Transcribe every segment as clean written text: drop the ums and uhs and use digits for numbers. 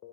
Long,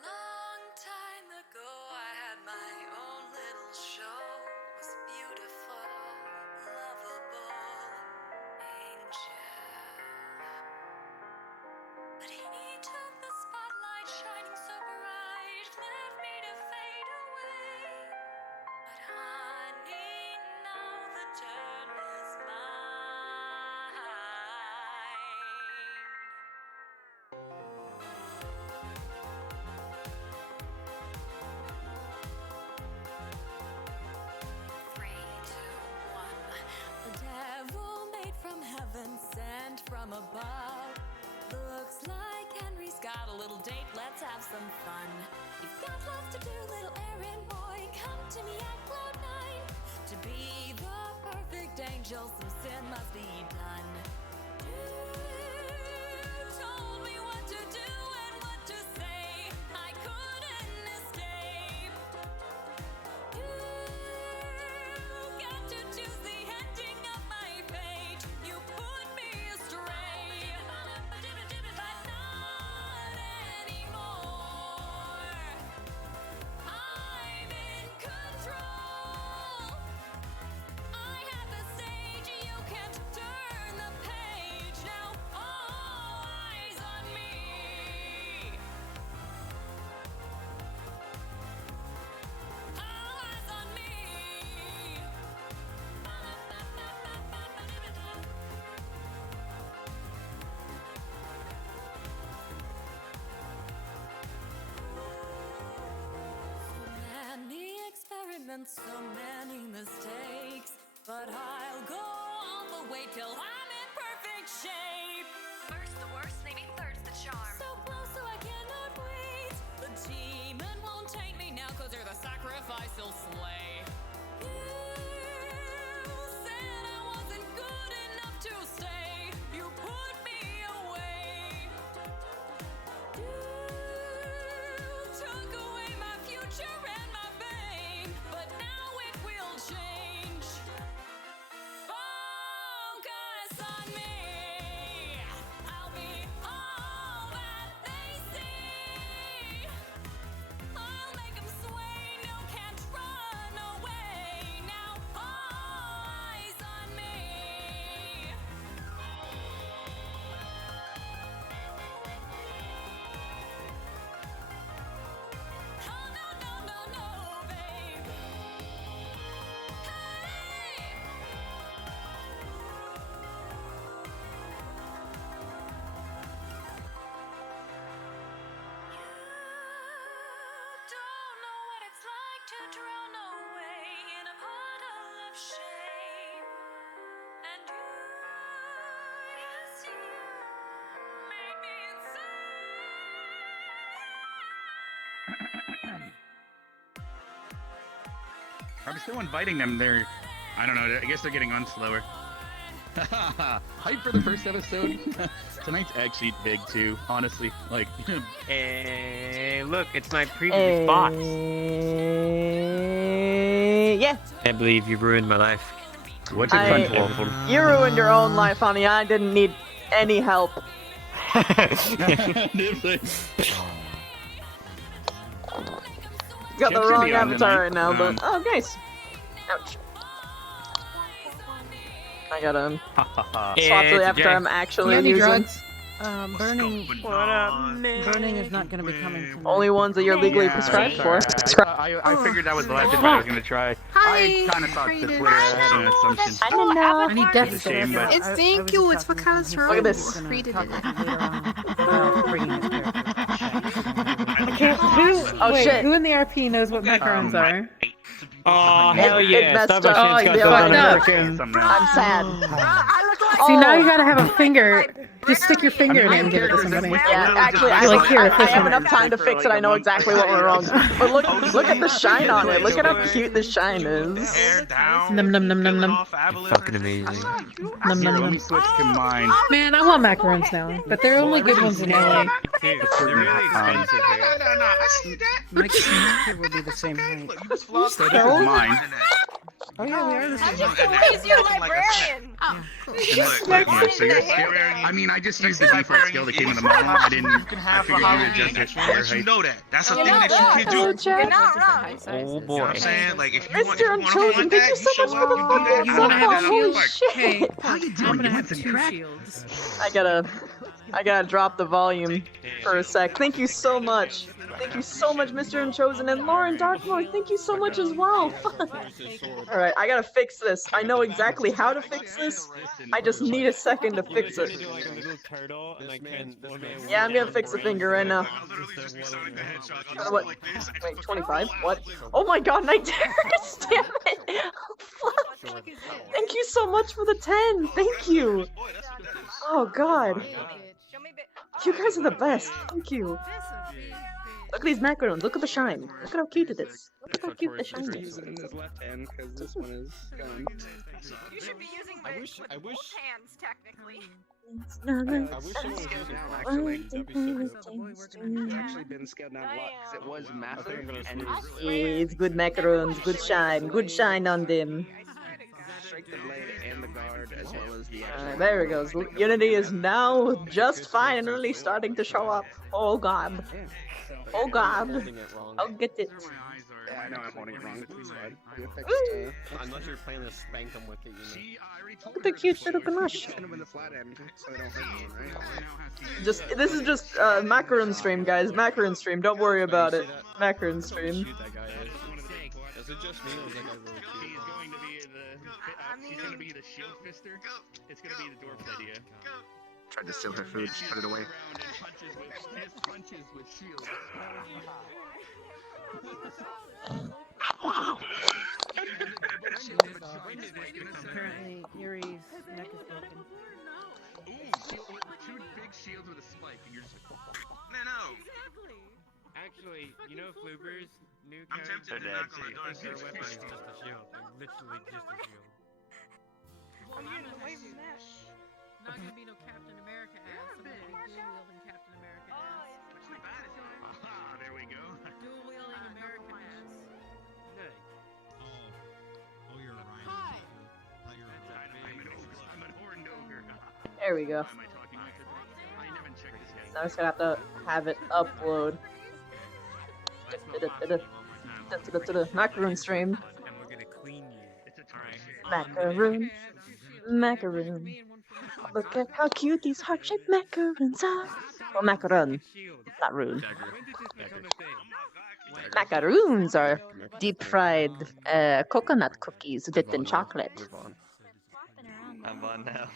long time ago, I had my own little show. Was a beautiful, lovable angel. But he took the spotlight, shining so bright, left me to fade away. But honey, now the turn is mine. Sent from above. Looks like Henry's got a little date, let's have some fun. You've got lots to do, little errand boy, come to me at cloud nine. To be the perfect angel, some sin must be done. You told me what to do and what to say, I couldn't escape. You got to choose the ending of my fate. You put me astray, but not anymore. even so many mistakes, but I'll go all the way till I'm in perfect shape. First the worst, maybe third's the charm. So close so I cannot wait. The demon won't take me now, cause you're the sacrifice he'll slay. You said I wasn't good enough to stay. You put me away. You took away my future and my pain, but now it will change. Focus on me. I'll be all that they see. I'll make them sway, no can't run away. Now all eyes on me. Oh no, no, no, no, babe. Hey! You don't know what it's like to drown away in a puddle of shame. And yes, you made me I'm still inviting them. I don't know. I guess they're getting on slower. Hype for the first episode. Tonight's actually big too, honestly. Like, Hey, look, it's my previous box. Yeah. Can't believe you ruined my life. what's it fun for? You ruined your own life, honey. I didn't need any help. Got the Chip should wrong be on avatar tonight. right now, but oh, nice. Ouch. I gotta swap to the avatar I'm actually Any using. drugs? Burning. What up, man? Burning is not going to be coming tonight. Only ones that you're legally Yeah, prescribed sorry. for. I figured that was the last thing I was gonna try. I kind of thought the Twitter had an assumption. I don't know. I need It's death a shame, but- It's thank you, it's for cholesterol. Look at this. Created it. Oh shit. Who in the RP knows what macarons are? Oh, hell It yeah. messed Starbucks up. got Yeah, some I know. freaking- I'm sad. See, now you Oh. gotta have a finger. Just stick your finger in it and give it to somebody. Yeah, actually, You're like, here, I fish have on enough it. time to fix it. I know exactly what went wrong. But look at the shine on it. Look at how cute the shine is. Hair down. Num num num num num. Fucking amazing. Num Here, num let me num. switch to mine. Man, I want macarons now, but they're only good ones in LA. They're really expensive here. No, I see that. My kid will be the same height. Look, you just flopped So this is mine. Oh yeah, they are the same height. He's your librarian. Oh, cool. Yeah, so your skill. I mean, I just used the default skill that came in the model. I didn't. You can I have a figured you would Halloween. adjust it I'll for your let you height. know that. That's a thing You're that not you can do. wrong. Hello, You're not wrong. Oh You know what boy. I'm saying? Like, if you want, Mr. Unchosen, thank you so much for the fucking you sub. wanna have that Holy on the shit. How you doing? You want some crack? I gotta drop the volume for a sec. Thank you so much. Thank you so much, Mr. Unchosen, and Lauren Darkmoor. Thank you so much as well. All right, I gotta fix this. I know exactly how to fix this. I just need a second to fix it. Yeah, I'm gonna fix the finger right now. What? Wait, 25? What? Oh my God, Night Terrorist! Damn it! Fuck. Thank you so much for the 10. Thank you. Oh God. You guys are the best. Thank you. Look at these macarons. Look at the shine. Look at how cute it is. Look at how cute the shine is. in his left hand because this one is gone. You should be using both hands, technically. I wish someone was using actually. That'd be so cool. It's actually been scaled down a lot because it was massive and it was It's good macarons. Good shine. Good shine on them. strike the blade and the guard as well as the actual. There it goes. Unity is now just finally starting to show up. Oh God. Oh God. I'll get it. Yeah, I know I'm holding it wrong. It's fine. You fix Unless you're playing the spank 'em wicket, you know. Look at the cute little ganache. Hit them in the flat end so they don't hurt you, right? This is just macaron stream, guys. Macaron stream. Don't worry about it. Macaron stream. Cute that guy is. Is it just me or is that guy really cute? She's gonna be the shield fister. It's gonna be the dwarf idea. Tried to steal her food, just put it away. Punches with shield. Apparently, Yuri's neck is broken. Ooh, two big shields with a spike, and you're just like, No. Actually, you know Fluber's new I'm character? tempted to knock on the door and see Their if weapon is it's just a shield. Like, literally just a shield. Not gonna be no Captain America ass. I'm gonna be dual-wielding Captain America ass. Which is bad, is it? aha, there we go. Dual-wielding American ass. Nice. Oh, you're right. Hi. I'm an horned ogre. There we go. Am I talking like this? I never checked this yet. Now I'm just gonna have to have it upload. To the macaroon stream. And we're gonna clean you. It's a target. Macaroon. Macaroon. Look at how cute these heart-shaped macaroons are. Well, macaroon, Shield. not rude. When did this become a thing? Macaroons are deep-fried coconut cookies dipped in chocolate. I'm on now.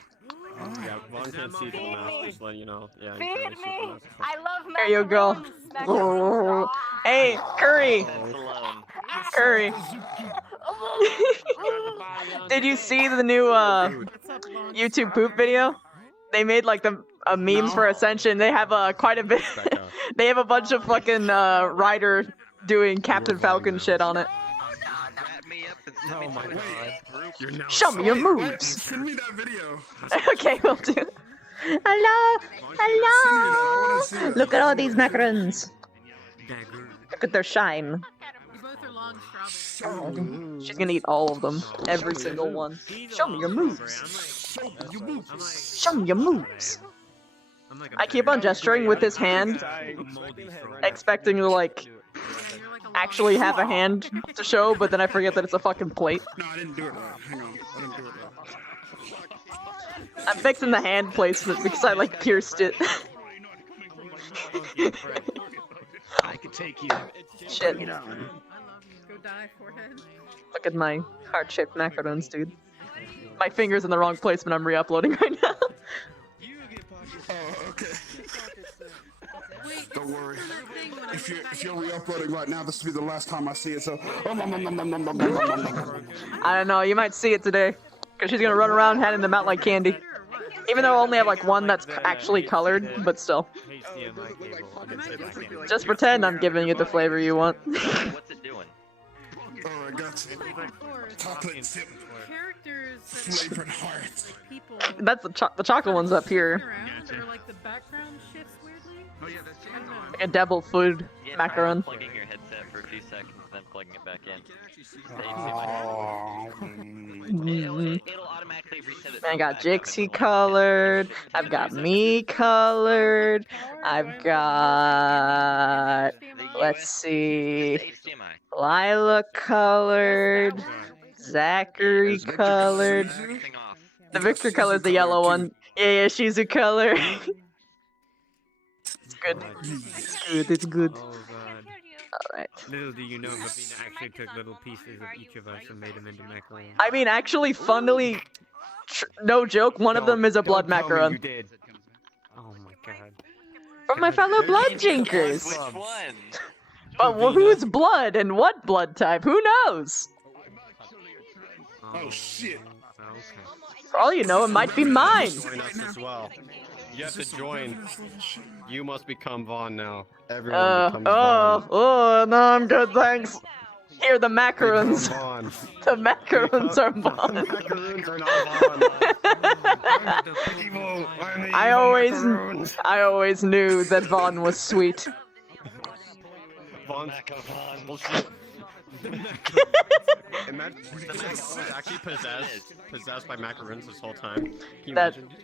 Yeah, Vaughn can't see the mask, just letting you know. Yeah, Feed you me! I love There you go. macaroons. Hey, Curry! That's alone. Curry! Did you see the new YouTube poop video? They made like the memes for Ascension. They have quite a bit. They have a bunch of fucking Ryder doing Captain Falcon shit on it. Wrap me up and send Oh me my to god. You're now Show me your moves. Send me that video. Okay, we'll do. Hello, hello. Look at all these macarons. Look at their shine. You both are long strawberries. She's gonna eat all of them, every single one. Show me your moves. Show me your moves. I keep on gesturing with this hand, expecting to like actually have a hand to show, but then I forget that it's a fucking plate. No, I didn't do it right. Hang on. I didn't do it right. I'm fixing the hand placement because I like pierced it. I can take you. Shit. I love you. Go die, forehead. Look at my heart-shaped macarons, dude. My finger's in the wrong place, but I'm re-uploading right now. Oh, okay. Wait, Don't worry. that thing when I If you're re-uploading right now, this will be the last time I see it. So. I don't know, you might see it today. Because she's gonna run around handing them out like candy. Even though I only have like one that's actually colored, but still. HDMI cable. Just pretend I'm giving you the flavor you want. What's it doing? Oh, I got you. Chocolate chip characters that flavored heart. people That's the chocolate one's up here. around that are like the background shifts weirdly. Oh yeah, that's I don't know. Like a devil food Yeah, macaron. Plugging your headset for a few seconds, then plugging it back in. It'll automatically reset it. I got Jixie colored. I've got me colored. I've got. Let's see. HDMI. Lila colored. Zachary colored. Everything off. The Victor color's the yellow one. Yeah, Shizu color. It's good. It's good. It's good. Oh god. Alright. Little do you know, Vavina actually took little pieces of each of us and made them into macaroni. I mean, actually, funnily, no joke, one of them is a blood Don't tell me macaron. You did. Oh my god. From my fellow blood jinkers. Which one? But whose blood and what blood type? Who knows? Oh shit. Okay. For all you know, it might be mine. Join us as well. You have to join. You must become Vaughn now. Everyone becomes Vaughn. No, I'm good, thanks. Here, the macarons. Vaughn. The macarons are The Vaughn. macaroons are not Vaughn. I always knew that Vaughn was sweet. Vaughn's bullshit. Imagine he's actually possessed by macaroons this whole time. Can you That- imagine?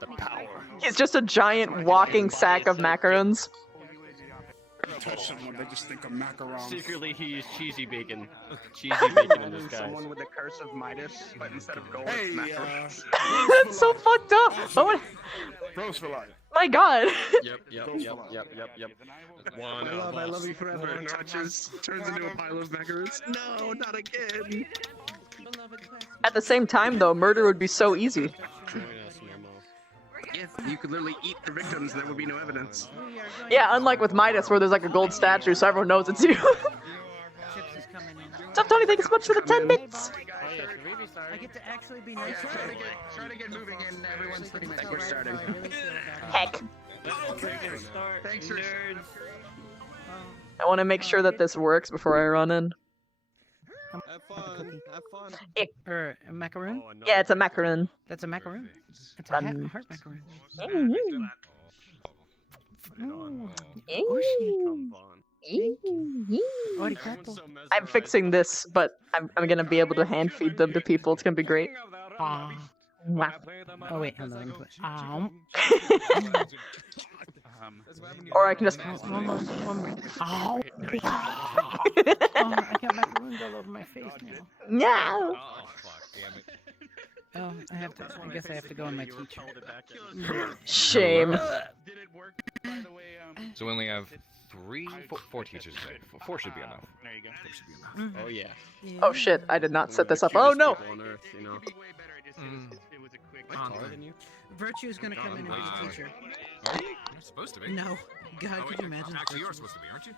The power. He's just a giant walking sack of macarons. Touch someone, they just think of macarons. Secretly, he's cheesy bacon. Cheesy bacon in disguise. Someone with the curse of Midas, but instead of gold, Hey, it's macarons. That's so fucked up. Oh Rose for life. my god. Yep. One My love, I love you forever. Touches, turns into a pile of macarons. No, not again. At the same time, though, murder would be so easy. If you could literally eat the victims, there would be no evidence. Yeah, unlike with Midas, where there's like a gold statue, so everyone knows it's you. Chips is coming in. What's up, Tony? Thank you so much for the 10 bits. I get to actually be nice. Try to get moving in. Everyone's pretty much We're starting. Heck. Thanks for nerds. I want to make sure that this works before I run in. Have fun. Have fun. Or a macaroon? Yeah, it's a macaroon. That's a macaroon. It's a heart macaroon. I'm fixing this, but I'm gonna be able to hand feed them to people. It's gonna be great. Wow. Oh wait, hold on. Or I can just. One more. Ow. I got macaroons all over my face now. No. Oh, fuck, damn it. Oh, I guess I have to go on my teacher. Shame. Did it work, by the way? So we only have four teachers today. Four should be enough. There you go. Oh yeah. Oh shit! I did not set this up. Oh no! On Earth, you know. It was a quick. Taller than you? Virtue is gonna come in and be the teacher. Are you? You're supposed to be. No. God, could you imagine? Actually, you're supposed to be, aren't you?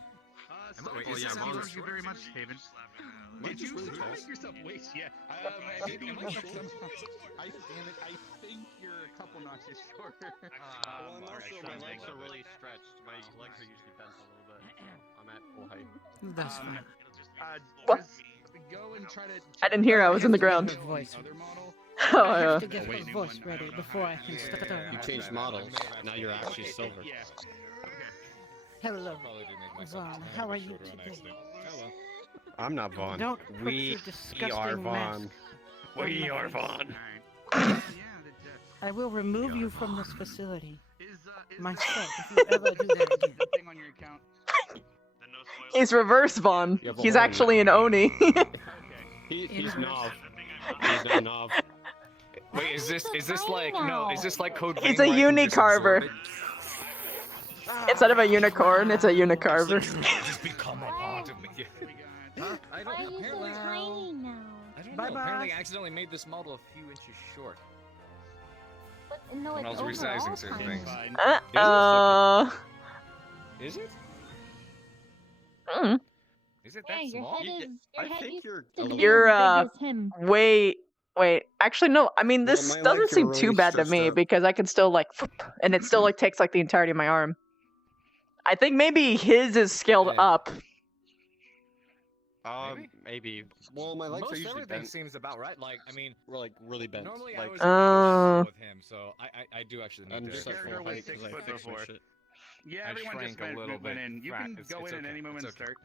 Thank you very much, Haven. Did you make yourself waste? Yeah. Maybe I think you're a couple notches shorter. Well, my legs are really stretched. My legs are usually bent a little bit. I'm at full height. That's fine. What? Go and try to. I didn't hear. I was in the ground. Voice. Oh I have yeah. to get her voice ready before I can start. You changed models. Now you're actually silver. Yeah. Hello, Vaughn. How are you today? I'm not Vaughn. Don't put We your disgusting are mask Vaughn. on We my are face. Vaughn. I will remove you from this facility myself if you ever do that again. Thing on your account. He's reverse Vaughn. You have a He's hole in actually an Oni. He's Nov. He's not Nov. Wait, is this like code? He's a unicarver. Instead of a unicorn, it's a unicarver. Just become a part of me. I don't apparently. Tiny now. I don't know. Bye-bye. Apparently, I accidentally made this model a few inches short. But no, When I it's was overall resizing certain tiny. things. Is it? Mm. Is it Yeah, that your small? head is. Your I head think used you're. to be You're, as big as him. Wait. Actually, no. I mean, this my doesn't legs are seem really too bad to stretched me out. because I can still like, and it still like takes like the entirety of my arm. I think maybe his is scaled Yeah. up. Maybe. Well, my legs are Most usually everything bent. seems about right. Like, I mean, We're like really bent. normally like, I was Oh. with him, so I do actually need I'm to. just like Character full was height 6 because I foot fixed my before. shit. Yeah, I everyone just shrank a little went bit. in. You can It's go in at okay. any moment It's and okay. start.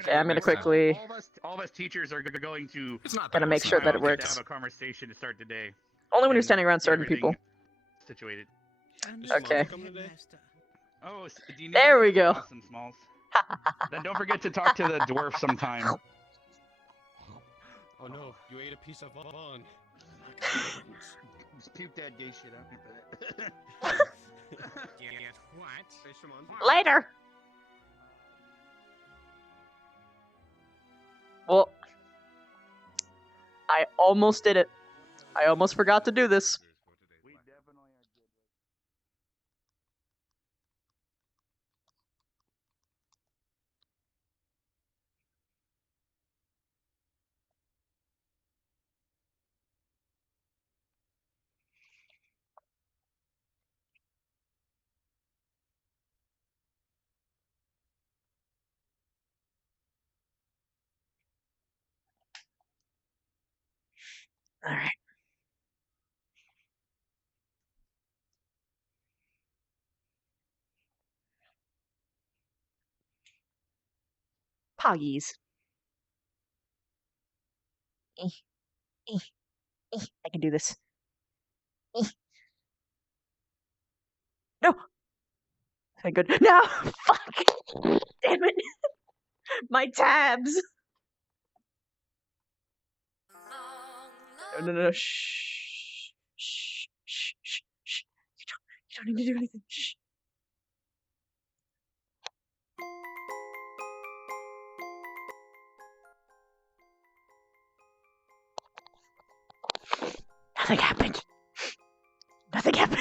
Okay, I'm gonna quickly. All of us teachers are going to. It's not Gotta bad. make sure that it get to works. have a conversation to start the day. Only when you're and standing around get certain everything people. Situated. Okay. Oh, do you need There that? we go. Awesome, Smalls. Then don't forget to talk to the dwarf sometime. Oh no, you ate a piece of Vaughn. Just puke that gay shit out. What? Later. Well, I almost did it. I almost forgot to do this. We definitely are good. All right. Poggies. I can do this. No. Okay, good. No. Fuck. Damn it. My tabs. No. Shh. Shh. Shh. Shh. Shh. You don't need to do anything. Shh. Nothing happened. Nothing happened.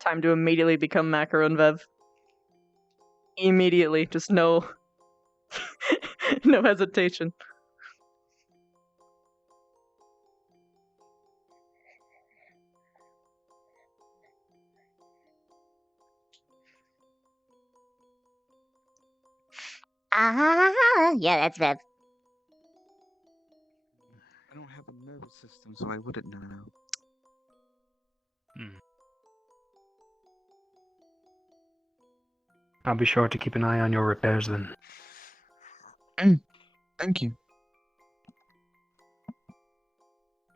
Time to immediately become Macaron Vev. Immediately, just no, no hesitation. Yeah, that's Vev. I don't have a nervous system, so I wouldn't know. I'll be sure to keep an eye on your repairs then. Thank you.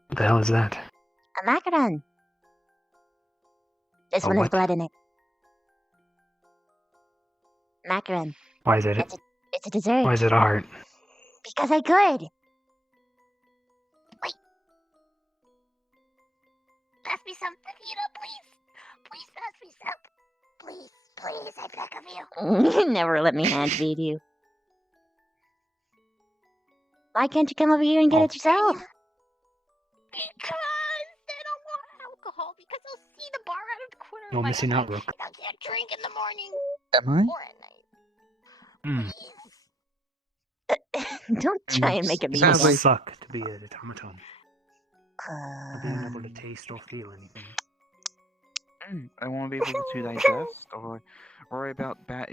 What the hell is that? A macaron. This A one has what? blood in it. Macaron. Why is it? It's a dessert. Why is it a heart? Because I could. Wait. Pass me some, please. Please pass me some. Please, I beg of you. Never let me hand feed you. Why can't you come over here and get it yourself? Because they don't want alcohol, because they'll see the bar out of the corner You're of my missing eye, out, Rook. and I can't drink in the morning Am I? or at night. Don't try and make it It mean must again. suck to be an automaton. To being able to taste or feel anything. I won't be able to digest or worry about I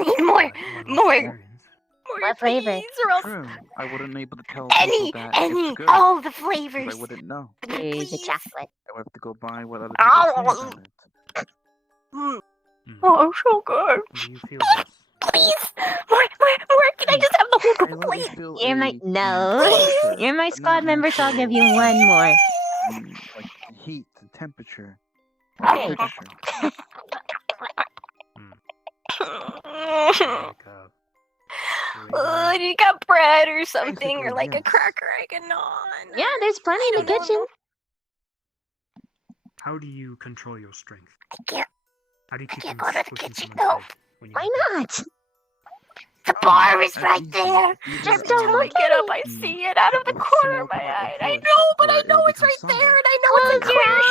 need more. What flavor? Or else True. I wouldn't be able to tell Any, people that it's good. all the 'cause flavors. I wouldn't know. Here's the chocolate. I would have to go by what other people say about it. Oh, so good. Do you feel this? Please, more. Can I just have the whole plate? You're my You're my squad member, so I'll give you one more. Like heat, the temperature. Okay. You got bread or something, or like a cracker I can gnaw on. Yeah, there's plenty in the kitchen. How do you control your strength? I can't. How do you keep can't from go to the pushing kitchen, someone's no. head when you Why not? The bar is right there. You Just just, till I get up, I see it out of the corner of my eye. I know, but I know it's right there, and I know it's a crash.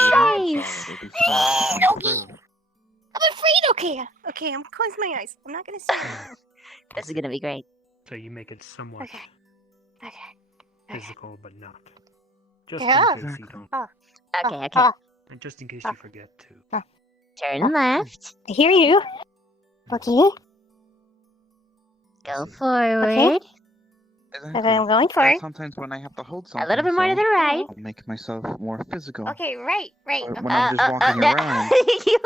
Okay. I'm afraid. Okay, I'm close my eyes. I'm not gonna see it. This is gonna be great. So you make it somewhat Okay. physical, but not. Just Yeah. in case you don't. Okay. And just in case you forget to. Turn left. I hear you. Okay. Go forward. Okay, I'm going for it. Sometimes when I have to hold A something, little bit more to the right. I'll make myself more physical. Okay, right. But when I'm just walking around, I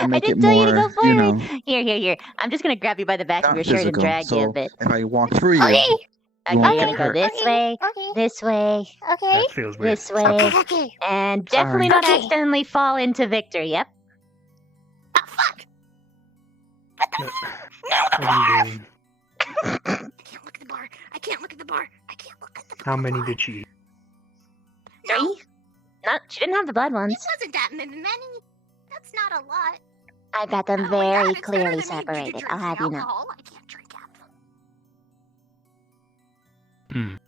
I make it didn't tell you to more, go forward. you know, Here. I'm just gonna grab you by the back of not your shirt and physical. drag you a So bit. if I walk through you, Okay. you Okay, won't you're get gonna go hurt. this way, this way, Okay. That feels weird. this way, Okay. and definitely not Okay. accidentally fall into Victor. Yep. Oh, fuck. What are you doing? I can't look at the bar. I can't look at the bar. How many did she eat? 3? She didn't have the blood It ones. wasn't that many. That's not a lot. I got them Oh my very God, it's better clearly than me separated. drinking I'll have you know. alcohol. I can't drink alcohol.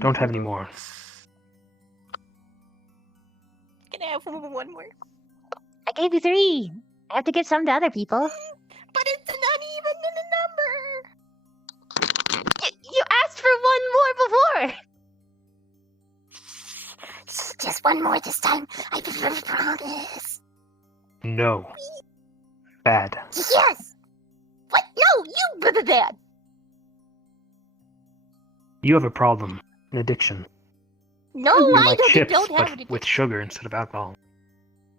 Don't have any more. Can I have one more? I gave you 3. I have to give some to other people. But it's not even in a number. You asked for one more before. Just one more this time. I promise. No. Bad. Yes. What? No, you bad. You have a problem. An addiction. No, You I like don't, chips, don't have but it. with sugar instead of alcohol.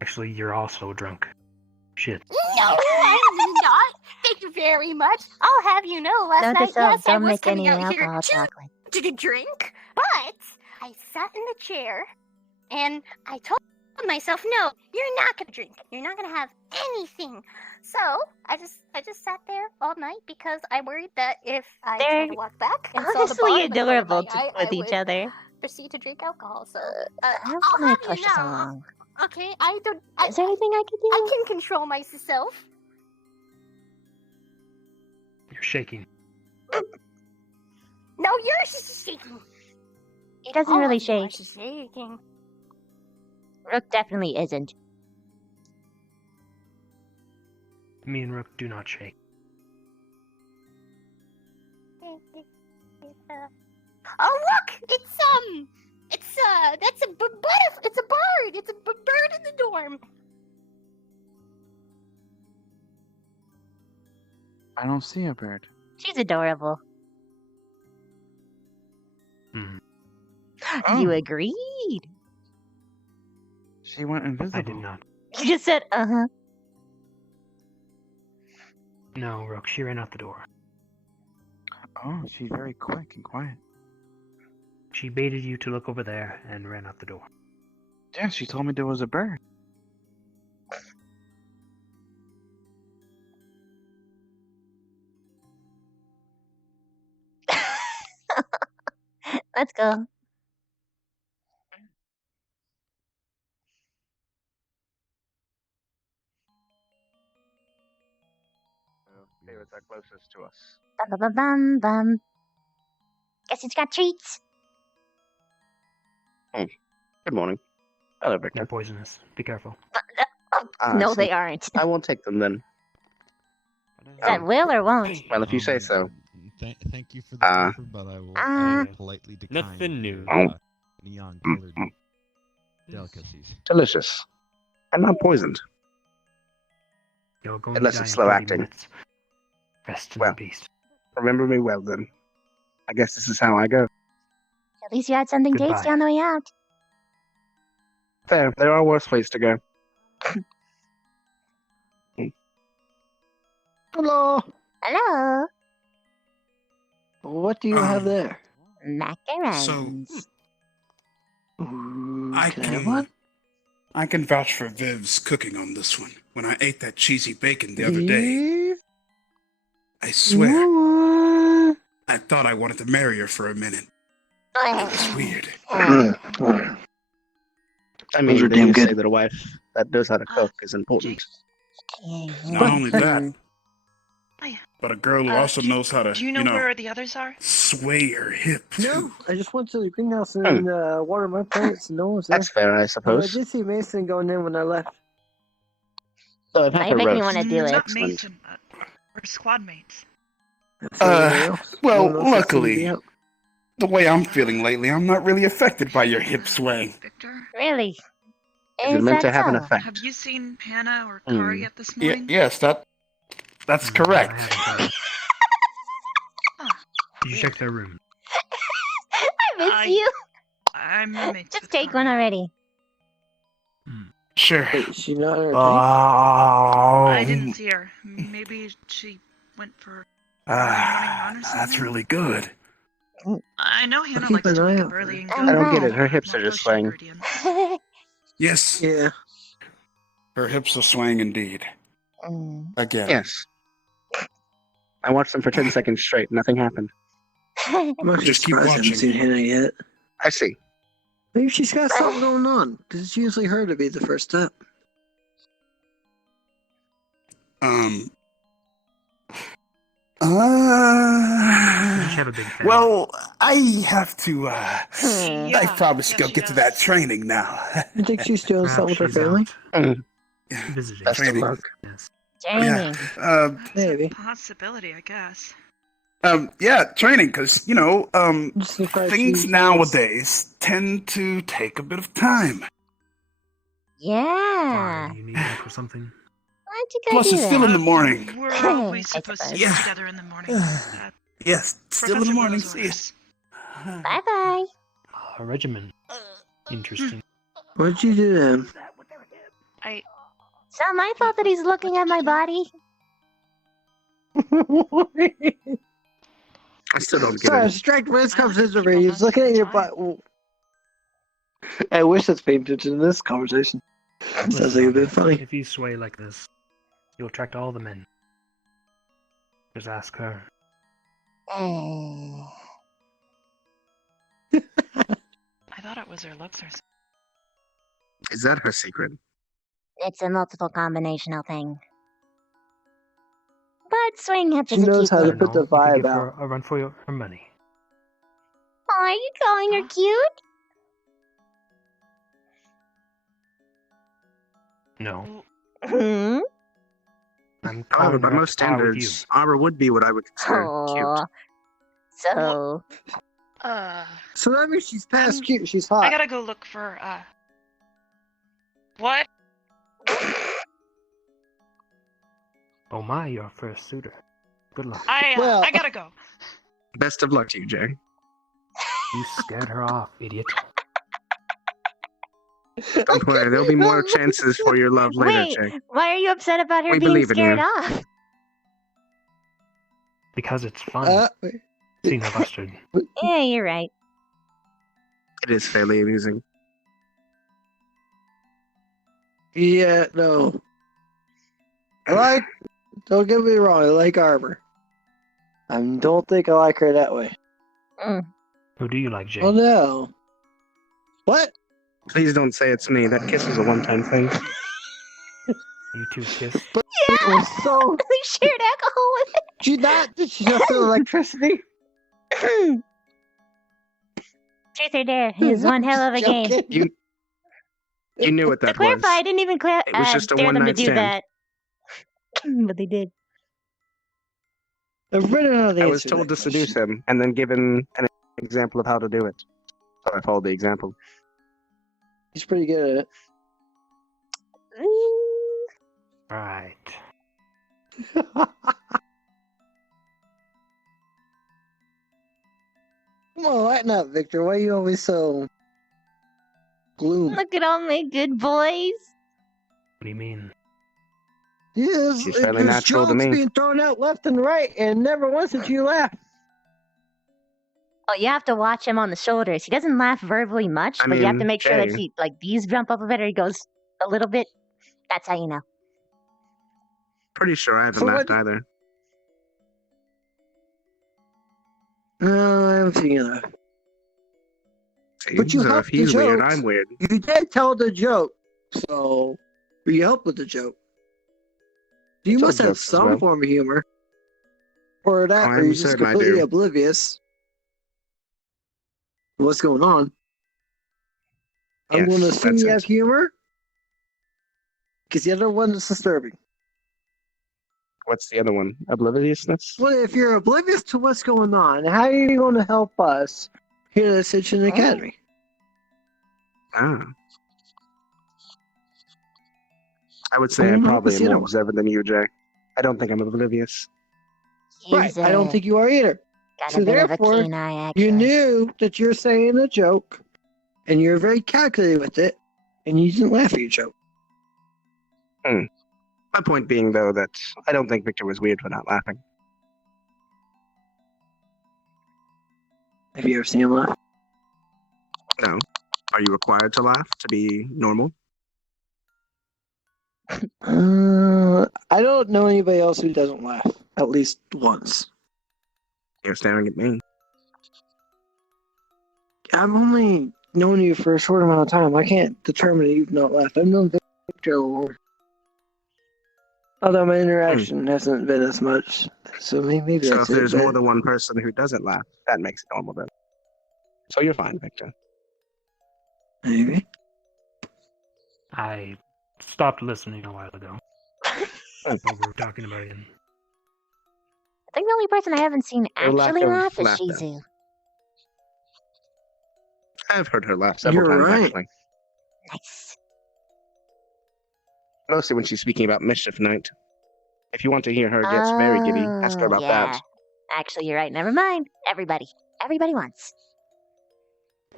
Actually, you're also drunk. Shit. No, I'm not. Thank you very much. I'll have you know, last Note night, to self, yes, I don't was make any coming out here alcohol chocolate. to drink, but I sat in the chair and I told myself, no, you're not gonna drink. You're not gonna have anything. So I just sat there all night because I worried that if I tried to walk back and saw the bar Honestly in the corner of my adorable eye, with I each would other. proceed to drink alcohol. So How I'll can I have push you this know, along? Okay, I don't. Is there anything I can do? I can control myself. You're shaking. No, yours is shaking. He doesn't All really of shake. yours is shaking. Rook definitely isn't. Me and Rook do not shake. Oh look! That's a butterfly. It's a bird. It's a bird in the dorm. I don't see a bird. She's adorable. Oh. You agreed. She went invisible. I did not. You just said, uh-huh. No, Rook, she ran out the door. Oh, she's very quick and quiet. She baited you to look over there and ran out the door. Yeah, she told me there was a bird. Let's go. They were the closest to us. Bum, bum, bum, bum, bum. Guess it's got treats. Good morning. Hello, Victor. They're poisonous. Be careful. No, see. they aren't. I won't take them then. That will or won't? Well, if you say so. Thank you for the offer, but I will politely decline. Nothing new. Neon-colored delicacies. Delicious. I'm not poisoned. You're going Unless to die it's in slow 30 acting. minutes. Rest in Well. peace. Remember me well, then. I guess this is how I go. At least you had something Goodbye. tasty on the way out. There are worse ways to go. Hello. Hello. What do you have there? Macarons. I can vouch for Viv's cooking on this one. When I ate that cheesy bacon the other day, I swear, I thought I wanted to marry her for a minute. It was weird. I mean, Those are they damn do say good. that a wife that knows how to cook is important. Not only that, but a girl who also knows how to, Do you know where the others are? sway her hip, too. No, I just went to the greenhouse and watered my plants, and no one's there. That's fair, I I suppose. did see Mason going in when I left. So I've had Now to you make me roast. want to do it. Not Mason. We're squad mates. Well, luckily, the way I'm feeling lately, I'm not really affected by your hip swaying. Really? Is it meant to have an effect? Have you seen Hannah or Kari yet this Yeah, morning? yes, that's correct. Did you check their room? I miss you. I'm roommates. Just take one already. Sure. Wait, she not her I didn't see her. Maybe she went for a morning run or something. That's really good. I know Hannah keep likes an to eye wake out up for early and her. go. I don't get it. Oh. Her hips are just swaying. Yes, Yeah. her hips are swaying indeed. Again. Yes. I watched them for 10 seconds straight. Nothing happened. I'm actually Just keep surprised I haven't watching. seen Hannah yet. I see. Maybe she's got something going on, because it's usually her to be the first step. have a big family. Well, I have to, I probably should go get to that training now. You think she's doing something with her family? Visiting. Best of Training. luck. Yes. Training. Maybe. Possibility, I guess. Yeah, training, because, you know, Just surprised things she's- nowadays tend to take a bit of time. Yeah. Do you need help or something? Why don't you go Plus, do it's still that? in the morning. We're always I supposed to suppose. get Yeah. together in the morning. Yes, still in the Professor morning. Rose See ya. orders. Bye-bye. A regimen. Interesting. What'd you do to him? It's not my fault that he's looking at my body. I still don't get Sorry, I it. was distracted by this conversation over here. He's looking at your butt. I wish that's paying attention to this conversation. Sounds like a bit funny. If you sway like this, you'll attract all the men. Just ask her. I thought it was her looks or something. Is that her secret? It's a multiple combinational thing. But Swing Hip She is a knows cute how to name. put the You could vibe give out. her a run for her money. Are you calling her cute? No. Hmm? I'm However, calling by her up most to par with you. standards, Arbor would be what I would consider cute. Aw. So, So that means she's past cute. She's hot. I gotta go look for, what? Oh my, your first suitor. Good luck. I gotta go. Best of luck to you, Jay. You scared her off, idiot. Don't worry, there'll be more chances for your love later, wait, Jay. why are you upset about her We being believe in scared you. off? Because it's fun. Seeing her busted. Yeah, you're right. It is fairly amusing. Yeah, no. Don't get me wrong, I like Arbor. I don't think I like her that way. Who do you like, Jay? Oh no. What? Please don't say it's me. That kiss was a one-time thing. You two kissed? But it was so... They shared alcohol with it. Did she not feel electricity? Truth or Dare is one hell of a game. You knew what To that clarify, was. I didn't even It was just a dare them to one-night do stand. that. But they did. I've written out the I was answer to told that to seduce him and then given an example of how to do it. So I followed the example. He's pretty good at it. Right. Come on, lighten up, Victor. Why are you always so gloom? Look at all my good boys. What do you mean? Yes, She's fairly there's natural to jokes me. being thrown out left and right, and never once did you laugh. Oh, you have to watch him on the shoulders. He doesn't laugh verbally much, I but you have to mean, make sure that Jay. these jump up a bit or he goes a little bit. That's how you know. Pretty sure I haven't So laughed what- either. No, I haven't seen you laugh. See, But you so helped if he's the weird, jokes. I'm weird. You did tell the joke, so you helped with the joke. You told must have jokes as some well. form of humor. Or that, or I'm you're just certain I completely do. oblivious to what's going on. I'm Yes, going to assume that's you it. have humor, because the other one is disturbing. What's the other one? Obliviousness? Well, if you're oblivious to what's going on, how are you going to help us here at Ascension Academy? Ah. I would say I I don't know, probably but am you more know- observant than you, Jay. I don't think I'm oblivious. Right, I don't think you are either. Got So a bit of a therefore, keen eye, actually. you knew that you're saying a joke, and you're very calculated with it, and you didn't laugh at your joke. My point being, though, that I don't think Victor was weird for not laughing. Have you ever seen him laugh? No. Are you required to laugh to be normal? I don't know anybody else who doesn't laugh, at least once. You're staring at me. I've only known you for a short amount of time. I can't determine that you've not laughed. I've known Victor a little. Although my interaction hasn't been as much. So maybe So that's if there's it. more than one person who doesn't laugh, that makes it normal then. So you're fine, Victor. Maybe. I stopped listening a while ago. What we were talking about him. I think the only person I haven't seen Your lack actually of laugh is laughter. Shizu. I've heard her laugh several You're times, right. actually. Nice. Mostly when she's speaking about Mischief Night. If you want to hear her gets very giddy, ask her about yeah. that. Actually, you're right. Never mind. Everybody wants.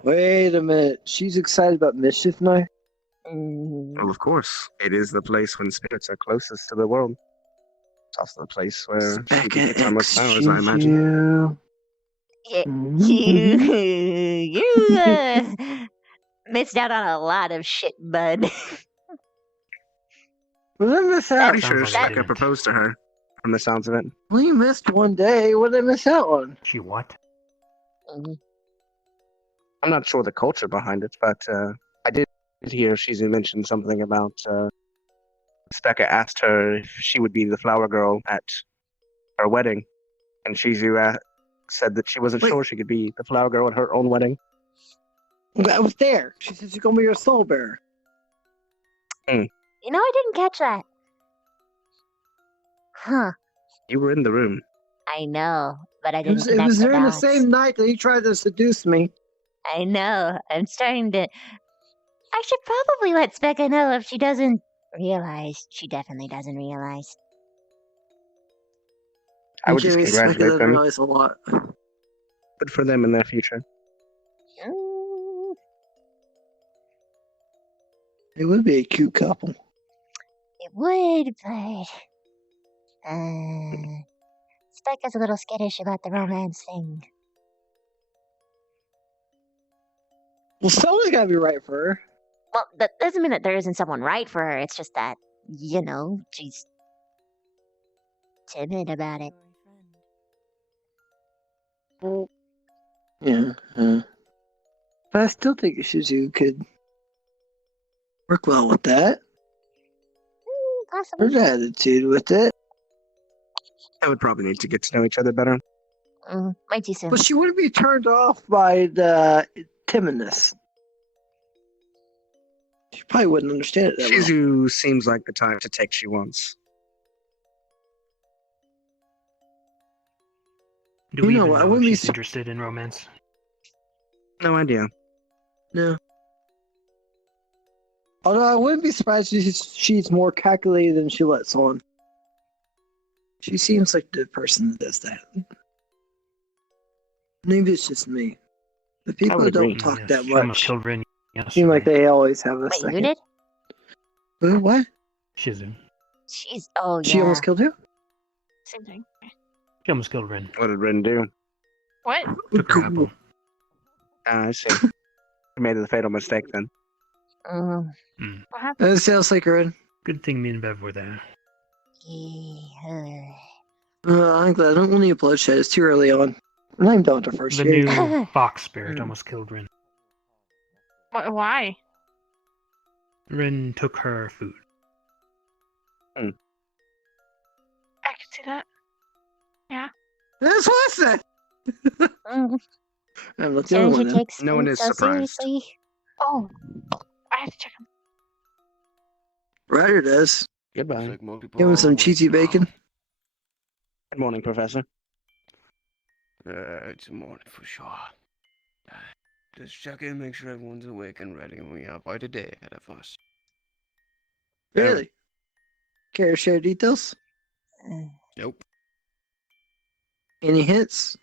Wait a minute. She's excited about Mischief Night? Well, of course. It is the place when spirits are closest to the world. It's also the place where she gets her most powers, I imagine. You missed out on a lot of shit, bud. What did I miss out? Pretty sure Shaka proposed to her, from the sounds of it. Well, you missed one day. What did I miss out on? She what? I'm not sure the culture behind it, but I did Here, Shizu mentioned something about Specca asked her if she would be the flower girl at her wedding, and Shizu said that she wasn't sure she could be the flower girl at her own wedding. I was there. She said she's gonna be your soul bearer. You know, I didn't catch that. Huh. You were in the room. I know, but I It didn't was, connect the during the dots. same night that he tried to seduce me. I know. I'm starting to. I should probably let Specca know if she doesn't realize. She definitely doesn't realize. I would just Jimmy Specca congratulate doesn't them. realize a lot. Good for them in their future. It would be a cute couple. It would, but Specca's a little skittish about the romance thing. Well, someone's gotta be right for her. Well, that doesn't mean that there isn't someone right for her. It's just that, you know, she's timid about it. Yeah. But I still think Shizu could work well with that. Possibly. Her attitude with it. I would probably need to get to know each other better. Might too soon. But she wouldn't be turned off by the timidness. She probably wouldn't understand it that well. Shizu seems like the type to take she wants. Do we You know even what, I know if wouldn't be she's interested in romance? No idea. No. Although I wouldn't be surprised if she's more calculated than she lets on. She seems like the person that does that. Maybe it's just me. The people would that don't agree. talk Yes, that she almost much killed Rin seem like yesterday. they always have a Wait, second. you did? What? Shizu. She's. Oh, yeah. She almost killed you? Same thing. She almost killed Rin. What did Rin do? What? Took her apple. I see. I made the fatal mistake then. What happened? That sounds like her in. Good thing me and Bev were there. I'm glad. I don't want any bloodshed. It's too early on. I'm not even done with the first The year. new fox spirit almost killed Rin. Why? Rin took her food. I can see that. Yeah. That's what I said. I'm not the only As one you then. take No one food is so surprised. seriously. Oh, I have to check him. Ryder does. Goodbye. Give him some cheesy bacon. Good morning, Professor. It's morning for sure. Just check in, make sure everyone's awake and ready, and we have quite a day ahead of us. Really? Care to share details? Nope. Any hints?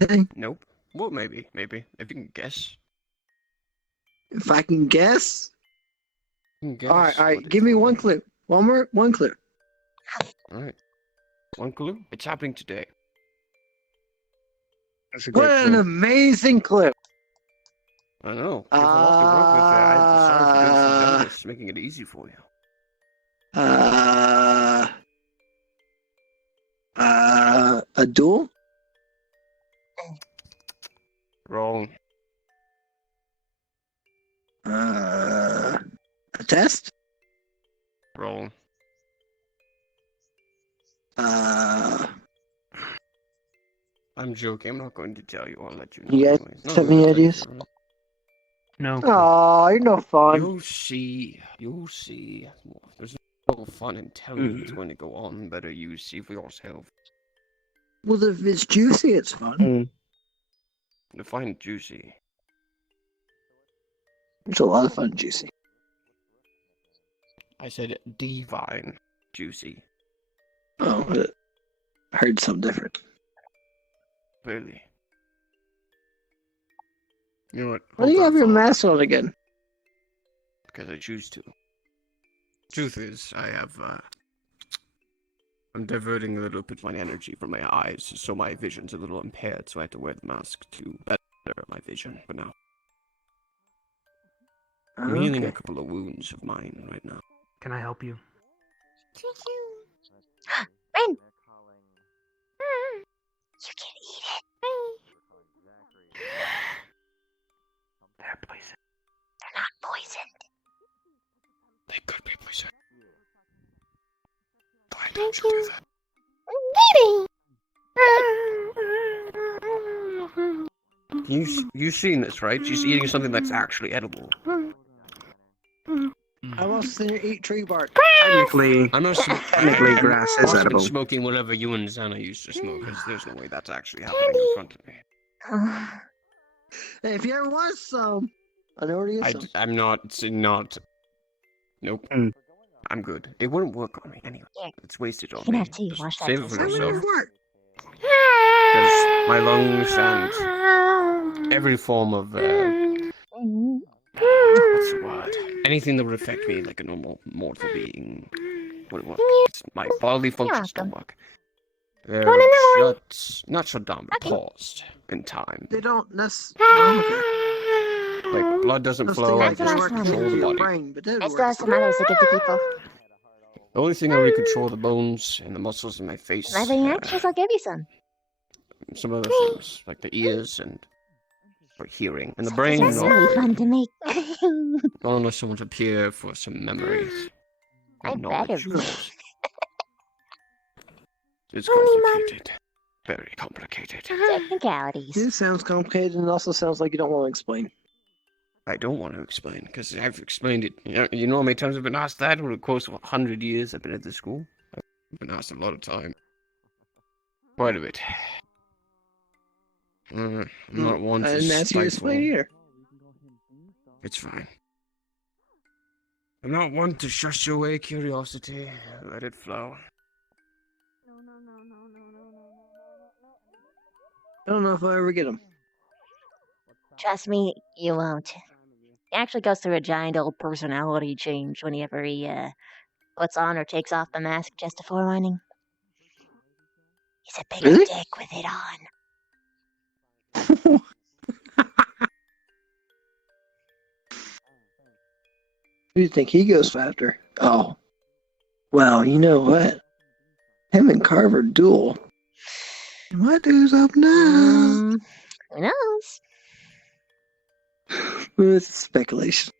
Anything? Nope. Well, maybe. If you can guess. If I can guess? You can guess All right. what Give it's me for. one clue. One clue. Alright. One clue. It's happening today. That's a What great an clue. amazing clue. I know. There's a lot to work with there. I'm sorry for being so generous, making it easy for you. A duel? Wrong. A test? Wrong. I'm joking. I'm not going to tell you. I'll let you know. You guys anyways. No, have I'm any gonna tell you ideas? for real. No. Aw, you're no fun. You'll see. You'll see. There's no fun in telling you what's going to go on. Better you see for yourself. Well, if it's juicy, it's fun. Define juicy. It's a lot of fun, juicy. I said divine juicy. Oh, I heard something different. Really. You know what? Why do you have your mask on again? Because I choose to. Truth is, I'm diverting a little bit my energy from my eyes, so my vision's a little impaired, so I have to wear the mask to better my vision for now. I'm healing a couple of wounds of mine right now. Can I help you? Rin! You can eat it. They're poisoned. They're not poisoned. Thank you. You've seen this, right? She's eating something that's actually edible. I've also seen her eat tree bark. Technically, I'm not technically grass is been edible. smoking whatever you and Xana used to smoke, because there's no way that's actually happening in front of me. Hey, if you ever want some, I know where to get some. I'm not. Nope. I'm good. It wouldn't work on me anyway. It's wasted on me. Just save it for myself. Because my lungs and every form of what's the word? Anything that would affect me like a normal mortal being wouldn't work. My bodily functions don't work. They're not shut down, but paused in time. They don't necessarily. Like blood doesn't flow, I just control the body. I still have some others to give to people. The only thing I really control are the bones and the muscles in my face. If I have any extras, I'll give you some. Some other things, like the ears and for hearing. And the brain, That's really fun to make. not unless someone's up here for some memories. I better be. It's complicated. Very complicated. Technicalities. It sounds complicated and it also sounds like you don't want to explain. I don't want to explain, because I've explained it. You know how many times I've been asked that? Over the course of 100 years I've been at this school. I've been asked a lot of time. Quite a bit. I'm not one to I didn't ask you to explain either. It's fine. I'm not one to shush away curiosity. Let it flow. I don't know if I'll ever get them. Trust me, you won't. He actually goes through a giant old personality change whenever he puts on or takes off the mask, just a forewarning. He's a bigger dick with it on. Who do you think he goes after? Oh. Well, you know what? Him and Carver duel. What dude's up now? Who knows? It's speculation.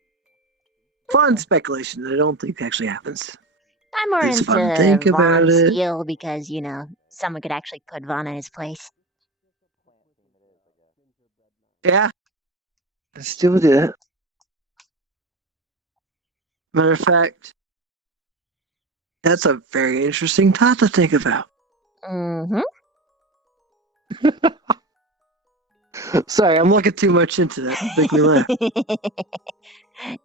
Fun speculation that I don't think actually happens. I'm more It's into fun to think about Vaughn's it. deal because, you know, someone could actually put Vaughn in his place. Yeah. I still do it. Matter of fact, that's a very interesting thought to think about. Mm-hmm. Sorry, I'm looking too much into that. Make me laugh.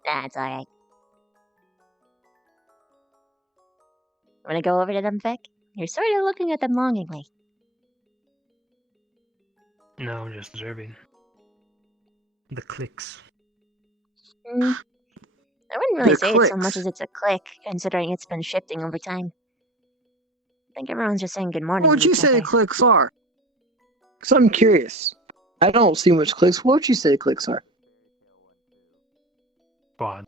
That's alright. Wanna go over to them, Vic? You're sort of looking at them longingly. No, I'm just observing. The clicks. I wouldn't really The say it's so much clicks. as it's a click, considering it's been shifting over time. I think everyone's just saying good morning. What would to you each say other. the clicks are? Because I'm curious. I don't see much clicks. What would you say the clicks are? Quad.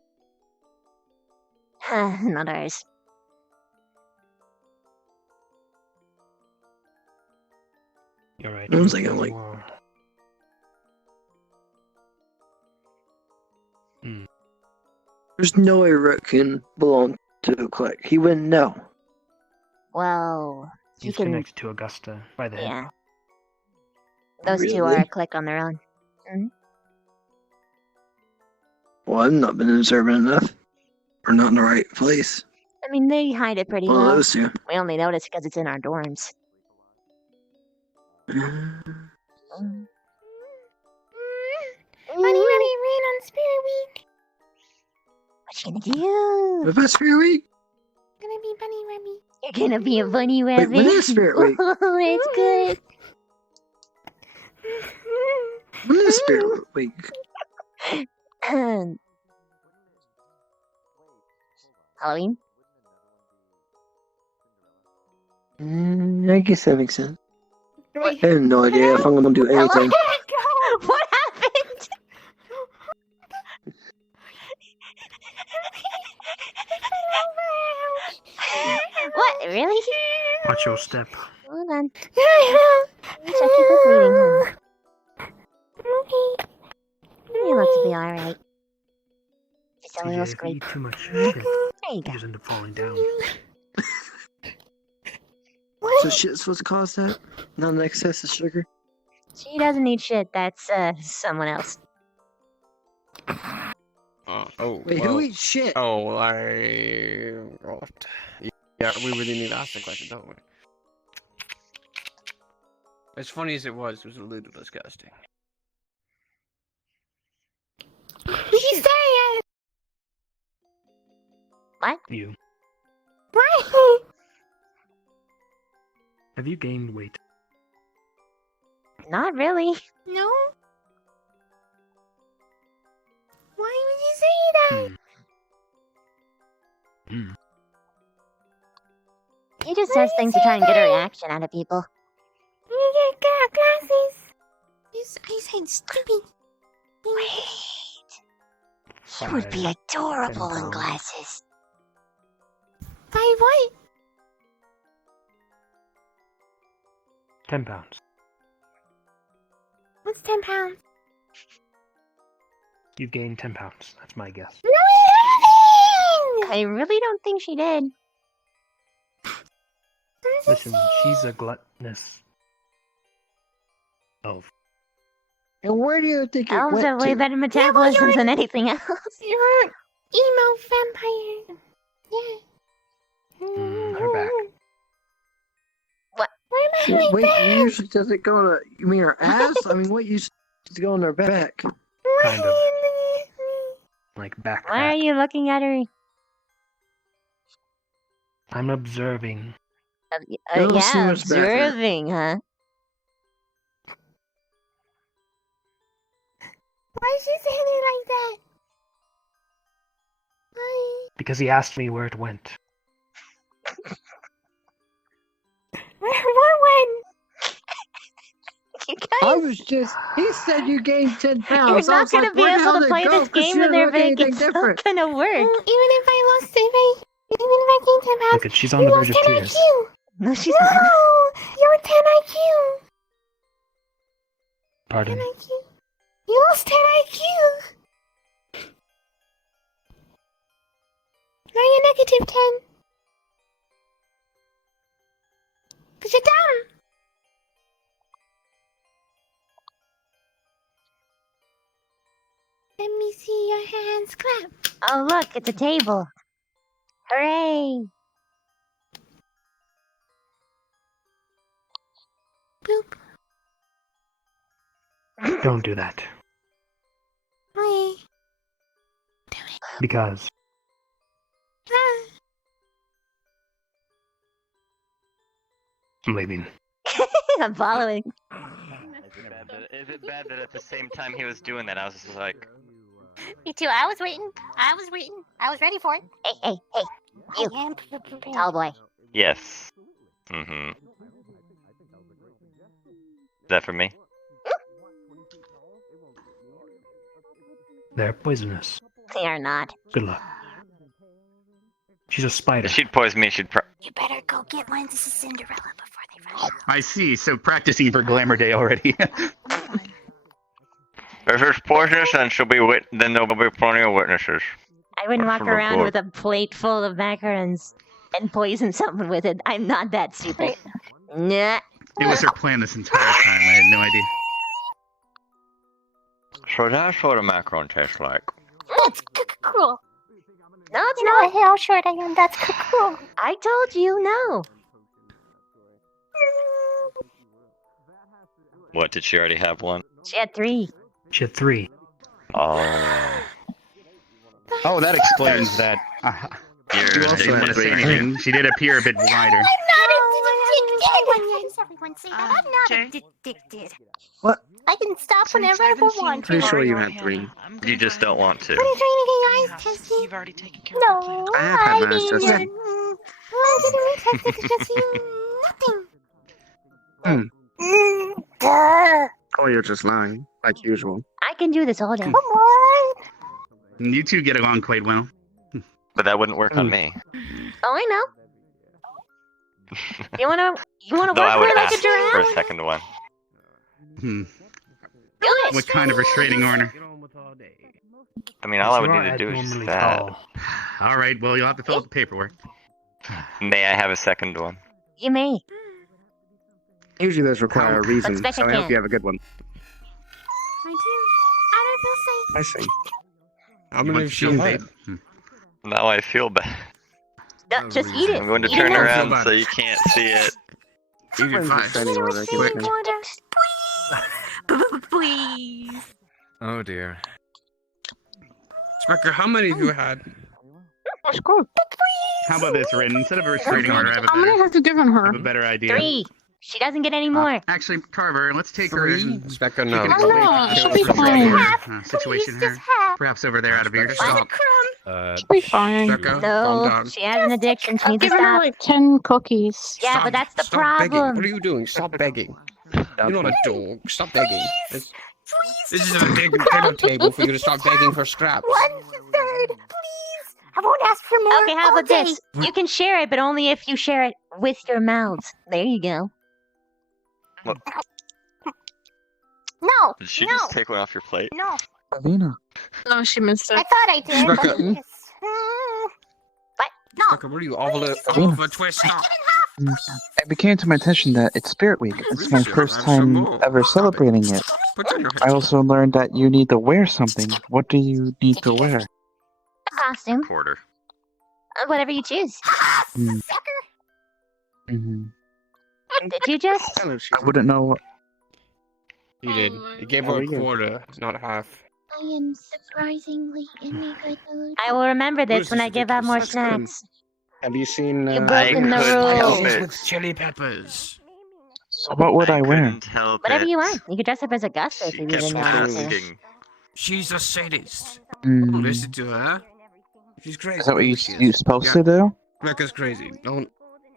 Not ours. You're right. I was thinking, like, there's no way Rook can belong to a click. He wouldn't know. Well, you He's can. connected to Augusta by the head. Yeah. Those two are a click on their own. Well, I've not been observant enough. Or not in the right place. I mean, they hide it pretty Well, well. those two. We only notice because it's in our dorms. Bunny Rabbit ran on Spirit Week. What you gonna do? What about Spirit Week? Gonna be Bunny Rabbit. You're gonna be a bunny rabbit. when is Spirit Week? Oh, it's good. When is Spirit Week? Halloween? I guess that makes sense. I have no idea if I'm going to do anything. What happened? What? Really? Watch your step. Hold on. Check your book reading, huh? You look to be alright. Just a little If you scrape. eat too much There shit, you you go. just end up falling down. So shit's supposed to cause that? Not an excess of sugar? She doesn't need shit. That's someone else. Wait, who eats shit? Oh, yeah, we really need to ask the question, don't we? As funny as it was a little disgusting. He's saying. What? You. Right. Have you gained weight? Not really. No. Why would you say that? He just says things to try and get a reaction out of people. You got glasses. I said stupid. Wait. He would be adorable in glasses. By what? 10 pounds. What's 10 pounds? You've gained 10 pounds. That's my guess. No, I haven't! I really don't think she did. Listen, she's a gluttonous elf. And where do you think it Elves went have way to? better metabolism than anything else. You're an emo vampire. Yeah. Her back. What? Why am I like Wait, that? usually does it go to, you mean her ass? I mean, what usually does it go on her back? Kind of. Like back Why are fat. you looking at her? I'm observing. Don't see Yeah, much back there. observing, huh? Why is she saying it like that? Why? Because he asked me where it went. What when? You I guys, was just, he said you gained 10 you're pounds. I not was gonna like, be where the hell able to did it play go? this 'Cause game you when didn't they're look big. anything It's different. not gonna work. Even if I lost, gain 10 pounds, Look at, she's on the verge of you tears. lost 10 IQ. No, she's No, not. you're 10 IQ. 10 Pardon. IQ. You lost 10 IQ. Now you're negative 10. Cause you're dumb. Let me see your hands clap. Oh, look, it's a table. Hooray! Boop. Don't do that. Why? Because Ah. I'm leaving. I'm following. Is it bad that at the same time he was doing that, I was just like, Me too. I was waiting. I was ready for it. Hey, you. I am prepared. Tall boy. yes. Mm-hmm. Is that for me? They're poisonous. They are not. Good luck. She's a spider. If she'd poison me, she'd You better go get one. This is Cinderella before they run out. I see. So practicing for Glamour Day already. If it's poisonous, then then there'll be plenty of witnesses. I wouldn't walk From the around book. with a plate full of macarons and poison someone with it. I'm not that stupid. Nah. It was her plan this entire time. I had no idea. So that's what a macaron tastes like. That's cruel. No, it's You know not. how short I am. That's cruel. I told you no. What, did she already have one? She had 3. She had 3. Oh. Oh, that explains that. You're I didn't want to say anything. She did appear a bit wider. I'm not addicted. Everyone say that. I'm not Jay? addicted. What? I can stop Since whenever I I haven't seen want to. Pretty sure you Mario had and 3. Hannah, I'm You gonna just buy don't want to. What are you trying to get your eyes house. tested? You've already taken care of the No, plan. I have had I my eyes mean, tested. I didn't test it because you nothing. Duh. Oh, you're just lying, like usual. I can do this all day. Come on. You two get along quite well. But that wouldn't work on me. Oh, I know. You wanna Though work I would her like a ask for a giraffe? second one. Do it. What kind of restraining order? I mean, all I would You're need to do is just abnormally that. tall. All right. Well, you'll have to fill out the paperwork. May I have a second one? You may. Usually those require a reason, But so I hope you have a good one. I do. I don't feel safe. I see. How many of you have? Now I feel bad. No, just eat it. I'm going to Eat turn it. around so you can't see it. Eat it fast. Please. Oh dear. Specker, how many have you had? That's good. How about this, Rin? Instead of a restraining order, I have I'm gonna have to give him her. a better idea. 3. She doesn't get any more. Actually, Carver, let's take her and Specker, she no. can I know, explain she'll be the fine. situation here. Perhaps over there out of earshot. Stop. She'll be fine. Specker, calm No, down. she has an addiction. She I've needs to given her stop. like 10 cookies. Yeah, Stop. but that's the Stop begging. problem. What are you doing? Stop begging. You're not a dog. Stop begging. This is a big dinner table for you to stop begging for scraps. 1/3, please. I won't ask for more. Okay, how all about day. this? You can share it, but only if you share it with your mouths. There you go. No. Did she no. just take one off your plate? No. Avina. No, she missed it. I thought I did. Rebecca. But yes. What? No. Specker, what are you, Oliver Twist? Stop. It became to my attention that it's Spirit Week. It's my first time ever celebrating it. Put down your I also learned that you need to wear something. What do you need to wear? A costume. Quarter. Whatever you choose. Hmm. Did you just? I wouldn't know what. He did. He gave her a quarter, not half. I am surprisingly in a good mood. I will remember this when I give out more snacks. Have you seen? You've broken the rules. With chili peppers. So what would I wear? Whatever you want. You could dress up as Augustus if you didn't want to. She's a sadist. Hmm. Listen to her. She's crazy. Is that what you're supposed to do? Rebecca's crazy. Don't.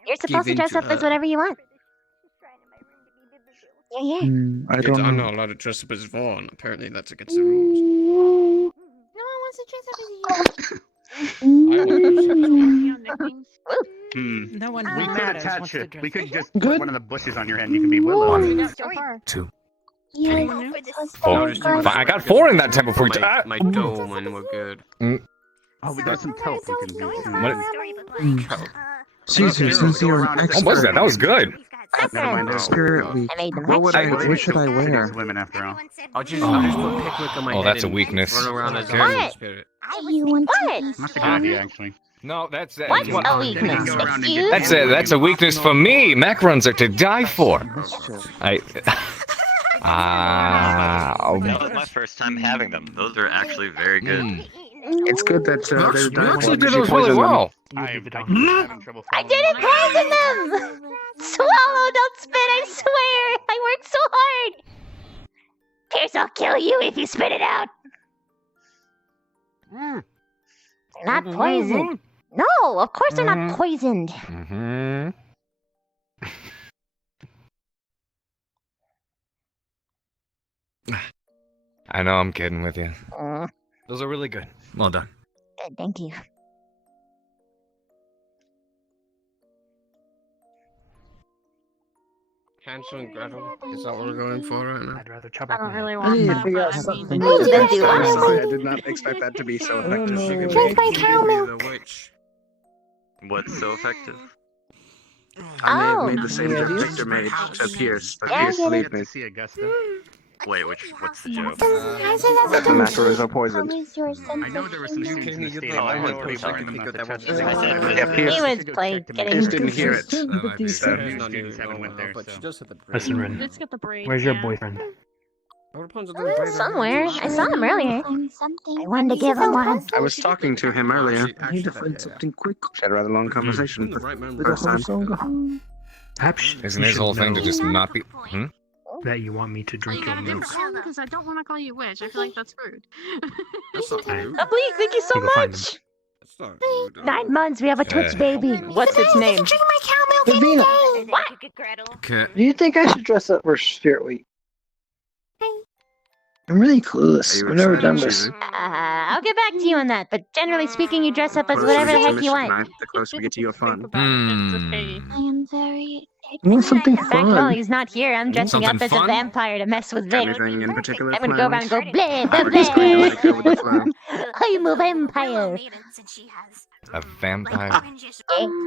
You're supposed to Give dress in up to as her. whatever you want. Yeah, yeah. I don't I'm know. not allowed to dress up as Vaughn. Apparently, that's against the rules. No one wants to dress up as you. No one We could matters attach wants to it. dress We could up. just put one of the bushes on your head and you can be Willow. 2. I got 4 in that temple for you. My dome and we're good. Oh, we got some kelp we can do. Caesar, since you're an expert. What was that? That was good. Never mind. Spirit Week. I made them What extra. should I wear? Women, after all. I'll just put picnic on my head. Oh, that's a and weakness. Run around as What? a spirit. What? That's a good idea, actually. No, that's What's a weakness? Excuse? That's a weakness for me. Macarons are to die for. That was my first time having them. Those are actually very good. It's good that You actually did those really well. I'm having trouble I didn't poison them! Swallow, don't spit, I swear! I worked so hard! Pierce, I'll kill you if you spit it out! They're not poisoned. No, of course they're not poisoned. Mm-hmm. I know I'm kidding with you. Those are really good. Well done. Good, thank you. Hansel and Gretel. Is that what we're going for right now? I'd rather chop I up don't my really head. want that. figure out but I something. mean, Ooh, it's that's fine. fun. Sorry, I did not expect that to be so effective. She could Drink my cow milk. be the witch. What's so effective? I may have Oh. made the same that Victor made to Pierce, but Yeah, Pierce I get believed Get me. to see Augusta. Wait, what's the joke? That the macaroons are poisoned. I know there were some students in the stadium. I I went know pretty people hard. them not to touch I them. said Yeah, Pierce, He was playing, getting... Pierce didn't hear it. That might be So- Your students haven't went there, but so. she does have the brain. Listen, Rin. Let's get the braid. Where's your boyfriend? Somewhere. I saw him earlier. I wanted to give him one. I was talking to him earlier. I need to find something quick. We had a rather long conversation. The right man. With a First time. horse song. Perhaps Isn't you his should whole thing to know just not be? that you want me to You drink your gotta be milk. calm because I don't want to call you witch. I feel like that's rude. That's not rude. Oblique, thank you so We'll go find much! That's not rude. 9 months, we have a Twitch baby. What's its name? Drink my cow milk any day. What? Okay. Do you think I should dress up for Spirit Week? I'm really clueless. I've never done this. I'll get back to you on that, but generally speaking, you dress up as whatever the heck you want. The closer we get to your fun. I am very. I want something In fact, while fun. he's not here, I'm dressing up something as a fun? vampire to mess with Vic. Anything in particular? I'm gonna go around and go blah, blah, We're just going to let it go with the blah. flow. I'm a vampire. A vampire?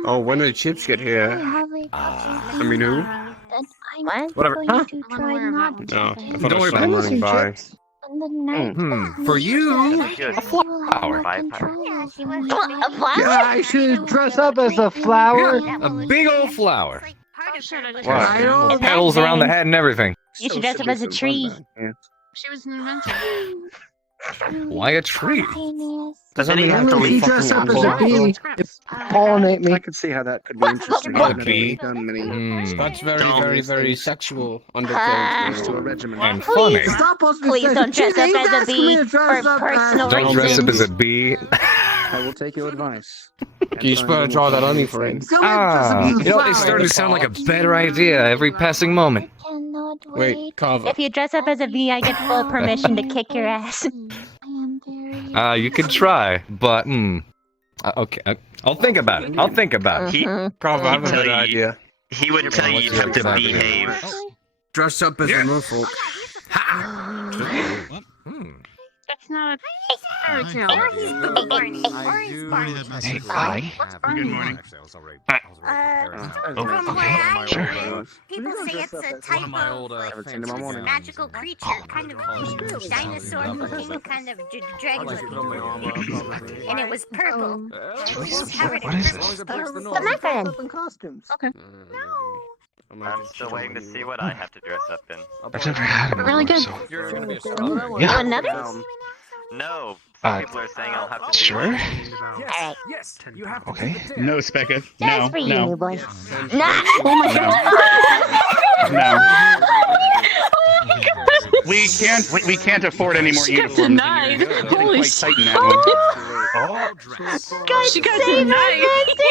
Oh, when the chips get here, let me know. What? Whatever. Huh? No, I thought I was someone running by. For you, a flower. Yeah, I should dress up as a flower. A big old flower. What? Petals around the head and everything. You should dress up as a tree. She was an inventor. Why a tree? Doesn't he have to If you dress up as a bee, pollinate me. I could see how that could be interesting. A I've never bee? done many That's very sexual undertones to a regimen. And funny. Stop us. Please don't dress up as a bee for personal Don't dress up as reasons. a bee. I will take your advice. You just better draw that honey for him. You know, it's starting to sound like a better idea every passing moment. Wait, Carver. If you dress up as a bee, I get full permission to kick your ass. You could try, but okay, I'll think about it. I'll think about it. Carver, I have a better you- idea. He would tell you you have to behave. Dress up as a merfolk. That's not a fairy tale. Hey, hi. Good morning. From what I heard, people say it's a type of magical creature, kind of dinosaur-looking, kind of dragon-looking, and it was purple. It was covered in purple. The macaron. In costumes. Okay. I'm still waiting to see what I have to dress up in. I've never had one. Really good. So. You're gonna be a Yeah. Another? No, some people are saying I'll have to. Sure. Alright. Okay. No, Specca. Just No, for you, no, new boy. Nah. Oh my god. no. We can't afford any more She got uniforms. denied. Getting Holy quite tight in that one. Guys, She got denied.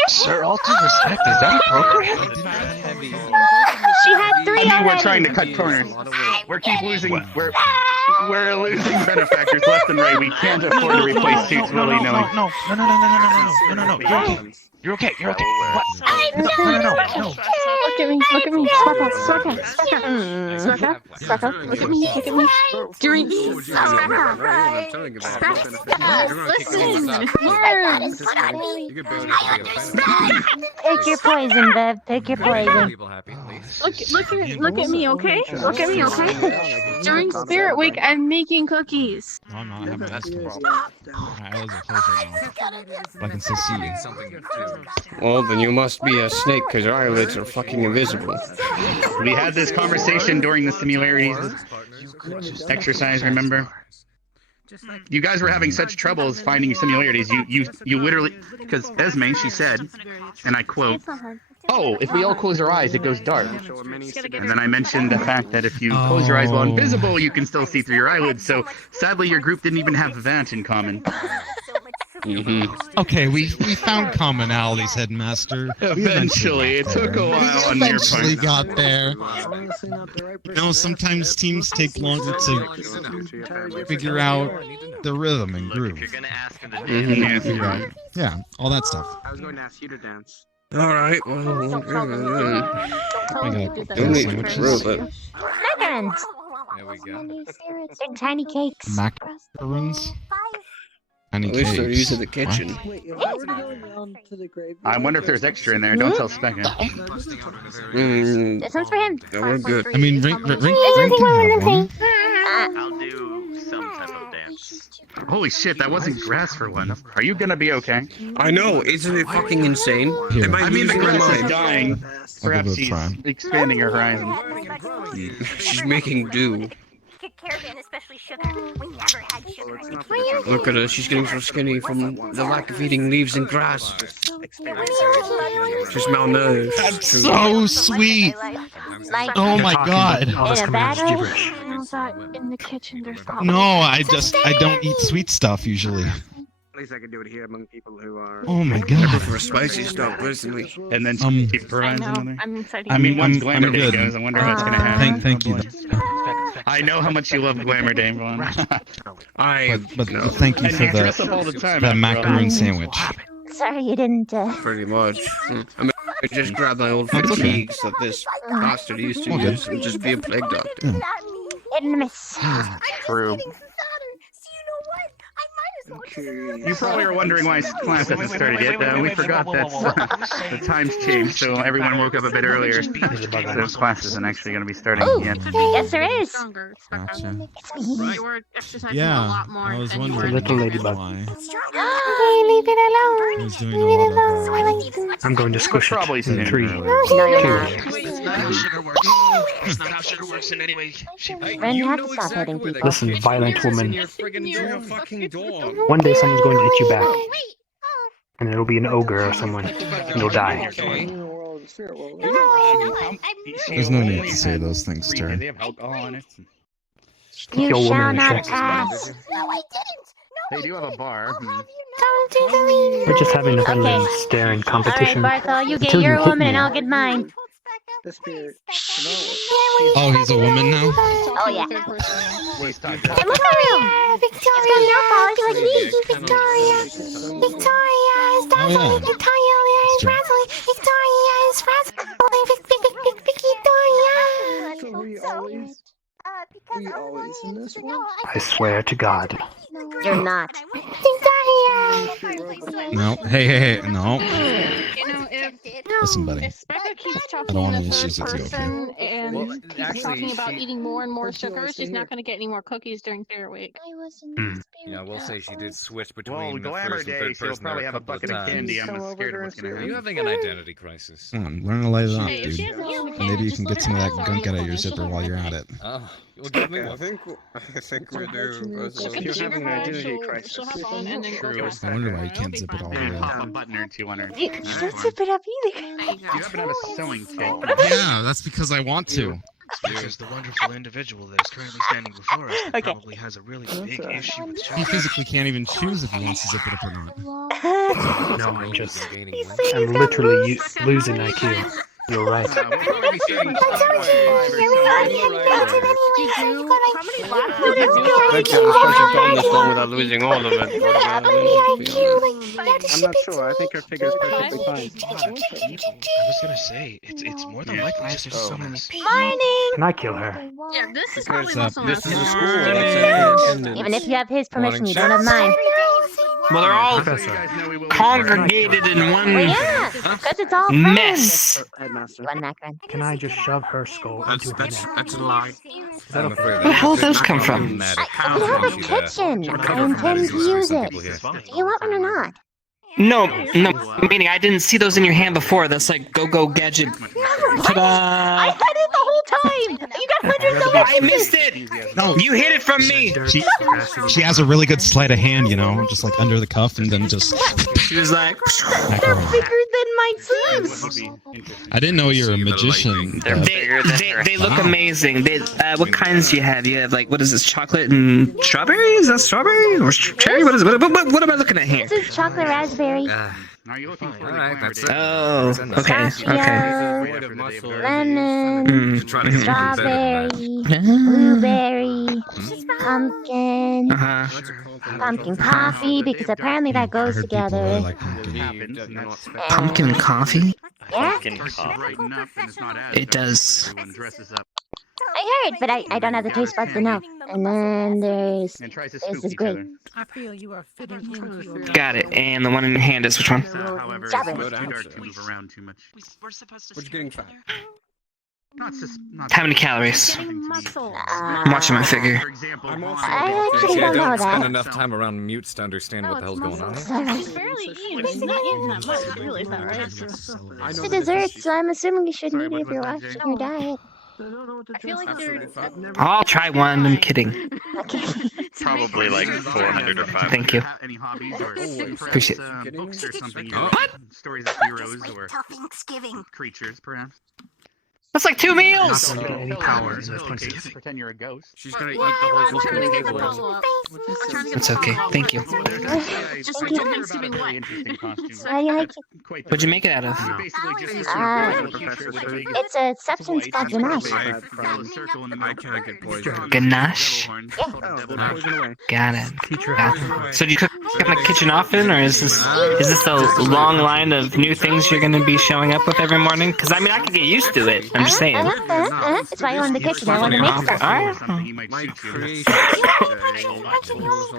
Sir, all due respect, is that appropriate? She had 3 I mean, we're already. trying to cut corners. We're losing. We're losing benefactors left and right. We can't afford to replace suits willy nilly. No. You're okay. You're okay. What? I'm No. Look at me. Look at me. Sucker. Look at me. Look at me. Drink. Pick your poison, Bev. Pick your poison. Look at me, okay? Look at me, okay? During Spirit Week, I'm making cookies. No, I'm not having that problem. My eyelids are closing now. But I can still see you. Well, then you must be a snake because your eyelids are fucking invisible. We had this conversation during the similarities exercise, remember? You guys were having such troubles finding similarities. You literally, because Esme, she said, and I quote, "Oh, if we all close our eyes, it goes dark." And then I mentioned the fact that if you close your eyes while invisible, you can still see through your eyelids. So sadly, your group didn't even have that in common. Okay, we found commonalities, Headmaster. Eventually, it took a while on your Eventually part. got there. You know, sometimes teams take longer to figure out the rhythm and groove. Yeah, all that stuff. I was going to ask you to dance. Alright, well, I got don't need to prove it. Macarons. There we go. Big tiny cakes. Macaroons. Tiny At least they're cakes. used to the kitchen. I wonder if there's extra in there. Don't tell Specca. This one's for him. Yeah, we're good. I mean, Rink This can one's have for one. him. I'll do some type of dance. Holy shit, that wasn't grass for one. Are you gonna be okay? I know, isn't it fucking insane? Here. Am I mean, the losing my grass is mind? dying. Perhaps she's expanding her horizon. She's making do. Caravan, especially sugar. We never had sugar. Look at her, she's getting so skinny from the lack of eating leaves and grass. She's malnourished. That's so sweet. Like, Oh my god. in a bad way? In the kitchen, there's No, I don't eat sweet stuff usually. At least I could do it here among people who are. Oh my I god. prefer spicy stuff, personally. And then she provides another. I'm excited. I mean, once I'm Glamour Day good. goes, I wonder what's gonna happen. Thank you. I know how much you love Glamour Day, Vaughn. But thank you And for you dress up all the time, the after all. macaroon sandwich. Sorry you didn't, Pretty much. I mean, I just grab my old fatigues that this bastard used to All good. use and just be a plague doctor. hit and miss. True. You probably are wondering why class hasn't started yet. We forgot that the times changed, so everyone woke up a bit earlier. So class isn't actually going to be starting yet. Yes, there is. Gotcha. You're exercising Yeah, a lot more I was than you wondering were. Little ladybug. why. Leave it alone. I was doing a lot of I'm going to squish Probably it soon. in 3, No, you're 2. not. That's not how sugar works. That's not how sugar works in any way. Ren, you have to stop hitting people. Listen, violent woman. fucking dog. One day someone's going to hit you back. And it'll be an ogre or someone. And you'll die. There's no need to say those things, Stern. They have alcohol on it. You Kill shall women and not chicks. pass. They do have a bar. Don't do the leader. We're just having a friendly Okay. staring All right, competition. Barthol, you get Until your you hit woman and me. I'll get mine. The spirit. Oh, he's a woman now? Oh, yeah. He's talking Hey, look at him! Victoria! It's like me, Victoria! Victoria is dazzling! Oh, yeah. Victoria is razzling! Victoria is razzling! Victoria! We always in this one. I swear to God. You're not. No. Hey, no. You know, if Listen, buddy. Becca keeps I talking don't want to any the issues third with you, okay? person and Well, keeps actually, talking about she- eating more and more sugar, she's not going to get any more cookies during Fair Week. Yeah, we'll say she did switch Well, between the Glamour first and Day, third so you'll person probably there a have a couple of bucket of times. candy. I'm scared of what's going to Are happen. you having an identity crisis? Come on, learn to light it up, Hey, if she dude. doesn't want the candy, Maybe you just can let get her some of have that some gunk out of your and she'll zipper have while her you're back. at it. Oh, well, give me. I think we do. If If you're having an identity crisis, She'll have fun and then go True. back. I wonder why you can't zip it all the Maybe way pop up. a button or two on her. You don't zip it up either. You happen to have a sewing kit. Yeah, that's because I want to. Because the wonderful individual that is currently standing before us that probably has a really big issue with He sugar. physically can't even choose if he wants to zip it up or not. No, I'm literally losing IQ. You're right. We'll probably be starting How many laps did you Becky, I'm supposed to go on this one without losing all of it. I'm not sure. I think your figure's perfectly fine. I was gonna say, it's more than likely just someone. Morning! Can I kill her? Yeah, this is probably What's up? This is a less school. than That's Even if you have his permission, you don't have mine. Well, they're all congregated in Well, one yeah, because it's all mess. Headmaster. One Macron. Can I just shove her skull into her neck? That's a lie. Is that okay? Where the hell did those come from? We have a kitchen. I intend to use it. Do you want one or not? No, meaning I didn't see those in your hand before. That's like go gadget. I Ta-da! had it the whole time. You got hundreds of I missed it. No, You hid it from me. she has a really good sleight of hand, you know, just like under the cuff and then just. She was like, They're bigger than my boobs. I didn't know you were a magician. they look amazing. What kinds do you have? You have like what is this? Chocolate and strawberry? Is that strawberry or cherry? What am I looking at here? This is chocolate raspberry. Are you looking for Alright, that's it. Oh, okay. Lemon, strawberry, blueberry, pumpkin, pumpkin coffee, because apparently that goes together. Pumpkin coffee? Yeah, It does. I heard, but I don't have the taste buds to know. And then there's this grape. I feel you are fitting into your Got it. And the one in your hand is which one? However, it's Strawberry. too dark to move around too much. We're supposed to What's getting fat? Not How many calories? muscle. I'm watching my figure. For example, I actually See, I don't know don't spend that. enough time around mutes to understand what the hell's going on here. He's barely eating. He's not eating that much. You realize that, right? It's a dessert, so I'm assuming you shouldn't eat it if you're watching your diet. I feel like you're. I'll try one. I'm kidding. Probably like 400 or 500. Thank you. Any hobbies or Appreciate perhaps, books or something? What? Stories of heroes or creatures, perhaps. That's like 2 meals. Any powers in this Pretend you're a ghost. She's gonna eat the whole That's okay. Thank you. Just like Thanksgiving what? How do you like it? What'd you make it out of? It's a substance called ganache. Ganache. Got it. Got it. So do you cook in the kitchen often, or is this a long line of new things you're gonna be showing up with every morning? Because I mean, I could get used to it. I'm just saying. That's why you wanted the kitchen. I wanted to make stuff.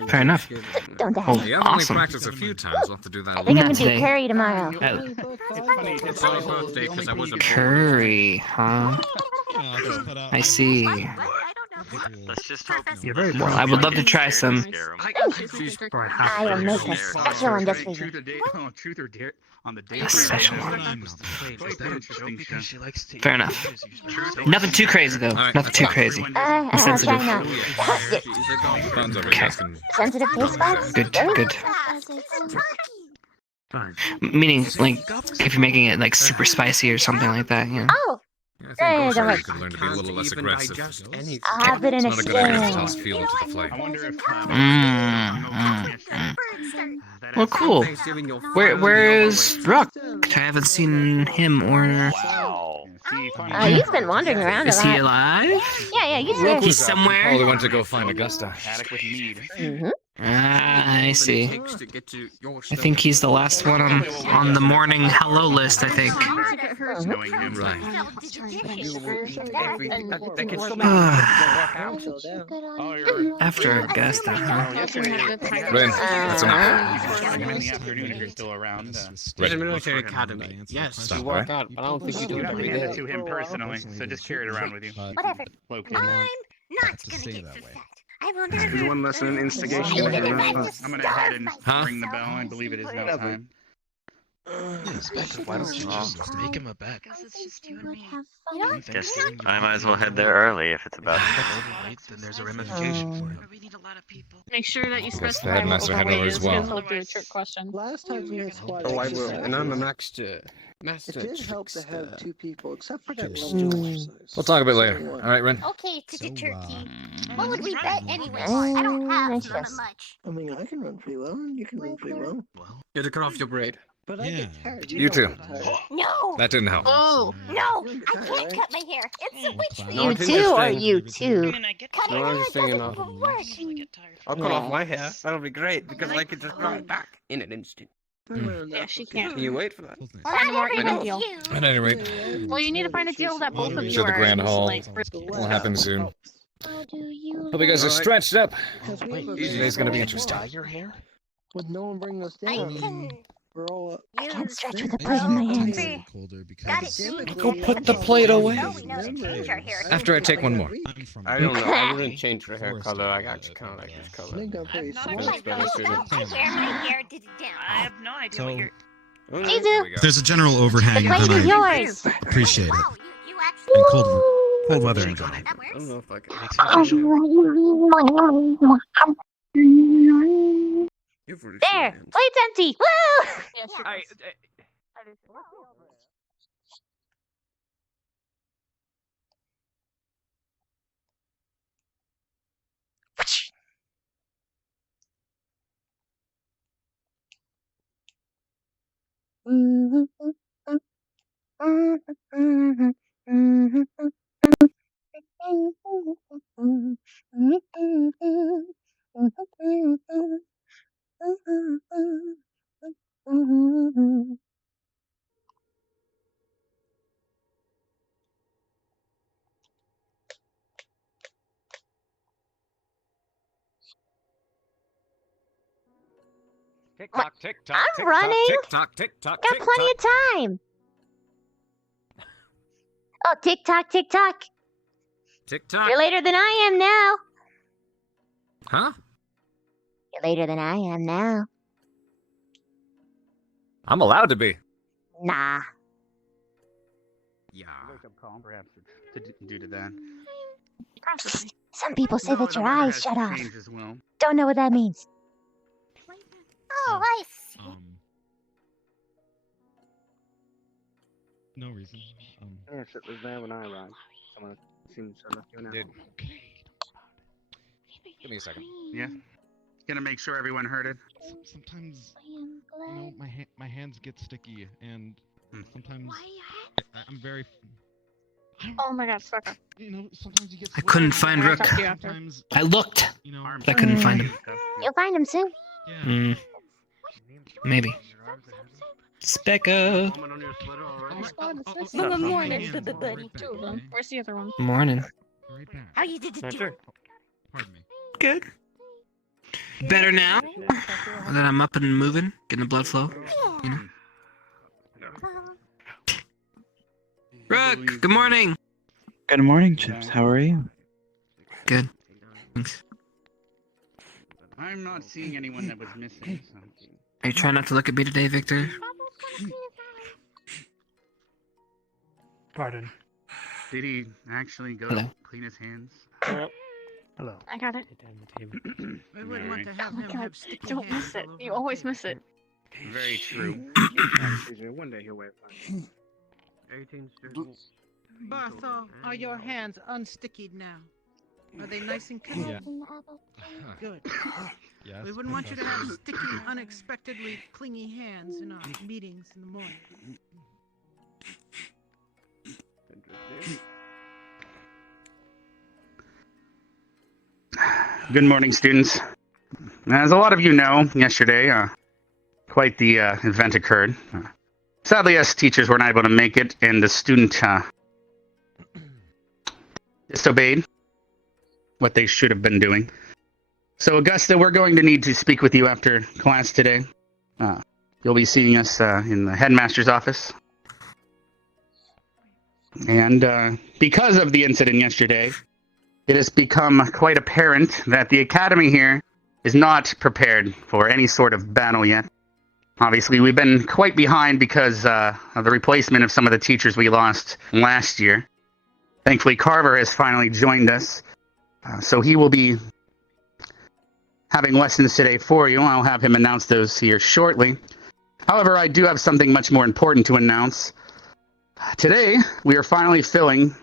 Fair enough. Don't die. Oh, Yeah, I've only awesome. practiced a few times. I'll have to do that I a think I'm lot. gonna do curry tomorrow. It's my birthday because I was a Curry, huh? I see. Let's just hope. Well, I would love to try some. I will make a special one just for you. Truth or dare on the day. Special. Interesting show. Fair enough. Nothing too crazy though. Nothing too crazy. I'm I'll sensitive. try now. Okay. Sensitive taste buds? Good, good. Meaning, like, if you're making it like super spicy or something like that, you know. Oh! Yeah, don't worry. You can learn to be a little less aggressive. I'll have it in It's a not a good idea to scale. toss fuel into the flame. Well, cool. Where is Rook? I haven't seen him or. You've been wandering around a Is lot. he alive? Yeah, he's He's here. somewhere. Probably went to go find Augusta. I see. I think he's the last one on the morning hello list, I think. Right. After Augusta, huh? Ren, that's enough. In the afternoon, if you're still around. There's a military academy. Yes, you work out, but I don't think you do it every day. To him personally, so just carry it around with you. Whatever. Located. I'm not gonna get so fat. I will There's never. one lesson in instigation. I'm if you're gonna not- I'm gonna head and ring the bell. I believe it is now time. Why don't you just make him a bet? Because it's just you and me. Guess I might as well head there early if it's about. Then there's a ramification for him. We need a lot of people. Make sure that you Guess the specify what headmaster had overweight one is, as well. because he'll do a trick question. Last time we had squad Oh, I will. exercise, And I'm a master. it did help to have two people, except for that trickster. level exercise. We'll talk a bit later. All right, Ren. Okay, to the turkey. What would we bet anyway? I don't have that much. I mean, I can run pretty well, and you can run pretty well. You have to cut off your braid. But I get tired. You too. No! That didn't help. Oh! No! I can't cut my hair. It's a witch thing. You too or you too? Cut No, my I'm hair just thinking doesn't of. work. I'll cut off my hair. That'll be great because I can just grow it back in an instant. Yeah, she can't. Can you wait for that? Find a more even know. deal. At any rate, Well, you need to find a deal that both of you sure the are grand hall like. will happen soon. How do you Hope you guys are Alright. stretched up. Wait, Today's gonna be interesting. your hair? With no one bringing us I down, can we're all up. I can't stretch with a plate in my hands. Got it. Go put the plate away. No, we know to change our hair. After I take one more. I don't know. I wouldn't change her hair color. I actually kind of like this I color. think I'm pretty Oh smart. my God, stop. My hair did it down. I have no idea what you're. Jizu, There's a general the overhang plate is that I yours. appreciate it. Wow, you actually. And cold weather in general. That I don't works. know if I can. You've really There, plate's empty. Woo! Tick What? tock, tick tock, I'm tick running. tock, tick tock, tick tock, Got tick plenty tock. of time. Oh, tick tock, tick tock. Tick tock. You're later than I am now. Huh? You're later than I am now. I'm allowed to be. Nah. Yeah. Wake up call, perhaps, due to that. Some people say that your eyes shut off. Changed as well. Don't know what that means. Oh, I see. No reason. Yes, it was there when I arrived. Someone seems to look you now. Dude. Give me a second. Yeah. Gonna make sure everyone heard it. Sometimes, my hands get sticky, and sometimes I'm very. Oh my God, Sucker. Sometimes you get. I couldn't find Rook. I looked. I couldn't find him. You'll find him soon. Hmm. Maybe. Specko. Good morning, buddy. Two of them. Where's the other one? Morning. How you did it? Good. Better now that I'm up and moving, getting the blood flow. You know. Rook, good morning. Good morning, Chips. How are you? Good. Thanks. I'm not seeing anyone that was missing. So. Are you trying not to look at me today, Victor? Pardon. Did he actually go Hello. clean his hands? Hello. I got it. I wouldn't want to have him have sticky Don't hands miss it. all over You the always place. miss it. Very true. One day he'll wear it. 18 students. Barthol, are your hands unstickied now? Are they nice and clean? Yeah. Good. Yes. We wouldn't want you to have sticky, unexpectedly clingy hands in our meetings in the morning. Good morning, students. As a lot of you know, yesterday, quite the event occurred. Sadly, us teachers were not able to make it, and the student disobeyed what they should have been doing. So, Augusta, we're going to need to speak with you after class today. You'll be seeing us in the headmaster's office. And because of the incident yesterday, it has become quite apparent that the academy here is not prepared for any sort of battle yet. Obviously, we've been quite behind because of the replacement of some of the teachers we lost last year. Thankfully, Carver has finally joined us, so he will be having lessons today for you. I'll have him announce those here shortly. However, I do have something much more important to announce. Today, we are finally filling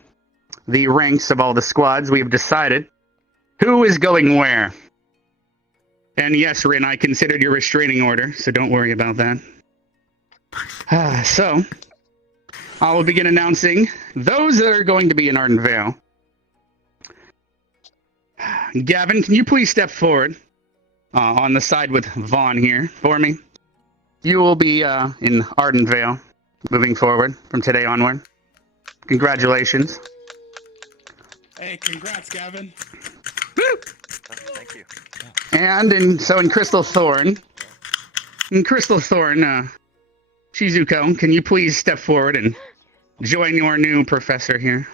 the ranks of all the squads. We have decided who is going where. And yes, Rin, I considered your restraining order, so don't worry about that. So, I will begin announcing those that are going to be in Arden Vale. Gavin, can you please step forward on the side with Vaughn here for me? You will be in Arden Vale moving forward from today onward. Congratulations. Hey, congrats, Gavin. Thank you. And in Crystal Thorn, Shizuko, can you please step forward and join your new professor here?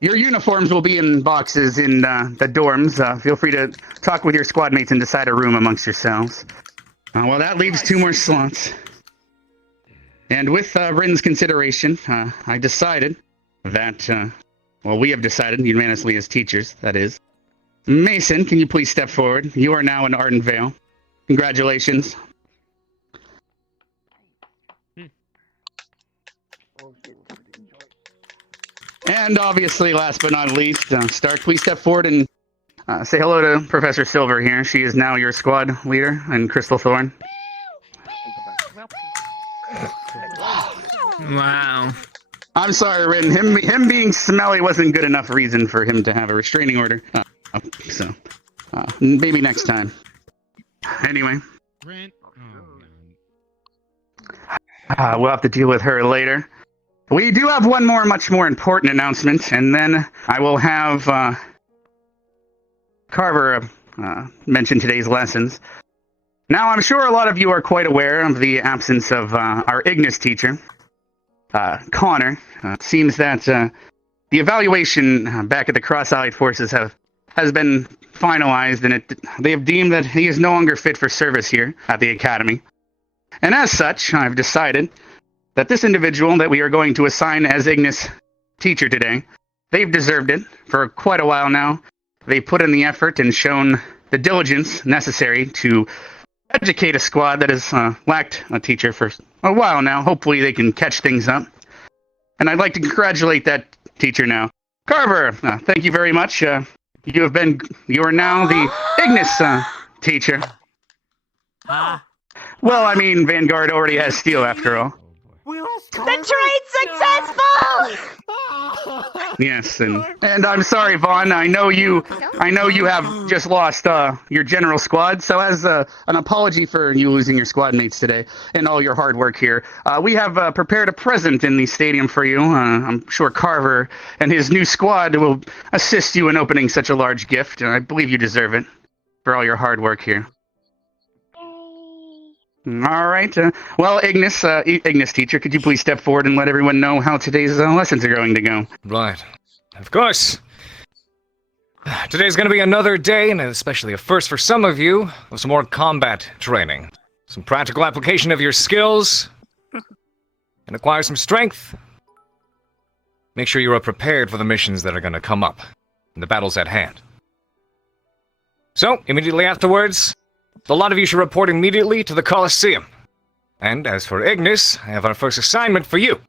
Your uniforms will be in boxes in the dorms. Feel free to talk with your squad mates and decide a room amongst yourselves. Well, that leaves 2 more slots. And with Rin's consideration, I decided that, we have decided, unanimously as teachers, that is. Mason, can you please step forward? You are now in Arden Vale. Congratulations. And obviously, last but not least, Stark, please step forward and say hello to Professor Silver here. She is now your squad leader, and Crystal Thorn. Wow. I'm sorry, Rin. Him being smelly wasn't good enough reason for him to have a restraining order. So, maybe next time. Anyway. We'll have to deal with her later. We do have one more, much more important announcement, and then I will have Carver mention today's lessons. Now, I'm sure a lot of you are quite aware of the absence of our Ignis teacher, Connor. It seems that the evaluation back at the Cross-Allied Forces has been finalized, and they have deemed that he is no longer fit for service here at the Academy. And as such, I've decided that this individual that we are going to assign as Ignis teacher today, they've deserved it for quite a while now. They've put in the effort and shown the diligence necessary to educate a squad that has lacked a teacher for a while now. Hopefully they can catch things up. And I'd like to congratulate that teacher now. Carver, thank you very much. You are now the Ignis teacher. Well, I mean, Vanguard already has steel after all. The trade's successful! Yes, and I'm sorry, Vaughn. I know you have just lost your general squad. So as an apology for you losing your squad mates today and all your hard work here, we have prepared a present in the stadium for you. I'm sure Carver and his new squad will assist you in opening such a large gift. I believe you deserve it for all your hard work here. All right. Well, Ignis teacher, could you please step forward and let everyone know how today's lessons are going to go? Right. Of course. Today's going to be another day, and especially a first for some of you, of some more combat training. Some practical application of your skills, and acquire some strength. Make sure you are prepared for the missions that are going to come up, and the battles at hand. So, immediately afterwards, a lot of you should report immediately to the Colosseum. And as for Ignis, I have our first assignment for you.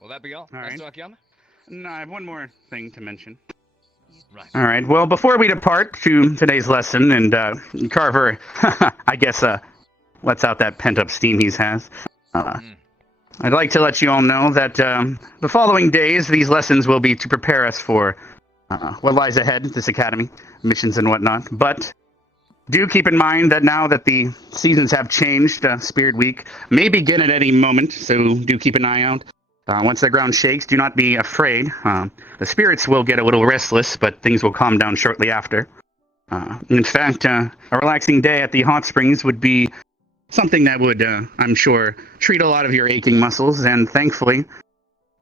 Will that be all? All right. Akiyama? No, I have one more thing to mention. Right. All right. Well, before we depart to today's lesson, and Carver, I guess, lets out that pent-up steam he has. I'd like to let you all know that the following days, these lessons will be to prepare us for what lies ahead at this academy, missions and whatnot. But do keep in mind that now that the seasons have changed, Spirit Week may begin at any moment, so do keep an eye out. Once the ground shakes, do not be afraid. The spirits will get a little restless, but things will calm down shortly after. In fact, a relaxing day at the hot springs would be something that would, I'm sure, treat a lot of your aching muscles, and thankfully,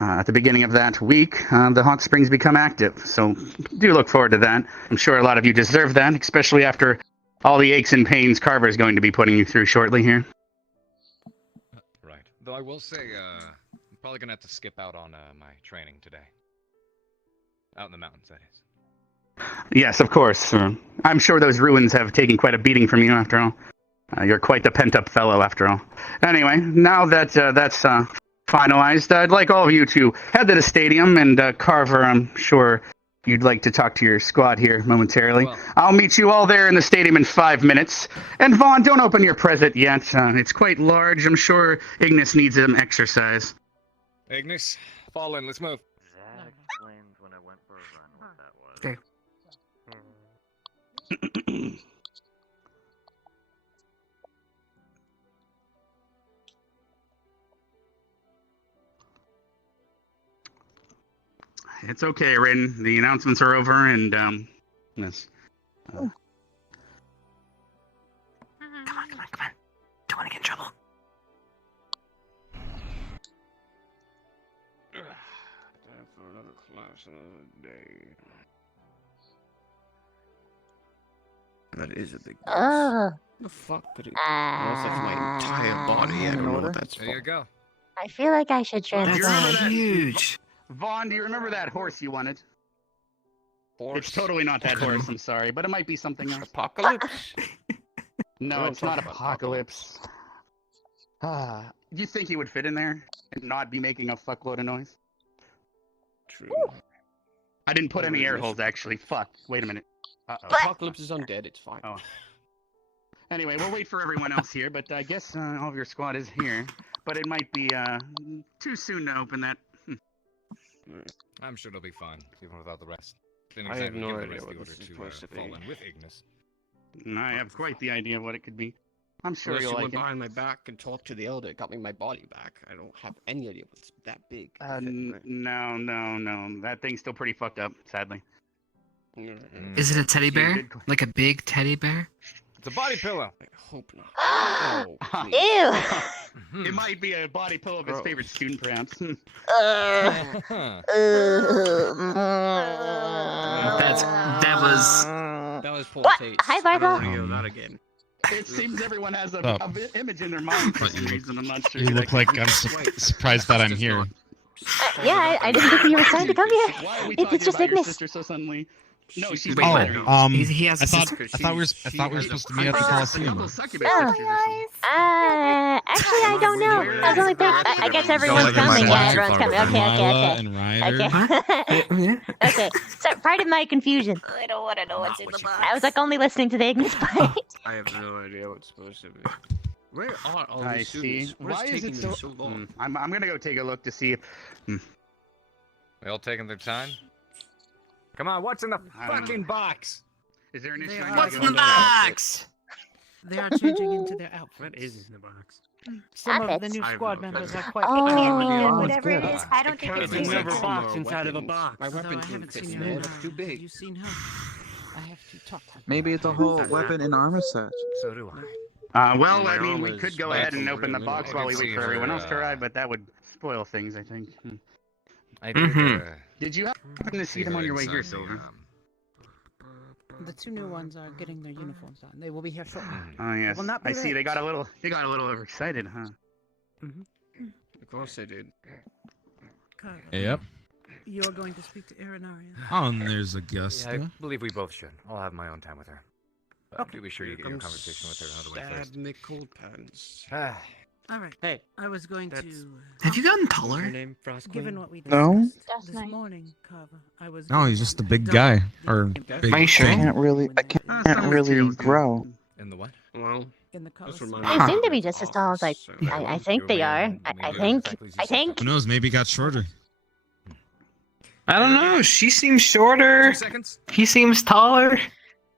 at the beginning of that week, the hot springs become active, so do look forward to that. I'm sure a lot of you deserve that, especially after all the aches and pains Carver is going to be putting you through shortly here. Right. Though I will say, I'm probably going to have to skip out on my training today. Out in the mountains, that is. Yes, of course. I'm sure those ruins have taken quite a beating from you, after all. You're quite the pent-up fellow, after all. Anyway, now that that's finalized, I'd like all of you to head to the stadium, and Carver, I'm sure you'd like to talk to your squad here momentarily. Well, I'll meet you all there in the stadium in 5 minutes. And Vaughn, don't open your present yet. It's quite large. I'm sure Ignis needs some exercise. Ignis, fall in, let's move. That explains when I went for a run what that was. Okay. It's okay, Rin. The announcements are over, and yes. Come on. Don't want to get in trouble. Time for another class, another day. That is a big Oh. The fuck could it? Unless that's my entire body. I don't know what that's for. There you go. I feel like I should Do you remember transform. that? Huge. Vaughn, do you remember that horse you wanted? Horse? It's totally not that horse, I'm sorry, but it might be something else. Apocalypse? No, Don't it's talk not about Apocalypse. Do you think he would fit in there and not be making a fuckload of noise? True. I didn't put I any really air miss holes, it. actually. Fuck. Wait a minute. Uh-oh. Apocalypse is undead, it's fine. Oh. Anyway, we'll wait for everyone else here, but I guess all of your squad is here. But it might be too soon to open that. I'm sure it'll be fine, even without the rest. I have no idea what this is supposed to be. Fall in with Ignis. I have quite the idea of what it could be. I'm sure Unless you'll you like went it. behind my back and talked to the elder, it got me my body back. I don't have any idea what's that big. No. That thing's still pretty fucked up, sadly. Is it a teddy bear? Good. Like a big teddy bear? It's a body pillow. I hope not. Oh, please. Ew. It might be a body pillow of his Gross. favorite student, perhaps. That was poor What? taste. Hi, I don't Barbara. want to hear that again. It seems everyone has a Oh. image in their mind for some reason. I'm not sure. You look like I'm surprised that I'm here. Yeah, I didn't think you were trying to come here. Why are we It's talking just about your Ignis. sister so suddenly? No, she's Wait, not Oh, married. He has I a thought sister. we were supposed to meet at the Coliseum. Succubus Oh. sisters or something. Actually, I don't know. I was only I guess everyone's like it might coming. be Yeah, too everyone's far coming. from Mila Okay. and Ryder. Okay. Okay. So, pardon my confusion. I don't want to know what's in the box. I was like only listening to the Ignis part. I have no idea what's supposed to be. Where are all I these see. students? What is Why is taking it them so? so long? I'm gonna go take a look to see if. They all taking their time? Come on, what's in the fucking box? Is there an issue? What's in the box? They are changing into their outfits. What is in the box? Some of the Outfits? new I squad have no members clue. are quite. It can be Oh, good, whatever it good. is. I don't think it's There's very never a good. box inside of a box. My Although weapon I team haven't fits seen in there. her It's too Have big. you seen her? I have to talk to her. Maybe it's a whole weapon and armor set. So do I. Well, My I mean, we armor's could go back ahead from and the open the real box middle. while I we can wait see for everyone her, else to arrive, but that would spoil things, I think. I did, Did you happen to see them on your way here, Silver? The two new ones are getting their uniforms on. They will be here shortly. Oh yes, will not be I see. They late. got a little overexcited, huh? Of course they did. Carver, Yep. you're going to speak to Arenaria. Oh, and there's Augusta. Yeah, I believe we both should. I'll have my own time with her. But Okay. do be sure you get your conversation with her out of the way first. Stab me cold pants. All right. Hey, I was going that's- to. Have you gotten Her taller? name Frost Given Queen? what we No. discussed That's this nice. morning, Carver, I was. No, going he's just to a big double guy. the Or impact big Are you sure? I thing. can't really. I some can't really materials do. grow. In the what? Well, in the this Colosseum. reminds They me seem of to be his just as tall as I. office, so- I think they are. I think. Who knows? Maybe he got shorter. I don't know. She seems shorter. 2 seconds. He seems taller.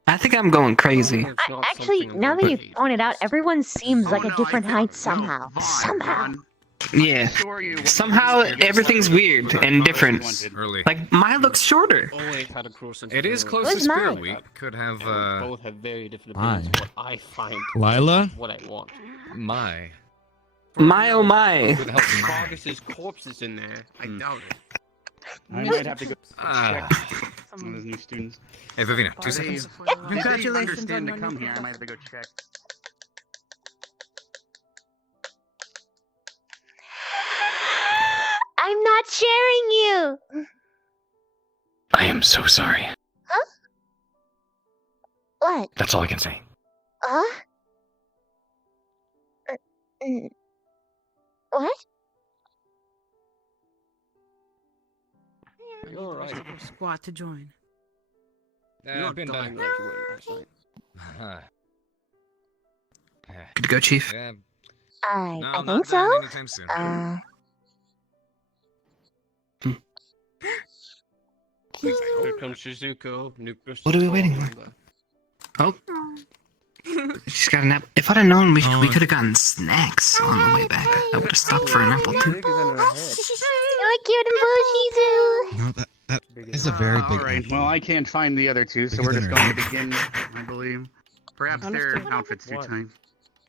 I think I'm going crazy. It's not Actually, something now that you about pointed out, everyone seems like Oh, a no, different I think- height no, somehow. Vaughn, Somehow. Vaughn, Yeah. assure you, Somehow everything's weird and different. Early. Like mine looks shorter. Always had a cruel sense It of is humor. close Where's to Spirit mine? Week. Could have, And we both have very different Hi. opinions of what I find Lila? what I want. my. My oh my. With help from mine. Vargas's corpse is in there. I doubt it. I might have to go Ah. check some of those new students. Hey, Vivina, 2 Did seconds. they Congratulations understand to on your come new here? I might have to go check. I'm not sharing you. I am so sorry. Huh? What? That's all I can say. Huh? What? You're alright. Squad to join. You're I've been dying done. like you were last night. Good to go, Chief. Yeah. I No, think not so. dying anytime soon. Here comes Shizuko. New crystal What are we ball waiting for? holder. Oh. She's got an apple. If I'd have known, we Oh. could have gotten snacks on the way back. I would have stopped for an apple too. Bigger than her head. You're cute and bushy, No, that is a very big All right. apple. Well, I can't find the other two, so Bigger we're just than going her to begin, I believe. Perhaps their Understood. outfits too What? tight.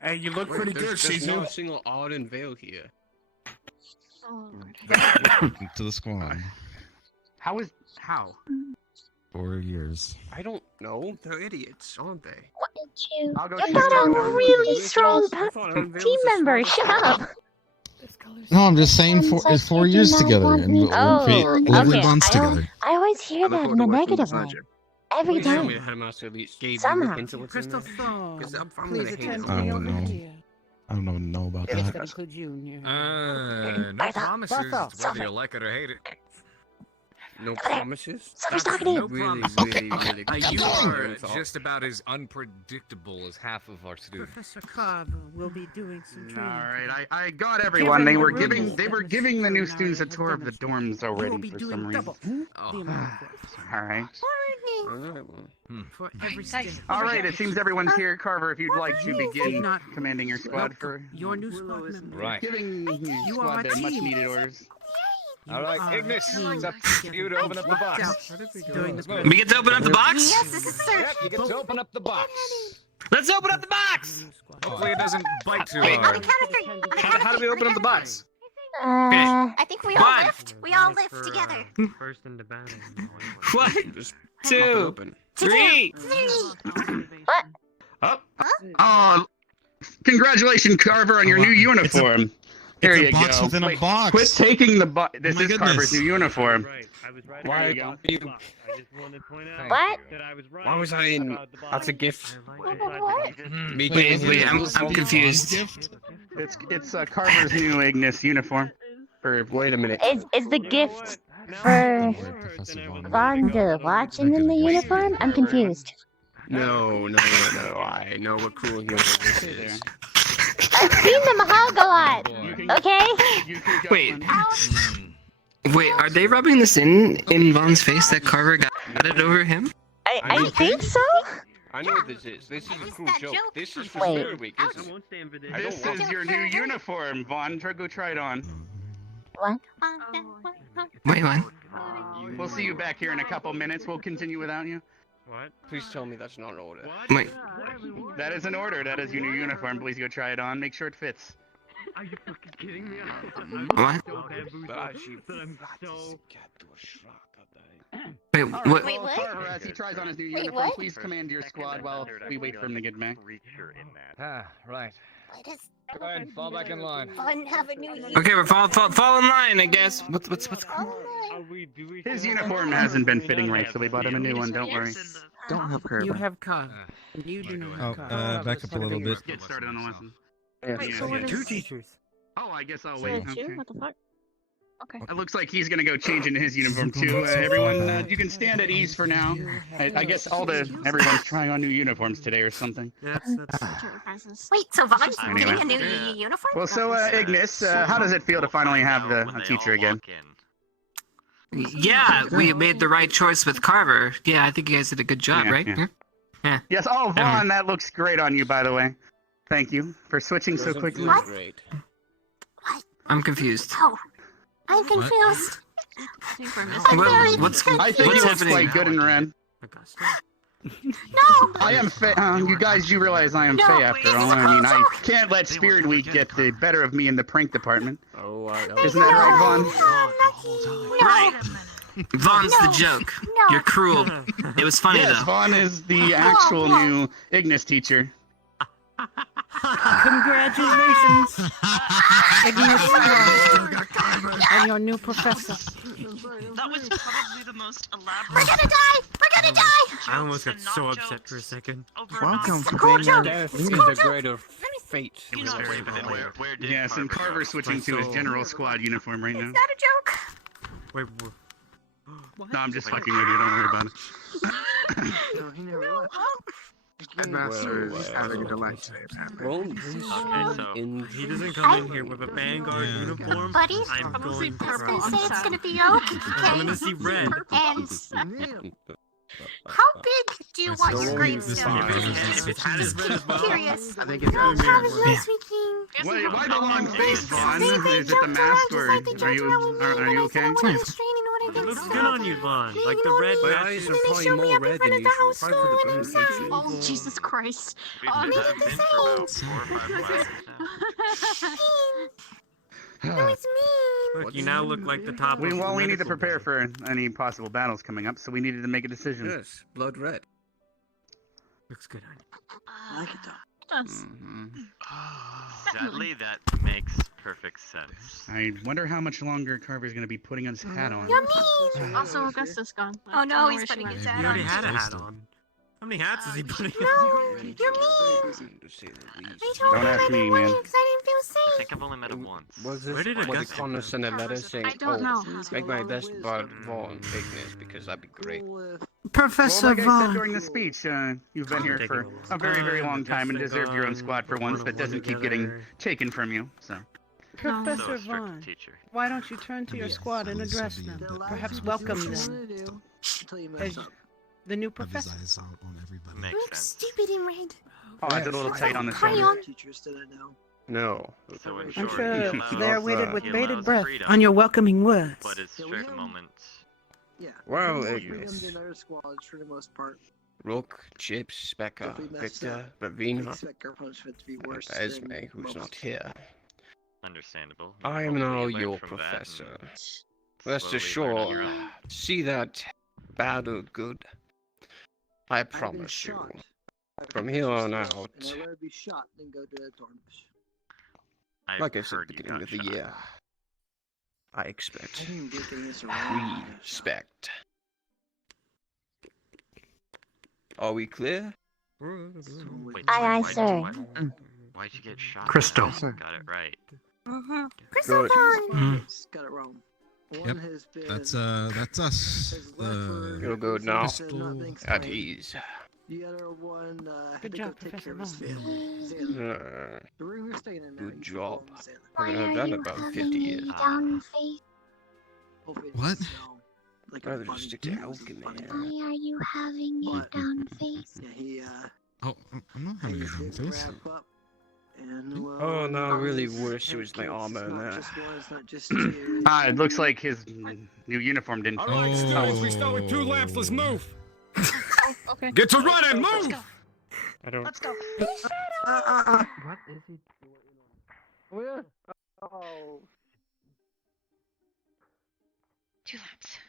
Hey, you look Wait, pretty good, there's not a Shizu. single Arden veil here. Welcome to the squad. How? 4 years. I don't know. They're idiots, aren't they? What did you? I'll go You're check not on a them. really strong I thought Arden veil team was the member. smartest Shut one. up. No, I'm just saying Sounds it's like 4 you do years not together, want and me we'll to create join. lovely Okay, bonds I don't- together. I always hear that in a negative way. Every Please tell time. me the headmaster at least gave you Somehow. a hint of what's in Crystal there. Thorn, 'Cause I'm please gonna hate attend it. to I me don't over know. here. I don't even know about Yes, that that. includes you. And your... No Bertha, promises. Bertha, It's whether you like it or hate it. No promises? Silver's talking to you. No Really, promises. really, really You confusing are thought. just about as unpredictable as half of our students. Professor Carver will be doing some All training. right, I got everyone. They Given were the giving rules they were that giving the new Mr. students a Nari has tour of the demonstrated, dorms you will already be for doing some reason. double the Oh. amount of work All right. Alright, well. for every student. All right. It seems everyone's here, Carver. If you'd like to You begin did not commanding your squad for your new squad member. Right. giving your You are squad a their much team. needed orders. You All right, are a Ignis, team it's up to you to open up the box. During the Let's We get to open up the box? Yes, this is sir. Yep, you get to open up the box. Let's open up the box! Hopefully it doesn't bite too On the hard. count of three. On the count How of do we three. open up the box? I think we all One. lift. We all lift together. First in the battle. 1, Just 2, open. 3. What? Oh, congratulations, Carver, on your new uniform. There It's a you box go. within a Wait, box. Quit taking the box. This my is Carver's goodness. new uniform. Why There you go. What? Why was I in? That's a gift. Me Wait, giving I'm you- confused. It's Carver's new Ignis uniform. For Wait a minute. Is the gift for Vaughn to watch him in the uniform? I'm confused. No. I know what cool humor this is. I've seen the Mahog a lot. Okay. Wait, are they rubbing this in Vaughn's face that Carver got it over him? I think so. I know what this is. This is a cruel joke. This is for Wait. Spirit Week, isn't it? This is your new uniform, Vaughn. Go try it on. What? Wait, what? We'll see you back here in a couple minutes. We'll continue without you. What? Please tell me that's not an order. Wait. That is an order. That is your new uniform. Please go try it on. Make sure it fits. Are you fucking kidding me? What? Wait, what? Wait, what? Carver, as he tries on his new uniform, please command your squad while we wait for him to get back. Ah, right. Why does Go ahead, fall back in line. Vaughn have a new uniform? Okay, we're fall in line, I guess. What's His uniform hasn't been fitting right, so we bought him a new one. Don't worry. Don't help her. You have car. You do not have car. Back up a little bit. Get started on the lesson. Wait, so what is... teachers. Oh, I guess I'll wait. Okay. What the fuck? Okay. It looks like he's gonna go change into his uniform too. Everyone, you can stand at ease for now. I guess everyone's trying on new uniforms today or something. Wait, so Vaughn's getting a new uniform? Well, so Ignis, how does it feel to finally have a teacher again? Yeah, we made the right choice with Carver. Yeah, I think you guys did a good job, right? Yeah. Yes. Oh, Vaughn, that looks great on you, by the way. Thank you for switching so quickly. What? I'm confused. Oh, I'm confused. What's I think you happening? play good and Ren. No! I am Faye. You guys do realize I am Faye after all. I mean, I can't let Spirit Week get the better of me in the prank department. Isn't that right, Vaughn? Right. Vaughn's the joke. No. You're cruel. It was funny Yes, though. Vaughn is the actual new Ignis teacher. Congratulations, Ignis and your new professor. That was probably the most elaborate. We're gonna die! We're gonna die! I almost got so upset for a second. Welcome to Cool being joke. Death It's is a cool a joke. greater fate. You know, Where did Yes, and Carver's switching to his general squad uniform right now. It's not a joke. Wait, No, I'm just fucking with you. Don't worry about it. No, he never left. Headmaster is having a lightsaber. Okay, so he doesn't come in here with a Vanguard uniform. Buddies, I'm probably going to purple. cry. Say it's gonna be okay. I'm gonna see red. And how big do you want your gravestone? If it's as red as well, Curious. I think it's No, gonna be Travis, red. no, sweet king. Why the long face, Vaughn? They Is it the joked mask around or just like they are joked you around with me when I okay? said I wanted to strain in order it to looks good on you, Vaughn. Like the red My matches. eyes And are then they probably showed me more up in red front than of the usual. house Probably school for and the I'm burn. sad. Oh, Jesus Christ. we've Oh, been make it been the for about same. 4 or 5 classes now. No, it's mean. Look, you now look like the top We of the need to medical prepare board. for any possible battles coming up, so we needed to make a decision. Yes, blood red. Looks good on you. I like it though. Sadly, that makes perfect sense. I wonder how much longer Carver's going to be putting his hat on. You're mean. Also, Augustus gone. Oh no, he's putting his He hat already on. had a hat on. How many hats is he putting on? No, you're mean. I told Don't him ask I me, didn't want man. it because I didn't feel I safe. think I've only met him once. Was Where did it Augustus Connor send a letter saying, I don't know. make my best bud Vaughn Ignis because that'd be great. Professor Well, like I said Vaughn. during the speech, you've been here for a very, very long time and deserve your own squad for once that doesn't keep getting taken from you. So, Professor strict Vaughn, teacher. why don't you turn to your squad and address them? Perhaps welcome them Until you as mess up. the new professor. Makes Look sense. stupid in red. oh, it's a little tight on the Crayon. shoulder. Teachers that I know. No. So in I'm short, sure he allows, they're awaited with he bated allows breath freedom, on your welcoming words. but his strict moments. Yeah. Well, Freedom Ignis. than other squads for the most part. Rook, Chips, Becca, If we mess Victor, up, we Ravina, expect our punishment to be and worse Esme, than who's most. not here. Understandable. I am Hopefully now you learn your from that professor. and Rest slowly learn on assured, your own. see that bad or good. I I've been promise you. shot by From here on professors, out, and I'd rather be shot than go to a Dornish. I've like I said heard at the you beginning got of the shot. year, I I expect didn't do things around. respect. Are we clear? Wait, Aye, aye, why'd sir. why'd you get shot? Crystal. Got it right. Mm-hmm. Crystal Good. Vaughn. Got it wrong. One Yep, has been that's us. has left for You're good now. said nothing's At fine. ease. The other one had Good to job, go take Professor care of his Malone. family. Xander. The room you're staying in now. Good you can job. call him Xander. I haven't heard that in about 50 years. Hopefully it What? doesn't smell like a Rather bunny just stick to poop. alchemy. Why are you having But- a down face? Yeah, he Oh, I'm not having a down did face. wrap up. And well, Oh no, really it's wish it was my case. armor It's and not that. just one, it's not just two. It looks like his new uniform didn't. All right, students, we start with 2 laps. Let's move. Okay. Get to running. Let's Move. go. I don't. Let's go. What is he doing? Where? Oh. 2 laps.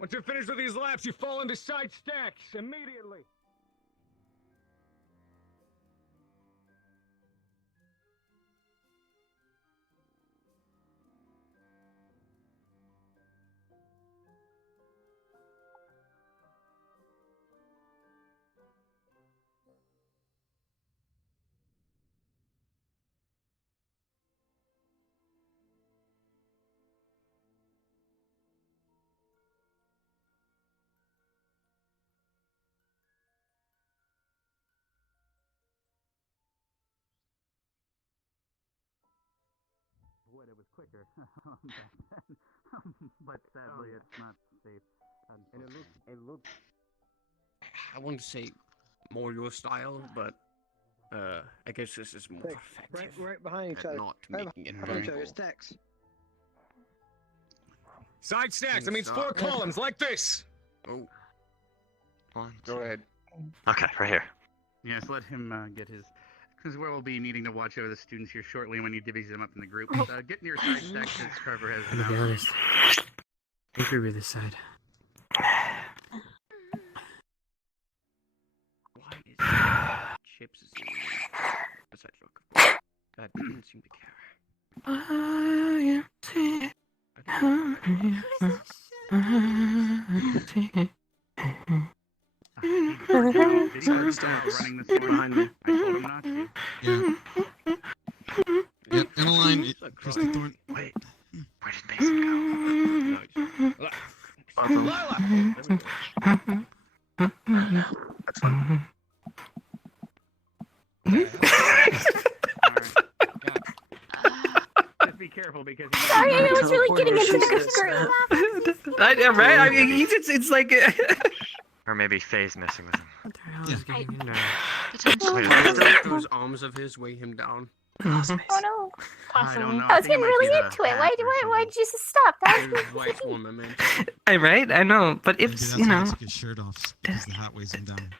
Once you're finished with these laps, you fall into side stacks immediately. Would it was quicker, but sadly it's not safe. And it looked. I wouldn't say more your style, but I guess this is more effective. Right behind each at other. Not Right making it behind each other. hurtful. Stacks. Side stacks. That means 4 columns like this. Oh. Go ahead. Okay, right here. Yes, let him get his. Because we'll be needing to watch over the students here shortly when he divvies them up in the group. Get near side stacks as Carver has I'm gonna be honest. I agree with this side. Why is Chips is in the side look? God didn't seem to care. Did he running this behind me? I told him not to. Yeah. Yep, Emmeline, Kristen Thorne. Wait, where did Mason go? That's fine. Just be careful because. Sorry, I was really getting into the groove. I know, right? I mean, it's like. Or maybe Faye's messing with him. What the hell is getting in there? Wait, those arms of his weigh him down. Oh no. I don't know. I was think getting it might really be the into it. hat or Why'd you just stop? That was His wife's woman, man. I right? I know, but Maybe if that's you why know. he took his shirt off because the hat weighs him down.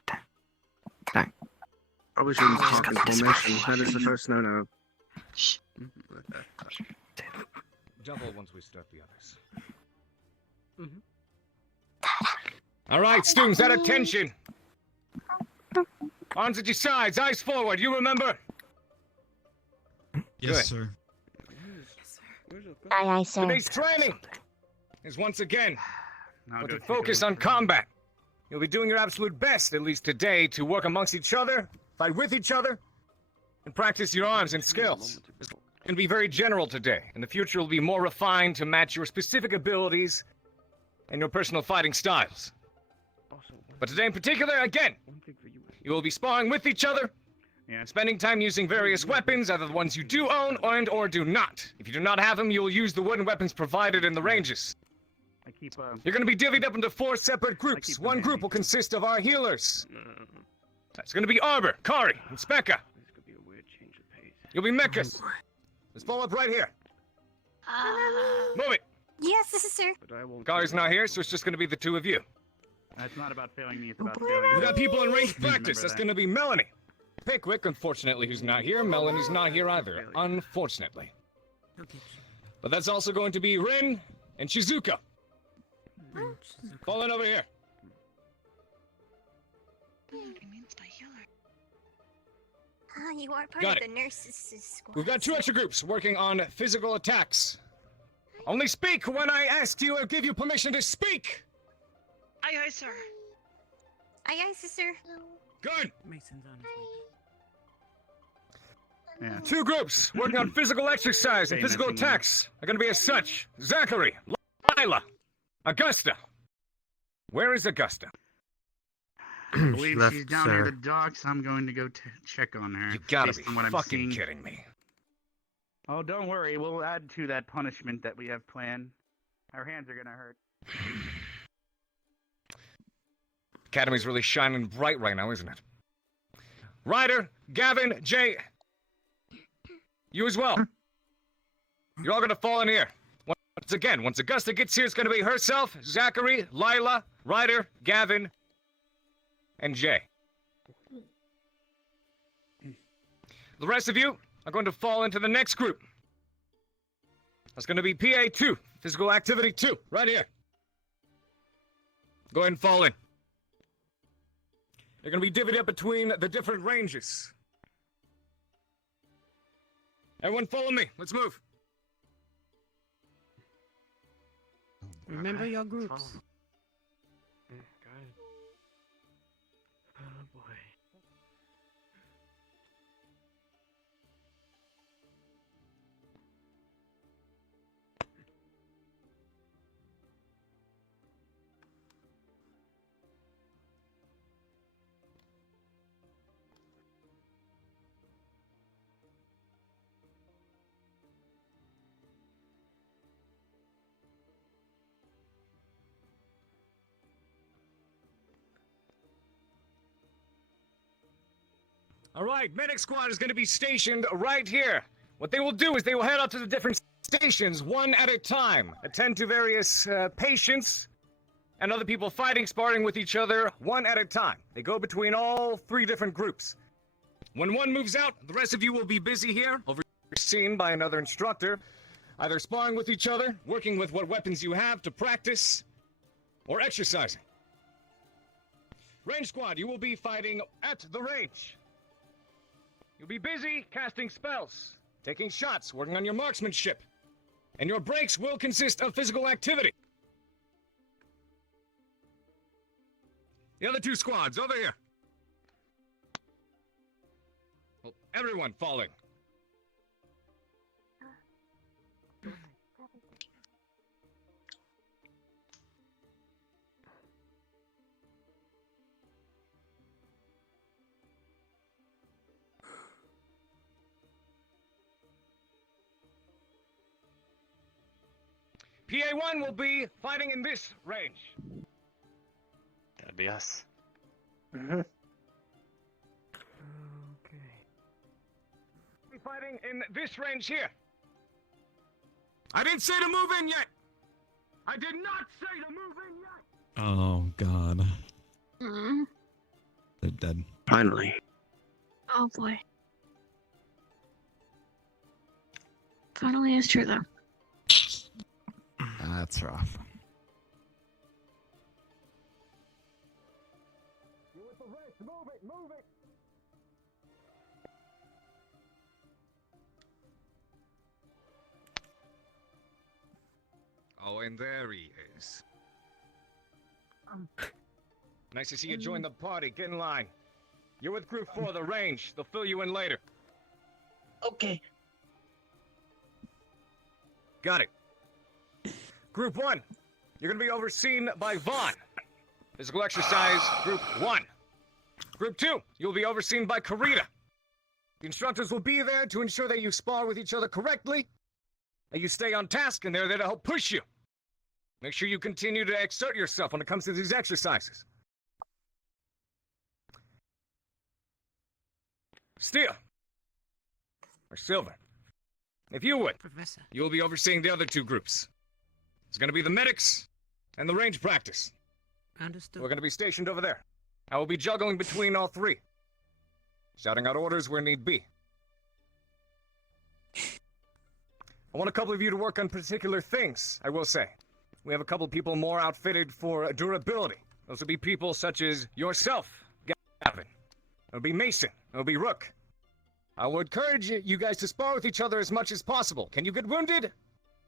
Probably shouldn't talk in formation. That is the first no-no. Double once we start the others. All right, students, at attention. Arms at your sides, eyes forward. You remember? Yes, Good. sir. Aye, sir. Today's training is once again Now with go a take focus look on around. combat. You'll be doing your absolute best, at least today, to work amongst each other, fight with each other, and practice your arms and skills. It's going to be very general today. In the future, will be more refined to match your specific abilities and your personal fighting styles. But today in particular, again, you will be sparring with each other, spending time using various weapons, either the ones you do own or do not. If you do not have them, you will use the wooden weapons provided in the ranges. I keep. You're going to be divvied up into 4 separate groups. One group will consist of our healers. That's going to be Arbor, Kari, and Specca. You'll be Mechas. Let's follow up right here. Move it. Yes, this is sir. Kari's not here, so it's just going to be the 2 of you. It's not about failing me. It's about failing. We got people in range Remember practice. That's that. going to be Melanie, Pickwick, unfortunately, who's not here. Melanie's not here either, unfortunately. But that's also going to be Rin and Shizuka. Fall in over here. You are part Got of it. the nurses' squad. We've got 2 extra groups working on physical attacks. Only speak when I ask you or give you permission to speak! Aye, aye, sir. Aye, aye, sister. Good! Mason's on Yeah. 2 groups working on physical exercise and physical attacks are going to be as such. Zachary, Lila, Augusta. Where is Augusta? I believe she's down near the docks. I'm going to go check on her. You gotta based be on what I'm fucking seeing. kidding me. Oh, don't worry. We'll add to that punishment that we have planned. Our hands are gonna hurt. Academy's really shining bright right now, isn't it? Ryder, Gavin, Jay, you as well. You're all gonna fall in here. Once Augusta gets here, it's gonna be herself, Zachary, Lila, Ryder, Gavin, and Jay. The rest of you are going to fall into the next group. That's going to be PA2, Physical Activity 2, right here. Go ahead and fall in. You're going to be divvied up between the different ranges. Everyone follow me. Let's move. Remember your groups. Oh boy. All right, medic squad is going to be stationed right here. What they will do is they will head up to the different stations one at a time, attend to various patients and other people fighting, sparring with each other one at a time. They go between all 3 different groups. When one moves out, the rest of you will be busy here, overseen by another instructor, either sparring with each other, working with what weapons you have to practice, or exercising. Range squad, you will be fighting at the range. You'll be busy casting spells, taking shots, working on your marksmanship, and your breaks will consist of physical activity. The other 2 squads, over here. Well, everyone falling. PA1 will be fighting in this range. That'd be us. Mm-hmm. Okay. Be fighting in this range here. I didn't say to move in yet. I did not say to move in yet. Oh God. Mm. They're dead. Finally. Oh boy. Finally is true though. That's rough. Move it, move it. Oh, and there he is. Nice to see you join the party. Get in line. You're with Group 4, the range. They'll fill you in later. Okay. Got it. Group 1, you're going to be overseen by Vaughn. Physical exercise, Group 1. Group 2, you'll be overseen by Karita. The instructors will be there to ensure that you spar with each other correctly, that you stay on task, and they're there to help push you. Make sure you continue to exert yourself when it comes to these exercises. Steel. Or Silver. If you would, Professor. you'll be overseeing the other 2 groups. It's going to be the medics and the range practice. Understood. We're going to be stationed over there. I will be juggling between all 3. shouting out orders where need be. I want a couple of you to work on particular things, I will say. We have a couple of people more outfitted for durability. Those would be people such as yourself, Gavin. It'll be Mason. It'll be Rook. I would encourage you guys to spar with each other as much as possible. Can you get wounded?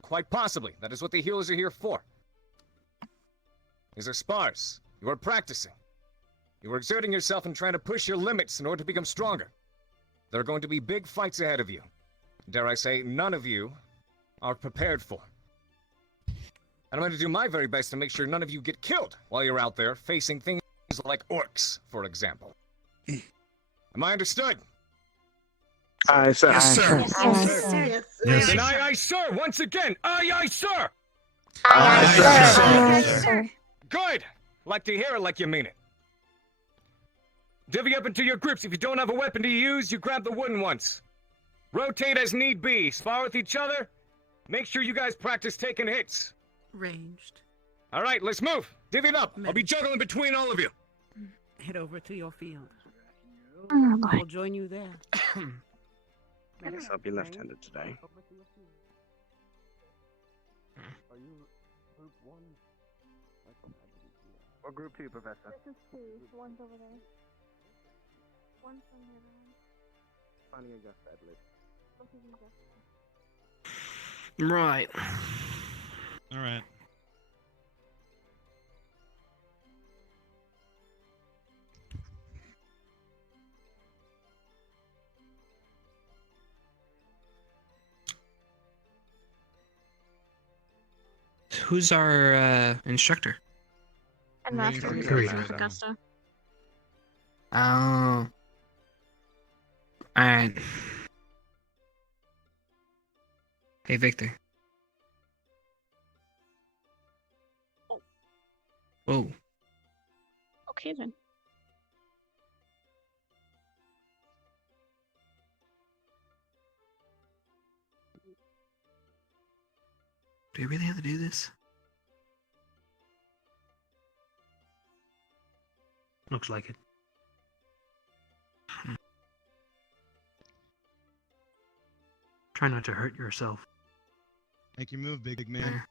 Quite possibly. That is what the healers are here for. These are spars. You are practicing. You are exerting yourself and trying to push your limits in order to become stronger. There are going to be big fights ahead of you. Dare I say, none of you are prepared for. And I'm going to do my very best to make sure none of you get killed while you're out there facing things like orcs, for example. Am I understood? Aye, sir. Yes, sir. Yes, sir. Yes. Then aye, sir. Once again, aye, sir. Aye, sir. Good. Like to hear it like you mean it. Divvy up into your groups. If you don't have a weapon to use, you grab the wooden ones. Rotate as need be. Spar with each other. Make sure you guys practice taking hits. Ranged. All right, let's move. Divvy it up. I'll be juggling between all of you. Head over to your field. Oh, boy. We'll join you there. I guess I'll be left-handed today. Or group 2, Professor? This is 2. One's over there. One's on the other one. Funny and just deadly. Both of them just. Right. All right. Who's our instructor? And Master Karina. Augusta. Oh. Alright. Hey, Victor. Whoa. Okay then. Do you really have to do this? Looks like it. Try not to hurt yourself. Make your move, big man.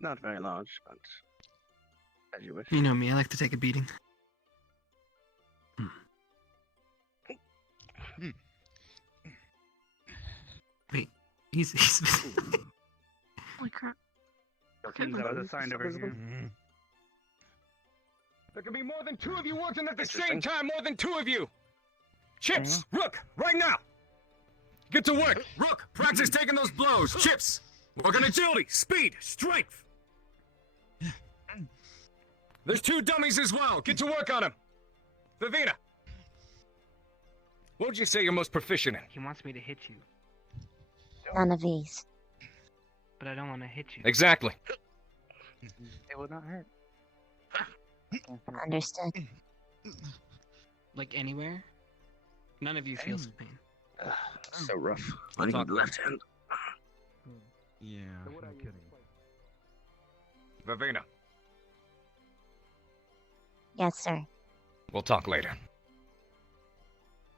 Not very large, but as you wish. You know me, I like to take a beating. Wait, he's Holy crap. That was assigned over here. There can be more than 2 of you working at the same time, more than 2 of you! Chips, Rook, right now! Get to work! Rook, practice taking those blows! Chips, work on agility, speed, strength! There's 2 dummies as well, get to work on them! Vivina! What would you say you're most proficient in? He wants me to hit you, None of these. but I don't want to hit you. Exactly. It will not hurt. Understood. Like anywhere? None of you feels the pain. So rough. I need the left hand. Yeah, no kidding. Vivina, Yes, sir. we'll talk later.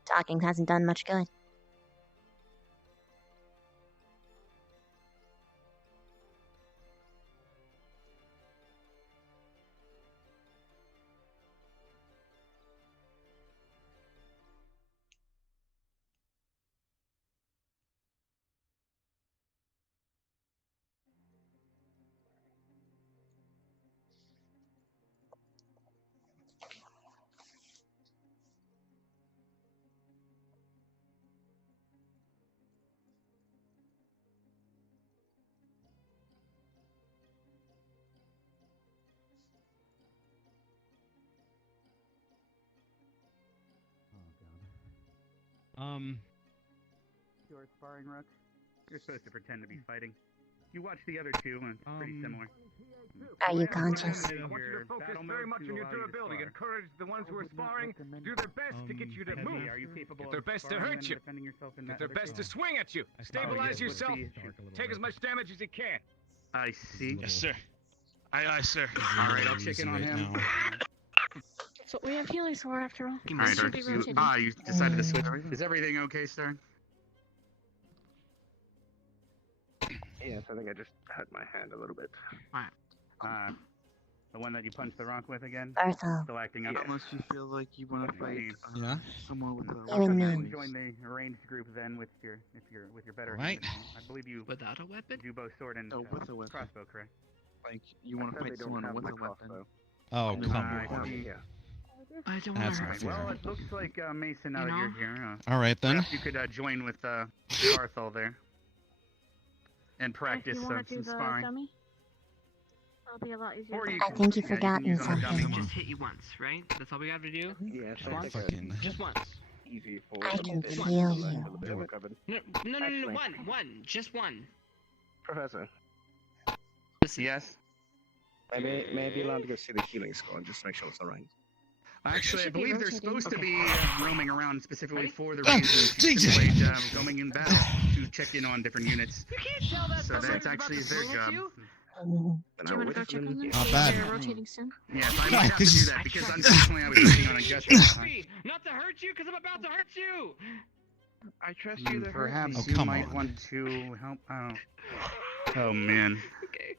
Talking hasn't done much good. You're sparring, Rook. You're supposed to pretend to be fighting. You watch the other 2, and it's pretty similar. Are you conscious? I want you to focus very much on your durability. Encourage the ones who are sparring to do their best to get you to move. Are you capable Get their best to hurt you. Get their best to swing at you. Stabilize yourself. Take as much damage as you can. I see. Yes, sir. Aye, sir. All right, I'll check in on him. So we have healing sword after all. All right, Should be rotating. you decided to switch. Is everything okay, sir? Yes, I think I just hurt my hand a little bit. The one that you punched the rock with again? Arthur. Still acting up. Unless you feel like you want to fight someone with a Even weapon. me. Join the ranged group then with your better. Right. I believe you without a weapon. do both sword and with a weapon. crossbow, correct? Like you want to fight someone with a weapon. Oh, come I on. see. I don't That's want not to fair. Well, it looks like Mason, now that you're here. All right, then. Perhaps you could join with Arthur there and practice if you want to do some the sparring. dummy, it'll be a lot easier. Or you I can- think you've yeah, you can forgotten use on the something. dummy. Just hit you once, right? That's all we have to do. Yeah, Just once. Fucking. Just once. easy for I can this feel to you. be recovered. No, Actually- one, just one. Professor, Yes. may I be allowed to go see the healing score and just make sure it's alright? Actually, I should be believe they're rotating. supposed to be roaming around specifically for the Ah, reason Jesus. roaming in battle to check in on different units. You can't tell that So that's actually their job. Do you want to go check on them? Not See if bad. they're rotating soon. Yes, I No, might have to 'cause do you- that because unfortunately I was working on a gut this time. Not to hurt you, because I'm about to hurt you. I trust you to hurt Perhaps Oh, you come might on. want to help out. Oh man. Okay.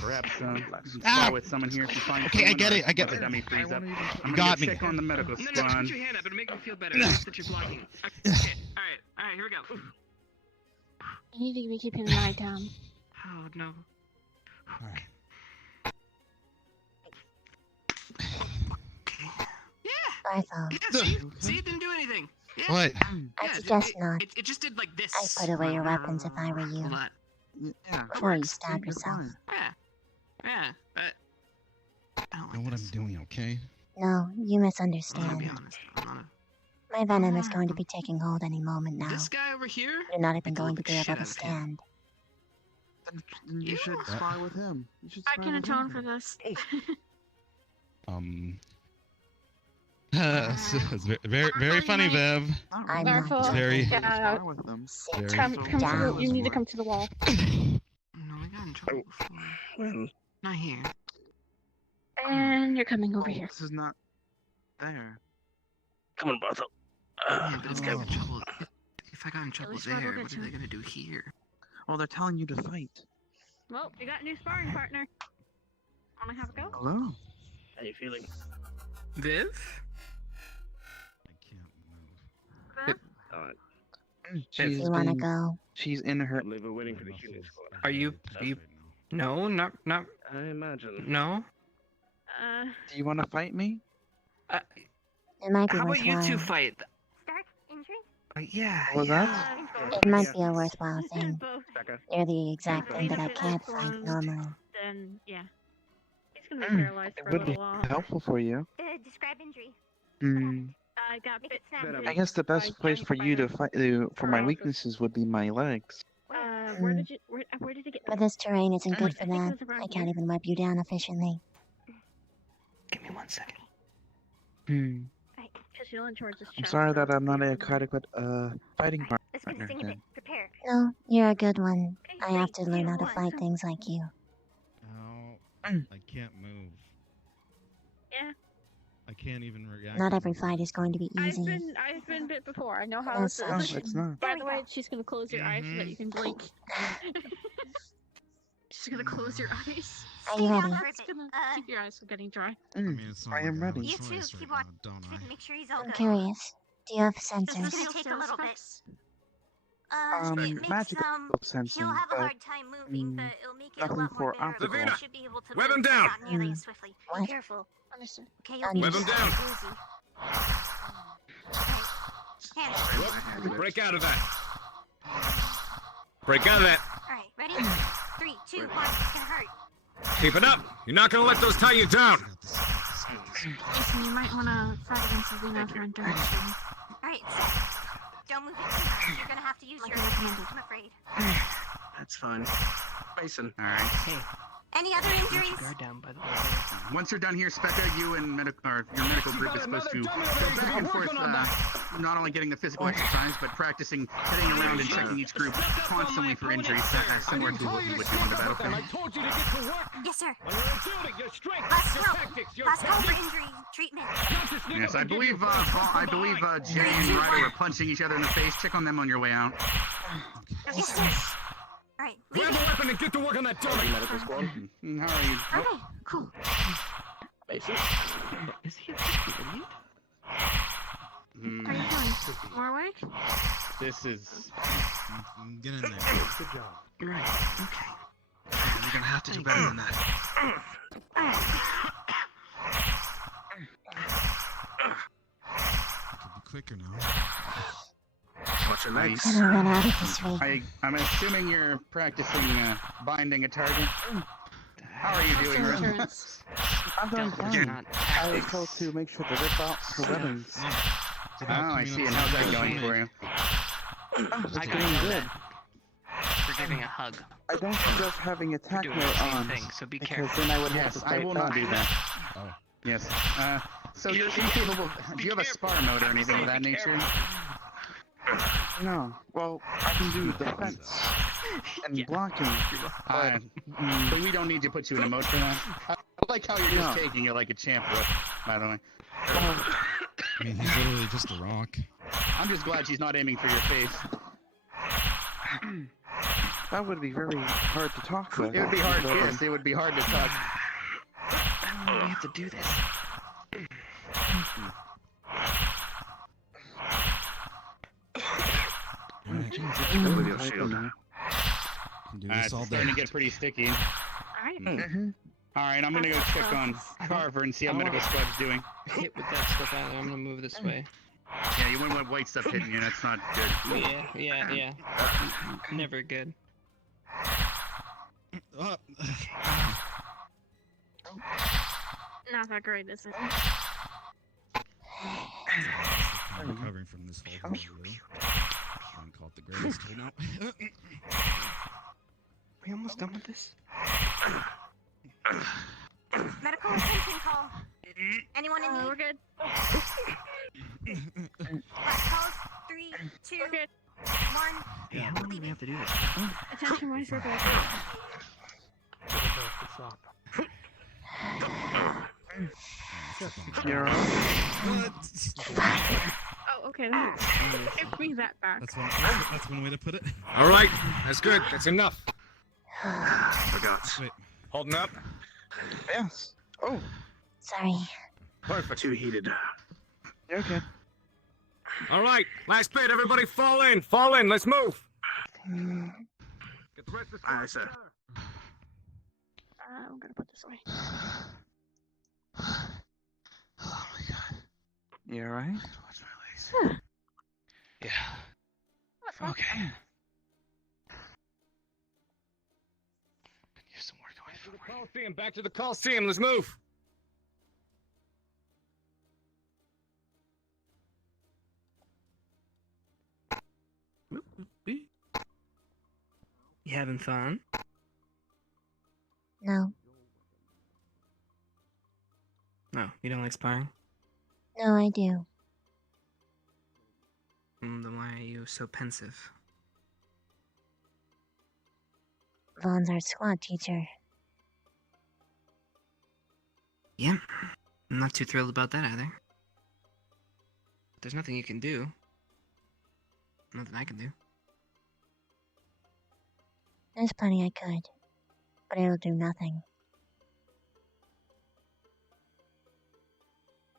Perhaps Ow. start with someone here if you find Okay, I someone get or it, I get let the it. dummy freeze up. I'm gonna got go me. check on the medical No, squad. put your hand up. It'll make me feel better. It's that you're blocking. Okay, alright, here we go. You need to be keeping an eye down. Oh, no. All right. Arthur, Yeah, see, it didn't do anything. Yeah. What? I Yeah, suggest not. It just did like this. I'd put away your weapons if I were you. Hold on. Yeah. Before you stab yourself. Yeah, I don't Know what I'm doing, okay? No, you I'm gonna misunderstand. be honest. I'm not My venom is going to be taking hold any moment now. This guy over here? You're not even I going to beat be the able shit to out of him. stand. Then you should spar with him. You should I spar can with atone him. for this. It's very, very funny, Bev. Not I'm really. not Careful. Very- Spar with them. Very. Come to the, you need to come to the wall. No, we got in trouble before. Well, Not here. And you're coming over Oh, here. this is not there. come on, Barthel. Yeah, but it's got in trouble. If I got in trouble least we'll there, get what to are they it. gonna do here? Well, they're telling you to fight. Well, you got a new sparring partner. Wanna have a go? Hello. How you feeling? Viv? Viv? She's You wanna being- go? She's in her. They were waiting for the healing score. Are you? No, not. I imagine. No. Do you want to fight me? It might be How about you two worthwhile. fight? Start injury? Yeah. What was that? It might be a worthwhile thing. Both. Becca? You're the exact If thing that I it is can't fight one- normally. Then, yeah. He's gonna be paralyzed It for a would be little while. helpful for you. Describe injury. Hmm. I got bit I guess the best place for you to fight for my weaknesses would be my legs. Where did you, where did you get But this terrain isn't good for I think it that. was around I can't here. even wipe you down efficiently. Give me 1 second. Hmm. Just yelling towards his I'm chest. sorry that I'm not a adequate fighting Let's get partner. this thing a then. bit prepared. No, you're a good one. I have to Three, learn two, how to one. fight things like you. I can't move. Yeah. I can't even react. Not every fight is going to be I've easy. been bit before. I know how No, this is. it's not. By the way, she's gonna close your eyes so that you can blink. She's gonna close your eyes. Are you ready? It's gonna keep your eyes from getting dry. I am ready. You two keep on. Make sure he's all I'm good. curious. Do you have This sensors? is gonna take a little bit. It makes magical sensing, he'll have a but hard time moving, but it'll make it a nothing lot more for bearable. optical. He should be able to Weapon move, but down! not nearly as swiftly. Be What? careful. Understood. Okay, you'll Weapon be down. easy. Hands. Break out of that. Break out of that. Alright, ready? 3, 2, 1. It's gonna hurt. Keep it up. You're not gonna let those tie you down. Jason, you might wanna fight against Savina if you're in direction. Alright, so don't move it too much. You're gonna have to use your recommended. I'm afraid. That's fine. Mason. All right. Hey. Any other injuries? Once you're done here, Specca, you and your medical group is supposed to go back and forth, not only getting the physical exercise, but practicing heading around and checking each group constantly for injuries, similar to what you would do on the battlefield. Yes, sir. Last call for injury treatment. Yes, I believe Jay and Ryder were punching each other in the face. Check on them on your way out. Yes, sir. Alright, Grab the weapon and get to work on that dummy! Medical squad. How are you? Okay, cool. Mason? Is he a idiot? How are you doing? More awake? This is. Get in there. Good job. You're right. Okay. You're gonna have to do better than that. Could be quicker now. What's your legs? I'm gonna run out of this week. I'm assuming you're practicing binding a target. How are you doing, Ren? I'm doing fine. I was told to make sure to rip out the weapons. Oh, I see. And how's that going for you? It's doing good. For giving a hug. I don't suggest having attack mode on, so be because then I would have to Yes, I will not do that. Oh. Yes. So you're incapable. Do you have a spar mode or anything of that nature? No. Well, I can do defense and blocking. But we don't need to put you in a mode for that. I like how you're just taking it like a champ, by the way. I mean, he's literally just a rock. I'm just glad she's not aiming for your face. That would be very hard to talk with. It would be hard, yes, it would be hard to talk. I don't really have to do this. With your shield. Do this all It's day. starting to get pretty sticky. Alright. Alright, I'm gonna go check on Carver and see how medical squad's doing. Hit with that stuff out there. I'm gonna move this way. Yeah, you wouldn't want white stuff hitting you, that's not good. Yeah. Never good. Not that great, is it? I'm recovering from this whole deal. Don't call it the greatest, you know. We almost done with this? Medical attention call. Anyone in need? We're good. Last calls. 3, 2, 1. Yeah, how long do we have to do this? Attention, my circle. You're Oh, okay. Give me that back. That's one way to put it. All right, that's good. That's enough. Forgot. Wait. Holding up. Yes. Oh. Sorry. Perfect. Too heated. You're okay. All right, last bit. Everybody fall in. Fall in. Let's move. Get the rest of the Aye, sir. I'm gonna put this away. Oh my god. You alright? Watch my legs. Yeah. Okay. Use some work going forward. Coliseum. Back to the Coliseum. Let's move. You having fun? No. No, you don't like sparring? No, I do. Then why are you so pensive? Vaughn's our squad teacher. Yeah, I'm not too thrilled about that either. There's nothing you can do. Nothing I can do. There's plenty I could, but it'll do nothing.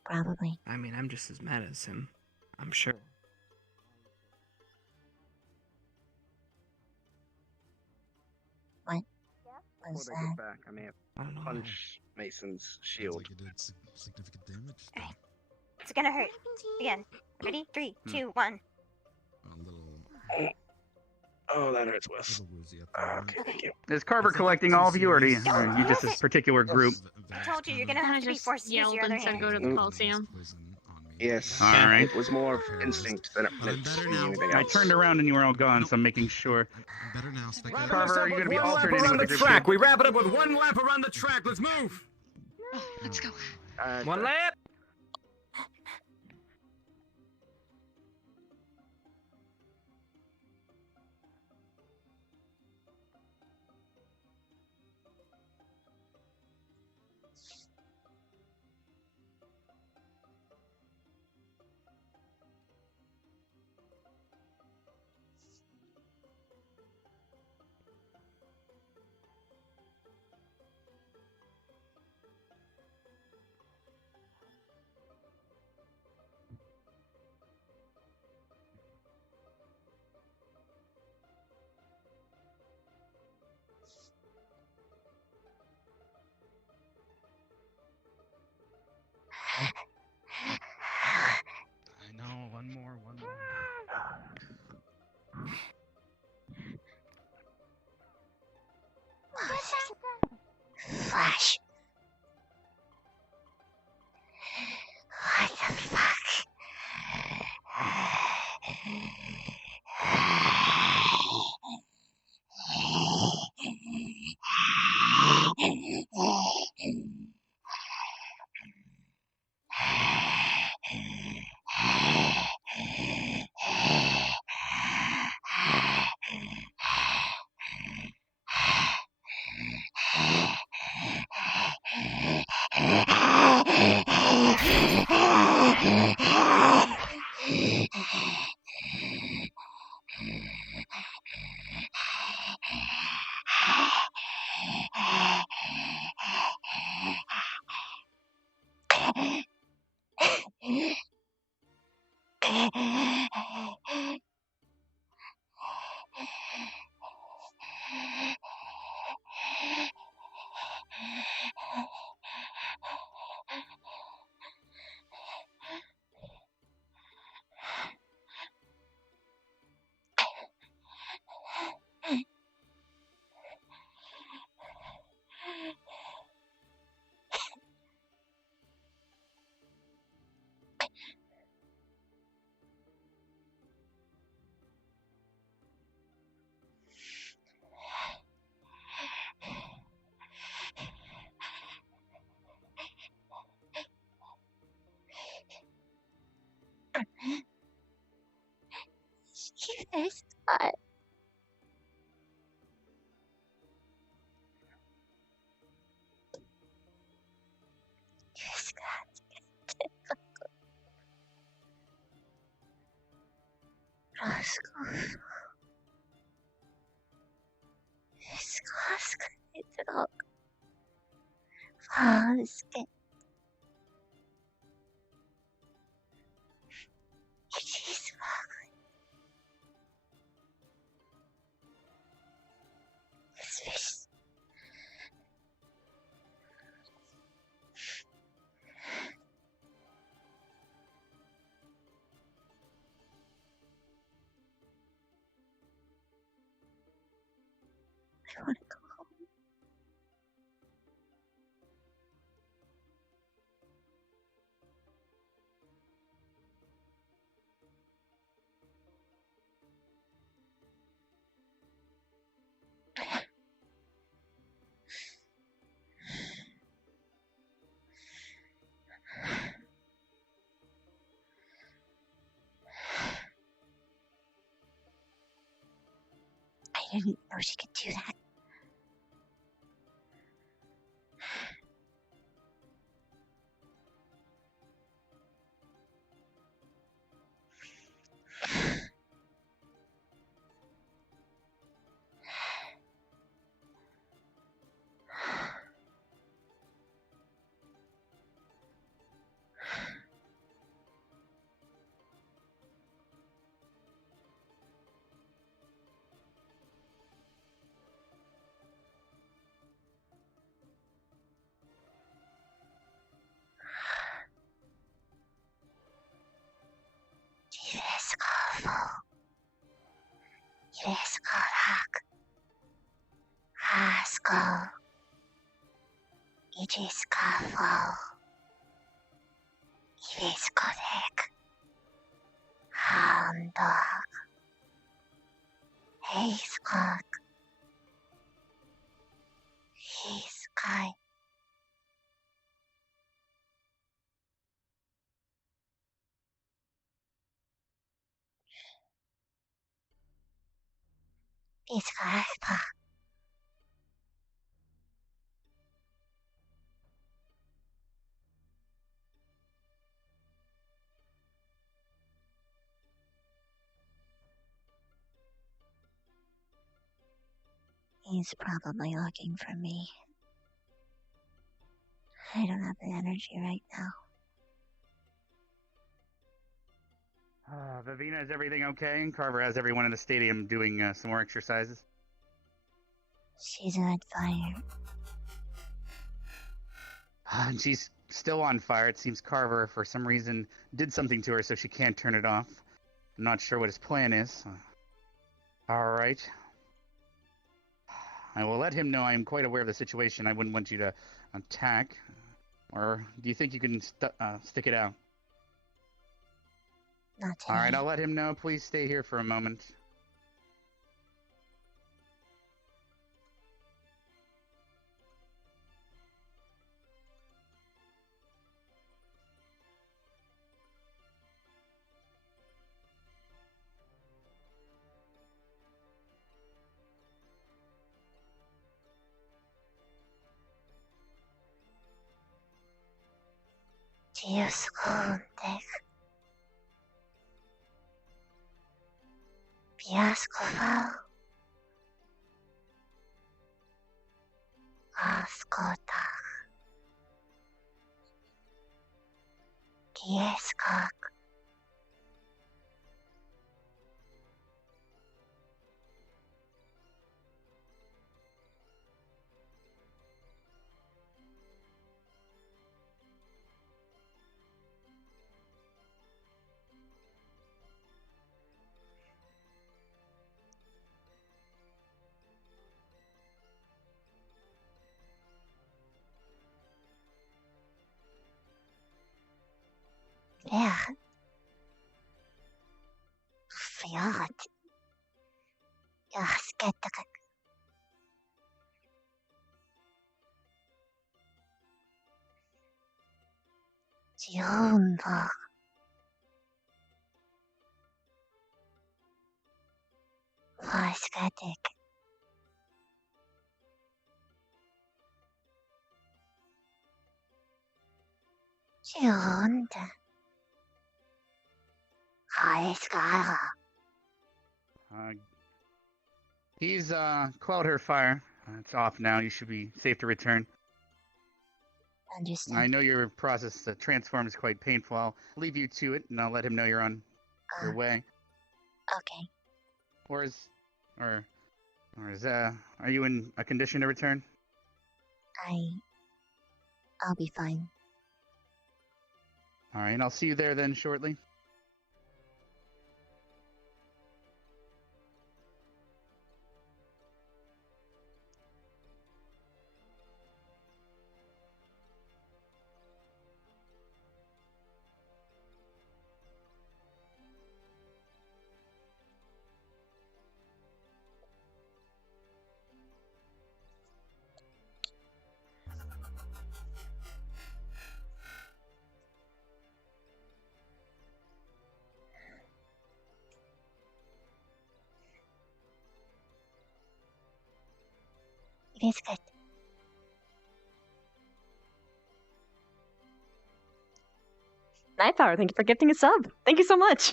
Probably. I mean, I'm just as mad as him. I'm sure. What Before was they that? get back, I may have I don't know. punch Mason's shield. Like it did significant damage. It's gonna hurt. Again. Ready? 3, 2, 1. A little. Oh, that hurts, Wes. Little woozy at the moment. Okay, thank you. Is Carver collecting all of you, or do you just this particular group? I told you, you're gonna I have to be just forced to use yelled your other and said hand. go to the Coliseum. Poison on me. Yes. All right. It was more of instinct than it meant to be anything I else. turned around and you were all gone, so I'm making sure. I'm better now. Spec Wrapping Carver, this are up you with going to be one lap alternating around with the the group track. too? We wrap it up with one lap around the track. Let's move. Let's go. One lap. I know. One more. Flash. What the fuck? Jesus God. Jesus God. Rascal. Rascal. Rascal. Rascal. Jesus. Fish. I want to go home. I didn't know she could do that. Rascal. Rascal. Rascal. Rascal. Rascal. dog. He's cock. He's kind. He's cock. He's probably looking for me. I don't have the energy right now. Vivina, is everything okay? Carver has everyone in the stadium doing some more exercises. She's on fire. And she's still on fire. It seems Carver, for some reason, did something to her so she can't turn it off. I'm not sure what his plan is. Alright. I will let him know I am quite aware of the situation. I wouldn't want you to attack. Or do you think you can stick it out? Not today. Alright, I'll let him know. Please stay here for a moment. Dioscontek. Piascoval. Ascota. Kieskak. Yeah. Fiat. Jasketak. Tionva. Vasketek. Tionta. Haiskara. He's quelled her fire. It's off now. You should be safe to return. Understood. I know your process to transform is quite painful. I'll leave you to it, and I'll let him know you're on your way. Okay. Or is are you in a condition to return? I'll be fine. All right, and I'll see you there then shortly. It is good. Night Power, thank you for gifting a sub. Thank you so much.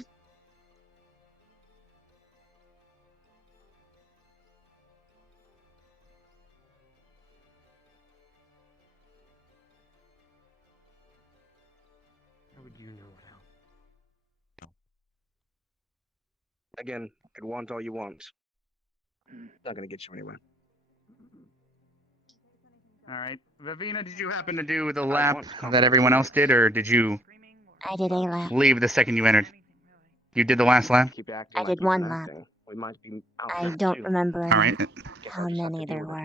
How would you know now? Again, you could want all you want. It's not gonna get you anywhere. All right, Vivina, did you happen to do the lap that everyone else did, or did you I did a lap. leave the second you entered? You did the last lap? I did one lap. We might be I don't remember All right. how many there were.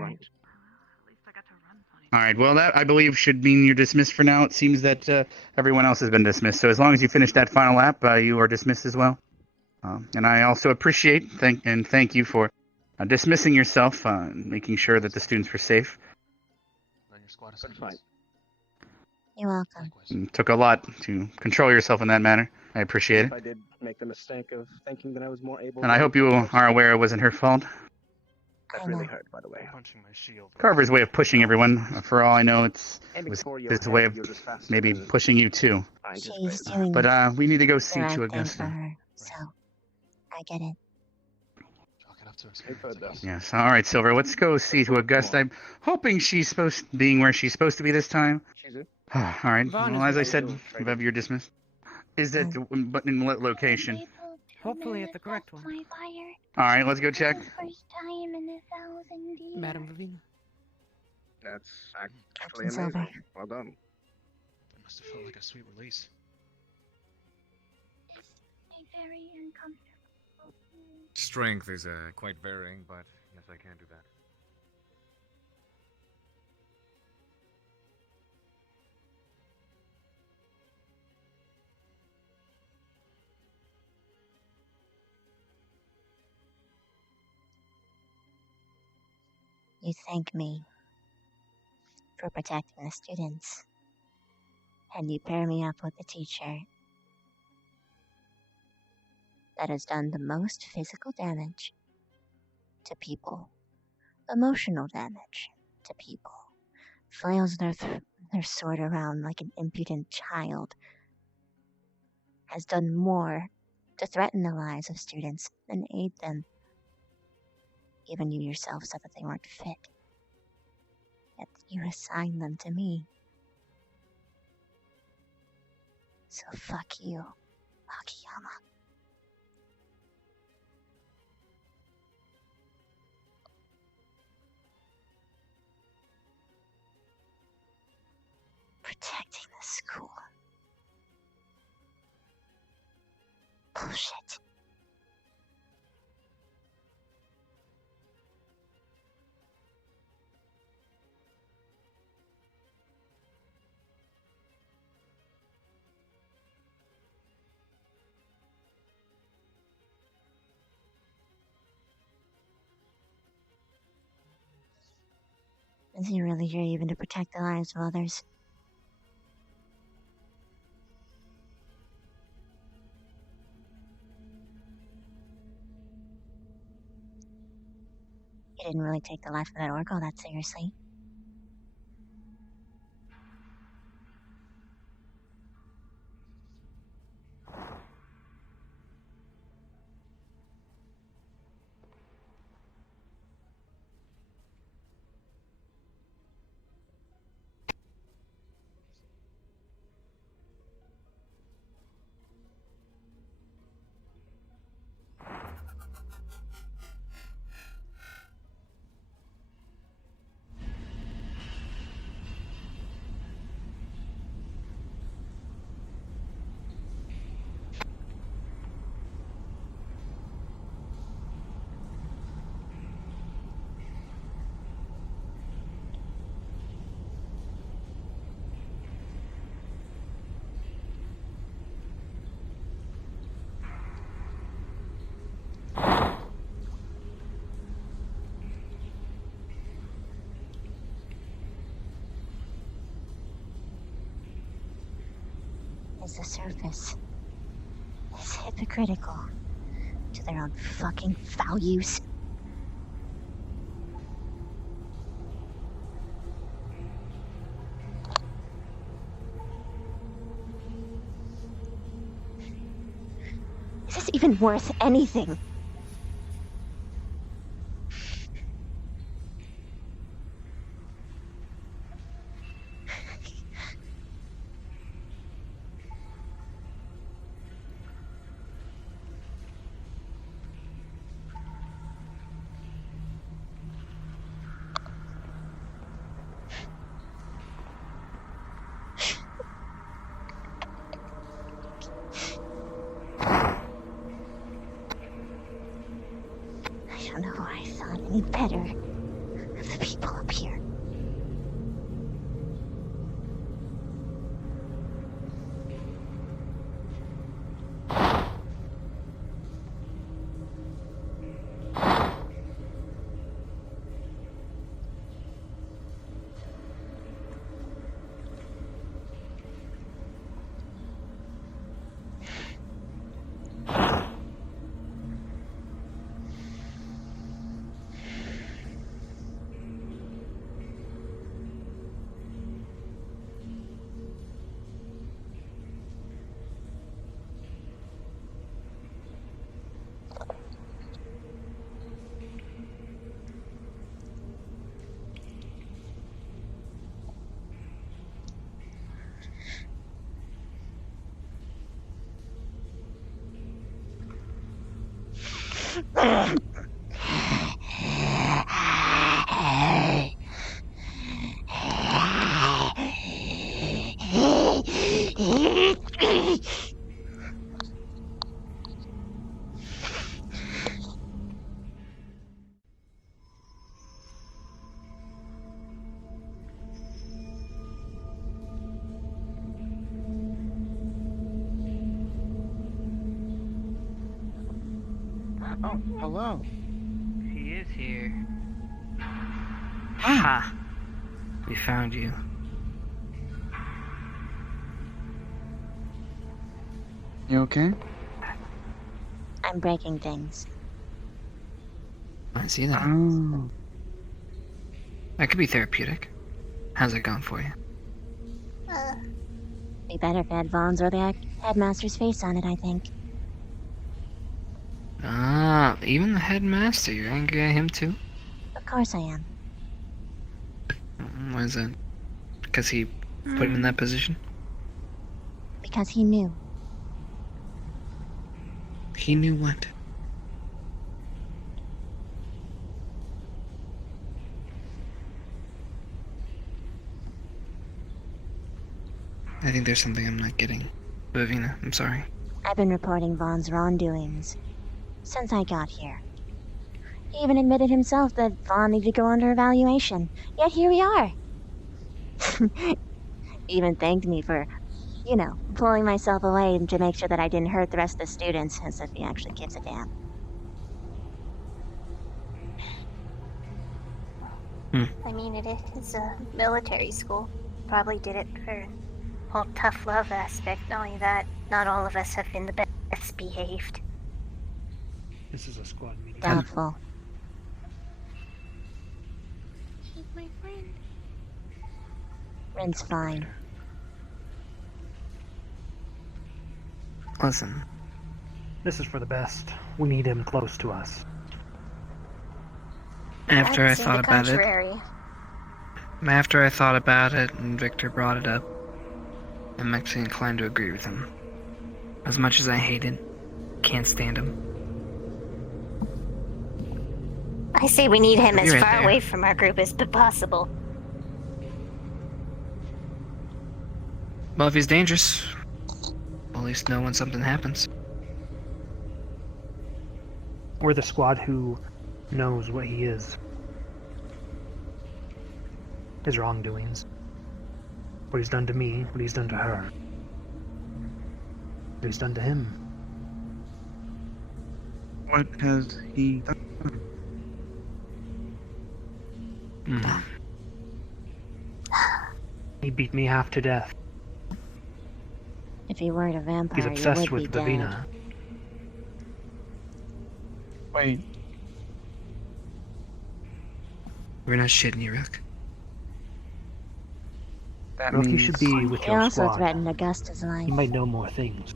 All right, well, that, I believe, should mean you're dismissed for now. It seems that everyone else has been dismissed. So as long as you finish that final lap, you are dismissed as well. And I also appreciate thank you for dismissing yourself, making sure that the students were safe. You're welcome. It took a lot to control yourself in that manner. I appreciate it. I did make the mistake of thinking that I was more able. And I hope you are aware it wasn't her fault. That really hurt, by the way. Carver's way of pushing everyone. For all I know, it was his way of you're just faster maybe than- pushing you too. She's doing But we need to go the see right to thing for Augusta. her, so I get it. Yes. All right, Silver. Let's go see to Augusta. I'm hoping she's being where she's supposed to be this time. All right. Vaughn Well, is as I right. said, Bev, you're dismissed. Is that but in what location? Hopefully at the correct one. All right, let's go check. First time in 1,000 years. Madam Vivina. That's actually Captain Silver. amazing. Well done. That must have felt like a sweet release. Very uncomfortable. Strength is quite varying, but yes, I can do that. You thank me for protecting the students, and you pair me up with the teacher that has done the most physical damage to people, emotional damage to people, flails their sword around like an impudent child, has done more to threaten the lives of students than aid them. Even you yourself said that they weren't fit. Yet you assigned them to me. So fuck you, Akiyama. Protecting the school. Bullshit. Is he really here even to protect the lives of others? He didn't really take the life of that orc all that seriously. Is the surface is hypocritical to their own fucking values. Is this even worth anything? I don't know why I thought any better of the people up here. Oh, hello. He is here. Ha! We found you. You okay? I'm breaking things. I see that. Oh. That could be therapeutic. How's it going for you? Be better if it had Vaughn's or the headmaster's face on it, I think. Ah, even the headmaster, you're angry at him too? Of course I am. Why is that? Because he put him in that position? Because he knew. He knew what? I think there's something I'm not getting. Vivina, I'm sorry. I've been reporting Vaughn's wrongdoings since I got here. He even admitted himself that Vaughn needed to go under evaluation. Yet here we are. He even thanked me for, you know, pulling myself away to make sure that I didn't hurt the rest of the students, as if he actually gives a damn. I mean, it is a military school. Probably did it for whole tough love aspect. Not only that, not all of us have been the best behaved. This is a squad meeting. Doubtful. He's my friend. Rin's fine. Listen. This is for the best. We need him close to us. After I thought about it, contrary. after I thought about it and Victor brought it up, I'm actually inclined to agree with him. As much as I hate it, can't stand him. I say we need him as You're right far there. away from our group as possible. Well, if he's dangerous, we'll at least know when something happens. We're the squad who knows what he is. His wrongdoings. What he's done to me, what he's done to her. What he's done to him. What has he done? He beat me half to death. If he weren't a vampire, He's you obsessed would with be dead. Vivina. Wait. We're not shitting you, Rook. That Rook, you means should be with He your also squad. threatened Augusta's life. He might know more things.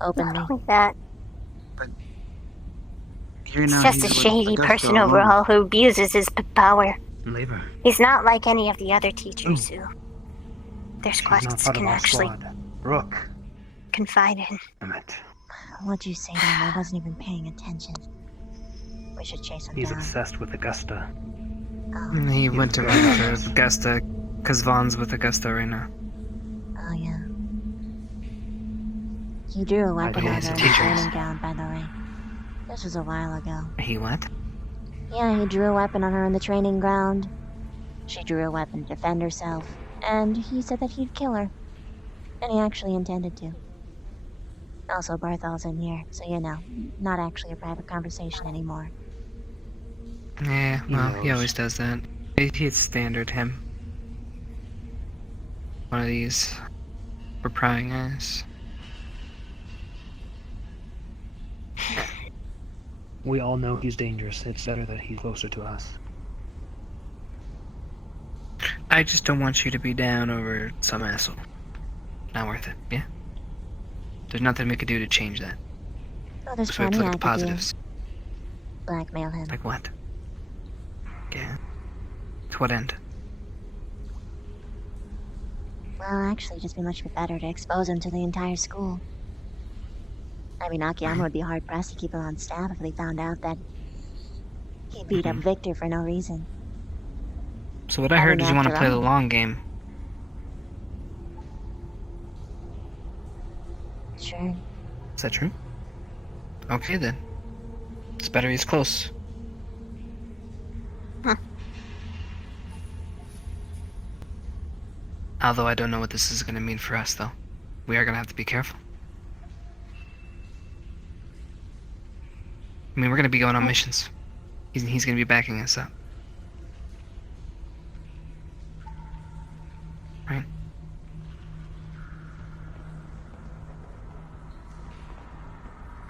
Openly. Not only that, here he's now just a he's with shady Augusta person alone. overall who abuses his power. Labor. He's not like any of the other teachers who their She's not squads part of can our actually squad. Rook. confide in. Damn it. What'd you say to him? I wasn't even paying attention. We should chase him He's down. obsessed with Augusta. He went to Augusta, because Vaughn's with Augusta right now. Oh, yeah. He drew a weapon Yeah, on he's her a in the teacher. training ground, by the way. This was a while ago. He what? Yeah, he drew a weapon on her in the training ground. She drew a weapon to defend herself, and he said that he'd kill her. And he actually intended to. Also, Barthol's in here, so you know, not actually a private conversation anymore. Yeah, well, he knows. always does that. He's standard him. One of these for prying eyes. We all know he's dangerous. It's better that he's closer to us. I just don't want you to be down over some asshole. Not worth it, yeah? There's nothing we could do to change that. Oh, there's So we have plenty to I look could at the positives. do. Blackmail him. Like what? Yeah. To what end? Well, actually, just be much better to expose him to the entire school. I mean, Akiyama would be hard pressed to keep him on staff if they found out that he beat up Victor for no reason. So what I heard is you want to play the long game. Sure. Is that true? Okay then. It's better he's close. Although I don't know what this is going to mean for us, though. We are going to have to be careful. I mean, we're going to be going on missions. He's going to be backing us up. Right?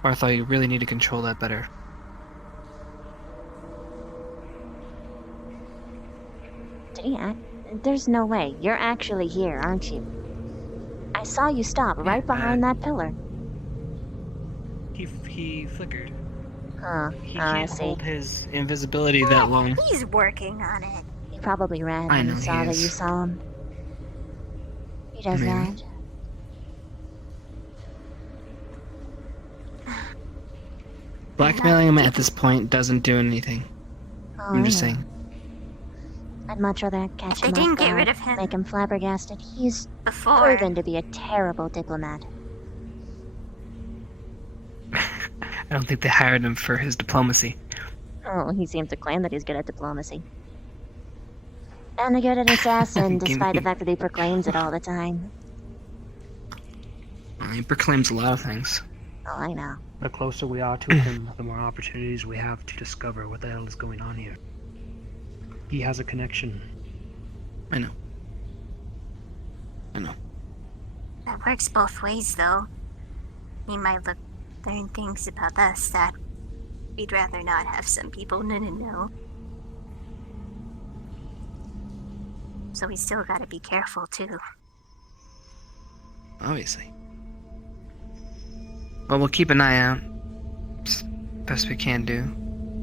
Or I thought you really need to control that better. Yeah, there's no way. You're actually here, aren't you? I saw you stop right behind that pillar. He flickered. Huh. He can't hold his invisibility that long. He's working on it. He probably ran I when know he he saw that is. you saw him. He does Maybe. that. Blackmailing him at this point doesn't do anything. Oh, I'm just I know. saying. I'd much rather catch They him didn't off get guard, rid of him make him flabbergasted. He's before. proven to be a terrible diplomat. I don't think they hired him for his diplomacy. Oh, he seems to claim that he's good at diplomacy. And a good at assassin, despite the fact that he proclaims it all the time. He proclaims a lot of things. Oh, I know. The closer we are to him, the more opportunities we have to discover what the hell is going on here. He has a connection. I know. I know. That works both ways, though. He might learn things about us that we'd rather not have some people know. So we still gotta be careful, too. Obviously. Well, we'll keep an eye out. It's best we can do.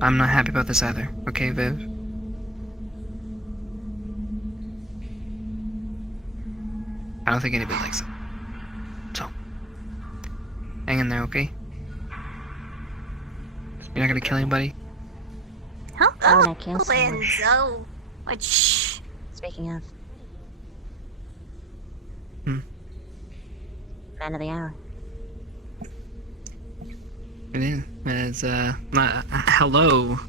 I'm not happy about this either. Okay, Viv? I don't think anybody likes it. So, hang in there, okay? You're not gonna kill anybody? Huh? Oh, I can't say much. Enzo. What? Shh. Speaking of. Hmm. Man of the hour. It is. It's, hello.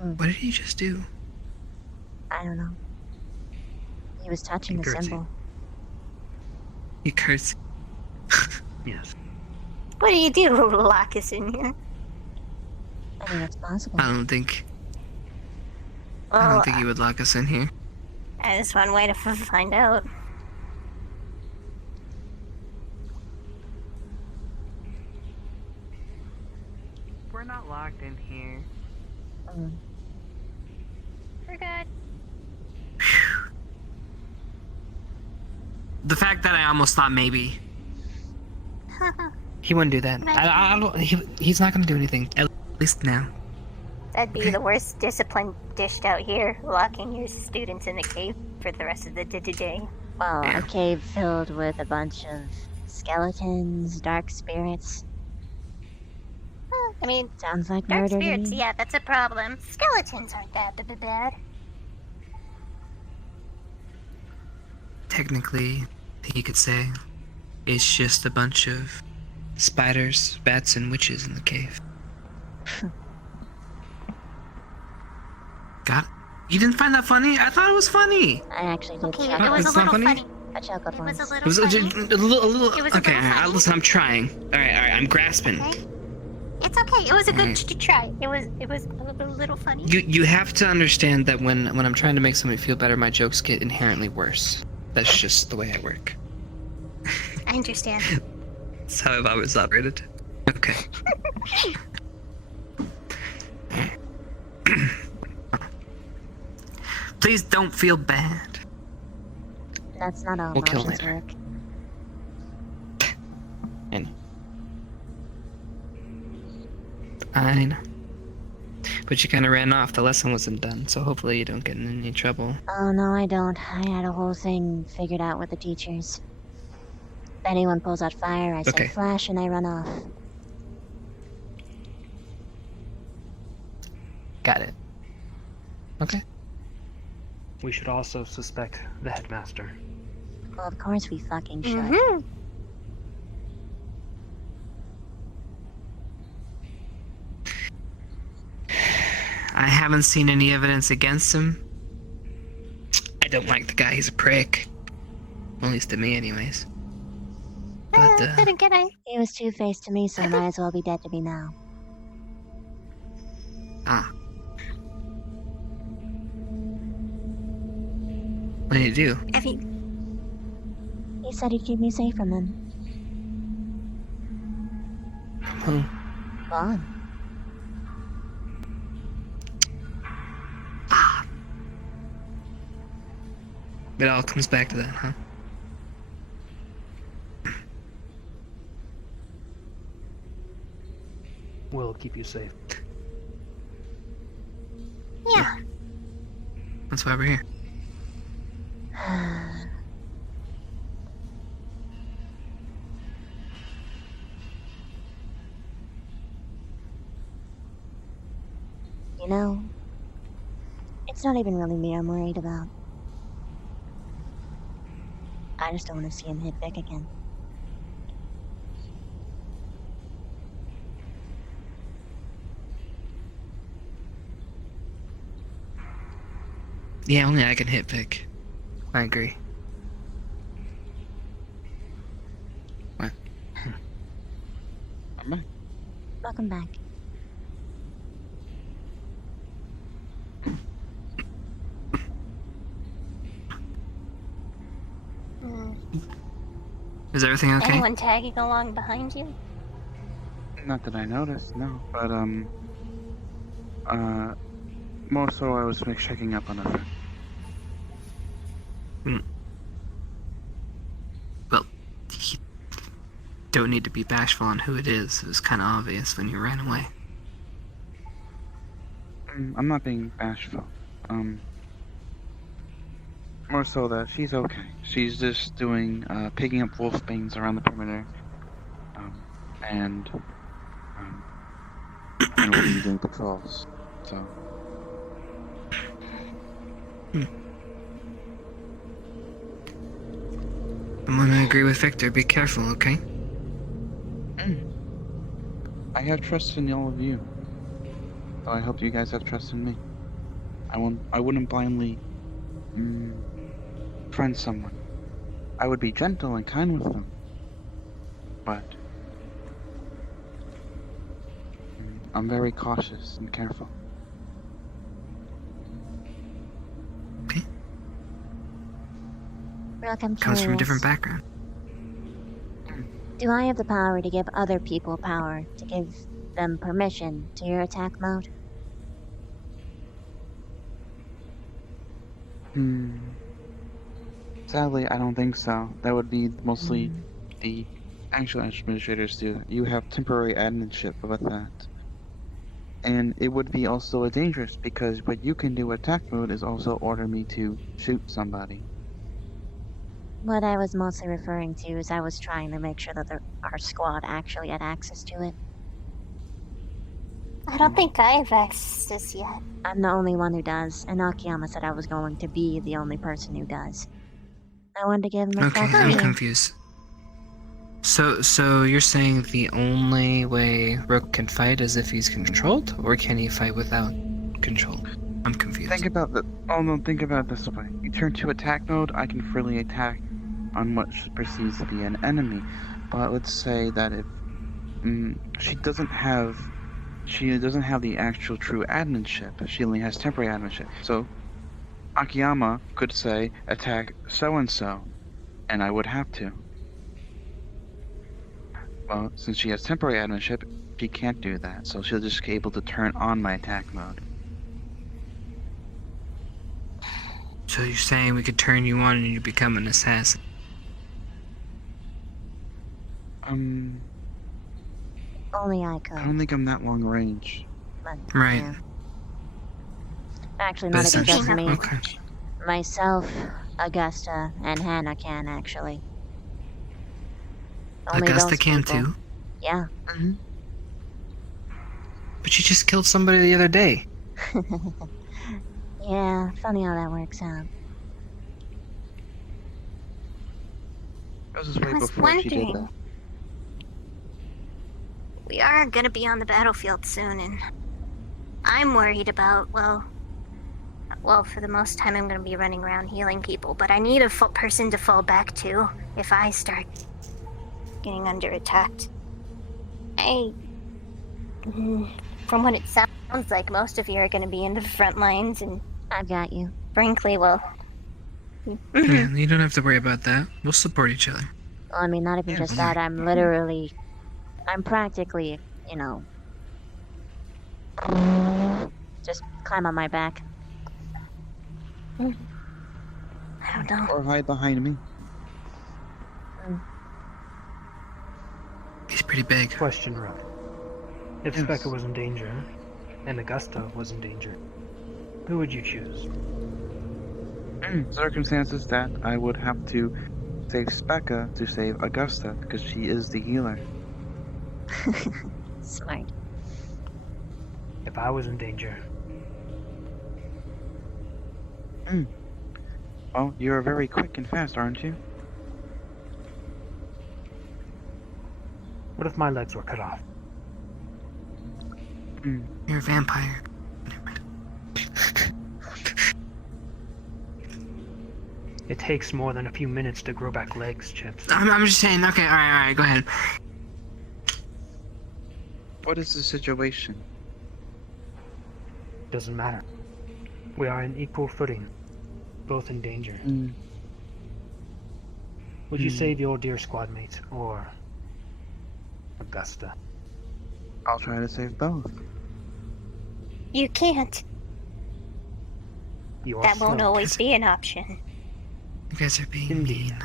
What did he just do? I don't know. He was touching the Curtsy. symbol. He cursed. Yes. What do you do, lock us in here? I mean, it's possible. I don't think Well, he would lock us in here. that's one way to find out. We're not locked in here. We're good. The fact that I almost thought maybe. He wouldn't do that. I don't. He's not gonna do anything. At least now. That'd be the worst discipline dished out here, locking your students in the cave for the rest of the day. Well, a cave filled with a bunch of skeletons, dark spirits. I mean, Sounds like dark murder to spirits, me. yeah, that's a problem. Skeletons aren't that bad. Technically, you could say it's just a bunch of spiders, bats, and witches in the cave. Got it? You didn't find that funny? I thought it was funny. I actually did. Okay, chuckle. it was a It's not little funny? funny. I chuckled It was once. a It little was funny. a little. It was a Okay, little funny. listen, I'm trying. All right, I'm grasping. Okay. It's okay. It was a good Alright. try. It was a little funny. You have to understand that when I'm trying to make somebody feel better, my jokes get inherently worse. That's just the way I work. I understand. That's how I've always operated. Okay. Please don't feel bad. That's not how We'll kill emotions later. work. I know. But you kind of ran off. The lesson wasn't done, so hopefully you don't get in any trouble. Oh, no, I don't. I had a whole thing figured out with the teachers. If anyone pulls out fire, I say Okay. flash and I run off. Got it. Okay. We should also suspect the headmaster. Well, of course we fucking should. Mm-hmm. I haven't seen any evidence against him. I don't like the guy. He's a prick. At least to me, anyways. But, Then again, He was two-faced to me, so he might as well be dead to me now. Ah. What did he do? He said he'd keep me safe from them. Who? Vaughn. It all comes back to that, huh? We'll keep you safe. Yeah. That's why we're here. You know, it's not even really me I'm worried about. I just don't want to see him hit Vic again. Yeah, only I can hit Vic. I agree. What? I'm back. Welcome back. Is everything okay? Anyone tagging along behind you? Not that I noticed, no. But, more so I was checking up on a friend. Well, you don't need to be bashful on who it is. It was kind of obvious when you ran away. I'm not being bashful. More so that she's okay. She's just doing, picking up wolf banes around the perimeter. And we'll be doing patrols. So. I'm gonna agree with Victor. Be careful, okay? I have trust in all of you. So I hope you guys have trust in me. I wouldn't blindly friend someone. I would be gentle and kind with them. But I'm very cautious and careful. Rook, I'm Comes from a curious. different background. Do I have the power to give other people power? To give them permission to your attack mode? Sadly, I don't think so. That would be mostly the actual administrators do. You have temporary adminship with that. And it would be also dangerous because what you can do attack mode is also order me to shoot somebody. What I was mostly referring to is I was trying to make sure that our squad actually had access to it. I don't think I have access yet. I'm the only one who does, and Akiyama said I was going to be the only person who does. I wanted to give him a Okay, fuck I'm you. confused. So you're saying the only way Rook can fight is if he's controlled, or can he fight without control? I'm confused. Think about think about it this way. You turn to attack mode, I can freely attack on what she perceives to be an enemy. But let's say that if she doesn't have the actual true adminship, she only has temporary adminship. So Akiyama could say attack so and so, and I would have to. Well, since she has temporary adminship, she can't do that, so she'll just be able to turn on my attack mode. So you're saying we could turn you on and you become an assassin? Only I could. I don't think I'm that long range. But, Right. yeah. Actually, But not even just essentially, me. okay. Myself, Augusta, and Hannah can, actually. Only Augusta those can people. too. Yeah. But you just killed somebody the other day. Yeah, funny how that works out. That was way I was before she did wondering. that. We are gonna be on the battlefield soon, and I'm worried about, well, for the most time I'm gonna be running around healing people, but I need a person to fall back to if I start getting under attack. From what it sounds like, most of you are gonna be in the front lines, and I've got you. Frankly, well, Yeah, you don't have to worry about that. We'll support each other. Well, I mean, not even just that. I'm practically, you know, just climb on my back. I don't know. Or hide behind me. He's pretty big. Question, Rook. If Specca was in danger, and Augusta was in danger, who would you choose? Circumstances that I would have to save Specca to save Augusta, because she is the healer. Smart. If I was in danger. Well, you're very quick and fast, aren't you? What if my legs were cut off? You're a vampire. It takes more than a few minutes to grow back legs, Chips. I'm just saying, okay, alright, go ahead. What is the situation? Doesn't matter. We are in equal footing, both in danger. Would you save your dear squad mate, or Augusta? I'll try to save both. You can't. That won't always be an option. You guys are being mean.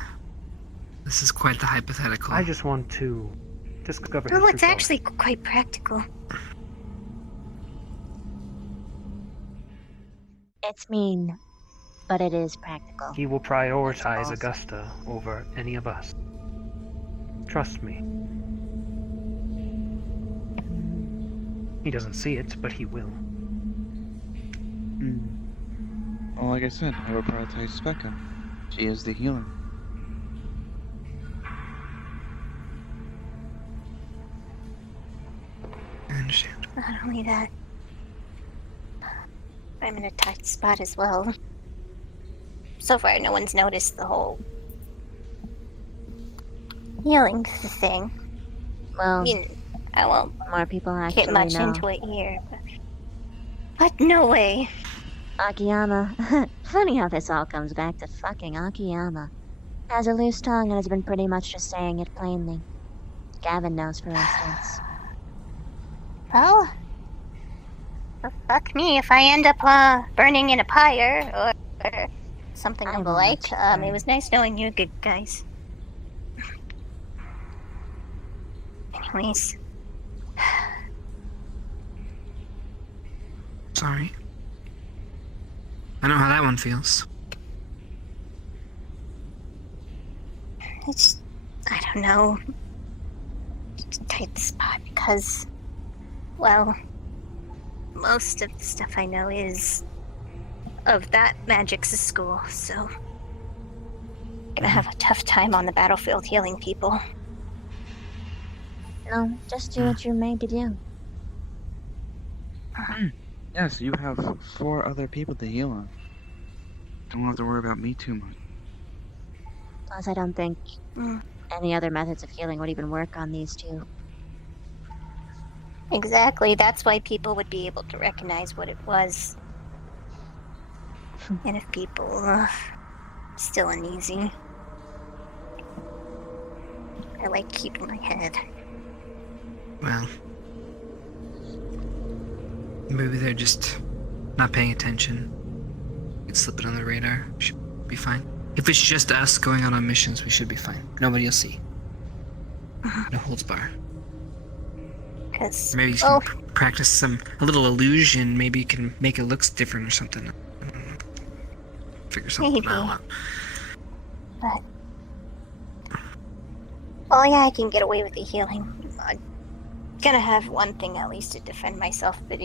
This is quite the hypothetical. I just want to discover No, his it's true actually quite practical. It's mean, but it is practical. He will prioritize Augusta over any of us. Trust me. He doesn't see it, but he will. Well, like I said, I will prioritize Specca. She is the healer. I understand. Not only that, I'm in a tight spot as well. So far, no one's noticed the whole healing thing. Well, I won't more people actually get much know. into it here, but no way. Akiyama. Funny how this all comes back to fucking Akiyama. Has a loose tongue and has been pretty much just saying it plainly. Gavin knows, for instance. Well, fuck me if I end up burning in a pyre or something of the like. It was nice knowing you good guys. Anyways. Sorry. I know how that one feels. It's, I don't know. It's a tight spot because, well, most of the stuff I know is of that magic's school, so I'm gonna have a tough time on the battlefield healing people. No, just do what you're made to do. Yes, you have 4 other people to heal on. Don't have to worry about me too much. Plus, I don't think any other methods of healing would even work on these two. Exactly, that's why people would be able to recognize what it was. And if people still uneasy, I like keeping my head. Well, maybe they're just not paying attention. It's slipping on the radar. Should be fine. If it's just us going out on missions, we should be fine. Nobody will see. No holds bar. Because, Maybe well, practice a little illusion. Maybe you can make it look different or something. Figure something Maybe. out. But well, yeah, I can get away with the healing. I'm gonna have one thing at least to defend myself, but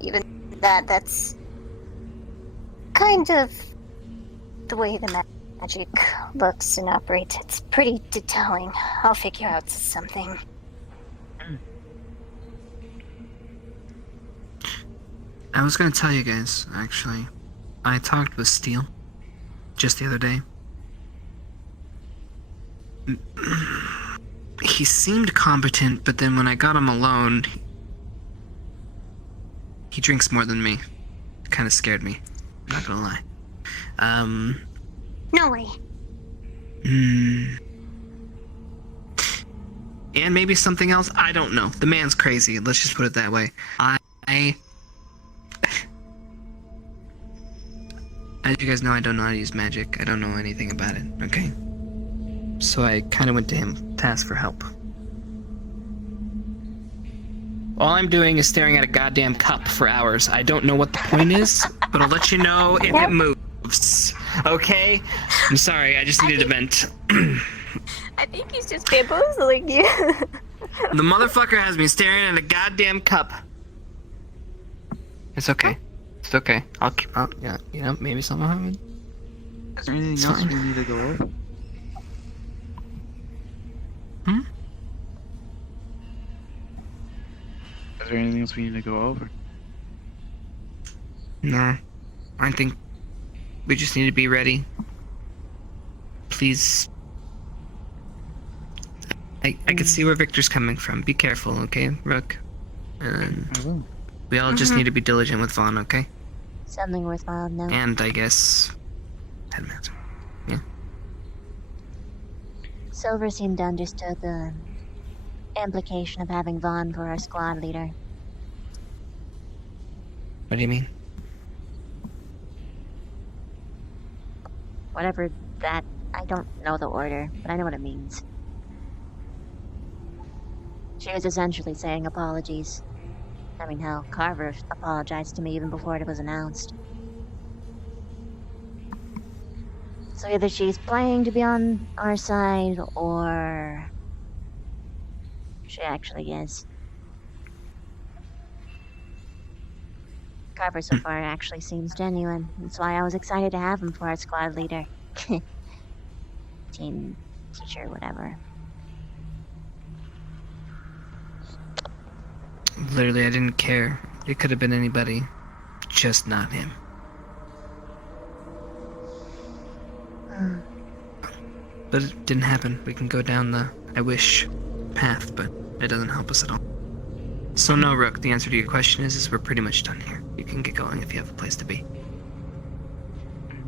even that's kind of the way the magic looks and operates. It's pretty telling. I'll figure out something. I was gonna tell you guys, actually. I talked with Steele just the other day. He seemed competent, but then when I got him alone, he drinks more than me. It kind of scared me. I'm not gonna lie. No way. And maybe something else. I don't know. The man's crazy. Let's just put it that way. As you guys know, I don't know how to use magic. I don't know anything about it, okay? So I kind of went to him to ask for help. All I'm doing is staring at a goddamn cup for hours. I don't know what the point is, but I'll let you know if it moves. Okay? I'm sorry, I just needed a vent. I think he's just bamboozling you. The motherfucker has me staring at a goddamn cup. It's okay. It's okay. Yeah, maybe something happened. Is there anything else we need to go over? Is there anything else we need to go over? No. I think we just need to be ready. Please. I can see where Victor's coming from. Be careful, okay, Rook? And we all just need to be diligent with Vaughn, okay? Something worthwhile, no. And I guess Headmaster. Yeah. Silver seemed to understood the implication of having Vaughn for our squad leader. What do you mean? Whatever that... I don't know the order, but I know what it means. She was essentially saying apologies. I mean, hell, Carver apologized to me even before it was announced. So either she's playing to be on our side, or... she actually is. Carver so far actually seems genuine. That's why I was excited to have him for our squad leader. Team teacher, whatever. Literally, I didn't care. It could have been anybody. Just not him. But it didn't happen. We can go down the I wish path, but it doesn't help us at all. So no, Rook, the answer to your question is we're pretty much done here. You can get going if you have a place to be.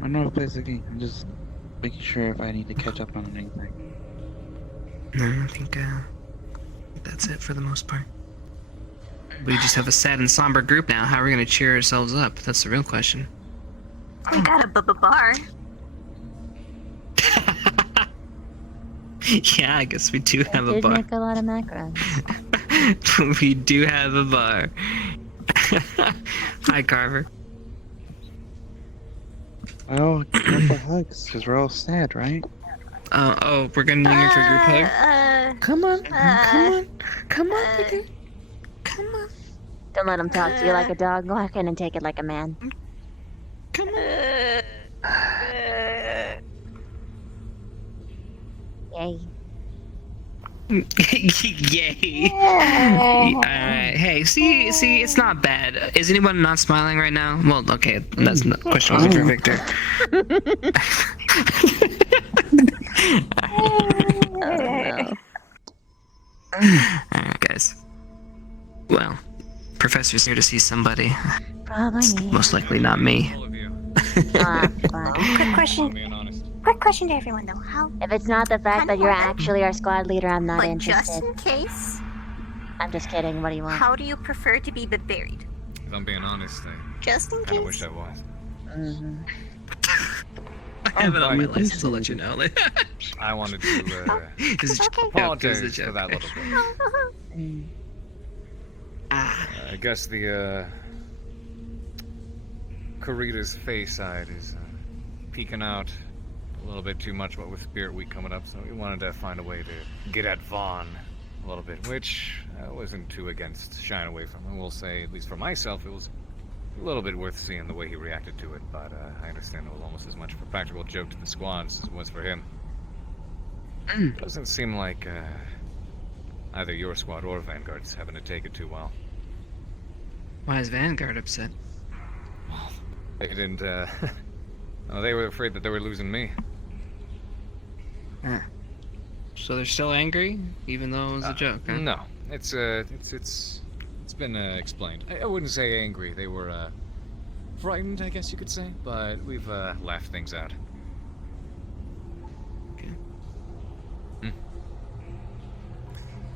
I know a place to be. I'm just making sure if I need to catch up on anything. No, I think that's it for the most part. We just have a sad and somber group now. How are we gonna cheer ourselves up? That's the real question. We got a bar. Yeah, I guess we do have a did bar. make a lot of macros. We do have a bar. Hi, Carver. Oh, go for hugs, because we're all sad, right? Oh, we're gonna need for a group hug? Come on, come on, Victor. Come on. Don't let him talk to you like a dog. Go ahead and take it like a man. Come on. Yay. Yay. Alright, hey, see, it's not bad. Is anyone not smiling right now? Well, okay, that's not the question wasn't for Victor. Alright, guys. Well, Professor's here to see somebody. Probably me. Most likely not me. Quick question to everyone though. How? If it's not the fact that you're actually our squad leader, I'm not interested. Just in case. I'm just kidding. What do you want? How do you prefer to be buried? If I'm being honest, Just in I case. kinda wish I was. I have it on my license, I'll let you know. I wanted to This is apologize for that little bit. I guess the Karita's face side is peeking out a little bit too much, what with Spirit Week coming up, so we wanted to find a way to get at Vaughn a little bit, which I wasn't too against shying away from. I will say, at least for myself, it was a little bit worth seeing the way he reacted to it, but I understand it was almost as much of a practical joke to the squads as it was for him. Doesn't seem like either your squad or Vanguard's having to take it too well. Why is Vanguard upset? They didn't, oh, they were afraid that they were losing me. So they're still angry, even though it was a joke, huh? No, it's been explained. I wouldn't say angry. They were frightened, I guess you could say, but we've laughed things out. Okay. It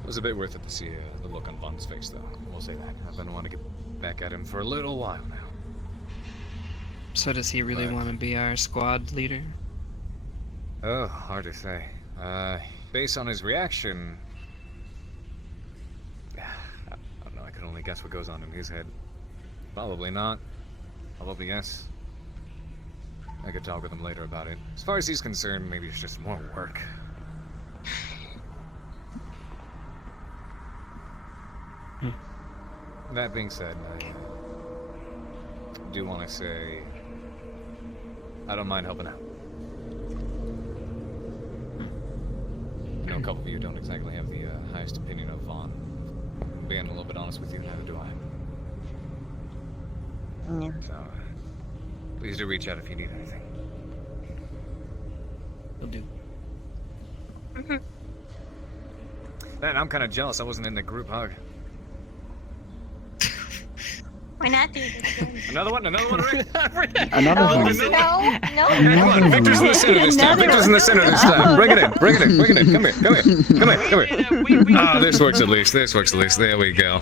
was a bit worth it to see the look on Vaughn's face, though. We'll say that. I've been wanting to get back at him for a little while now. So does he really want to be our squad leader? Oh, hard to say. Based on his reaction, I don't know, I can only guess what goes on in his head. Probably not. Probably yes. I could talk with him later about it. As far as he's concerned, maybe it's just more work. That being said, I do want to say I don't mind helping out. I know a couple of you don't exactly have the highest opinion of Vaughn. Being a little bit honest with you, neither do I. Yeah. So, please do reach out if you need anything. Will do. Man, I'm kind of jealous I wasn't in the group hug. We're not doing this again. Another one, Rick. Another one. No. Come on, Victor's in the center this time. Victor's in the center this time. Bring it in. Come here. Ah, this works at least. There we go.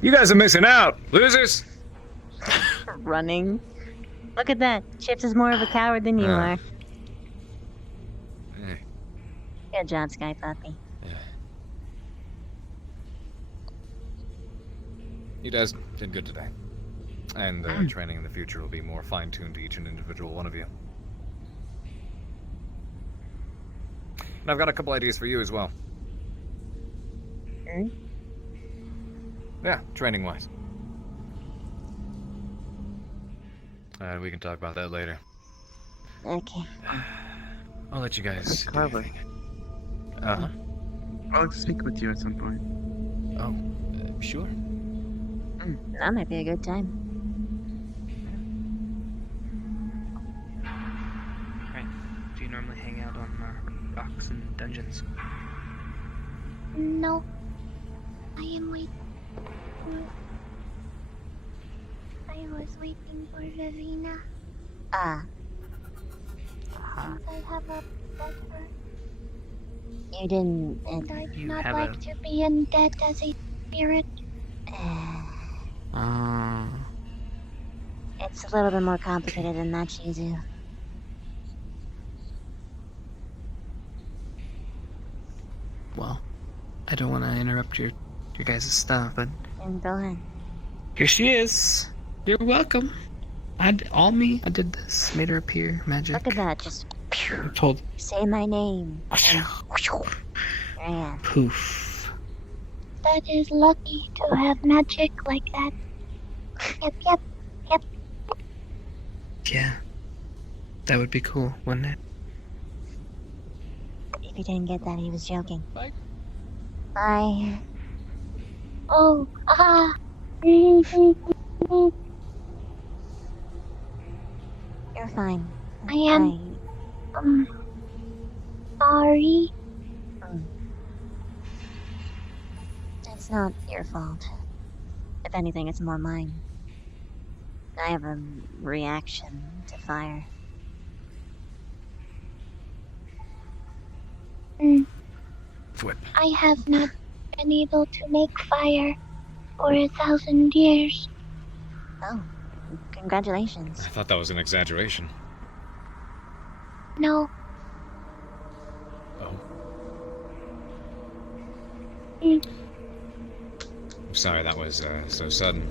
You guys are missing out, losers. Running. Look at that. Chips is more of a coward than you are. Good job, Sky Puppy. You guys did good today. And training in the future will be more fine-tuned to each and individual one of you. And I've got a couple ideas for you as well. Yeah, training-wise. We can talk about that later. Okay. I'll let you guys do Carver. your thing. I'd like to speak with you at some point. Oh, sure. That might be a good time. Right. Do you normally hang out on rocks and dungeons? No. I am waiting. I was waiting for Vivina. Since I have a brother. You didn't. And I do You not have like to be undead as a spirit. It's a little bit more complicated than that, Shizu. Well, I don't want to interrupt your guys' stuff, but Go ahead. here she is. You're welcome. I did this. Made her appear. Magic. Look at that. Just I told. say my name. Yeah. Poof. That is lucky to have magic like that. Yep. Yeah. That would be cool, wouldn't it? If you didn't get that, he was joking. Bye. Bye. Oh, You're fine. I am. Sorry. It's not your fault. If anything, it's more mine. I have a reaction to fire. Flip. I have not been able to make fire for 1,000 years. Oh, congratulations. I thought that was an exaggeration. No. Oh. Sorry that was so sudden.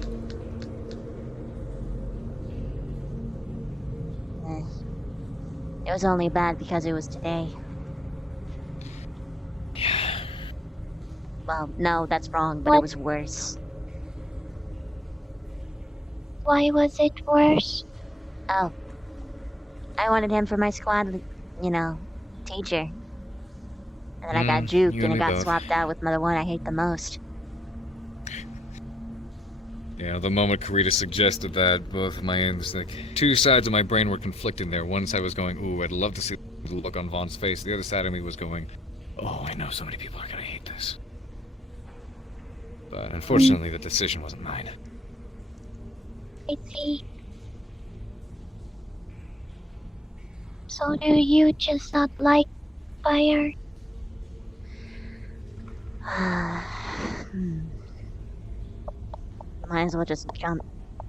It was only bad because it was today. Well, no, that's wrong, but it was worse. Why was it worse? Oh. I wanted him for my squad, you know, teacher. And then I got juked you and and it me got both. swapped out with the one I hate the most. Yeah, the moment Karita suggested that, both of my ends, like, two sides of my brain were conflicting there. One side was going, ooh, I'd love to see the look on Vaughn's face. The other side of me was going, oh, I know so many people are gonna hate this. But unfortunately, the decision wasn't mine. I see. So do you just not like fire? Might as well just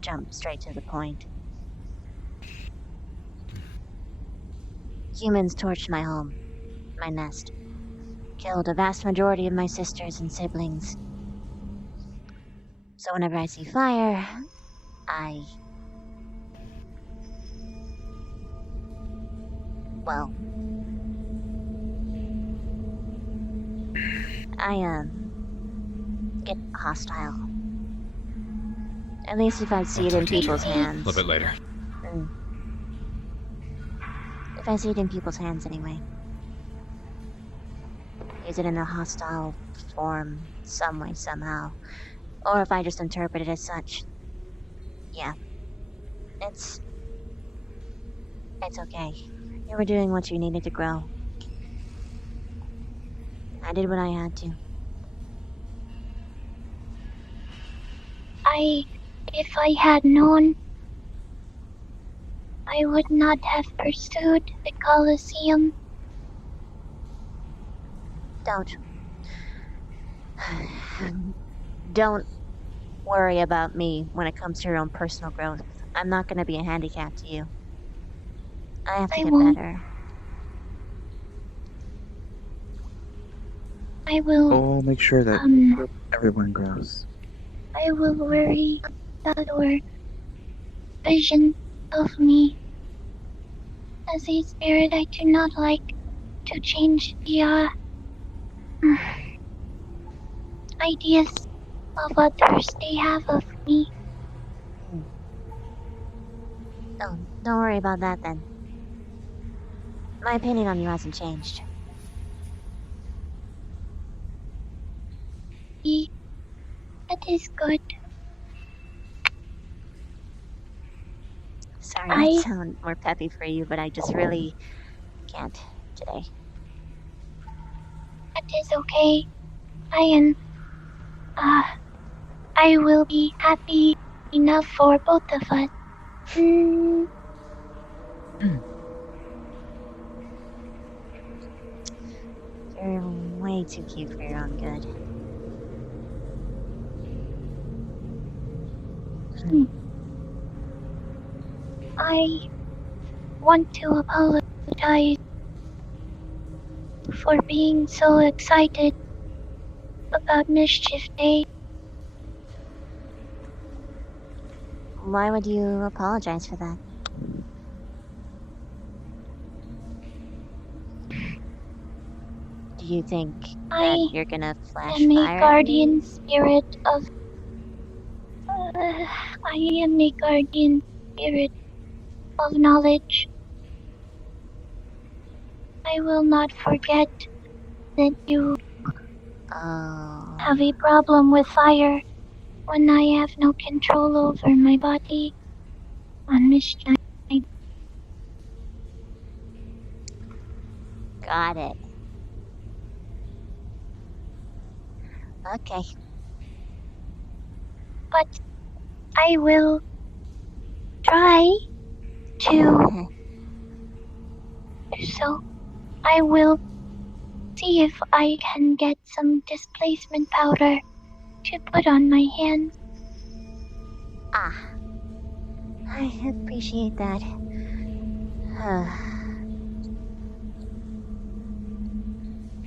jump straight to the point. Humans torched my home, my nest, killed a vast majority of my sisters and siblings. So whenever I see fire, I get hostile. At least if I see it in people's hands. A little bit later. If I see it in people's hands anyway. Use it in a hostile form, some way, somehow. Or if I just interpret it as such. Yeah. It's okay. You were doing what you needed to grow. I did what I had to. If I had known, I would not have pursued the Colosseum. Don't worry about me when it comes to your own personal growth. I'm not going to be a handicap to you. I have to get better. I will. Oh, make sure that everyone grows. I will worry about your vision of me. As a spirit, I do not like to change the ideas of others they have of me. Oh, don't worry about that then. My opinion on you hasn't changed. That is good. Sorry I sound more peppy for you, but I just really can't today. That is okay. I will be happy enough for both of us. You're way too cute for your own good. I want to apologize for being so excited about Mischief Day. Why would you apologize for that? Do you think that you're gonna flash am fire a guardian spirit of... I am a guardian spirit of knowledge. I will not forget that you have a problem with fire when I have no control over my body on Mischief. Got it. Okay. But I will try to... So, I will see if I can get some displacement powder to put on my hands. I appreciate that.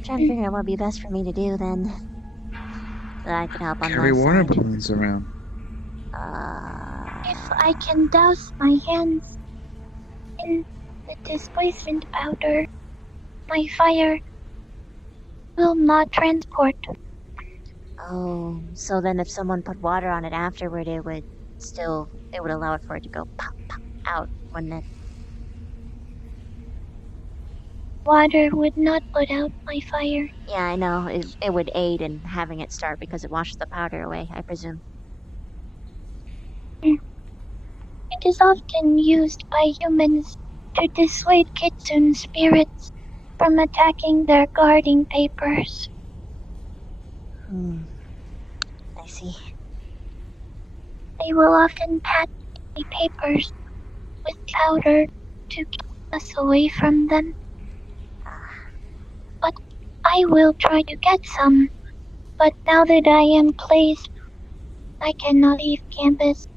Trying to figure out what would be best for me to do then. that I could help on Carry my water side? balloons around. If I can douse my hands in the displacement powder, my fire will not transport. Oh, so then if someone put water on it afterward, it would allow it for it to go pop, pop out, wouldn't it? Water would not put out my fire. Yeah, I know. It would aid in having it start because it washes the powder away, I presume. It is often used by humans to dissuade kitsune spirits from attacking their guarding papers. I see. They will often pat the papers with powder to keep us away from them. But I will try to get some. But now that I am placed, I cannot leave campus.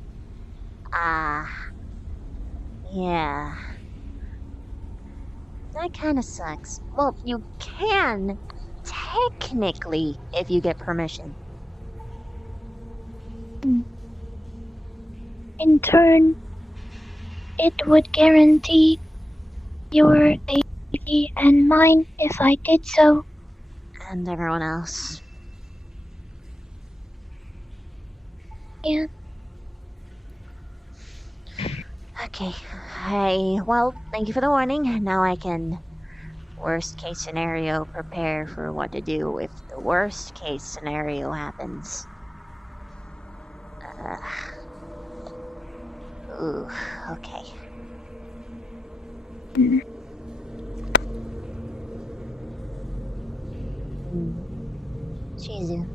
Yeah. That kind of sucks. Well, you can, technically, if you get permission. In turn, it would guarantee your safety and mine if I did so. And everyone else. Yeah. Okay. Well, thank you for the warning. Now I can, worst case scenario, prepare for what to do if the worst case scenario happens. Ooh, okay. Shizu.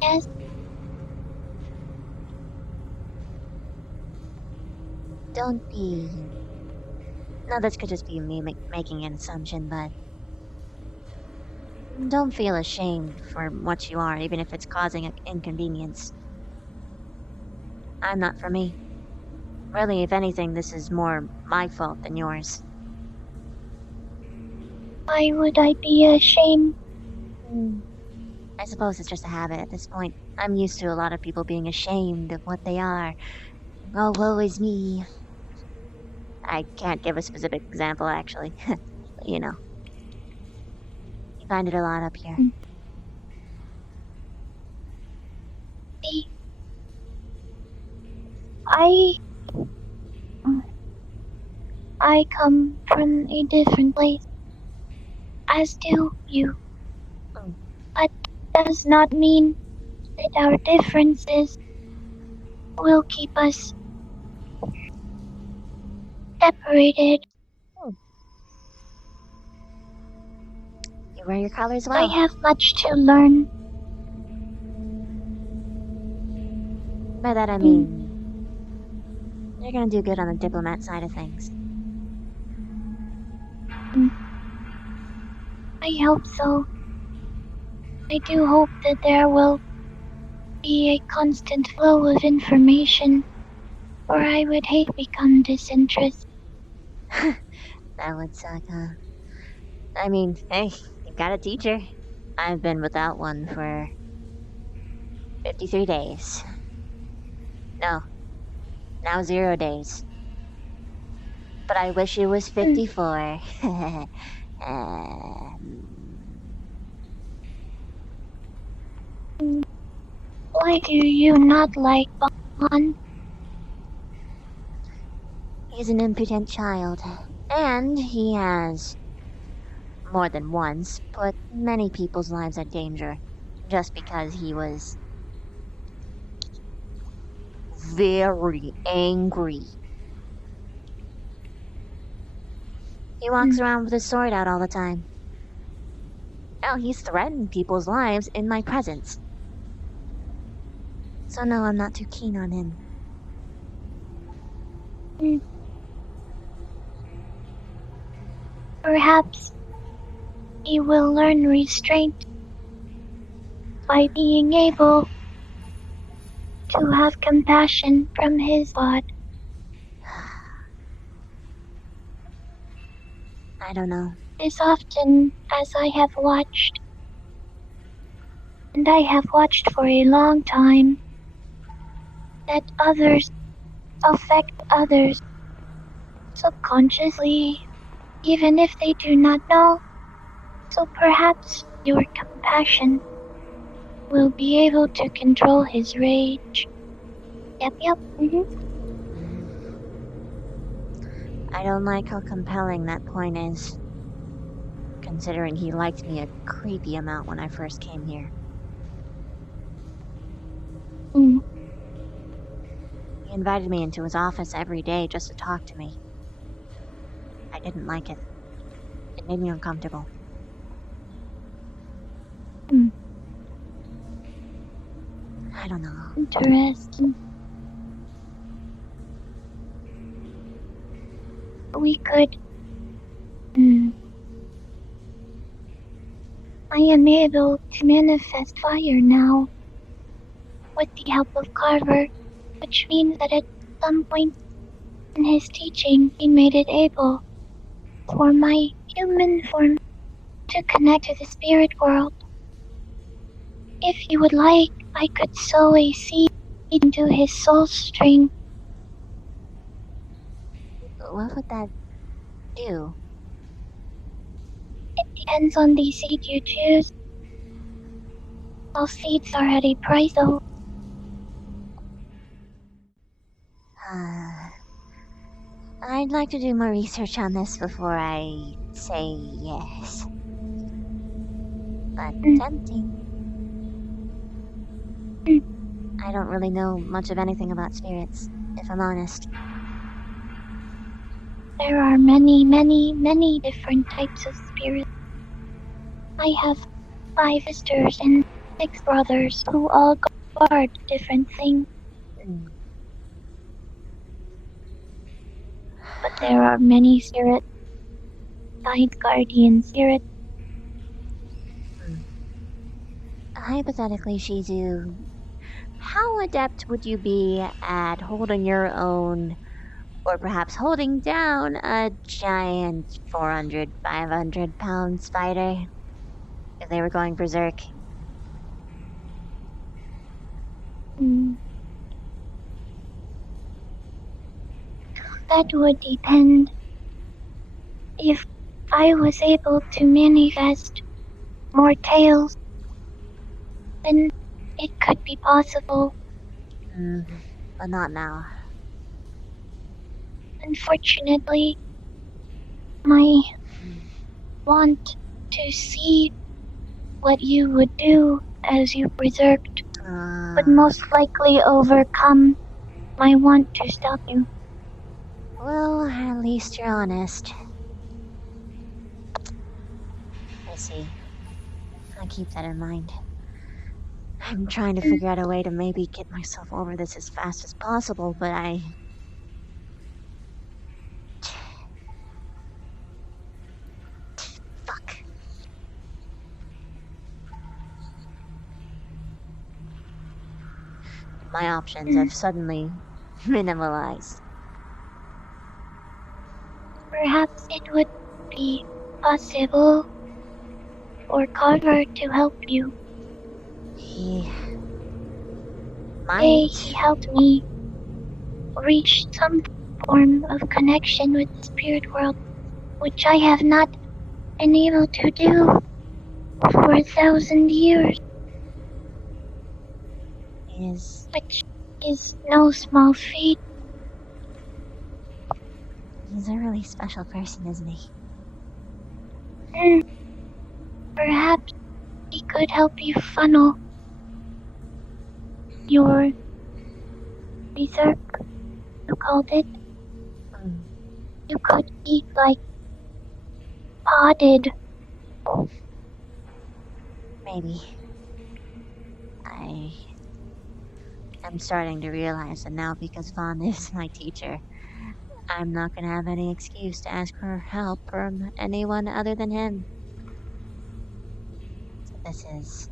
Yes. Don't be... No, this could just be me making an assumption, but... Don't feel ashamed for what you are, even if it's causing an inconvenience. I'm not for me. Really, if anything, this is more my fault than yours. Why would I be ashamed? I suppose it's just a habit at this point. I'm used to a lot of people being ashamed of what they are. Oh, woe is me. I can't give a specific example, actually. But, you know. You find it a lot up here. I come from a different place, as do you. But does not mean that our differences will keep us separated. You wear your colors well. I have much to learn. By that I mean, you're gonna do good on the diplomat side of things. I hope so. I do hope that there will be a constant flow of information, or I would hate to become disinterested. That would suck, huh? I mean, hey, you've got a teacher. I've been without one for 53 days. No, now 0 days. But I wish it was 54. Why do you not like Bon? He's an impudent child, and he has, more than once, put many people's lives at danger, just because he was very angry. He walks around with his sword out all the time. Now he's threatened people's lives in my presence. So no, I'm not too keen on him. Perhaps he will learn restraint by being able to have compassion from his God. I don't know. As often as I have watched, and I have watched for a long time that others affect others subconsciously, even if they do not know. So perhaps your compassion will be able to control his rage. Yep. I don't like how compelling that point is, considering he liked me a creepy amount when I first came here. Mm. He invited me into his office every day just to talk to me. I didn't like it. It made me uncomfortable. I don't know. Interesting. We could... I am able to manifest fire now with the help of Carver, which means that at some point in his teaching, he made it able for my human form to connect to the spirit world. If you would like, I could sow a seed into his soul string. What would that do? It depends on the seed you choose. All seeds are at a price, though. I'd like to do more research on this before I say yes. But tempting. I don't really know much of anything about spirits, if I'm honest. There are many, many, many different types of spirits. I have 5 sisters and 6 brothers who all guard different things. But there are many spirits, besides guardian spirits. Hypothetically, Shizu, how adept would you be at holding your own, or perhaps holding down a giant 400, 500 pound spider if they were going berserk? That would depend. If I was able to manifest more tails, then it could be possible. But not now. Unfortunately, my want to see what you would do as you berserked would most likely overcome my want to stop you. Well, at least you're honest. I see. I keep that in mind. I'm trying to figure out a way to maybe get myself over this as fast as possible, but Fuck. My options have suddenly minimalized. Perhaps it would be possible for Carver to help you. He helped me reach some form of connection with the spirit world, which I have not been able to do for 1,000 years. Which is no small feat. He's a really special person, isn't he? Perhaps he could help you funnel your berserk, you called it. You could eat like potted. Maybe. I'm starting to realize that now, because Vaughn is my teacher, I'm not gonna have any excuse to ask for help from anyone other than him. So this is...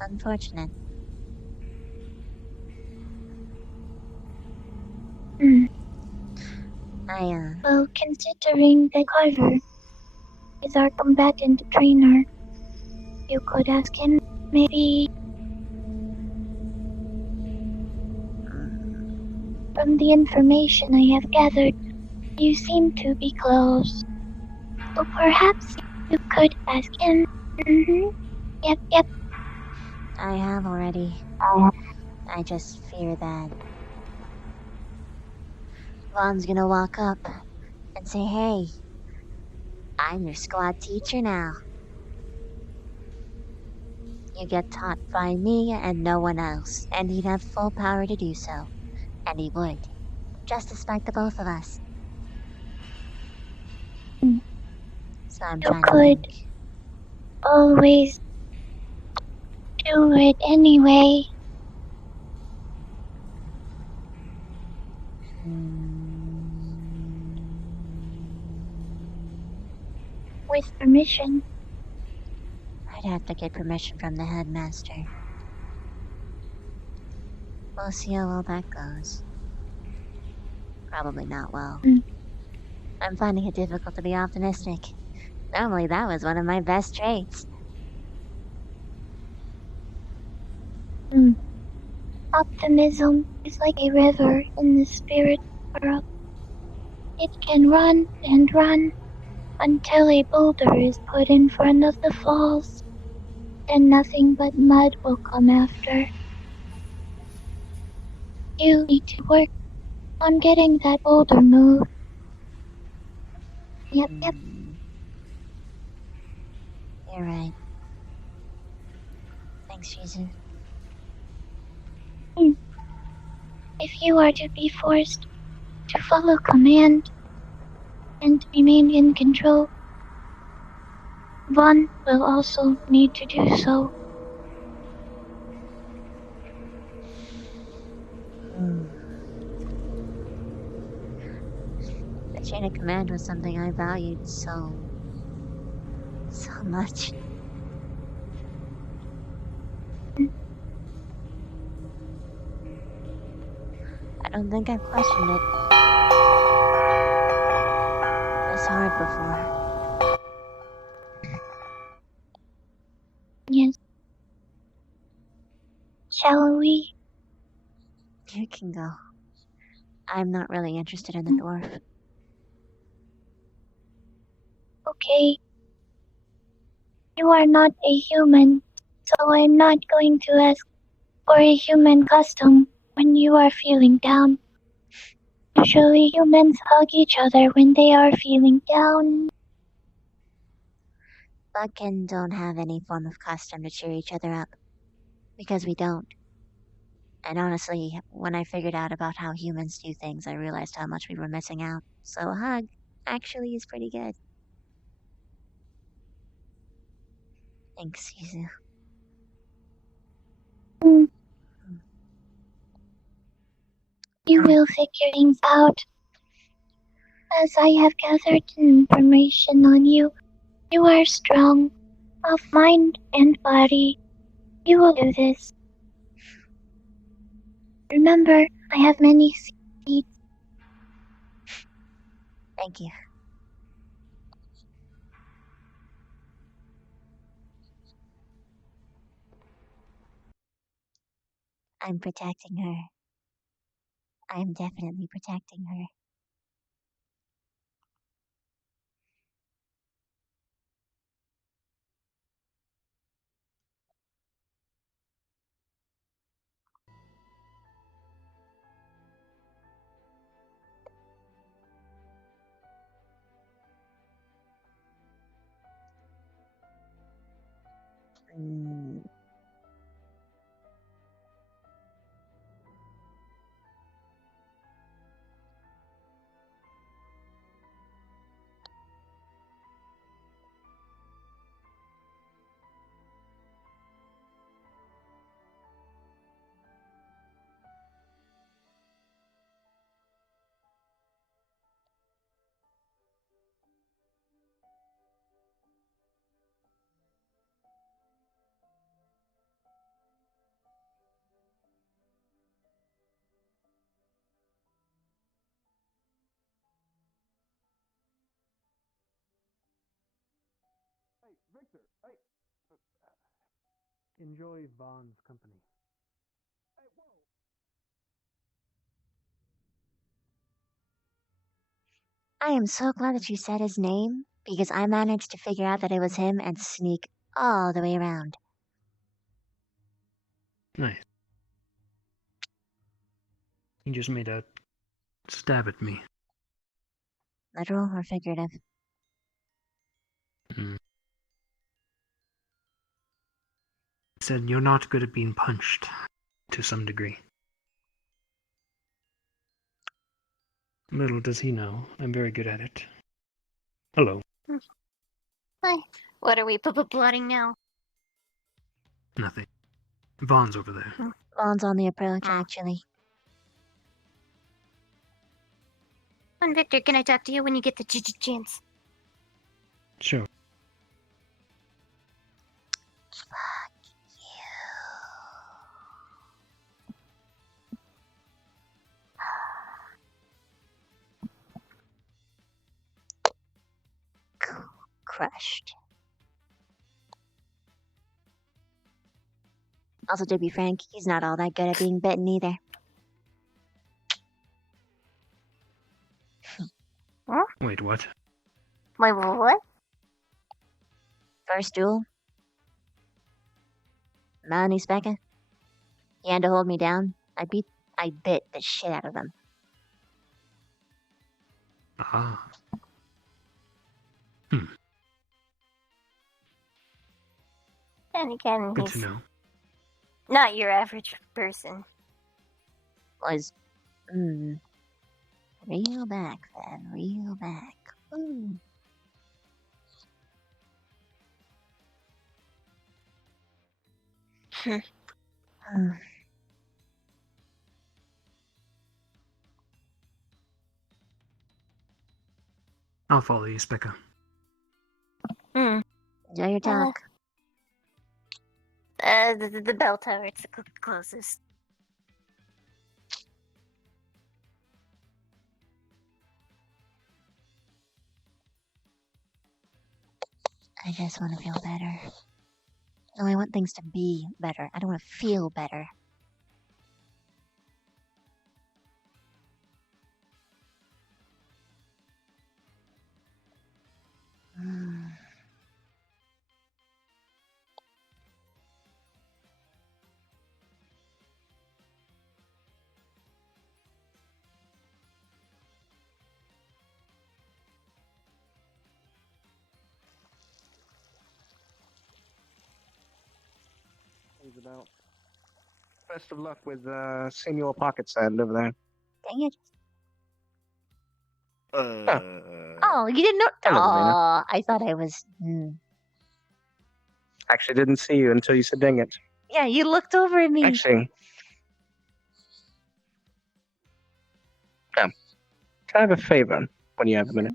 unfortunate. Well, considering that Carver is our combatant trainer, you could ask him, maybe. From the information I have gathered, you seem to be close. So perhaps you could ask him. Yep. I have already. I just fear that Vaughn's gonna walk up and say, "Hey, I'm your squad teacher now. You get taught by me and no one else." And he'd have full power to do so. And he would. Just to spite the both of us. So I'm You trying to could think. always do it anyway. With permission. I'd have to get permission from the headmaster. We'll see how well that goes. Probably not well. I'm finding it difficult to be optimistic. Normally that was one of my best traits. Optimism is like a river in the spirit world. It can run and run until a boulder is put in front of the falls, and nothing but mud will come after. You need to work on getting that boulder moved. Yep. You're right. Thanks, Shizu. If you are to be forced to follow command and remain in control, Vaughn will also need to do so. The chain of command was something I valued so much. I don't think I've questioned it this hard before. Yes. Shall we? You can go. I'm not really interested in the dwarf. Okay. You are not a human, so I'm not going to ask for a human custom when you are feeling down. Usually humans hug each other when they are feeling down. Bugkin don't have any form of custom to cheer each other up. Because we don't. And honestly, when I figured out about how humans do things, I realized how much we were missing out. So a hug actually is pretty good. Thanks, Yuzu. You will figure things out. As I have gathered information on you, you are strong, of mind and body. You will do this. Remember, I have many seeds. Thank you. I'm protecting her. I'm definitely protecting her. Enjoy Vaughn's company. I am so glad that you said his name, because I managed to figure out that it was him and sneak all the way around. Nice. He just made a stab at me. Literal or figurative? Said you're not good at being punched, to some degree. Little does he know, I'm very good at it. Hello. Hi. What are we plotting now? Nothing. Vaughn's over there. Vaughn's on the approach, actually. And Victor, can I talk to you when you get the chance? Sure. Crushed. Also, to be frank, he's not all that good at being bitten either. Huh? Wait, what? Wait, what? First duel. Melanie Specca. He had to hold me down. I bit the shit out of him. Ah. And again, Good he's to know. not your average person. Was, reel back then, reel back. Ooh. I'll follow you, Specca. Enjoy your talk. The bell tower, it's the closest. I just want to feel better. No, I want things to be better. I don't want to feel better. About. Best of luck with Senor Pocket Sand over there. Dang it. Oh, you didn't know? Hello, Oh, I thought I was. Actually, didn't see you until you said dang it. Yeah, you looked over at me. Actually. Yeah. Can I have a favor when you have a minute?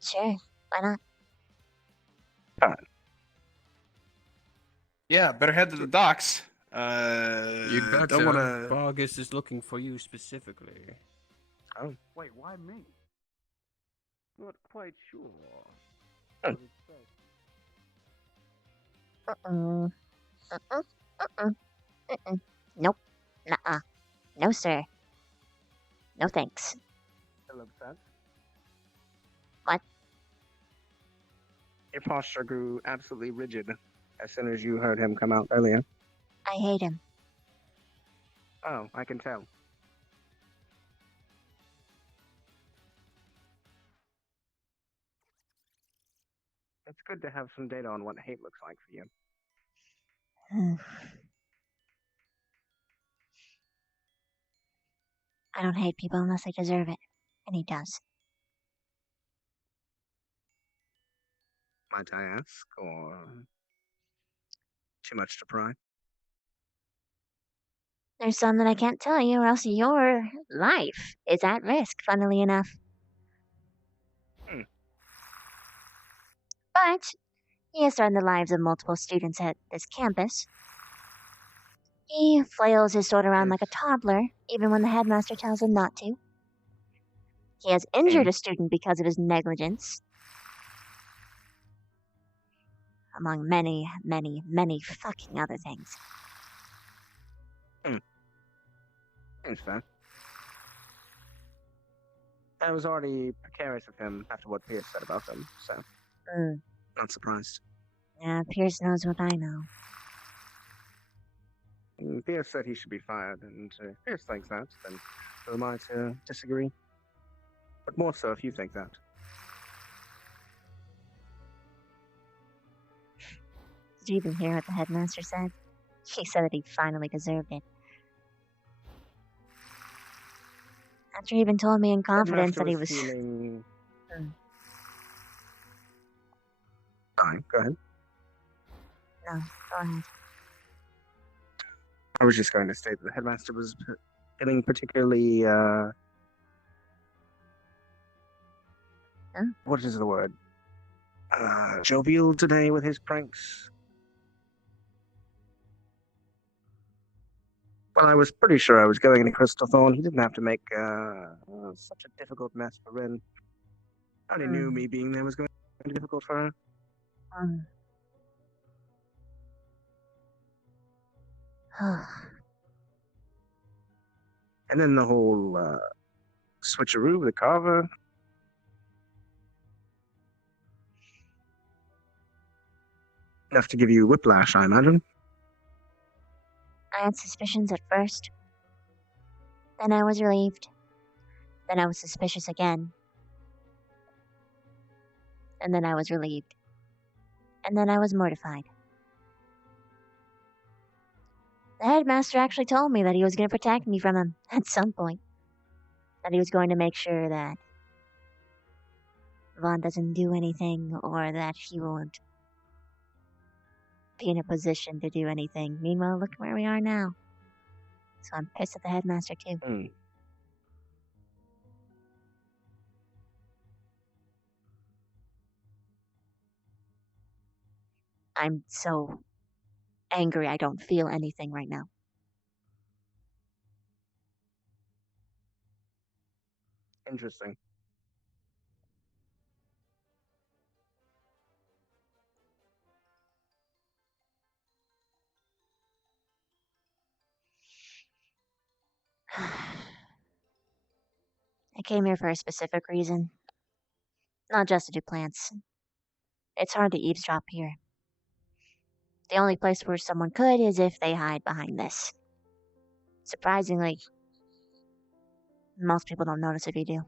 Sure, why not? Fine. Yeah, better head to the docks. You'd better. Don't wanna. Vargas is looking for you specifically. Oh. Wait, why me? Not quite sure. Nope. Nuh-uh. No, sir. No thanks. What? Your posture grew absolutely rigid as soon as you heard him come out earlier. I hate him. Oh, I can tell. It's good to have some data on what hate looks like for you. I don't hate people unless they deserve it. And he does. Might I ask, or too much to pry? There's some that I can't tell you, or else your life is at risk, funnily enough. But he has threatened the lives of multiple students at this campus. He flails his sword around like a toddler, even when the headmaster tells him not to. He has injured a student because of his negligence. among many, many, many fucking other things. Seems fair. I was already precarious of him after what Pierce said about him, so not surprised. Yeah, Pierce knows what I know. Pierce said he should be fired, and if Pierce thinks that, then who am I to disagree? But more so if you think that. Did you even hear what the headmaster said? He said that he finally deserved it. After he even told me in confidence that he was... feeling... Fine, go ahead. No, go ahead. I was just going to state that the headmaster was feeling particularly, what is the word? Jovial today with his pranks. Well, I was pretty sure I was going into Crystal Thorn. He didn't have to make such a difficult mess for Rin. I already knew me being there was going to be difficult for her. And then the whole switcheroo with the carver. Enough to give you whiplash, I imagine. I had suspicions at first. Then I was relieved. Then I was suspicious again. And then I was relieved. And then I was mortified. The headmaster actually told me that he was going to protect me from him at some point. That he was going to make sure that Vaughn doesn't do anything, or that he won't be in a position to do anything. Meanwhile, look where we are now. So I'm pissed at the headmaster too. I'm so angry I don't feel anything right now. Interesting. I came here for a specific reason. Not just to do plants. It's hard to eavesdrop here. The only place where someone could is if they hide behind this. Surprisingly, most people don't notice if you do.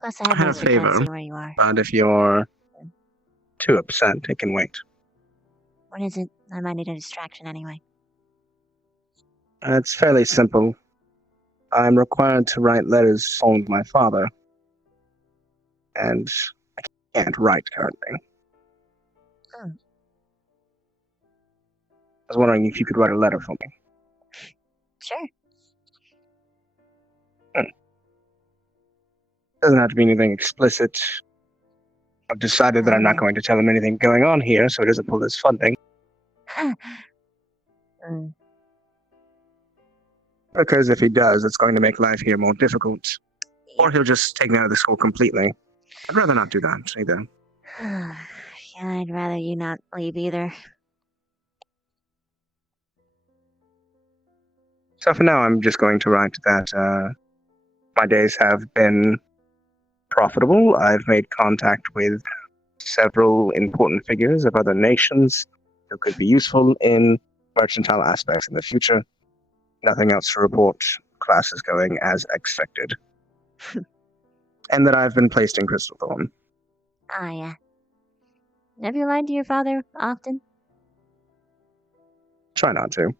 Plus, I have I no have a favor, frequency where you are. but if you're too upset, it can wait. What is it? I might need a distraction anyway. It's fairly simple. I'm required to write letters home to my father, and I can't write currently. I was wondering if you could write a letter for me. Sure. Doesn't have to be anything explicit. I've decided that I'm not going to tell him anything going on here, so he doesn't pull his funding. Because if he does, it's going to make life here more difficult. Or he'll just take me out of the school completely. I'd rather not do that, either. Yeah, I'd rather you not leave either. So for now, I'm just going to write that my days have been profitable. I've made contact with several important figures of other nations who could be useful in mercantile aspects in the future. Nothing else to report. Class is going as expected. And that I've been placed in Crystal Thorn. Ah, yeah. Have you lied to your father often? Try not to.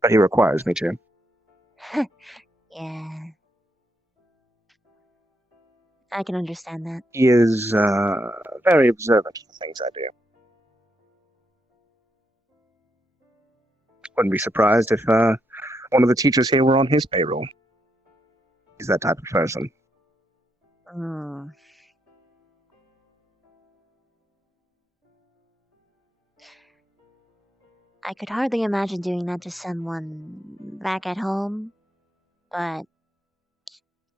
But he requires me to. Yeah. I can understand that. He is very observant of the things I do. Wouldn't be surprised if one of the teachers here were on his payroll. He's that type of person. I could hardly imagine doing that to someone back at home, but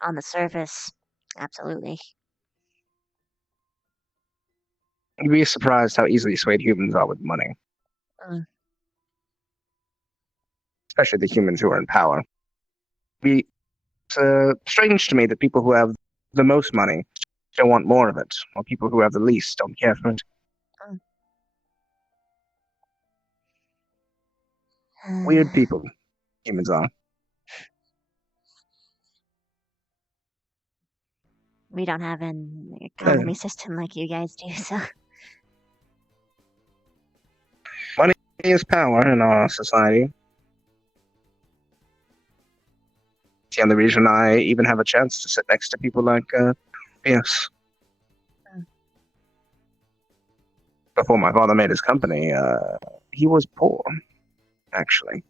On the surface, absolutely. You'd be surprised how easily swayed humans are with money. Especially the humans who are in power. It's strange to me that people who have the most money don't want more of it, while people who have the least don't care for it. Weird people, humans are. We don't have an economy system like you guys do, so. Money is power in our society. It's the only reason I even have a chance to sit next to people like, yes. Before my father made his company, he was poor, actually.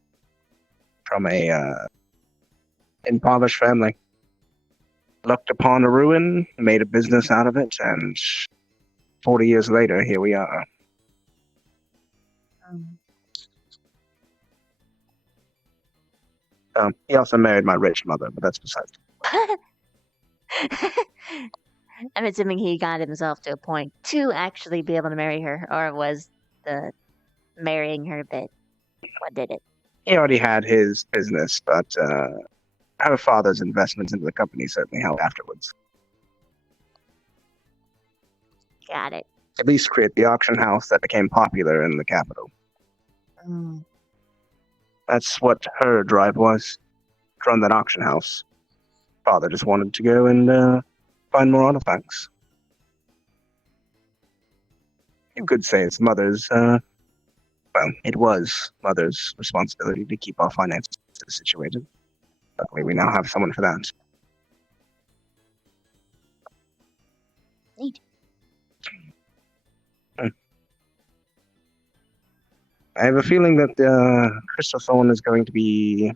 From a impoverished family. Looked upon a ruin, made a business out of it, and 40 years later, here we are. He also married my rich mother, but that's besides. I'm assuming he got himself to a point to actually be able to marry her, or was the marrying her bit what did it? He already had his business, but her father's investments into the company certainly helped afterwards. Got it. At least create the auction house that became popular in the capital. That's what her drive was, to run that auction house. Father just wanted to go and find more artifacts. You could say it's mother's, well, it was mother's responsibility to keep our finances situated. Luckily, we now have someone for that. Neat. I have a feeling that Crystal Thorn is going to be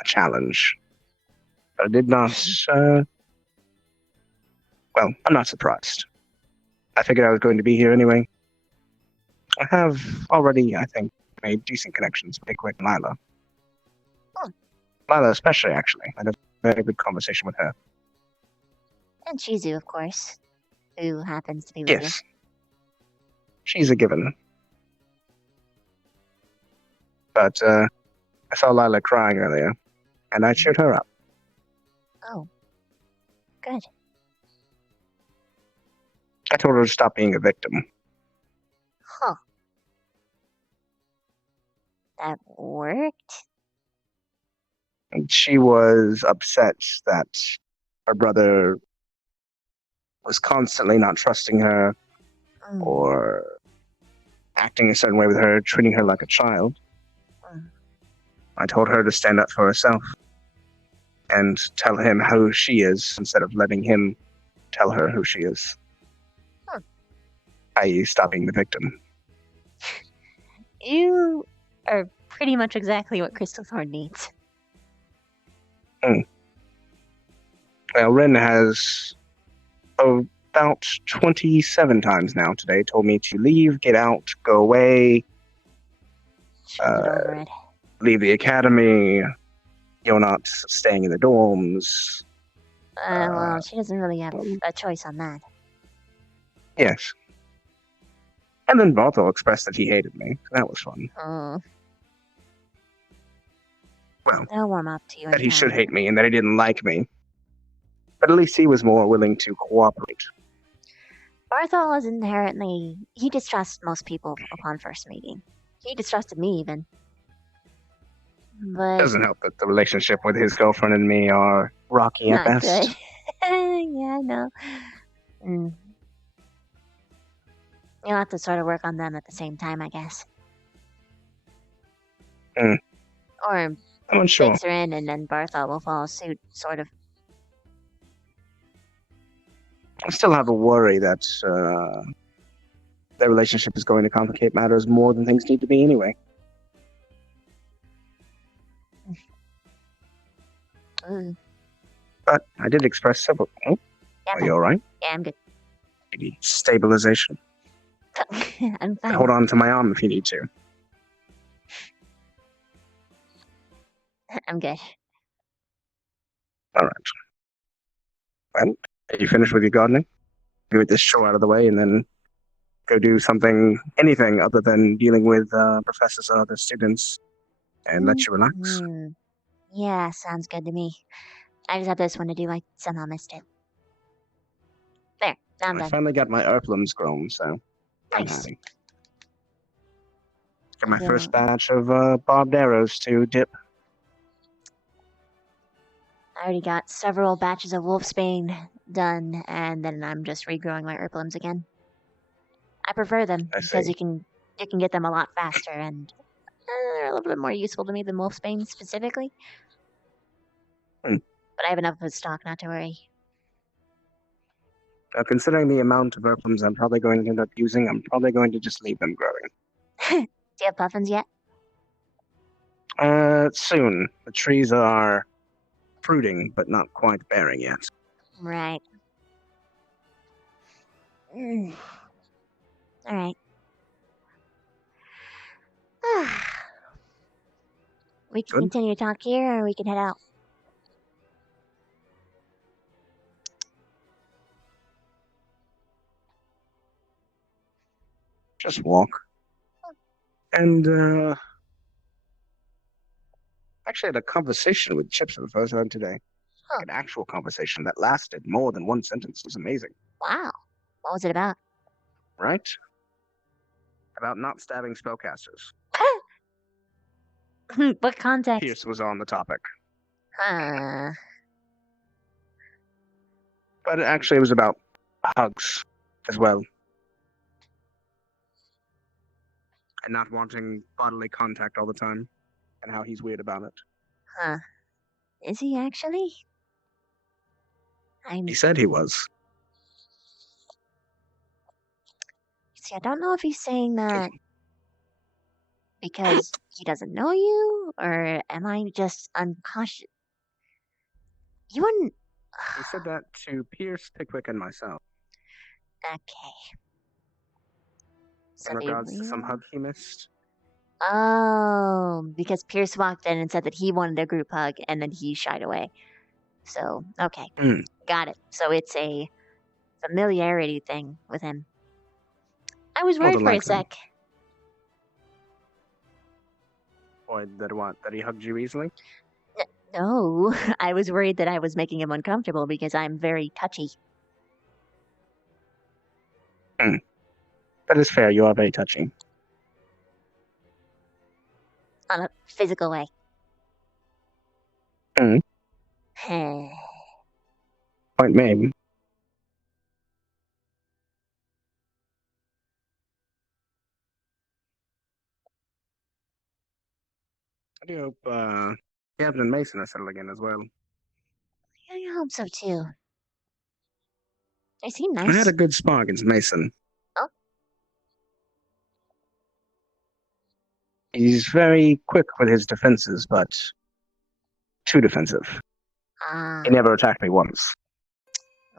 a challenge. But I did not, well, I'm not surprised. I figured I was going to be here anyway. I have already, I think, made decent connections with Pickwick and Lila. Lila especially, actually. I had a very good conversation with her. And Shizu, of course, who happens to be with you. Yes. She's a given. But I saw Lila crying earlier, and I cheered her up. Oh. Good. I told her to stop being a victim. Huh. That worked? And she was upset that her brother was constantly not trusting her or acting a certain way with her, treating her like a child. I told her to stand up for herself and tell him who she is instead of letting him tell her who she is. I.e., stop being the victim. You are pretty much exactly what Crystal Thorn needs. Well, Ren has about 27 times now today told me to leave, get out, go away, leave the academy, you're not staying in the dorms. Well, she doesn't really have a choice on that. Yes. And then Barthol expressed that he hated me. So that was fun. Well, they'll warm up to you. That he should hate me and that he didn't like me. But at least he was more willing to cooperate. Barthol is inherently... He distrusts most people upon first meeting. He distrusted me, even. But... Doesn't help that the relationship with his girlfriend and me are rocky at not best. good. Yeah, I know. You'll have to sort of work on them at the same time, I guess. Or I'm unsure. fix her in and then Barthol will follow suit, sort of. I still have a worry that their relationship is going to complicate matters more than things need to be anyway. But I did express several... Oh, Yeah, are you alright? Yeah, I'm good. Maybe stabilization. I'm fine. Hold on to my arm if you need to. I'm good. Alright. Well, are you finished with your gardening? Get this show out of the way and then go do anything other than dealing with professors and other students and let you relax. Yeah, sounds good to me. I just have this one to do. I somehow missed it. There, now I'm I done. finally got my plums grown, so I'm Nice. happy. Got my first batch of barbed arrows to dip. I already got several batches of wolfsbane done, and then I'm just regrowing my herblums again. I prefer them because you can get them a lot faster, and they're a little bit more useful to me than wolfsbane specifically. But I have enough of a stock, not to worry. Considering the amount of plums I'm probably going to end up using, I'm probably going to just leave them growing. Do you have puffins yet? Soon. The trees are fruiting, but not quite bearing yet. Right. All right. We can continue to talk here, or we can head out. Just walk. And, actually had a conversation with Chips for the first time today. Like an actual conversation that lasted more than one sentence. It was amazing. Wow. What was it about? Right? About not stabbing spellcasters. What context? Pierce was on the topic. Huh. But actually, it was about hugs as well. And not wanting bodily contact all the time. And how he's weird about it. Huh. Is he actually? He said he was. See, I don't know if he's saying that because he doesn't know you, or am I just unconscious? You wouldn't. He said that to Pierce, Pickwick, and myself. Okay. In regards to some hug he missed. Oh, because Pierce walked in and said that he wanted a group hug, and then he shied away. So, okay. Got it. So it's a familiarity thing with him. I was worried for a sec. Or that what? That he hugged you easily? No, I was worried that I was making him uncomfortable because I'm very touchy. That is fair. You are very touchy. On a physical way. Point made. I do hope Captain and Mason are settled again as well. I hope so too. They seem I nice. had a good spar against Mason. Oh. He's very quick with his defenses, but too defensive. He never attacked me once.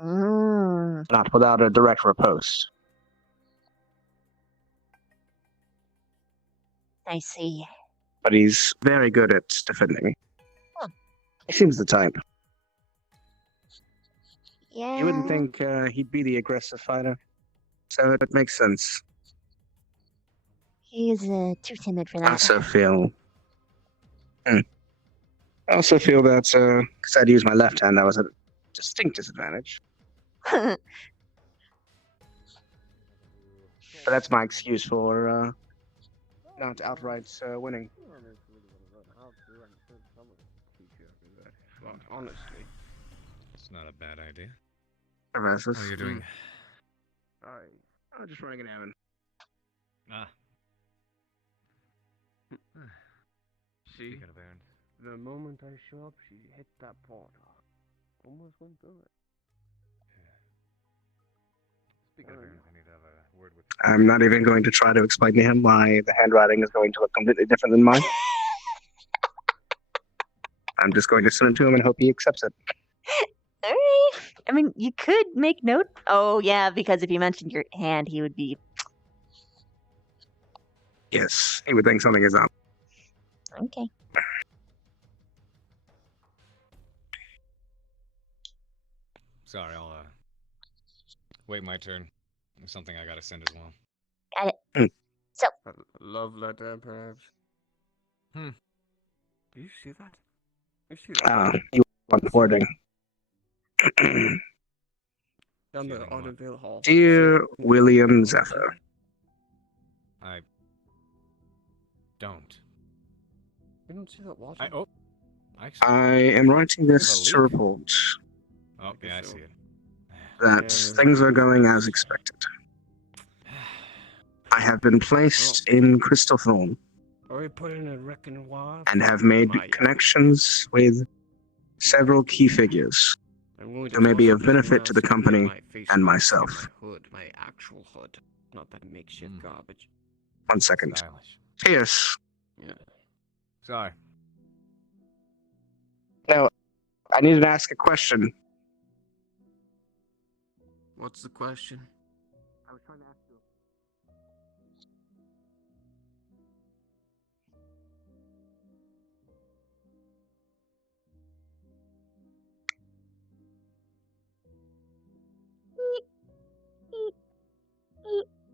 Not without a direct riposte. I see. But he's very good at defending. He seems the type. Yeah. You wouldn't think he'd be the aggressive fighter. So it makes sense. He is too timid for that. I also feel that because I'd used my left hand, that was a distinct disadvantage. But that's my excuse for not outright winning. Well, honestly, it's not a bad idea. Professor. What are you doing? I'm just running an errand. Ah. See, Speaking of errands. the moment I show up, she hit that portal. Almost went through it. Speaking of errands, I need to have a word with. I'm not even going to try to explain to him why the handwriting is going to look completely different than mine. I'm just going to send it to him and hope he accepts it. Alright. I mean, you could make note. Oh, yeah, because if you mentioned your hand, he would be. Yes, he would think something is up. Okay. Sorry, I'll wait my turn. There's something I gotta send as well. Got it. So. A love letter, perhaps. Hmm. Do you see that? You see that? You want forwarding. Down the Autumnvale Hall. Dear William Zephyr. I don't. You don't see that water? I am writing this to report Oh, yeah, I see it. that things are going as expected. I have been placed in Crystal Thorn Are we putting a wrecking wall? and have made connections with several key figures who may be of benefit to the company and myself. My hood, my actual hood, not that makeshift garbage. 1 second. Pierce. Yeah. Sorry. Now, I need to ask a question. What's the question? I was trying to ask you.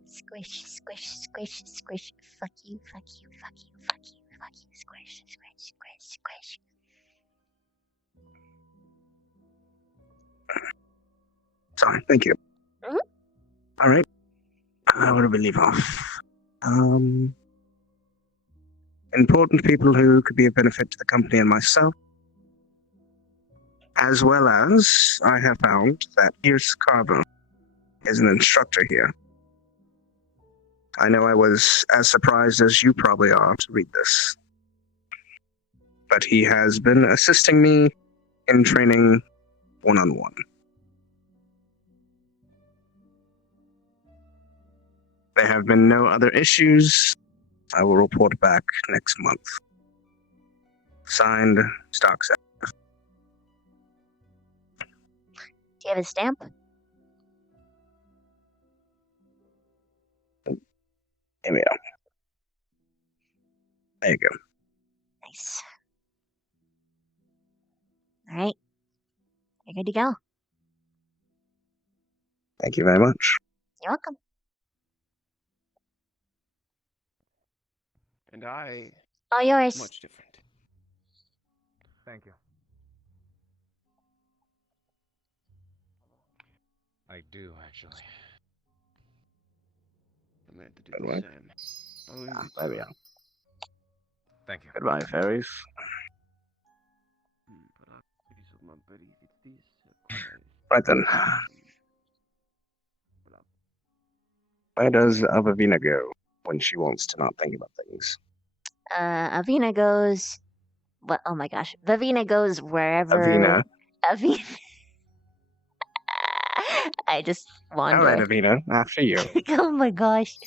Squish, squish, squish, squish. Fuck you, fuck you, fuck you, fuck you, fuck you. Squish, squish, squish, squish. Sorry, thank you. All right. Where do we leave off? Important people who could be of benefit to the company and myself, as well as I have found that Pierce Carver is an instructor here. I know I was as surprised as you probably are to read this, but he has been assisting me in training one-on-one. There have been no other issues. I will report back next month. Signed, Stockset. Do you have a stamp? Here we go. There you go. Nice. All right. You're good to go. Thank you very much. You're welcome. And I... All yours. Much different. Thank you. I do, actually. I meant to do Good the work. same. There we go. Thank you. Goodbye, fairies. Right then. Where does Avavina go when she wants to not think about things? Avina goes. What? Oh my gosh. Vavina goes wherever. Avina. Avina. I just wander. All right, Avina, after you. Oh my gosh.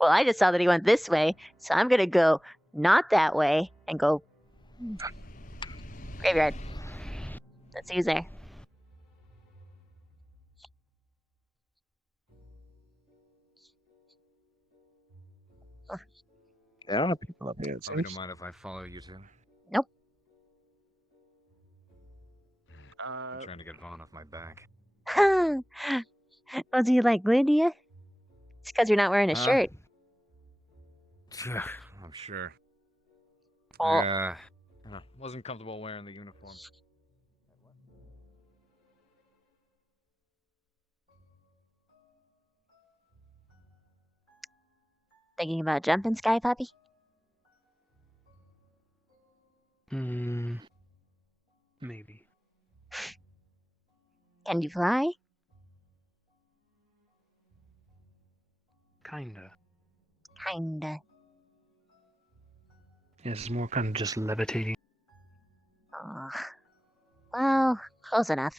Well, I just saw that he went this way, so I'm gonna go not that way and go graveyard. Let's see who's there. There are people up here, it Oh, you seems. don't mind if I follow you too? Nope. I'm trying to get Vaughn off my back. Well, do you like glue, do you? It's because you're not wearing a shirt. I'm sure. Oh. I wasn't comfortable wearing the uniform. Thinking about jumping, Sky Puppy? Maybe. Can you fly? Kinda. Kinda. Yeah, it's more kind of just levitating. Oh. Well, close enough.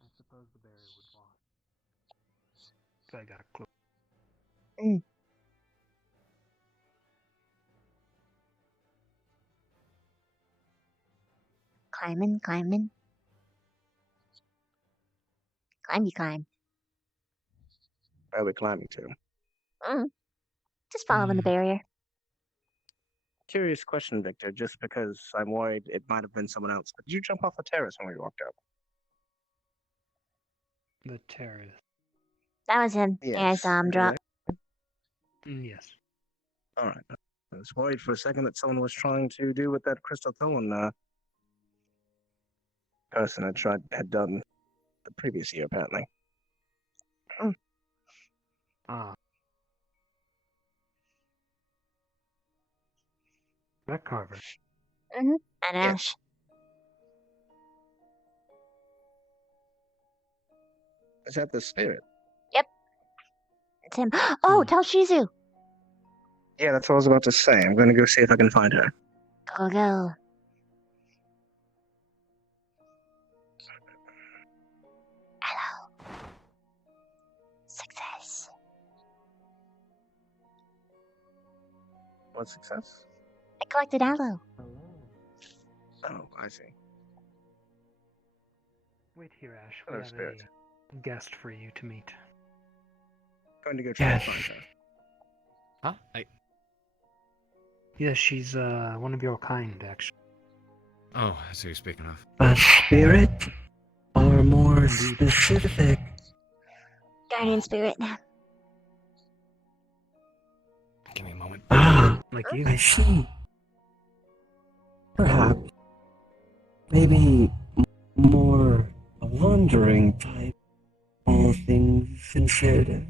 I suppose the barrier would walk. So I gotta close. Climbing, climbing. Climb, you climb. Where are we climbing to? Just following the barrier. Curious question, Victor, just because I'm worried it might have been someone else. But did you jump off the terrace when we walked up? The terrace. That was him. Yes. Yeah, I saw him drop. Yes. Alright. I was worried for a second that someone was trying to do what that Crystal Thorn person had done the previous year, apparently. Ah. That carver. And Ash. Is that the spirit? Yep. It's him. Oh, tell Shizu. Yeah, that's what I was about to say. I'm going to go see if I can find her. Go. Hello. Success. What success? I collected aloe. Oh, I see. Wait here, Ash. Hello, We have spirit. a guest for you to meet. Going to go try to find her. Huh? Yeah, she's one of your kind, actually. Oh, that's who you're speaking of. A spirit? Or more specific? Guardian spirit. Give me a moment. Like you. I see. Perhaps. Maybe more a wandering type. All things considered.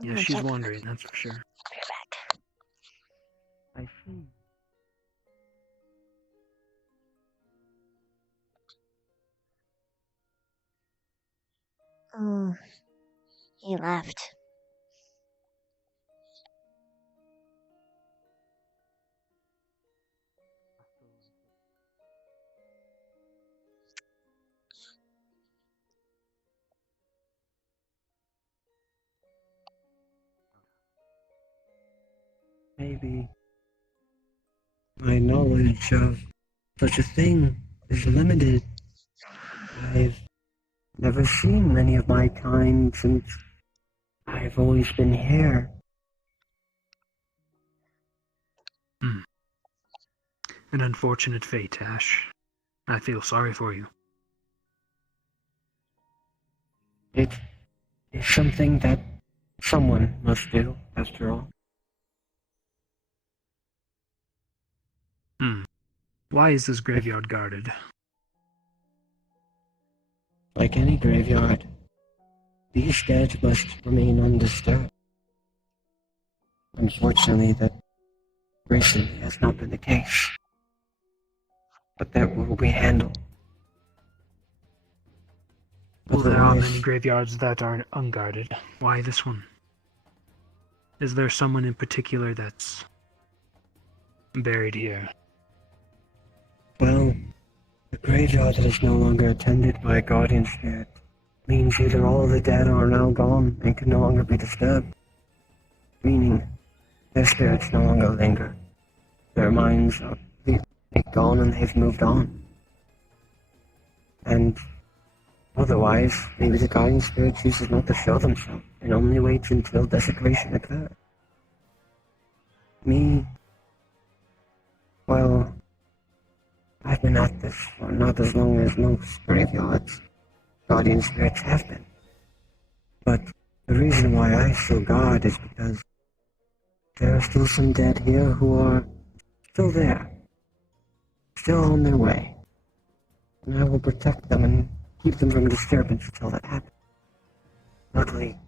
Yeah, she's wandering, that's for sure. I see. Oh, he left. Maybe my knowledge of such a thing is limited. I've never seen many of my kind since I've always been here. An unfortunate fate, Ash. I feel sorry for you. It is something that someone must do, after all. Why is this graveyard guarded? Like any graveyard, these dead must remain undisturbed. Unfortunately, that recently has not been the case. But that will be handled. Well, there are many Otherwise, graveyards that are unguarded. Why this one? Is there someone in particular that's buried here? well, the graveyard that is no longer attended by a guardian spirit means either all of the dead are now gone and can no longer be disturbed, meaning their spirits no longer linger. Their minds are gone and they've moved on. And otherwise, maybe the guardian spirit chooses not to show themselves and only waits until desecration occurs. Me, well, I've been at this for not as long as most graveyards guardian spirits have been. But the reason why I still guard is because there are still some dead here who are still there, still on their way. And I will protect them and keep them from disturbance until that happens. Luckily,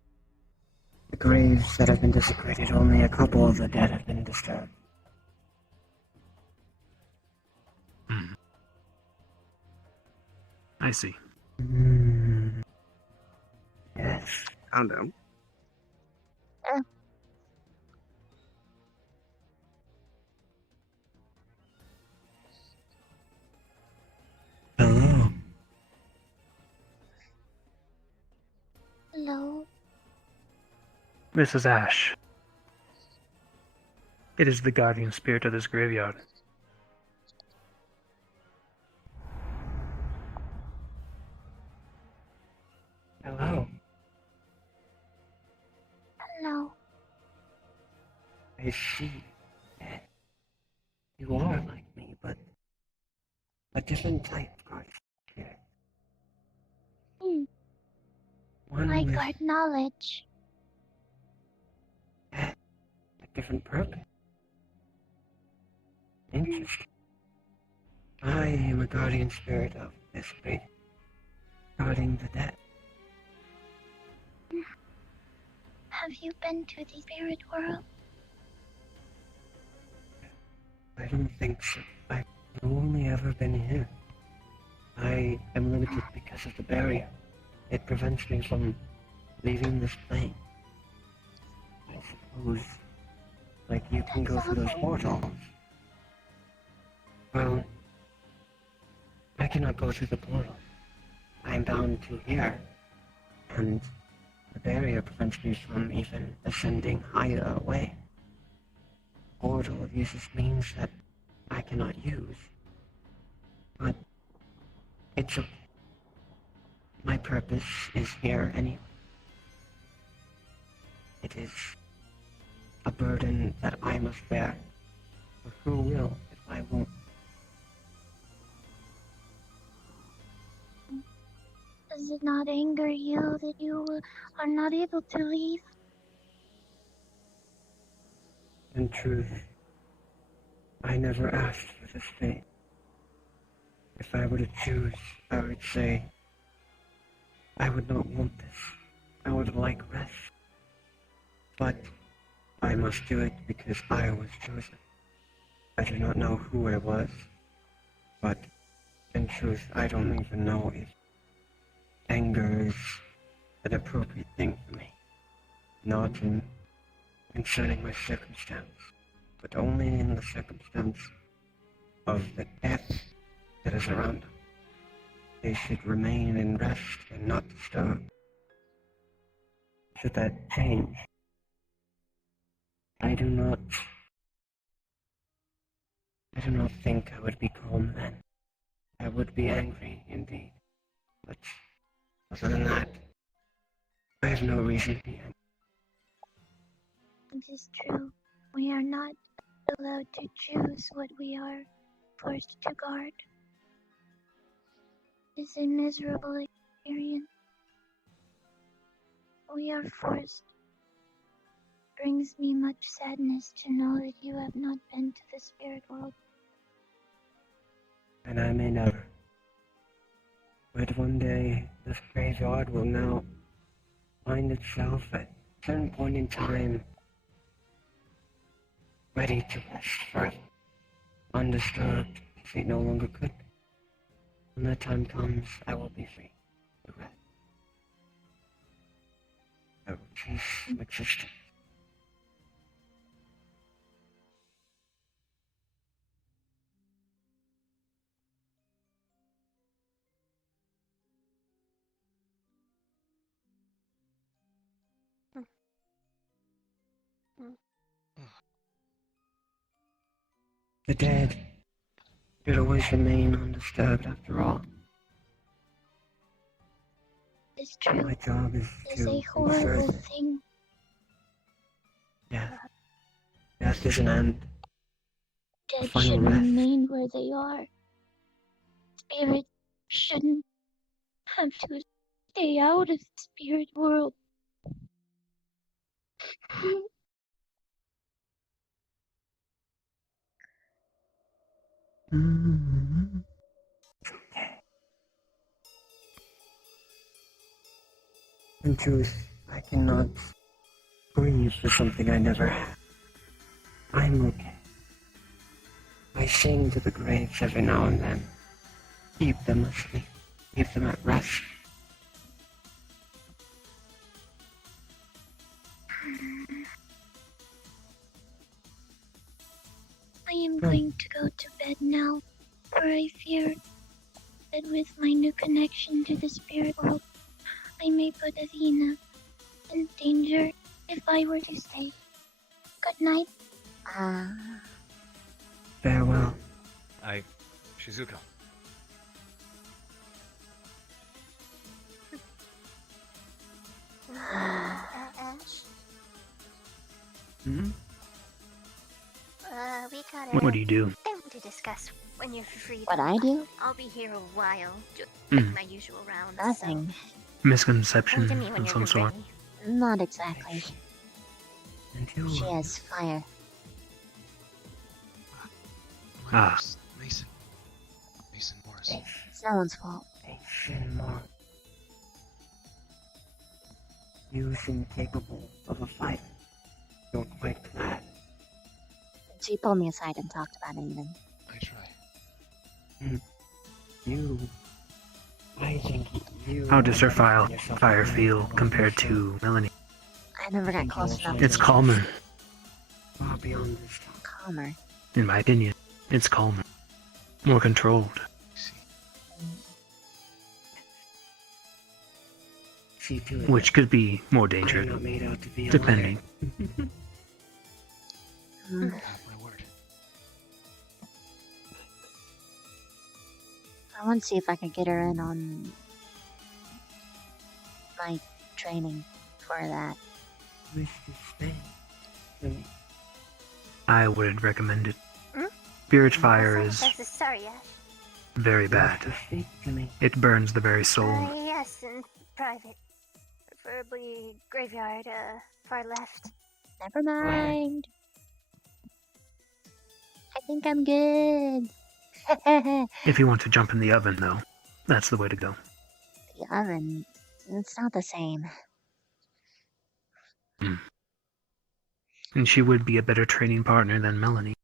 the graves that have been desecrated, only a couple of the dead have been disturbed. I see. Yes. Calm down. Hello. Hello. Mrs. Ash. It is the guardian spirit of this graveyard. Hello. Hello. I see that you are like me, but a different type, guard. Hmm. One I with guard knowledge. a different purpose. Interesting. I am a guardian spirit of this great, guarding the dead. Have you been to the spirit world? I don't think so. I've only ever been here. I am limited because of the barrier. It prevents me from leaving this plane. I suppose, like, you can go through those portals. Well, I cannot go through the portal. I'm bound to here. And the barrier prevents me from even ascending higher away. Portal uses means that I cannot use. But it's okay. My purpose is here anyway. It is a burden that I must bear. For who will if I won't? Does it not anger you that you are not able to leave? In truth, I never asked for this fate. If I were to choose, I would say, I would not want this. I would like rest. But I must do it because I was chosen. I do not know who I was, but in truth, I don't even know if anger is an appropriate thing for me. Not in concerning my circumstance, but only in the circumstance of the death that is around them. They should remain in rest and not disturb. Should that change, I do not think I would be calm then. I would be angry indeed. But other than that, I have no reason to be angry. It is true. We are not allowed to choose what we are forced to guard. It's a miserable experience. We are forced. Brings me much sadness to know that you have not been to the spirit world. And I may never. But one day, this graveyard will now find itself at a certain point in time ready to rest forever, undisturbed, if it no longer could be. When that time comes, I will be free to rest. I will cease existence. The dead should always remain undisturbed after all. It's true. My job is It's to a horrible ensure thing. death. Death is an end. A Dead final should rest. remain where they are. Spirit shouldn't have to stay out of the spirit world. In truth, I cannot breathe for something I never had. I'm okay. I sing to the graves every now and then. Keep them asleep. Keep them at rest. I am going to go to bed now, for I fear that with my new connection to the spirit world, I may put Athena in danger if I were to stay. Good night. Farewell. Shizuka. We got What do you do? thing to discuss when you're free. What I do? I'll be here a while, just Hmm. like my usual rounds. Nothing. Misconception Come to me when of you're some sort. ready. Not exactly. She has fire. Ah. Mason Morris. It's no one's fault. You seem capable of a fight. Don't quite that. She pulled me aside and talked about it even. I try. I think you. How does her fire feel compared to Melanie? I never got close enough. It's calmer, Far beyond this. Calmer. in my opinion. It's calmer. More controlled. See to it. Which could be more I'm dangerous, not made out to be a depending. Mm. My word. I want to see if I could get her in on my training for that. Wish to stay. I would recommend it. Hmm? Spirit fire is Sorry, Ash. very bad. Speak to me. It burns the very soul. Yes, in private. Preferably graveyard, far left. Never mind. I think I'm good. If you want to jump in the oven, though, that's the way to go. The oven. It's not the same. And she would be a better training partner than Melanie.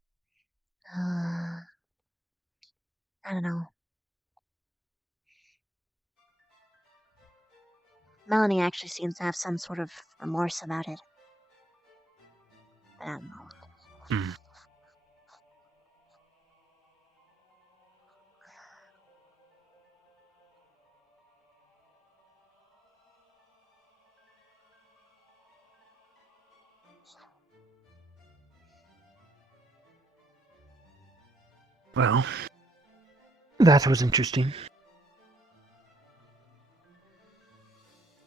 I don't know. Melanie actually seems to have some sort of remorse about it. But I don't know. Well, that was interesting.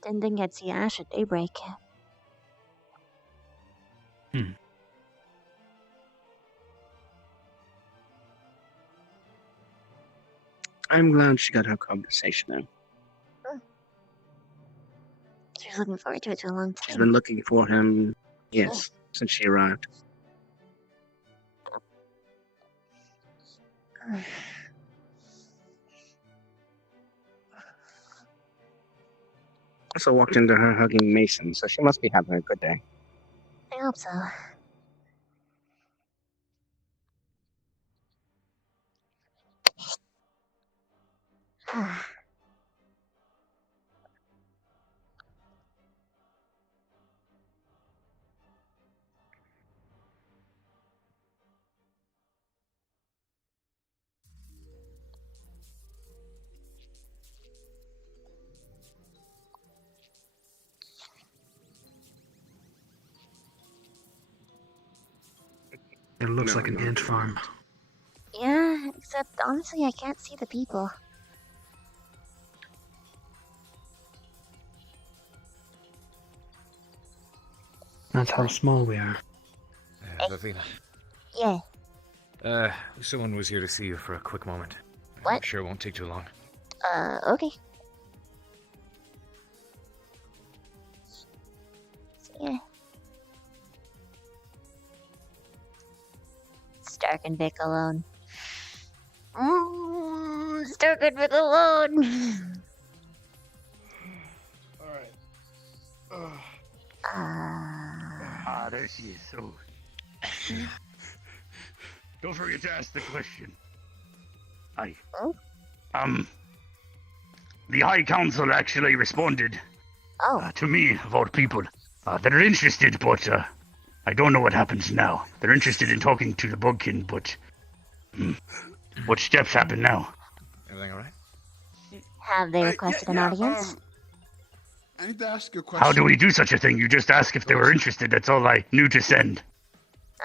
Didn't think I'd see Ash at daybreak. I'm glad she got her compensation now. She was looking forward to it for a long time. She's been looking for him, yes, since she arrived. Also walked into her hugging Mason, so she must be having a good day. I hope so. It looks like an ant farm. Yeah, except honestly, I can't see the people. That's how small we are. Athena. Yeah. Someone was here to see you for a quick moment. What? I'm sure it won't take too long. Okay. Yeah. Stark and Vic alone. Stark and Vic alone. There she is. So, don't forget to ask the question. The High Council actually responded to me, of all people. They're interested, but I don't know what happens now. They're interested in talking to the Bugkin, but what steps happen now? Everything alright? Have they requested an audience? I need to ask you a question. How do we do such a thing? You just ask if they were interested. That's all I knew to send.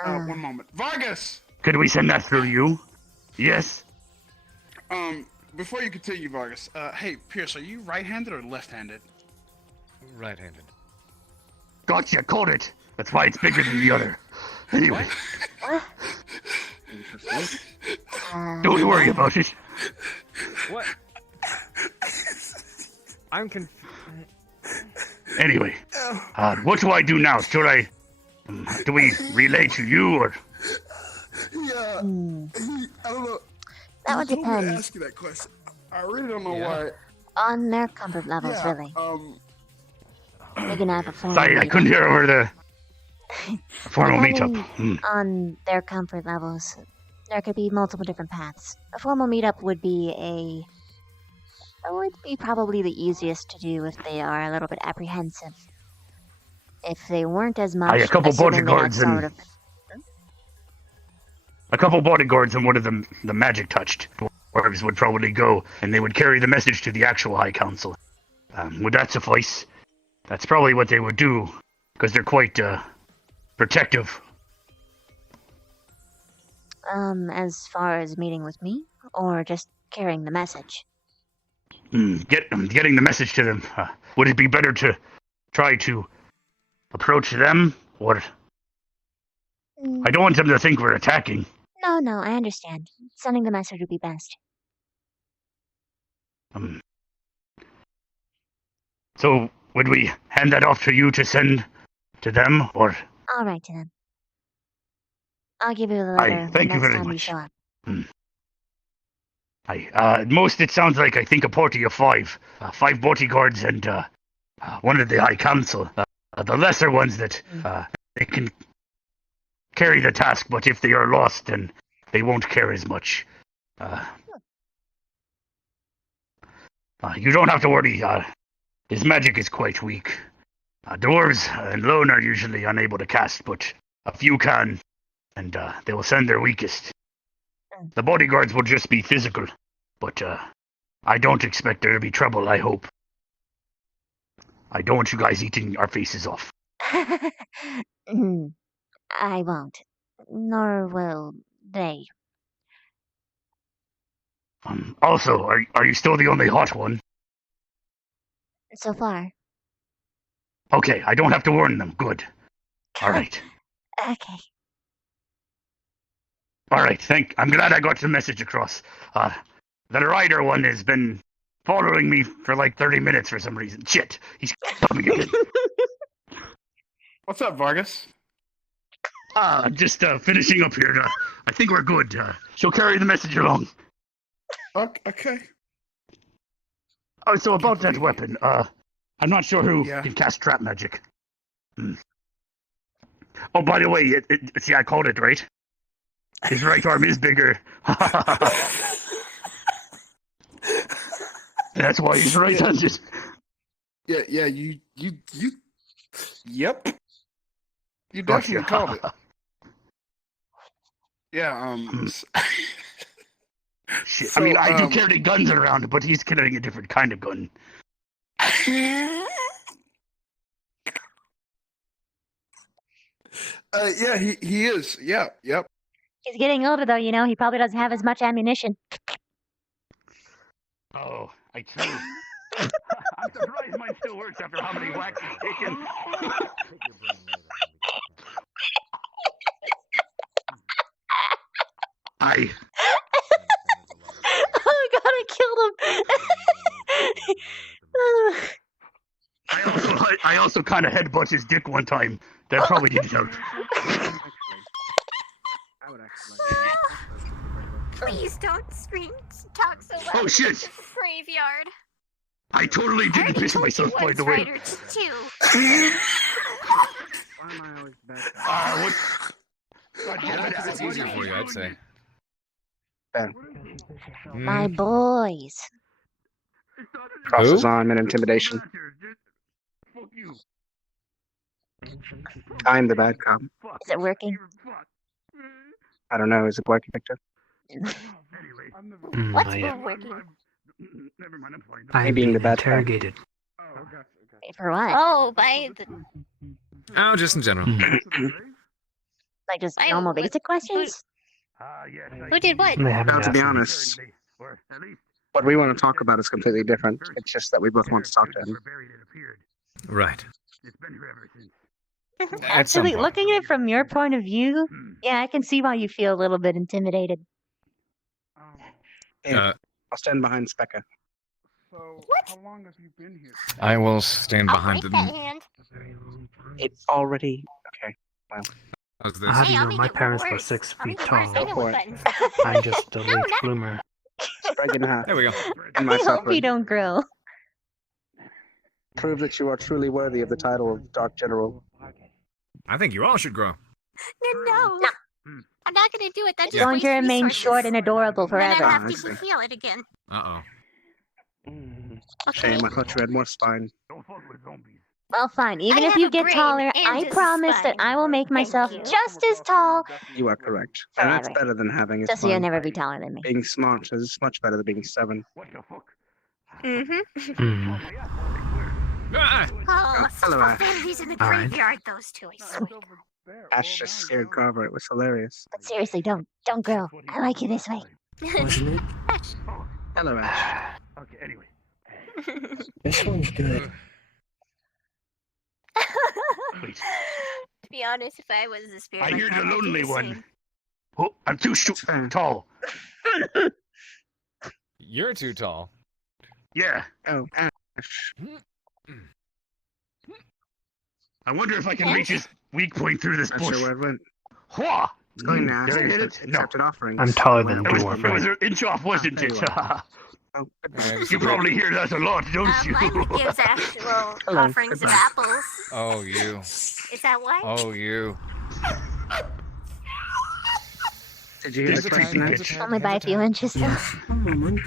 One moment. Vargas! Could we send that through you? Yes? Before you continue, Vargas, hey, Pierce, are you right-handed or left-handed? Right-handed. Gotcha, caught it. That's why it's bigger than the other. Anyway, don't worry about it. What? I'm confused. Anyway, what do I do now? Should I... do we relay to you, or... Yeah. I don't know. That would He told me to depend. ask you that question. I really don't know why. On their comfort levels, Yeah, really. We can have a formal Sorry, I meeting. couldn't hear over the formal Depending meetup. on their comfort levels, there could be multiple different paths. A formal meetup would be probably the easiest to do if they are a little bit apprehensive. If they weren't as much, A couple assuming they had bodyguards sort and... of... A couple bodyguards and one of them, the magic touched dwarves would probably go, and they would carry the message to the actual High Council. Would that suffice? That's probably what they would do, because they're quite protective. As far as meeting with me, or just carrying the message? Getting the message to them. Would it be better to try to approach them, or... I don't want them to think we're attacking. No, I understand. Sending the message would be best. So, would we hand that off to you to send to them, or... I'll write to them. I'll give you the letter Thank you next very time you much. show up. At most it sounds like, I think, a party of 5. 5 bodyguards and one of the High Council. The lesser ones that they can carry the task, but if they are lost, then they won't care as much. You don't have to worry. His magic is quite weak. Dwarves and Lone are usually unable to cast, but a few can, and they will send their weakest. The bodyguards will just be physical, but I don't expect there to be trouble, I hope. I don't want you guys eating our faces off. I won't. Nor will they. Also, are you still the only hot one? So far. Okay, I don't have to warn them. Good. Alright. Okay. Alright, I'm glad I got the message across. The rider one has been following me for like 30 minutes for some reason. Shit, he's coming again. What's up, Vargas? Just finishing up here. I think we're good. She'll carry the message along. Okay. Oh, so about that weapon, I'm not sure who can cast trap magic. Oh, by the way, see, I called it, right? His right arm is bigger. That's why he's right-handed. Yeah, you Yep. You definitely called it. Yeah, Shit, So, I mean, I do carry guns around, but he's carrying a different kind of gun. Yeah, he is. Yeah, yep. He's getting older, though, you know. He probably doesn't have as much ammunition. Oh, I too. I'm surprised mine still works after how many whacks it's taken. Oh god, I killed him! I also kind of headbutt his dick one time. That probably didn't help. Please don't scream, talk so loud. Oh, shit. It's a graveyard. I totally didn't piss myself, by the way. Rider too. What? It's easier for you, I'd say. My boys. Crosses on and intimidation. I'm the bad cop. Is it working? I don't know. Is it working, Victor? What's I, working? I'm being being the bad guy. interrogated. For what? Oh, by the Oh, just in general. Like just normal basic questions? who did what? Now, to be honest, what we want to talk about is completely different. It's just that we both want to talk to him. Right. At some Actually, point. looking at it from your point of view, yeah, I can see why you feel a little bit intimidated. I'll stand behind Specca. How long have you been here? I will stand behind Break them. that hand. It's already okay. Well, How's I'll have Hey, you I'll know, make my it parents were worse. 6 I'll feet make it worse. I tall. know for what it. buttons. I'm just a late bloomer. Spread in half. There we go. In my I hope suffering. you don't grow. Prove that you are truly worthy of the title of Dark General. I think you all should grow. No. I'm not gonna do it. That It's just going to wastes remain resources. short and adorable Then I'd forever. have I to see. heal it again. Uh-oh. Okay. Shame, I thought you had more spine. Well, fine. Even I if have you a get brain taller, and I just a promise that spine. I will make Thank myself you. just as tall. You are correct. And that's Forever. better than having a Just so you'll spine. never be taller than me. Being smart is much better than being 7. Mm-hmm. Ah! Oh, such hello, Ash. profanities in the All right. graveyard, those two, I swear. Ash just scared Carver. It was hilarious. But seriously, don't grow. I like you this way. Wasn't it? Hello, Ash. Okay, anyway. This one's good. Wait. To be honest, if I was the spirit, I like hear that, the I'd do lonely the one. same. Oh, I'm too tall. You're too tall. Yeah. Oh, Ash. I wonder if I can reach his weak point through this Not bush. sure where it went. Hwah! It's going to Ash. Did I hit it? No. Accepted offerings. I'm taller than Went a It was, away dwarf, from it was right? an inch off, wasn't there it? you are. Oh, You probably hear that a lot, don't you? Mine gives actual Hello, offerings of goodbye. apples. Oh, you. Is that why? Oh, you. Did you hear the question? Ash? Only by a few inches, though. A moment.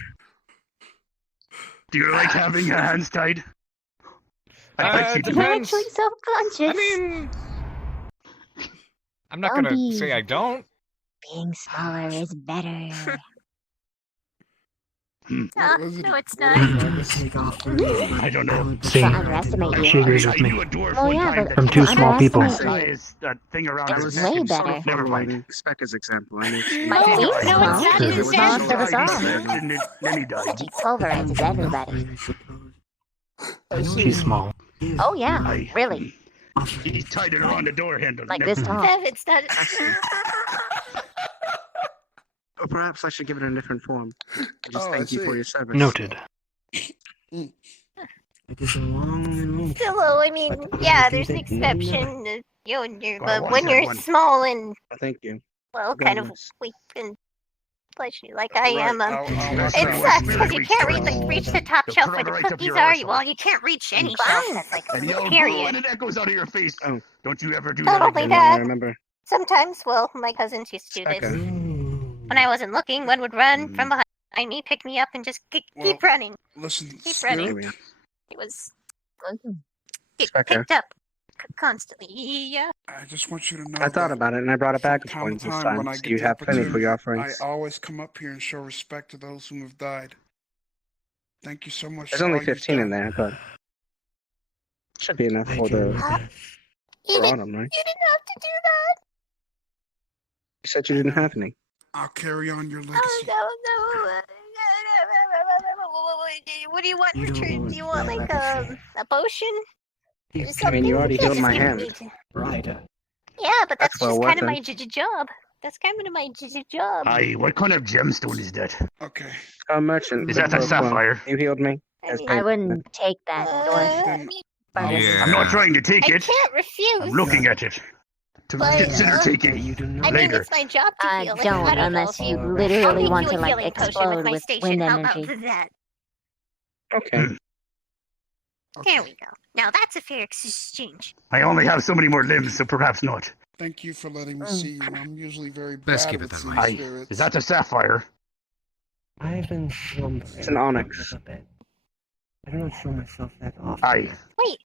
Do you like having your hands tied? I bet you do. I'm Depends. actually self-conscious. I mean, I'm not Don't gonna be. say I don't. Being smaller is better. No, it's not. Take off. I don't know. See, People underestimate she you. agrees I with me. knew a dwarf Well, one yeah, time but that From two people small people. underestimate you. that thing around I It's his was neck. way sort better. of Never mind. following Specca's example. I mean, By No, being no, it's small, not he's the the smallest of us all. And then he died. He pulverizes everybody. I suppose. She's small. Oh yeah, I- really. He's tied it around the door handle. Like Never this tall. Bev, it's not. or perhaps I should give it a different form. Just Oh, I thank you for see. your service. Noted. It is a long and long. Still, I mean, But yeah, I there's an think that exception. You're, Well, I but want when that you're one. small and, Thank you. well, Very kind of nice. weak and fleshy like I Right, am, I'll it let you sucks know. because you can't reach the top They'll shelf put where it the right up cookies your are. arsehole. Well, you can't reach any shelf. That's like And yell, "Boo," period. and it echoes out of your face. Oh. Don't you ever do Not that only again. that, I remember. sometimes, well, my cousins used to do this. Specca. When I wasn't looking, one would run from behind me, pick me up, and just keep running. Listen, Keep Spirit, running. Here we are. It was Specca. picked up constantly. Yeah. I just want you to know I thought that about it and I brought a bag of from time coins to this time when time, I so get you the have plenty for your opportunity, offerings. I always come up here and show respect to those who have died. Thank you so much. There's for only all you've 15 in done. there, but should be enough I for can the read that. You for didn't, autumn, right? you didn't have to do that. You said you didn't have any. I'll carry on your legacy. Oh, no. What do you want in You don't return? know Do you what want like legacy. a potion? You Or can something? you already You healed can't my just give hand. me to- Right. Yeah, but that's That's well just worth kind of my it. job. That's kind of my job. Aye, what kind of gemstone is that? Okay. A merchant. Is that but, a sapphire? You healed me. I As mean, I payment. wouldn't take that, dwarf. Then Burgess. I'm not trying to take I it. can't refuse. I'm looking at it. To But, consider taking You do not. I mean, later. it's my job to I heal. Like, don't, I don't unless know. you I'll literally make want you to a like healing potion explode with my with station. wind How energy. about that? Okay. There we go. Now that's a fair exchange. I only have so many more limbs, so perhaps not. thank you for letting me see you. I'm usually very Best bad keep it with that seeing way. Aye, spirits. is that a sapphire? I've been slumbering. It's an onyx. a little bit. I don't show myself that often. Aye. Wait.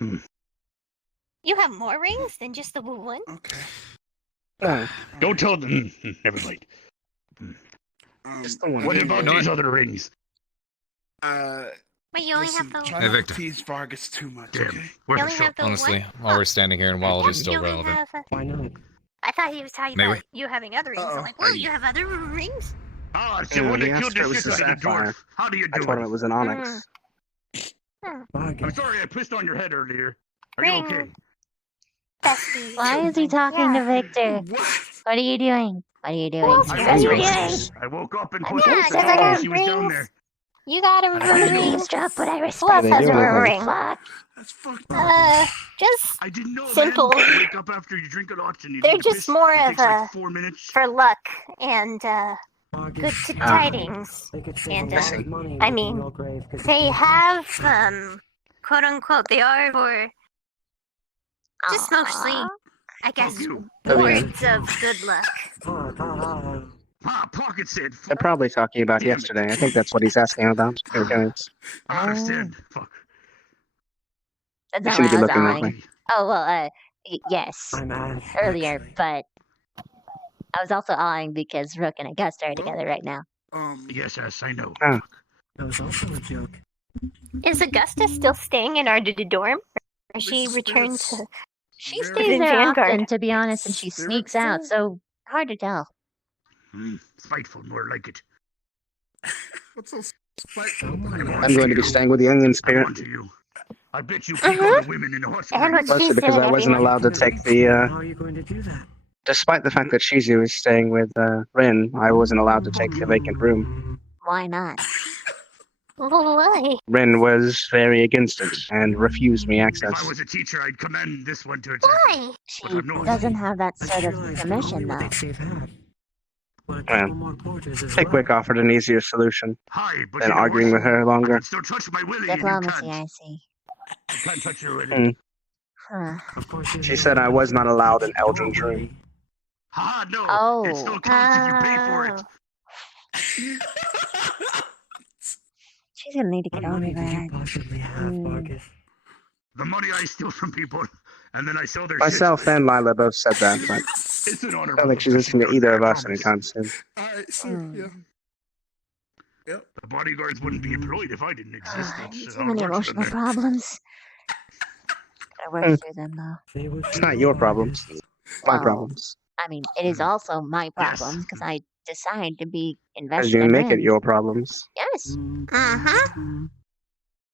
Hmm. You have more rings than just the one? Okay. No, Don't tell them. Never mind. just the one. What about these other rings? Wait, you only Listen, have the try Hey, not Victor. to tease Vargas too much, Damn. okay? Where's You the only shop? have the Honestly, one? while we're standing here and while it is still You only relevant. have Why not? I thought he was talking May about we? you having other rings. Uh-oh. I'm like, what? You have other rings? Ah, it's Yeah, the one the that killed answer the was shit a out of the sapphire. dwarf. How do you I do told him it? it was an onyx. I'm Vargas. sorry I pissed on your head earlier. Are you Ring. okay? besties. Why is he talking to Victor? What are you doing? What are you doing? What are you doing? I woke up and Yeah, pushed because the I door got and she was down rings. there. You got a How you ring. Eavesdrop, but I Who else respect has a it. ring? Fuck. Just I didn't know, simple. man. You wake up after you drink a lot and you They're need to just piss. more It of takes like a 4 minutes. for luck and good tidings. And I mean, they have quote unquote. They are for just mostly, I guess, words of good luck. Pocket said. They're probably talking about yesterday. I think that's what he's asking about. Okay. I understand. Fuck. That's You not shouldn't what be I was looking that eyeing. way. Oh, well, yes. Earlier, but I was also eyeing because Rook and Augusta are together right now. Yes, I know. Ah. That was also a joke. Is Augusta still staying in our dorm? Or she returned to? She stays there often, to be honest, and she sneaks out, so hard to tell. Spiteful, more like it. What's so spiteful? I'm going to be staying with the Onion Spirit. I bet you peek on the women in the hospital. And what she Mostly because said, I wasn't everyone. allowed to take the. How are you going to do that? Despite the fact that Shizu is staying with Rin, I wasn't allowed to take the vacant room. Why not? Why? Rin was very against it and refused me access. If I was a teacher, I'd commend this one to Why? She doesn't have that sort of permission, though. Well, Pickwick offered an easier solution than arguing with her longer. Still touch my willy. Diplomacy, I see. You can't touch your willy. Huh. She said I was not allowed in Eldrin's room. No. Oh. It's still closed if you pay for it. She's gonna need to get over that. Possibly have, Marcus. The money I steal from people, and then I sell their Myself and Lila both said that, but It's an honor. I don't think she's listening to either of us anytime soon. Alright, so, yeah. Yep. The bodyguards wouldn't be employed if I didn't exist. Too many emotional problems. I work through them, though. It's not your problems. My problems. I mean, it is also my problems because I decide to be As invested you in make it Rin. your problems. Yes.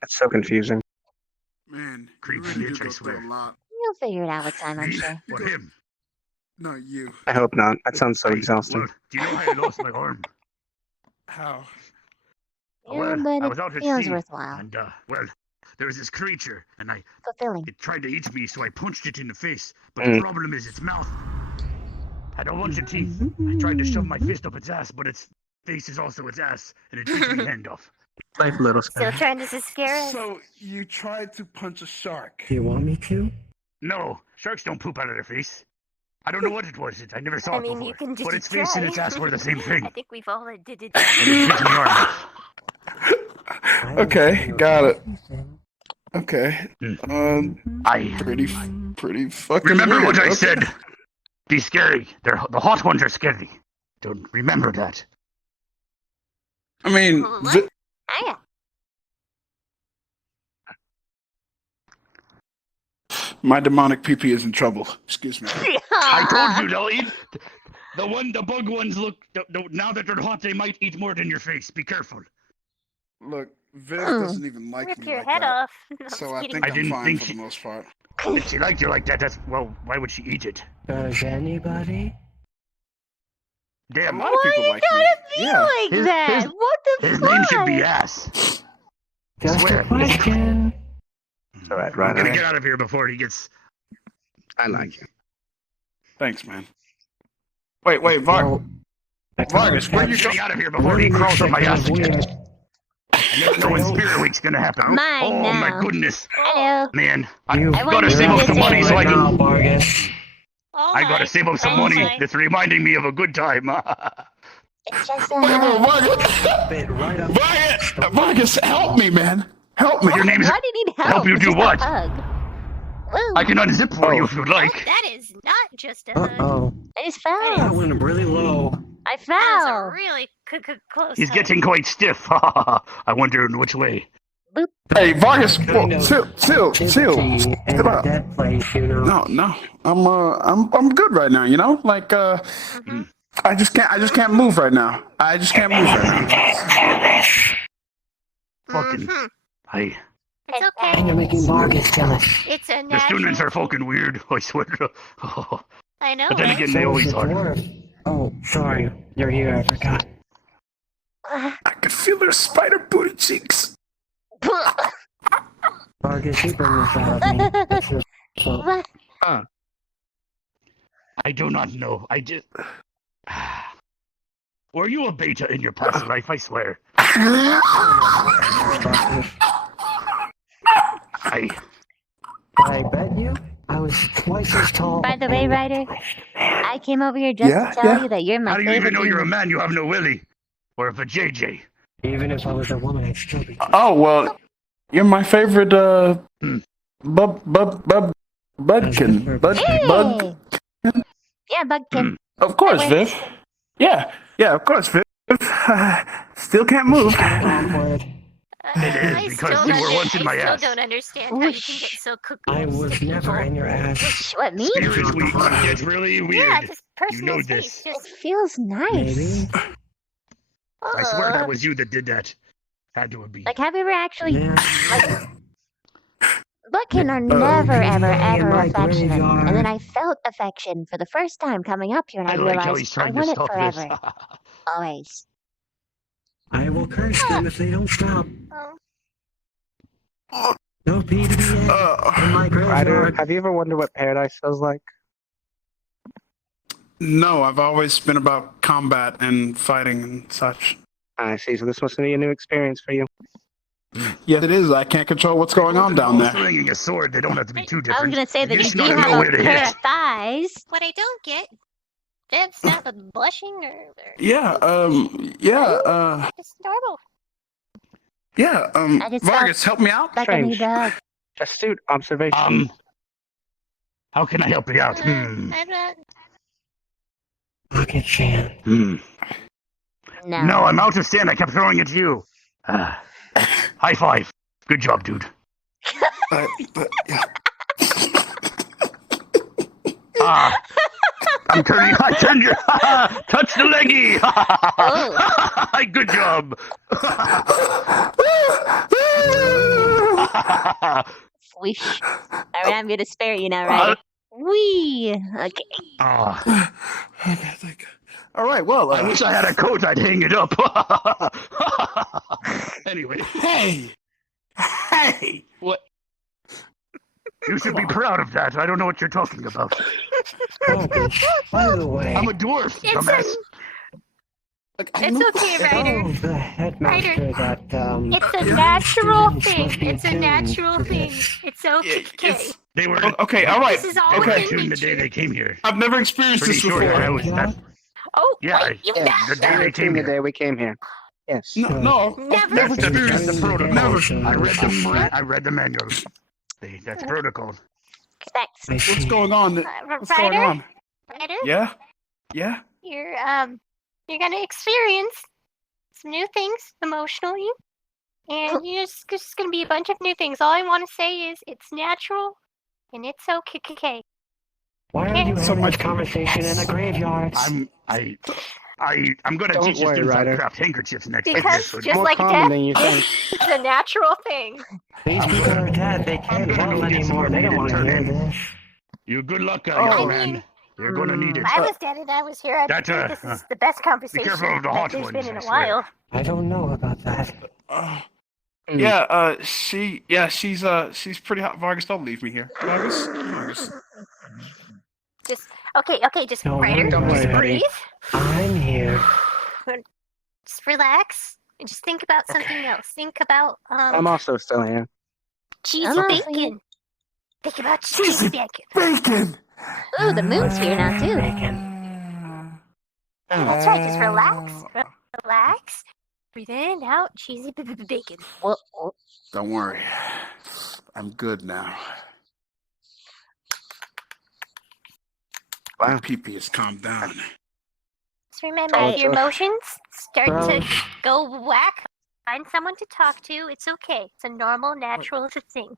That's so confusing. Man, you Creepy really do bitch, I go swear. through a lot. You'll figure it out with time, I'm sure. What, him? No, you. I hope not. That sounds so exhausting. Well, do you know how I lost my arm? How? Yeah, Well, but I was out it at feels sea, worthwhile. and well, there was this creature, and Fulfilling. it tried to eat me, so I punched it in the face. But Mm. the problem is its mouth had a bunch of teeth. I tried to shove my fist up its ass, but its face is also its ass, and it took my hand off. Life little Still trying to scare us. So, you tried to punch a shark. Do you want me to? No, sharks don't poop out of their face. I don't know what it was. I never saw I it mean, before. you can just But its face and its ass were the same thing. I think we've all did it. And it bit my arm off. Okay, got it. Okay. I pretty fucking. remember weird. what I Okay. said. Be scary. The hot ones are scary. Don't remember that. I mean, Hiya. my demonic PP is in trouble. Excuse me. I told you they'll eat. The bug ones look. Now that they're hot, they might eat more than your face. Be careful. Look, Viv doesn't even like Rip me your like head that. off. No, So I'm I kidding. think I I'm didn't fine think for she- the most part. If she liked you like that, why would she eat it? Does anybody? Damn, A lot of people like me. Yeah. Like His- that. his- What the His fuck? name should be Ass. Just Swear. a question. It's alright, I'm right? gonna get out of here before he gets. I like you. Thanks, man. Wait, Vargas, where you Getting out of here before he crawls on my ass again. I never know when Spirit Week's gonna happen. Mine Oh now. my goodness, Hello. man! I You- I gotta wouldn't save do up this some money so I Right now, can. Vargas. Oh I gotta my. save up some Oh money. my. That's reminding me of a good time. It's just Bit right up. Vargas, help me, man. Help me. Your name's. Why do you need help? Help you It's do just a what? hug. Woo. I can unzip for you if you'd Oh, like. that is not just a hug. Uh-oh. I just That fell. went really low. I That was a fell. really close He's hug. getting quite stiff. I wonder in which way. Hey, Vargas, Kind of chill. activity in Chill a out. dead place, you know. No. I'm good right now. You know, like I just can't move right now. I just can't move right now. Fucking. I. It's okay. And you're making Vargas jealous. It's a The natural. students are fucking weird, I swear. I know, But then right? again, they always are. Dwarf. Oh, sorry. You're here, I forgot. I can feel their spider booty cheeks. Vargas, you bring this out of me. That's your fault. What? I do not know. I just. Were you a beta in your past life? I swear. I bet you I was twice as tall. By the way, Ryder, I came over here just to tell you that you're my How do you favorite even know you're a demon. man? You have no willy. Or if a JJ. Even if I was a woman, I'd still be. Oh well, you're my favorite. Budkin. Bud. Yeah, Budkin. Of course, Viv. Yeah, of course, Viv. Still can't move. It is because you were once in my ass. I still don't understand how you can get so cooked. I was never in your ass. What, me? Spirit week gets really weird. Yeah, just You know personal this. space. Just It feels nice. Maybe. I swear that was you that did that. Had to have been. Like, have you ever actually... Yeah. Like, Budkin are never, ever, ever my affectionate. graveyard. And then I felt affection for the first time coming up here, and I, I like how realized he's I trying to want it stop forever. this. Always. I will curse them if they don't stop. Oh. No PDA in my Ryder, graveyard. have you ever wondered what paradise feels like? No, I've always been about combat and fighting and such. I see. So this must be a new experience for you. Yes, it is. I can't control what's going on down there. Swinging a sword, they don't have to be too I different. was gonna say that You if just you gotta know have where a to pair hit. of thighs... What I don't get, Viv's not blushing or Yeah, just normal. yeah, I just Vargas, felt help me out. like a new dog. Astute observation. How can I help you out? I'm not. Pocket Chan. No. No, I'm out of stand. I kept throwing it to you. High five. Good job, dude. Yeah. I'm turning my tender. Touch the leggy. Good job. Swish. Alright, I'm gonna spare you now, Ryder. Wee! Okay. Okay, thank you. All right, well, I wish I had a coat. I'd hang it up. Anyway. Hey! What? You should be proud of that. I don't know what you're talking about. By the way, I'm a dwarf, dumbass. It's okay, Ryder. oh, the headmaster that It's a natural students thing. must be It's a attuned natural to thing. this. It's okay. They were Okay, all right. This is all okay. within The day nature. they came here. I've never experienced Pretty this sure before. that was that. Oh, Yeah, wait, you Yes, the day they came the here. day we came here. Yes. No, Never. never That's experienced the this. protocol. Never. I read the manual. That's protocol. Thanks. What's going on? What's going Ryder? on? Ryder? Yeah? You're gonna experience some new things emotionally, and it's just gonna be a bunch of new things. All I want to say is it's natural, and it's okay. Why are you having much conversation in a graveyard? I'm gonna Don't teach the worry, students how to Ryder. craft handkerchiefs next week. Because just More like common death, than you think. it's a natural thing. These people are dead. They can't love anymore. They don't want to hear this. You good luck, I young mean, man. You're gonna need it. If I was dead and I was here, I'd That, say this is the best conversation careful of the hot that there's been ones, in I a swear. while. I don't know about that. She's pretty hot. Vargas, don't leave me here. Vargas. Just just Don't Ryder, worry, just buddy. breathe, I'm here. just relax, and just think about something else. Think about I'm also still here. cheesy I'm also bacon. Think about cheesy bacon. Bacon! Ooh, the moon's here now, too. That's right. Just relax. Breathe in, out, cheesy bacon. Well, Don't worry. I'm good now. My pee-pee has calmed down. Just remember, Oh, if your emotions start to Bro. go whack, find someone to talk to. It's okay. It's a normal, natural thing.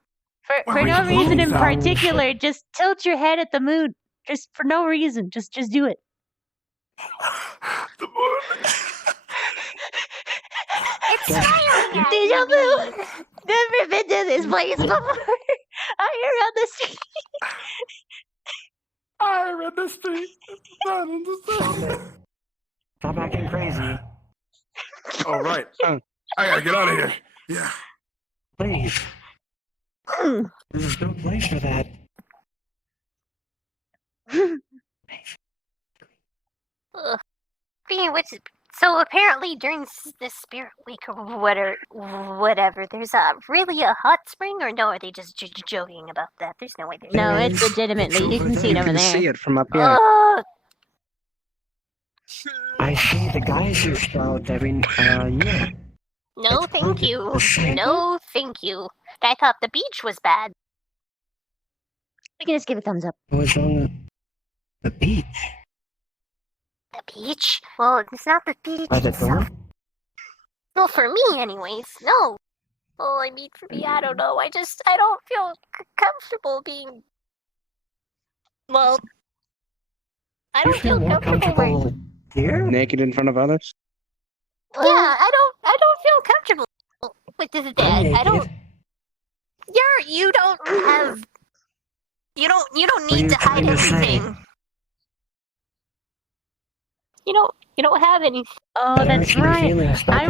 for no reason in particular, just tilt your head at the moon. Just for no reason. Just do it. The moon. It's Deja vu! Never been to this place before. I hear on the street. I read the street. Not on the street. Stop acting crazy. Oh, right. I gotta get out of here. Yeah. Please. There's no place for that. Ugh. Speaking of which, so apparently during this spirit week or whatever, there's really a hot spring, or no? Are they just joking about that? There's no way. No, it's legitimately. You can see it over You can there. see it from up here. I see the geyser spout every year. No, thank you. No, thank you. I thought the beach was bad. We can just give a thumbs up. It was on the beach. The beach? Well, it's not the beach By the itself. door? Well, for me, anyways. No. Well, I mean, for me, I don't know. I don't feel comfortable being. Well, I don't feel comfortable. Here? Naked in front of others? Yeah, I don't feel comfortable with this dad. I don't. You don't have. You don't need to hide anything. You don't have anything. Oh, that's right. I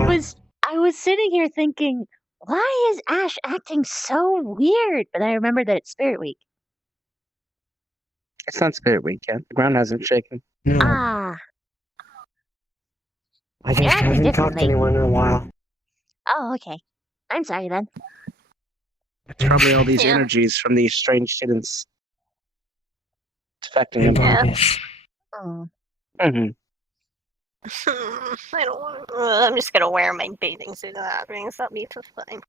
was sitting here thinking, why is Ash acting so weird? But I remember that it's Spirit Week. It's not Spirit Week yet. The ground hasn't shaken. No. Ah. I just haven't talked to anyone in a while. Oh, okay. I'm sorry then. It's probably all these energies from these strange students affecting him. Oh. Mm-hmm. I don't want. I'm just gonna wear my bathing suit. That'll be fine.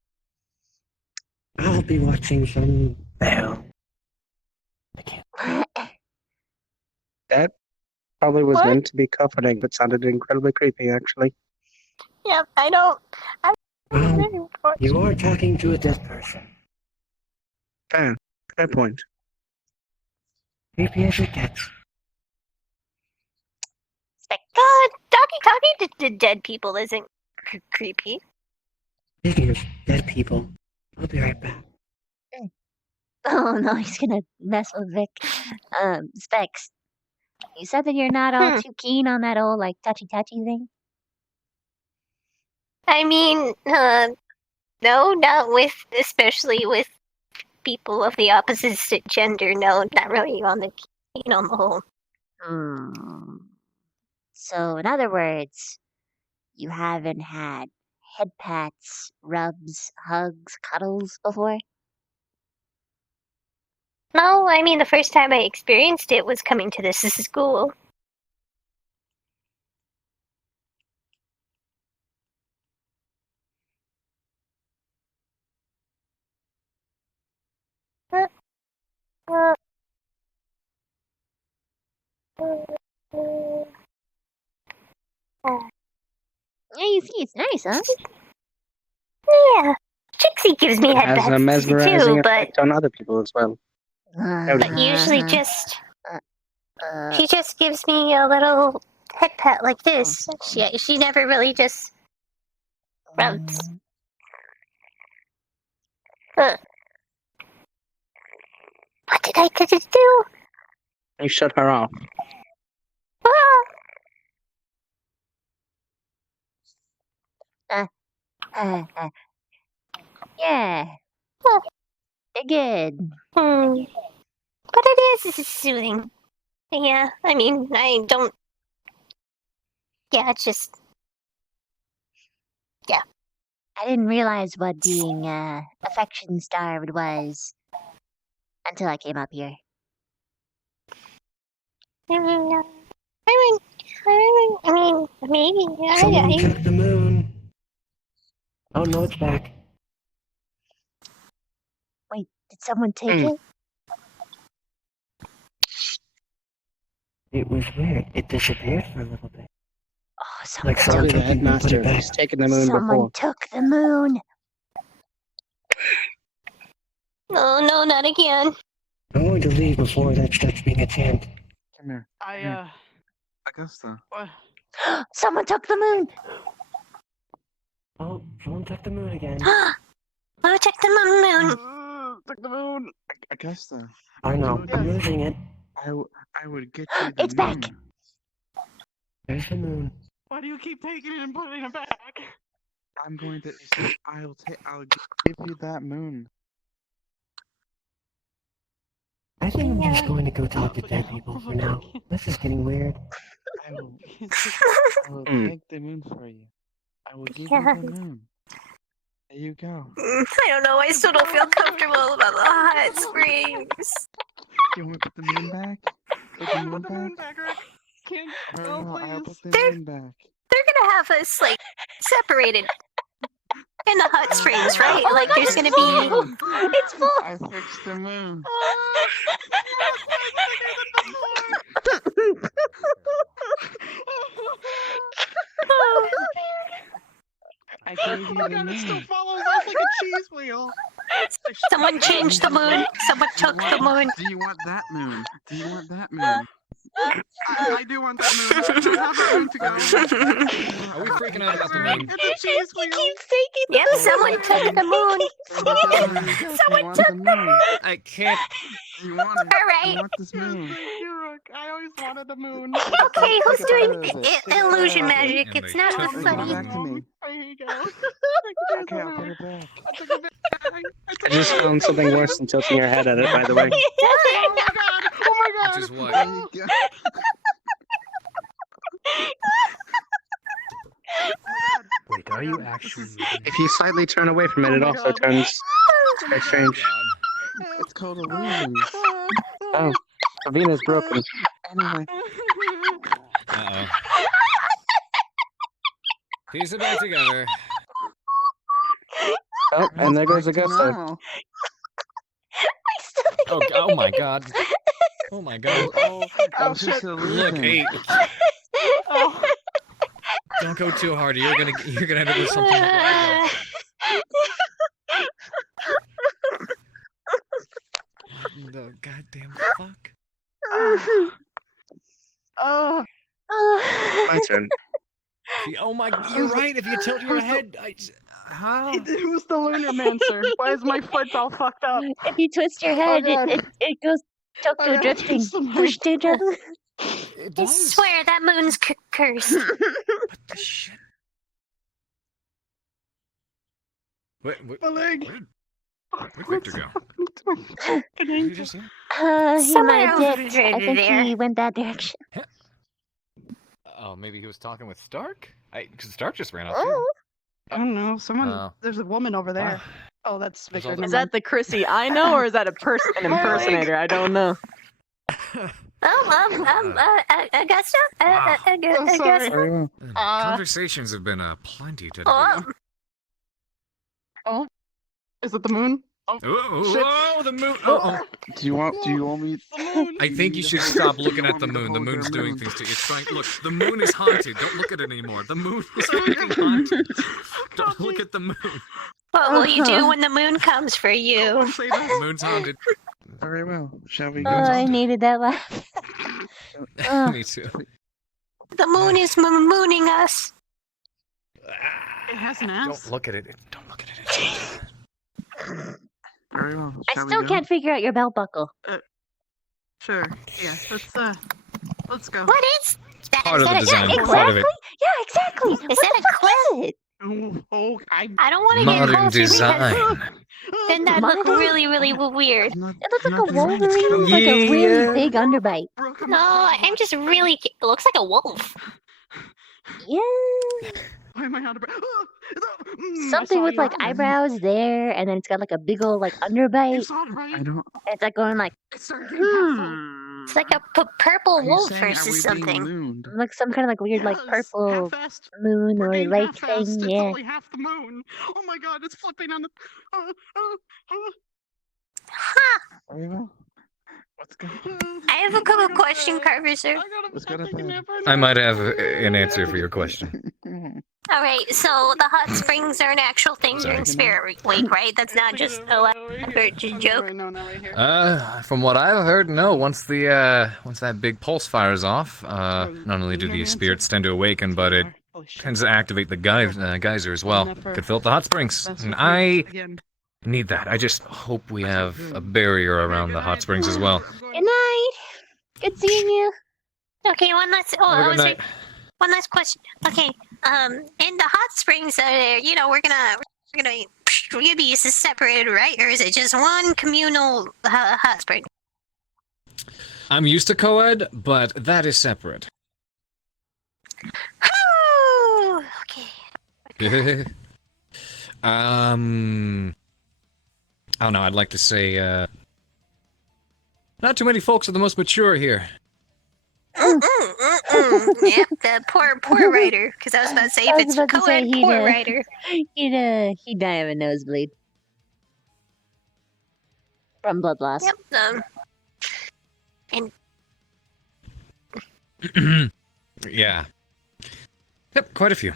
I'll be watching some Bell. That probably was What? meant to be comforting, but sounded incredibly creepy, actually. Yep, I don't. You are talking to a dead person. Fair point. Creepy as it gets. Talking to dead people isn't creepy. Speaking of dead people, I'll be right back. Oh no, he's gonna mess with Vic. Specs. You said that you're not all too keen on that old like touchy thing. I mean, no, not with, especially with people of the opposite gender. No, not really on the whole. So, in other words, you haven't had head pats, rubs, hugs, cuddles before? No, I mean the first time I experienced it was coming to this school. Yeah, you see, it's nice, huh? Yeah, Trixie gives me It head has a pats mesmerizing too, but effect on other people as well. usually just she just gives me a little head pat like this. She never really just rubs. What did I do? You shut her off. Yeah. They're good. But it is soothing. Yeah, I mean, I don't. Yeah, it's just. Yeah. I didn't realize what being affection starved was until I came up here. I mean, maybe. Someone took the moon. Oh no, it's back. Wait, did someone take it? It was weird. It disappeared for a little bit. Oh, someone Like Probably someone the took it and put headmaster. it back. He's taken the moon Someone before. took the moon. No, not again. I'm going to leave before that starts being a chant. Come here. I Augusta. What? Someone took the moon. Oh, someone took the moon again. Who took the moon? Took the moon. I guess so. I know, I'm losing it. I would get you the It's moon. back. There's the moon. Why do you keep taking it and putting it back? I'm going to. I'll give you that moon. I think I'm just going to go talk to dead people for now. This is getting weird. I will take the moon for you. I will give you the moon. There you go. I don't know. I still don't feel comfortable about the hot springs. You want me to put the moon back? Put the moon back? I'll put the moon back. They're gonna have us like separated in the hot springs, right? Like there's gonna be. It's full. I fixed the moon. I gave you the moon. It still follows us like a cheese wheel. Someone changed the moon. Someone took the moon. Do you want that moon? Do you want that moon? I do want that moon. I have that moon to go. Are we freaking out about the moon? It's a cheese wheel. Yep, someone took the moon. Someone took the moon. I can't. You want it? All right. You want this moon? I always wanted the moon. Okay, who's doing illusion magic? It's not the Give it funny. back to me. There you go. Okay, I'll put it back. I took it back. I just found something worse than tilting your head at it, by the way. Oh my god! Oh my god! Which is what? There you go. Wait, are you actually? If you slightly turn away from it, it also turns very strange. It's called illusion. Oh, Savina's broken. Anyway. Uh-oh. Piece it back together. Oh, and there goes Augusta. Now. Oh my god. Oh my god. I was just Look, illusion. 8. Don't go too hard. You're gonna end up with something. The goddamn fuck. Oh. My turn. Oh my, you're right. If you tilt your head, how? Who's the lunar mancer? Why is my foot all fucked up? If you twist your head, God. it goes Tokyo drifting. Push to drifting. I swear that moon's cursed. What the shit? Wait, My leg. where'd Victor go? Did you just see him? He Somewhere might have over dipped. I think there. he went that direction. Oh, maybe he was talking with Stark? Because Stark just ran off too. Oh. I don't know. Someone. Oh. There's a woman over there. Oh, that's There's Victor. all- Is that the Chrissy I know, or is that an impersonator? I don't know. Augusta? I'm sorry. Augusta? Conversations have been plenty today. Oh, is it the moon? Oh, Whoa, the moon! Oh. Do you want me? I think you should stop looking at the moon. The moon's doing things to you. It's trying. Look, the moon is haunted. Don't look at it anymore. The moon is fucking haunted. Don't look at the moon. What will you do when the moon comes for you? The moon's haunted. Very well. Shall we Oh, go? I needed that laugh. Oh. Me too. The moon is mooning us. it has an ass. Don't look at it. Don't look at it. Very well. I Shall we still go? can't figure out your belt buckle. Sure. Yeah. Let's go. What is that? Part of the Is that design. a Exactly. Part of it. Yeah, exactly. Is What that the a clip? fuck is it? Oh, I don't want to get Modern closer design. because then that look Modern? really, really weird. It looks like a Wolverine with like a really big underbite. No, I'm just really. It looks like a wolf. Yeah. Why am I out of breath? Something with like eyebrows there, and then it's got like a big old like underbite. I don't. It's like going like, It's like a purple Are you wolf saying, are we versus being something. mooned? like some kind of like weird like purple Half-assed. moon We're or being lake half-assed. thing. It's Yeah. only half the moon. Oh my god, it's flipping on the. Very well. Let's go. I have a couple question, Carver. Let's go to bed. I might have an answer for your question. All right, so the hot springs are an actual thing during Spirit Week, right? That's not just a elaborate joke. From what I've heard, no. Once that big pulse fires off, not only do the spirits tend to awaken, but it tends to activate the geyser as well. Could fill up the hot springs. And I need that. I just hope we have a barrier around the hot springs as well. Good night. Good seeing you. Okay, one last. Oh, Have a I good was night. one last question. Okay, in the hot springs, you know, we're gonna be separated, right? Or is it just one communal hot spring? I'm used to co-ed, but that is separate. Oh, okay. I don't know, I'd like to say, not too many folks are the most mature here. Yep, the poor writer. Because I was about to say, if it's co-ed, poor writer. He'd die of a nosebleed. From blood loss. Yep, and Yeah. Yep, quite a few.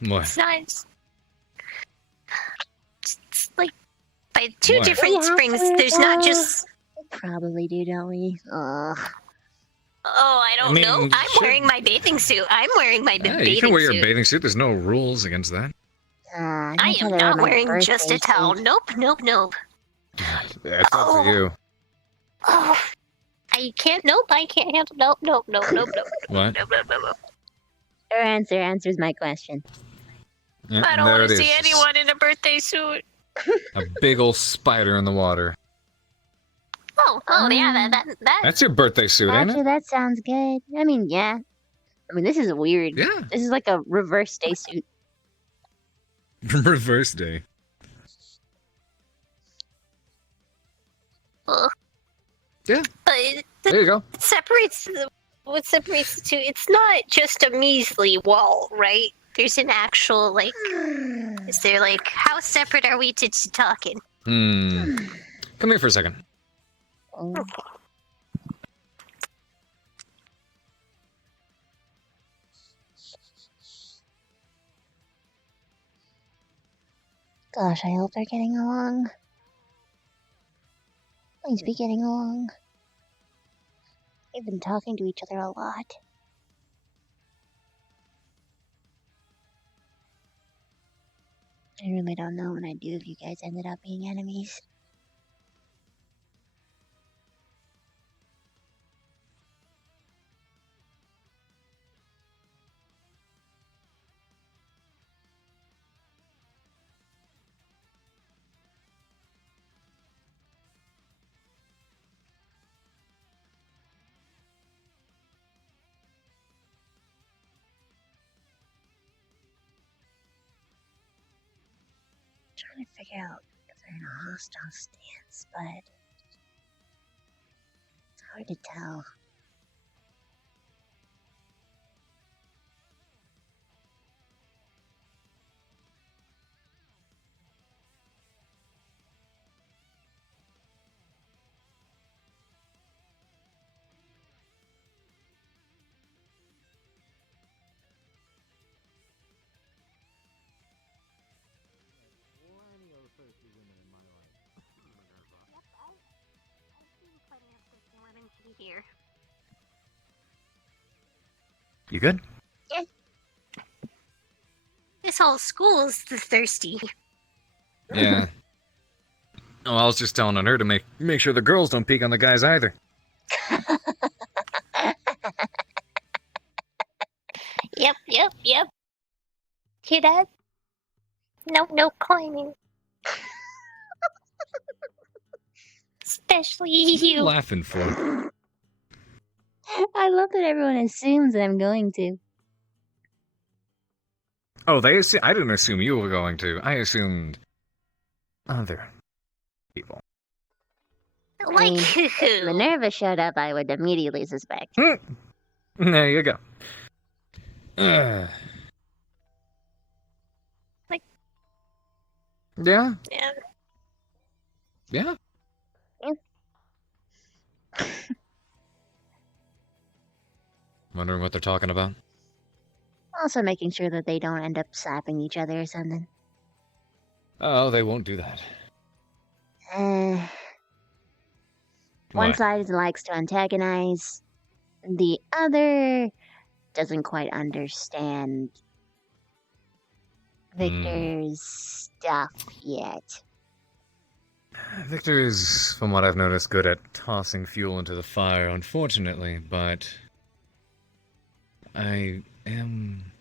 What? It's not. It's like by two What? different springs. There's not just. Probably do, don't we? Oh, I don't mean, know. I'm sure. wearing my bathing suit. I'm wearing my Yeah, bathing you can wear your suit. bathing suit, there's no rules against that. I am not wearing just a towel. Nope. That's up to you. Oh, I can't. Nope. I can't handle. Nope. What? Nope. Her answer answers my question. Yeah, I don't there want to it see is. anyone in a birthday suit. A big old spider in the water. Oh, yeah. That. That's your birthday suit, ain't Actually, it? that sounds good. I mean, yeah. I mean, this is weird. Yeah. This is like a reverse day suit. Reverse day. Yeah. But There you go. what separates the two? It's not just a measly wall, right? There's an actual like. Is there like how separate are we to talking? Come here for a second. Gosh, I hope they're getting along. Please be getting along. They've been talking to each other a lot. I really don't know what I'd do if you guys ended up being enemies. Trying to figure out if they're in a hostile stance, but it's hard to tell. Here. You good? Yeah. This whole school's thirsty. Yeah. Oh, I was just telling on her to make sure the girls don't peek on the guys either. Yep. Hear that? No climbing. Especially What are you you. laughing for? I love that everyone assumes that I'm going to. Oh, I didn't assume you were going to. I assumed other people. I mean, if Minerva showed up, I would immediately suspect. There you go. Like. Yeah. Yeah. Yeah. Wondering what they're talking about. Also making sure that they don't end up slapping each other or something. Oh, they won't do that. One What? side likes to antagonize. The other doesn't quite understand Victor's stuff yet. Victor is, from what I've noticed, good at tossing fuel into the fire, unfortunately, but I am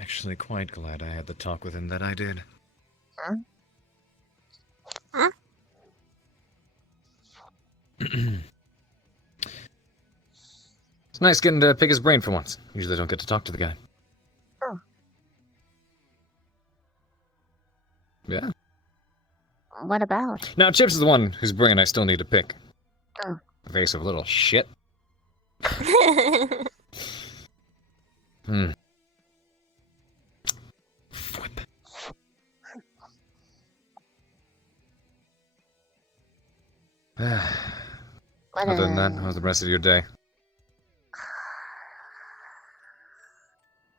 actually quite glad I had the talk with him that I did. Huh? It's nice getting to pick his brain for once. Usually don't get to talk to the guy. Oh. Yeah. What about? Now, Chips is the one whose brain I still need to pick. Oh. Evasive little shit. Hmm. Whip. Other than that, how was the rest of your day?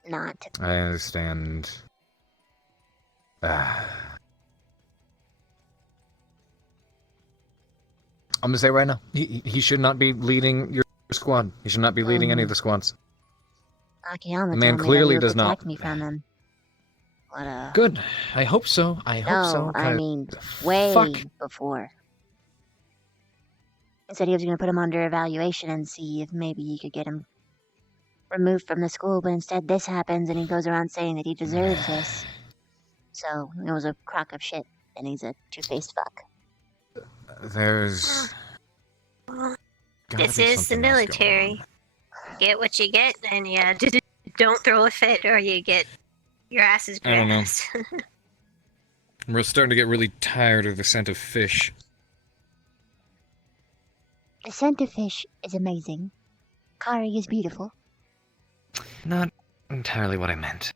Not. I understand. I'm gonna say right now, he should not be leading your squad. He should not be leading any of the squads. Akiyama The man told me clearly that does you would not. protect me from him. What Good. I hope so. I hope so. I 'cause- mean, way fuck. before. He said he was going to put him under evaluation and see if maybe he could get him removed from the school, but instead this happens and he goes around saying that he deserves this. So, it was a crock of shit, and he's a two-faced fuck. There's. gotta This be is the something else going military. Get what you get, and you don't throw a fit, or you get your asses I don't know. grassed. We're starting to get really tired of the scent of fish. The scent of fish is amazing. Kari is beautiful. Not entirely what I meant.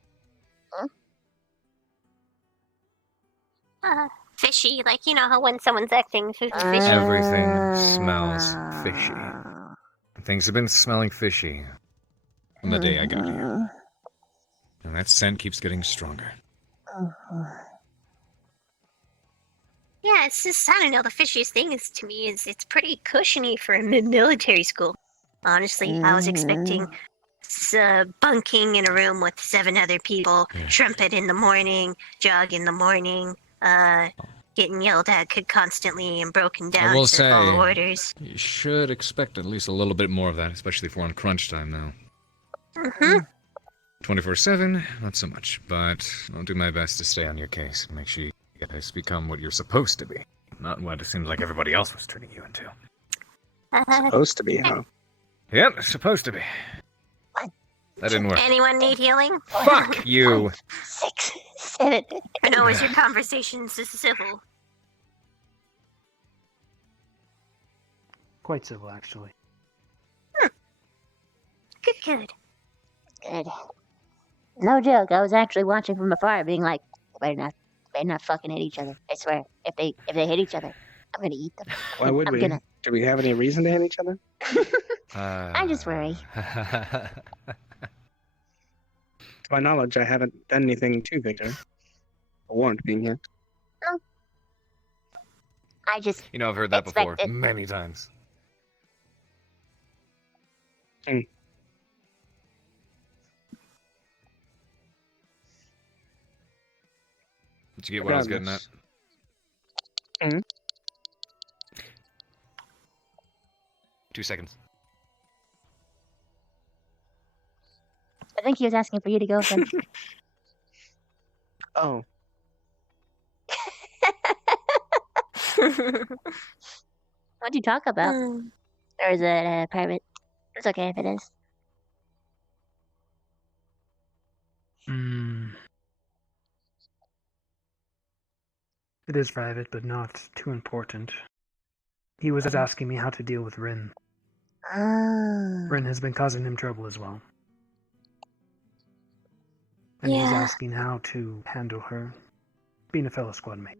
Fishy, like, you know how when someone's acting fishy. Everything smells fishy. Things have been smelling fishy from the day I got here. And that scent keeps getting stronger. Yeah, it's just, I don't know, the fishiest thing is to me is it's pretty cushiony for a military school. Honestly, I was expecting bunking in a room with 7 other people, trumpet in the morning, jog in the morning, getting yelled at constantly and broken down I will to say, follow orders. you should expect at least a little bit more of that, especially if we're on crunch time now. Mm-hmm. 24/7, not so much, but I'll do my best to stay on your case and make sure you guys become what you're supposed to be, not what it seems like everybody else was turning you into. Supposed to be, huh? Yep, supposed to be. That didn't work. Anyone need healing? Fuck you! 6, 7. Or no, was your conversation civil? Quite civil, actually. Good. Good. No joke, I was actually watching from afar, being like, better not fucking hit each other. I swear, if they hit each other, I'm gonna eat them. Why would I'm we? gonna. Do we have any reason to hit each other? I just worry. To my knowledge, I haven't done anything to Victor. Or warrant being hit. No. I just. You know, I've heard that before expected. many times. Hmm. Did you get what I was getting at? Mm-hmm. 2 seconds. I think he was asking for you to go first. Oh. What'd you talk about? Or is it private? It's okay if it is. It is private, but not too important. He was just asking me how to deal with Rin. Rin has been causing him trouble as well. And he's asking how to handle her, being a fellow squad mate.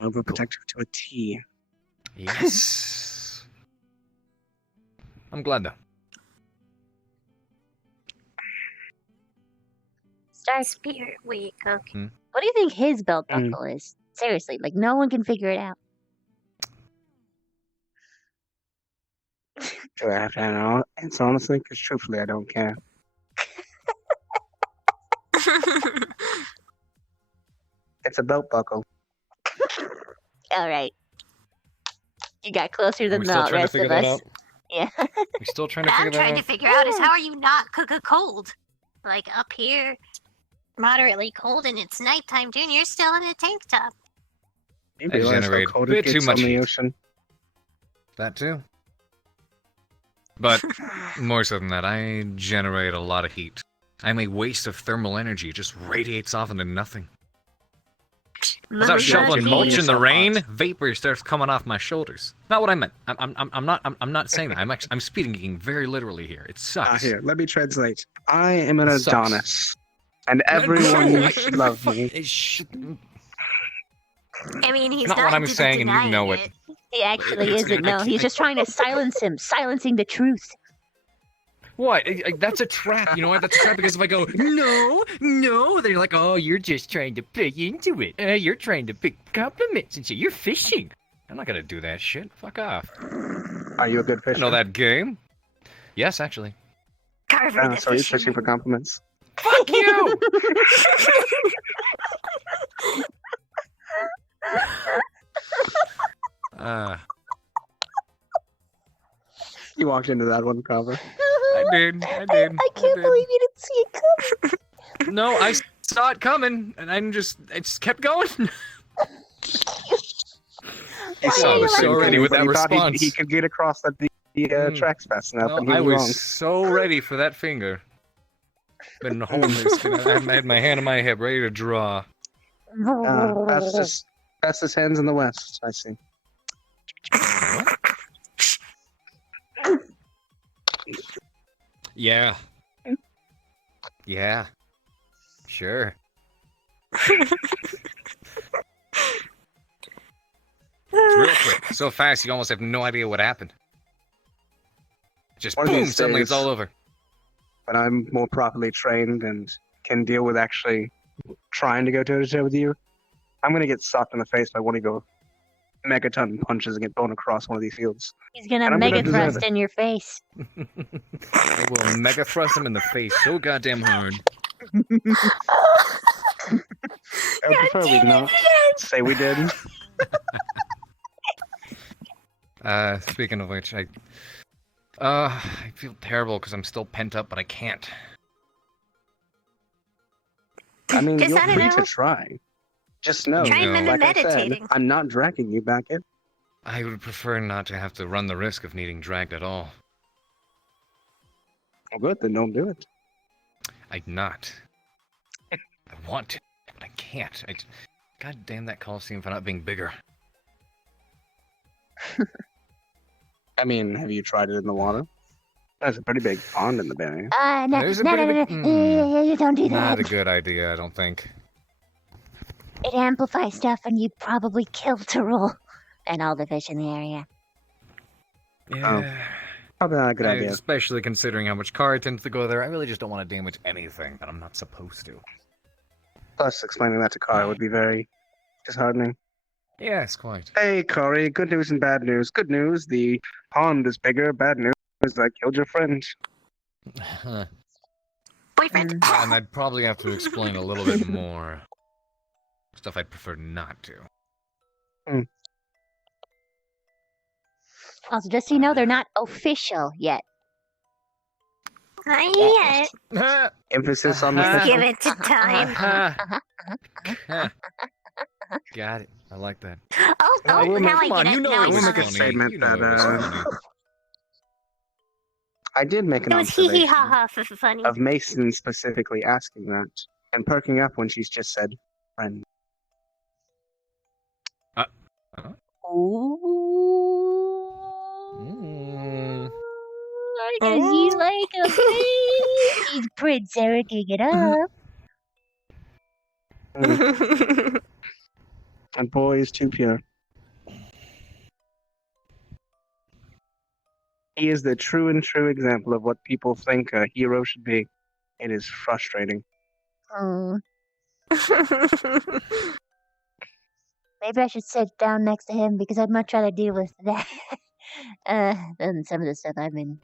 Overprotective to a T. Yes. I'm glad though. Star Spirit Week, okay. What do you think his belt buckle is? Seriously, like no one can figure it out. Do I have to answer honestly? Because truthfully, I don't care. It's a belt buckle. All right. You got closer Are than we the still trying to rest figure of that us. out? Yeah. We still trying What to figure I'm that trying out? to figure out is how are you not cold? Like up here, moderately cold, and it's nighttime, June. You're still in a tank top. You I realize how generate a cold it bit too gets much on the heat. ocean? That too. But more so than that, I generate a lot of heat. I'm a waste of thermal energy. It just radiates off into nothing. I was out shoveling mulch in the rain. Vapor starts coming off my shoulders. Not what I meant. I'm not saying that. I'm speaking very literally here. It sucks. Here, let me translate. I am an It sucks. Adonis, and everyone should love me. I mean, he's Not not what I'm saying, and you denying know it. it. He actually It's- isn't. No, I- he's just trying to silence him, silencing the truth. What? That's a trap. You know what? That's a trap because if I go, no, they're like, oh, you're just trying to play into it. You're trying to pick compliments and shit. You're fishing. I'm not gonna do that shit. Fuck off. Are you a good fisher? I know that game. Yes, actually. Carver the So you're fishing fisherman. for compliments. Fuck you! You walked into that one, Carver. I did. I can't believe you didn't see it coming. No, I saw it coming, and I just kept going. I was so ready with that He thought response. he could get across the tracks fast enough, and he I was was wrong. so ready for that finger. Been holding this. I had my hand on my hip, ready to draw. Fastest hands in the West, I see. Yeah. Yeah. Sure. It's real quick. So fast, you almost have no idea what happened. Just One of boom, these suddenly it's days, all over. When I'm more properly trained and can deal with actually trying to go toe-to-toe with you, I'm going to get socked in the face by one of your megaton punches and get blown across one of these fields. He's gonna And I'm gonna mega deserve thrust it. in your face. I will mega thrust him in the face so goddamn hard. I would prefer we not say we did. Speaking of which, I feel terrible because I'm still pent up, but I can't. I mean, Just, you're I don't free know. to try. Just know, Try like I said, meditating. I'm not dragging you back in. I would prefer not to have to run the risk of needing dragged at all. Well, good, then don't do it. I'd not. I want to, but I can't. God damn that Coliseum for not being bigger. I mean, have you tried it in the water? There's a pretty big pond in the bay. No, There's a no, pretty no, big- no, you don't do Not that. a good idea, I don't think. It amplifies stuff, and you'd probably kill Tyrrell and all the fish in the area. Yeah. Probably not a good idea. Especially considering how much car tends to go there. I really just don't want to damage anything that I'm not supposed to. Plus, explaining that to Kari would be very disheartening. Yes, quite. Hey, Kari, good news and bad news. Good news, the pond is bigger. Bad news is I killed your friend. Boyfriend. And I'd probably have to explain a little bit more. Stuff I'd prefer not to. Also, just so you know, they're not official yet. Not yet. Emphasis on the Just official. give it to time. Got it. I like that. Oh, I will now make- I get it. Now I will make get a it. statement You know that it was funny. I did make an It was hee hee observation ha ha for funny. of Mason specifically asking that and perking up when she's just said friend. Does he like a fish? He's Prince Eriking it up. And boy is too pure. He is the true example of what people think a hero should be. It is frustrating. Oh. Maybe I should sit down next to him because I'd much rather deal with that than some of the stuff I've been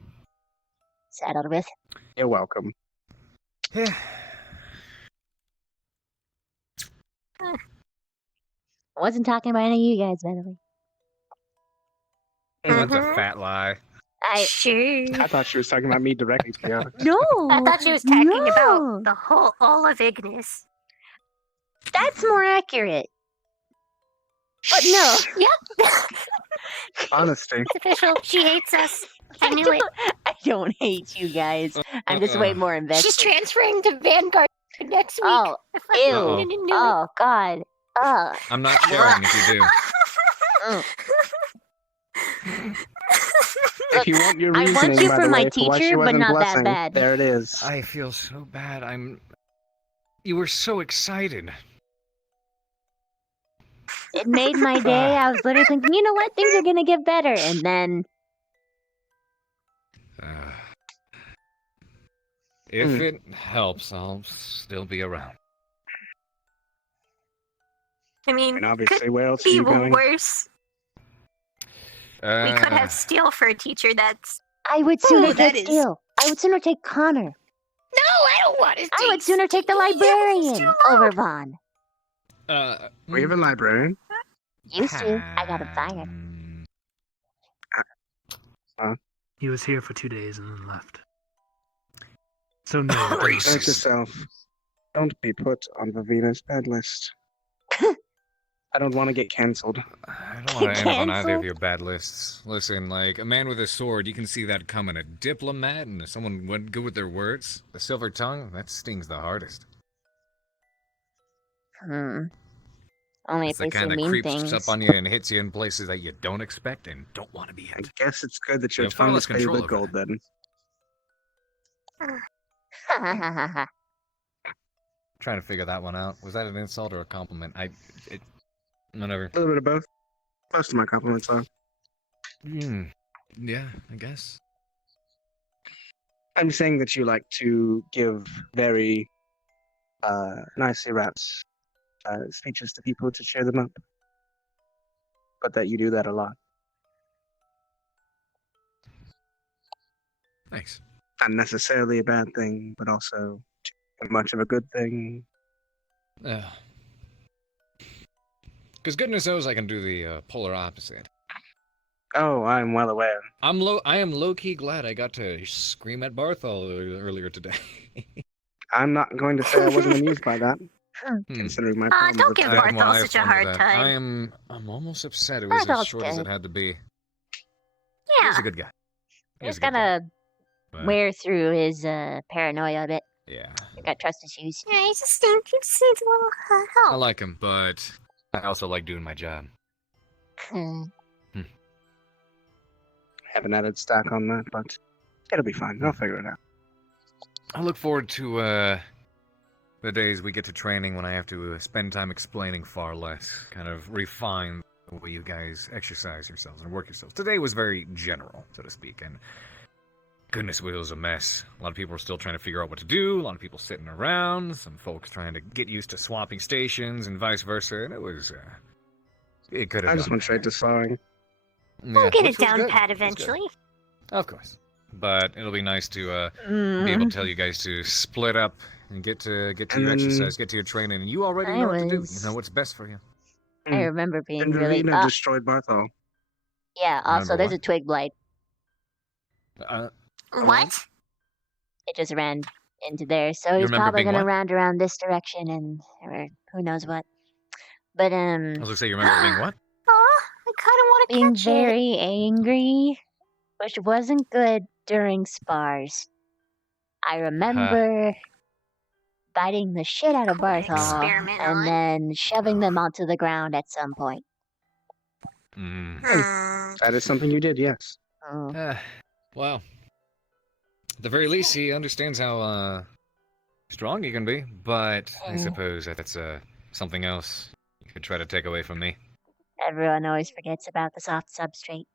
saddled with. You're welcome. I wasn't talking about any of you guys, by the way. That's a fat lie. I thought she was talking about me directly, to be honest. No! I thought she was talking no. about the whole all of Ignis. That's more accurate. But no. Yep. Honesty. It's official. She hates us. I knew it. I don't hate you guys. I'm just way more invested. She's transferring to Vanguard next week. Oh, I ew. didn't do Oh, God. I'm not sharing if you do. If you want your I reasoning, want you by for the my way, for why she teacher, but wasn't not that blessing, bad. there it is. I feel so bad. You were so excited. It made my day. I was literally thinking, you know what? Things are going to get better. And then... If it helps, I'll still be around. I mean, And obviously, could where else are be you going? worse. We could have Steel for a teacher that's... I would sooner that take is- Steel. I would sooner take Connor. No, I don't want to I would sooner take the librarian over Vaughn. We have a librarian. Used to. I got him fired. He was here for 2 days and then left. So no. Note yourself. Don't be put on Vivina's bad list. I don't want to get cancelled. I don't want to end up on either of your bad lists. Listen, like, a man with a sword, you can see that coming. A diplomat and someone good with their words. The silver tongue, that stings the hardest. Only It's if the they kind say that mean creeps things. up on you and hits you in places that you don't expect and don't want to be I hit. guess it's good that your You have far tongue less is paid control with over gold, then. Trying to figure that one out. Was that an insult or a compliment? Whatever. A little bit of both. Most of my compliments are. Yeah, I guess. I'm saying that you like to give very nicely wrapped speeches to people to cheer them up. But that you do that a lot. Thanks. Not necessarily a bad thing, but also much of a good thing. Because goodness knows I can do the polar opposite. Oh, I'm well aware. I am low-key glad I got to scream at Barthol earlier today. I'm not going to say I wasn't amused by that, considering my problems don't with give that. Barthol such a hard I'm time. almost upset it was Barthol's as short as good. it had to be. Yeah. He's a good guy. Just gotta wear through his paranoia a bit. Yeah. You got trust issues. Yeah, he just needs a little I help. like him, but I also like doing my job. Haven't added stack on that, but it'll be fine. I'll figure it out. I look forward to the days we get to training when I have to spend time explaining far less, kind of refine the way you guys exercise yourselves and work yourselves. Today was very general, so to speak, and goodness, it was a mess. A lot of people are still trying to figure out what to do, a lot of people sitting around, some folks trying to get used to swapping stations and vice versa, and it was, it could have I just gone went straight to sawing. We'll get which it was down good, pat which was good. eventually. Of course. But it'll be nice to be able to tell you guys to split up and get to your exercise, get to your training, and you already know what to do. You know what's best for you. I remember being And really... Ravina destroyed Barthol. Yeah, also Remember there's what? a twig blight. What? It just ran into there, so he's remember probably being gonna what? round around this direction and or who knows what. But I was gonna say, you remember being what? Aw, I kind of want to being catch very angry, which wasn't good during spars. I remember biting the shit out of Barthol Experiment on. and then shoving them onto the ground at some point. That is something you did, yes. Well, at the very least, he understands how strong you can be, but I suppose that's something else you could try to take away from me. Everyone always forgets about the soft substrate.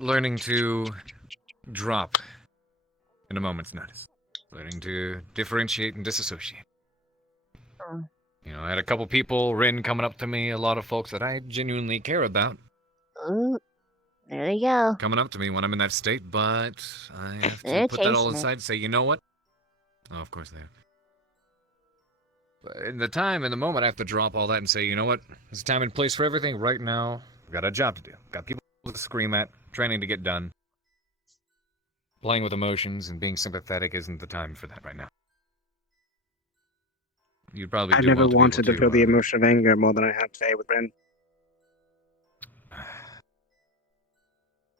Learning to drop in a moment's notice. Learning to differentiate and disassociate. You know, I had a couple people, Rin coming up to me, a lot of folks that I genuinely care about. Ooh, there you go. Coming up to me when I'm in that state, but I have to They're put that all chasing it. aside and say, you know what? Oh, of course they are. But in the moment, I have to drop all that and say, you know what? There's a time and place for everything. Right now, I've got a job to do. Got people to scream at, training to get done. Playing with emotions and being sympathetic isn't the time for that right now. You'd probably I do never well to wanted be to able feel the emotion of anger more than I have today with Ren.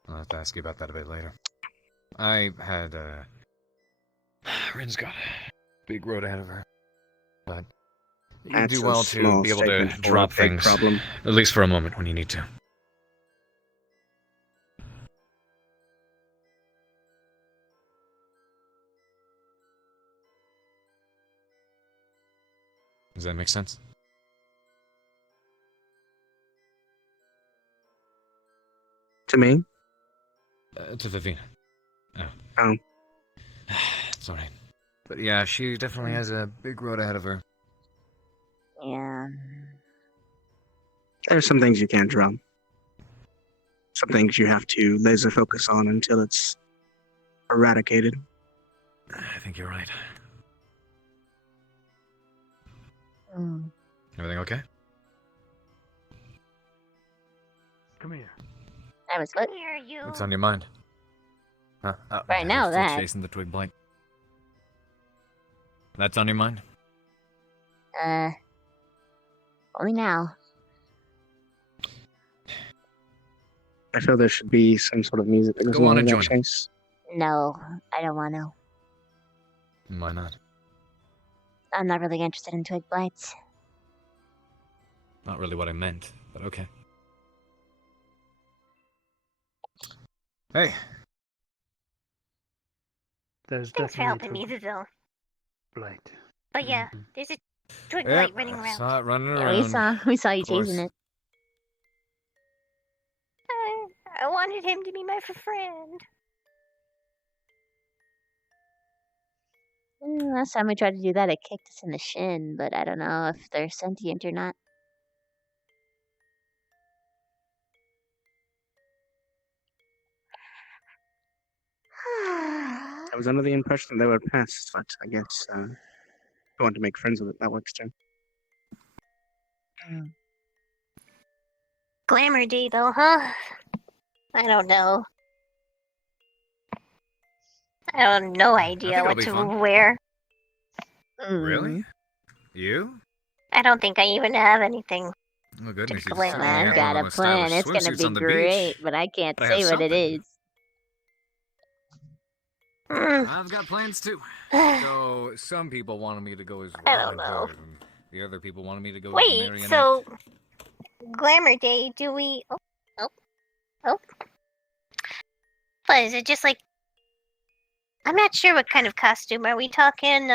I'll have to ask you about that a bit later. I had, Rin's got a big road ahead of her. But you That's do a well to small be able to statement for a drop big things. problem. At least for a moment when you need to. Does that make sense? To me? To Vivina. Oh. Oh. It's alright. But yeah, she definitely has a big road ahead of her. Yeah. There's some things you can't drop. Some things you have to laser focus on until it's eradicated. I think you're right. Mm. Everything okay? Come here. That was what? Where are you? What's on your mind? Huh? Oh, Right yeah, now, you're still that. chasing the twig blight. That's on your mind? Only now. I feel there should be some sort of music that goes Go on along and with join that me. chase. No, I don't want to. Why not? I'm not really interested in twig blights. Not really what I meant, but okay. Hey. There's Thanks for definitely helping me, Vivil. blight. But yeah, there's a twig Yep, blight running I around. saw it running Yeah, around. we saw you Of course. chasing it. I wanted him to be my friend. Last time we tried to do that, it kicked us in the shin, but I don't know if they're sentient or not. I was under the impression that they were pests, but I guess if you want to make friends with it, that works too. Glamour Day, though, huh? I don't know. I have no idea it'll what be to fun. wear. Really? You? I don't think I even have anything. Oh goodness, you Glamour. certainly I've have got one of a them plan. stylish It's gonna swimsuits be on the great, beach. but I can't But I have say what it something. is. I've got plans too. So some people wanted me to go as I don't Robin know. Hood, and the other people wanted me to go as Wait, Marionette. so Glamour Day, do we? Oh. What is it? Just like I'm not sure what kind of costume are we talking.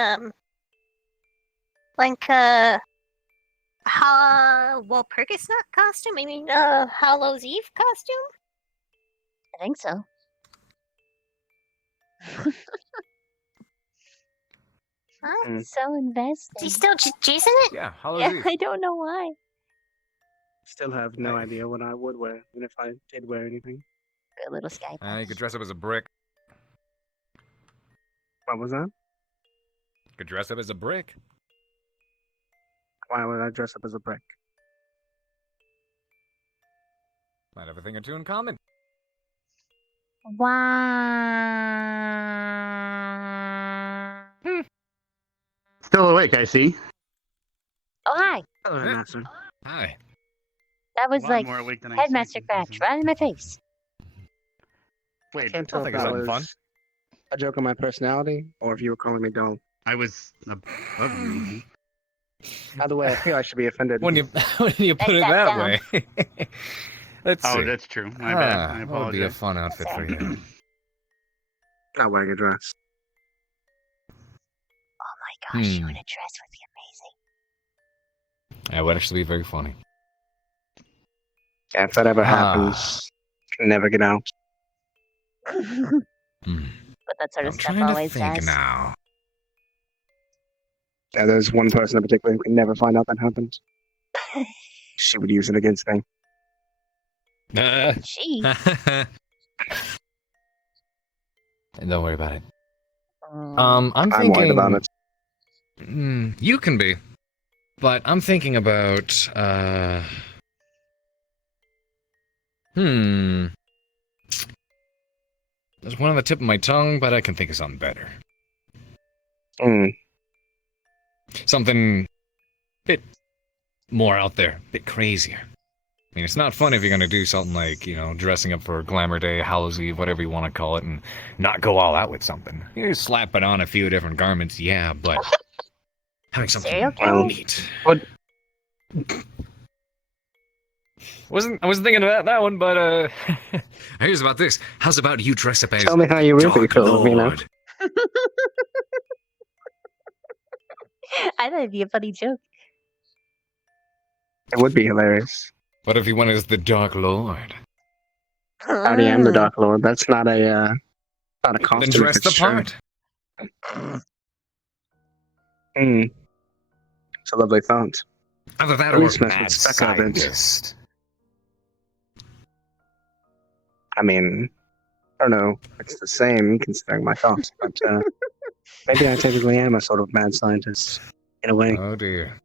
Like Walpurgis Night costume? I mean, Hallows Eve costume? I think so. Huh? So invested. Is he still chasing it? Yeah, Hallows Yeah, Eve. I don't know why. Still have no idea what I would wear, even if I did wear anything. Good little sky. You could dress up as a brick. What was that? You could dress up as a brick. Why would I dress up as a brick? Might have a thing or two in common. Wow. Still awake, I see. Oh, hi. Hello, Master. Hi. That was A lot like more awake than I Headmaster Crash right in my face. I can't tell if think it's that something was fun. a joke on my personality or if you were calling me dull. I was above you. Either way, I feel I should be offended. When you put it That's that down. way. Let's see. Oh, that's true. My bad. I What would be a apologize. fun outfit for you? Not wearing a dress. Oh my gosh, you in a dress would be That would actually be very funny. Yeah, if that ever happens, can never get out. amazing. But that sort of I'm stuff trying to always think does. now. Yeah, there's one person in particular who can never find out that happened. She would use it against me. Jeez. Don't worry about it. Mm. I'm thinking. worried about it. You can be, but I'm thinking about. There's one on the tip of my tongue, but I can think of something better. Something a bit more out there, a bit crazier. I mean, it's not fun if you're gonna do something like, dressing up for Glamour Day, Hallows Eve, whatever you want to call it, and not go all out with something. You slap it on a few different garments, yeah, but having something neat. I wasn't thinking about that one, but here's about this. How's about you dress up as Tell me how you really Dark feel, Lord? I thought it'd be a funny joke. It would be hilarious. What if you went as the Dark Lord? I already am the Dark Lord. That's not a costume. Then dress the fixture. part. It's a lovely thought. Either that At or least mess with mad spec of it. scientist. I mean, I don't know. It's the same considering my thoughts, but maybe I technically am a sort of mad scientist in a way. Oh dear.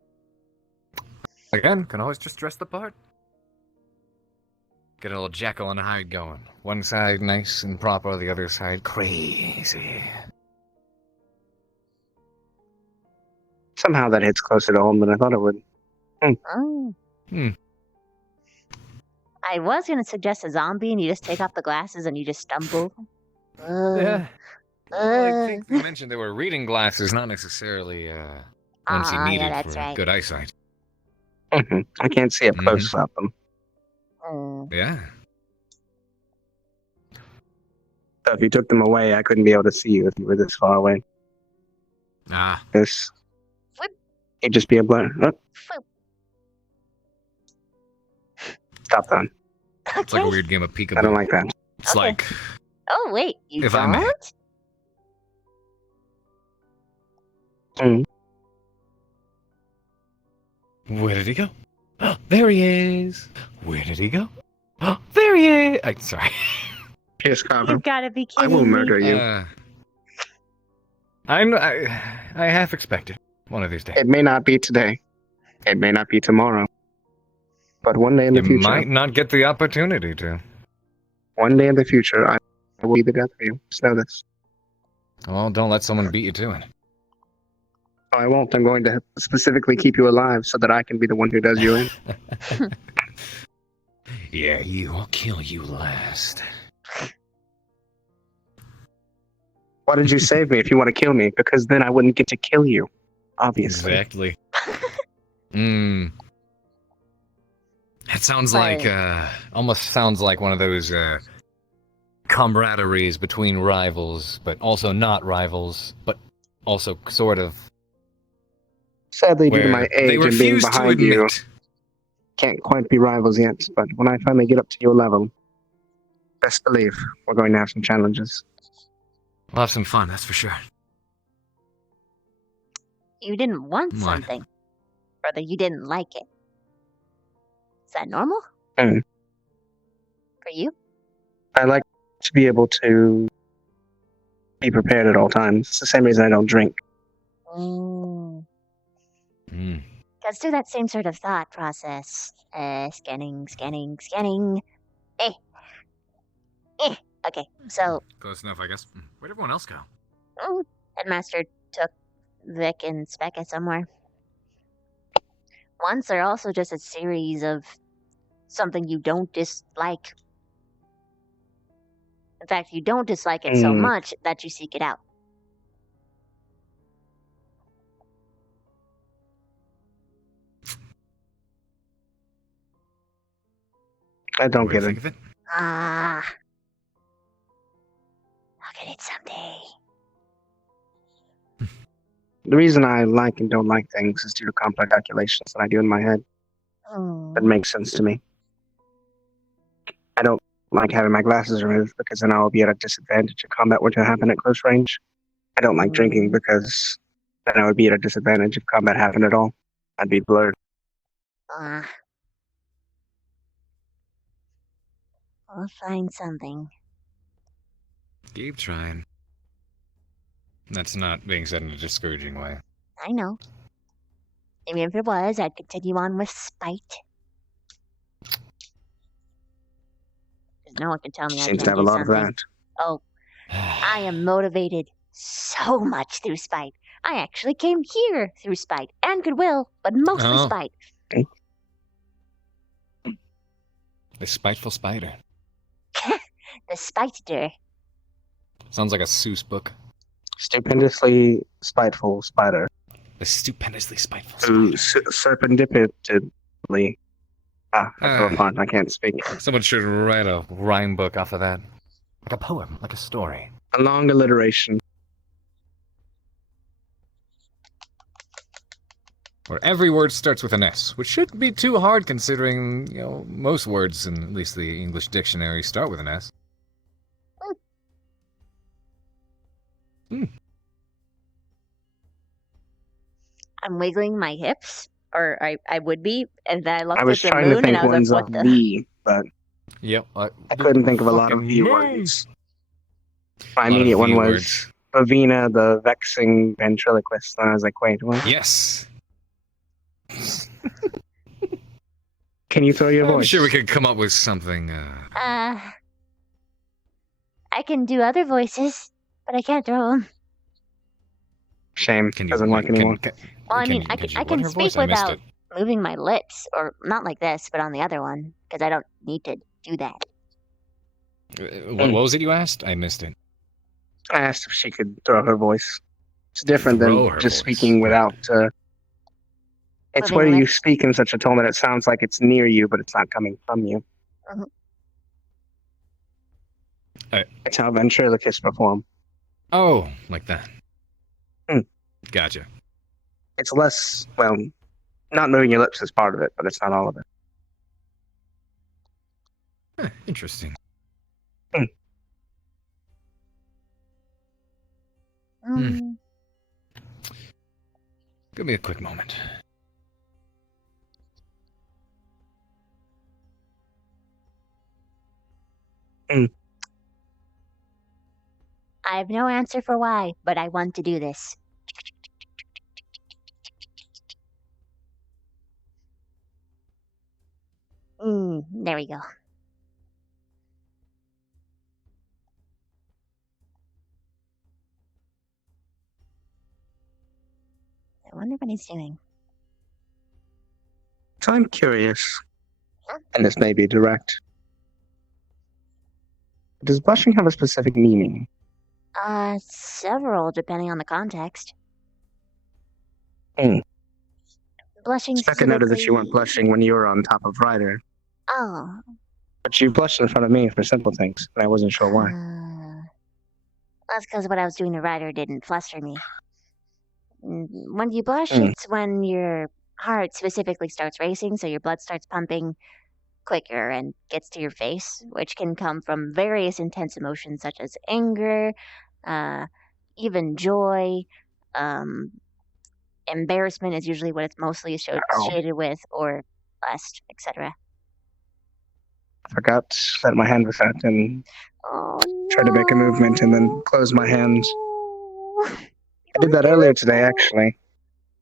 Again, can always just dress the part. Get a little Jekyll and Hyde going. One side nice and proper, the other side crazy. Somehow that hits closer to home than I thought it would. Oh. I was going to suggest a zombie and you just take off the glasses and you just stumble. Yeah. Well, I think you mentioned there were reading glasses, not necessarily ones you needed that's for right. good eyesight. I can't see up close without them. Yeah. So if you took them away, I couldn't be able to see you if you were this far away. This. It'd just be a blur. Oh. Stop that. It's like a weird game of peekaboo. I don't like that. It's like, Oh, wait, you If I may. don't? where did he go? Oh, there he is. Where did he go? Oh, there he is. I'm sorry. Pierce Carver. You gotta be I kidding will me. murder you. I half expected one of these days. It may not be today. It may not be tomorrow. But one day in the You future. might not get the opportunity to. One day in the future, I will be the death of you. Just know this. Well, don't let someone beat you to it. I won't. I'm going to specifically keep you alive so that I can be the one who does you in. Yeah, I'll kill you last. Why did you save me if you want to kill me? Because then I wouldn't get to kill you. Obviously. Exactly. That sounds like, almost sounds like one of those, camaraderies between rivals, but also not rivals, but also sort of. Sadly, due to where my they age and being refuse to behind you, admit. can't quite be rivals yet. But when I finally get up to your level, best believe we're going to have some challenges. We'll have some fun, that's for sure. You didn't want What? something. Or that you didn't like it. Is that normal? Mm. For you? I like to be able to be prepared at all times. It's the same reason I don't drink. Let's do that same sort of thought process. Scanning. Okay, so Close enough, I guess. Where'd everyone else go? Headmaster took Vic and Specca somewhere. Ones are also just a series of something you don't dislike. In fact, you don't dislike it so much that you seek it out. I don't get it. I'll get it someday. The reason I like and don't like things is due to complex calculations that I do in my head. That makes sense to me. I don't like having my glasses removed because then I'll be at a disadvantage if combat were to happen at close range. I don't like drinking because then I would be at a disadvantage if combat happened at all. I'd be blurred. We'll find something. Keep trying. That's not being said in a discouraging way. I know. Even if it was, I'd continue on with spite. Because no one can tell me I Seems can't to have a do lot of something. that. Oh, I am motivated so much through spite. I actually came here through spite and goodwill, but mostly Oh. spite. The spiteful spider. The spiter. Sounds like a Seuss book. Stupendously spiteful spider. The stupendously spiteful Who spider. serpendipitously. I fell apart. I can't speak. Someone should write a rhyme book off of that. Like a poem, like a story. A long alliteration. Where every word starts with an S, which shouldn't be too hard considering, most words in at least the English dictionary start with an S. I'm wiggling my hips, or I would be, and then I looked I was at the trying moon to and think I was ones like, of what the? V, but Yep. I couldn't think of a lot of V words. My immediate one was Bavina, the vexing ventriloquist. And I was like, wait, what? Yes. Can you throw your I'm voice? sure we could come up with something. I can do other voices, but I can't throw them. Shame. Doesn't work anymore. Well, I mean, I can speak without moving my lips, or not like this, but on the other one, because I don't need to do that. What was it you asked? I missed it. I asked if she could throw her voice. It's different Throw than her just voice. speaking without. It's where you speak in such a tone that it sounds like it's near you, but it's not coming from you. It's how ventriloquists perform. Oh, like that. Gotcha. It's less, well, not moving your lips is part of it, but it's not all of it. Interesting. Give me a quick moment. I have no answer for why, but I want to do this. There we go. I wonder what he's doing. So I'm curious, and this may be direct. Does blushing have a specific meaning? Several, depending on the context. Blushing Specca noted that you weren't blushing when you were on top of Ryder. Oh. But you blushed in front of me for simple things, and I wasn't sure why. That's because what I was doing to Ryder didn't fluster me. When you blush, it's when your heart specifically starts racing, so your blood starts pumping quicker and gets to your face, which can come from various intense emotions such as anger, even joy. Embarrassment is usually what it's mostly associated with, or lust, etc. I forgot that my hand was out and tried to make a movement and then close my hand. I did that earlier today, actually,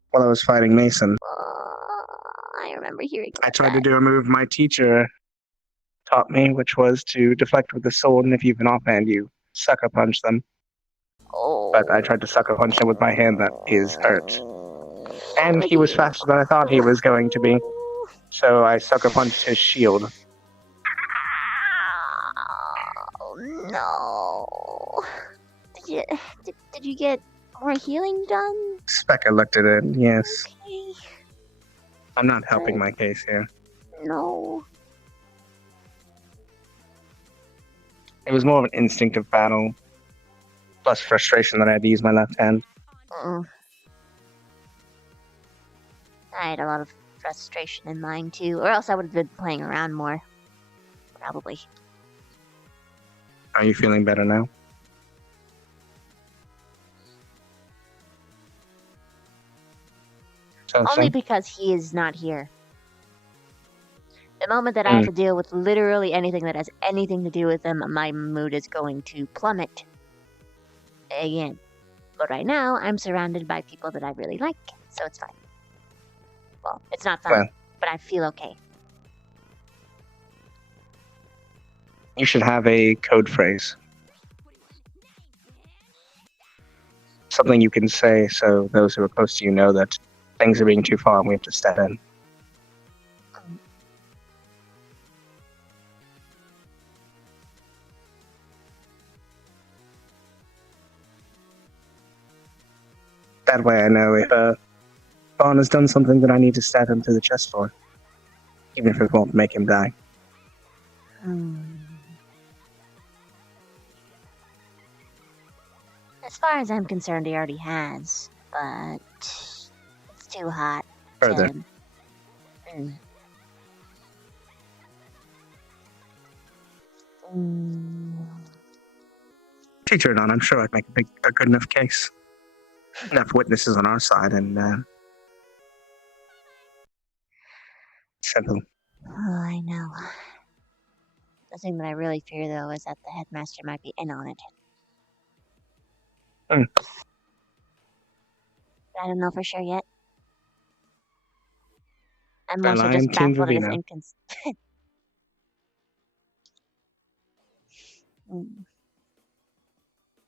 while I was fighting Mason. I remember hearing I tried to do a move my teacher taught me, which was to deflect with the sword, and if you have an offhand, you sucker punch them. But I tried to sucker punch him with my hand that is hurt. And he was faster than I thought he was going to be. So I sucker punched his shield. Oh no. Did you get more healing done? Specca looked at it, yes. Okay. I'm not helping my case here. No. It was more of an instinctive battle, plus frustration that I had to use my left hand. I had a lot of frustration in mine too, or else I would have been playing around more. Probably. Are you feeling better now? Only because he is not here. The moment that I have to deal with literally anything that has anything to do with them, my mood is going to plummet. Again. But right now, I'm surrounded by people that I really like, so it's fine. Well, it's not fine, but I feel okay. You should have a code phrase. Something you can say so those who are close to you know that things are being too far and we have to step in. That way I know if Vaughn has done something that I need to stab him through the chest for. Even if it won't make him die. As far as I'm concerned, he already has, but it's too hot. Further. Teacher it on, I'm sure I'd make a good enough case. Enough witnesses on our side and simple. Oh, I know. The thing that I really fear, though, is that the headmaster might be in on it. I don't know for sure yet. I'm Well, also I just am Team baffled at his Vivino.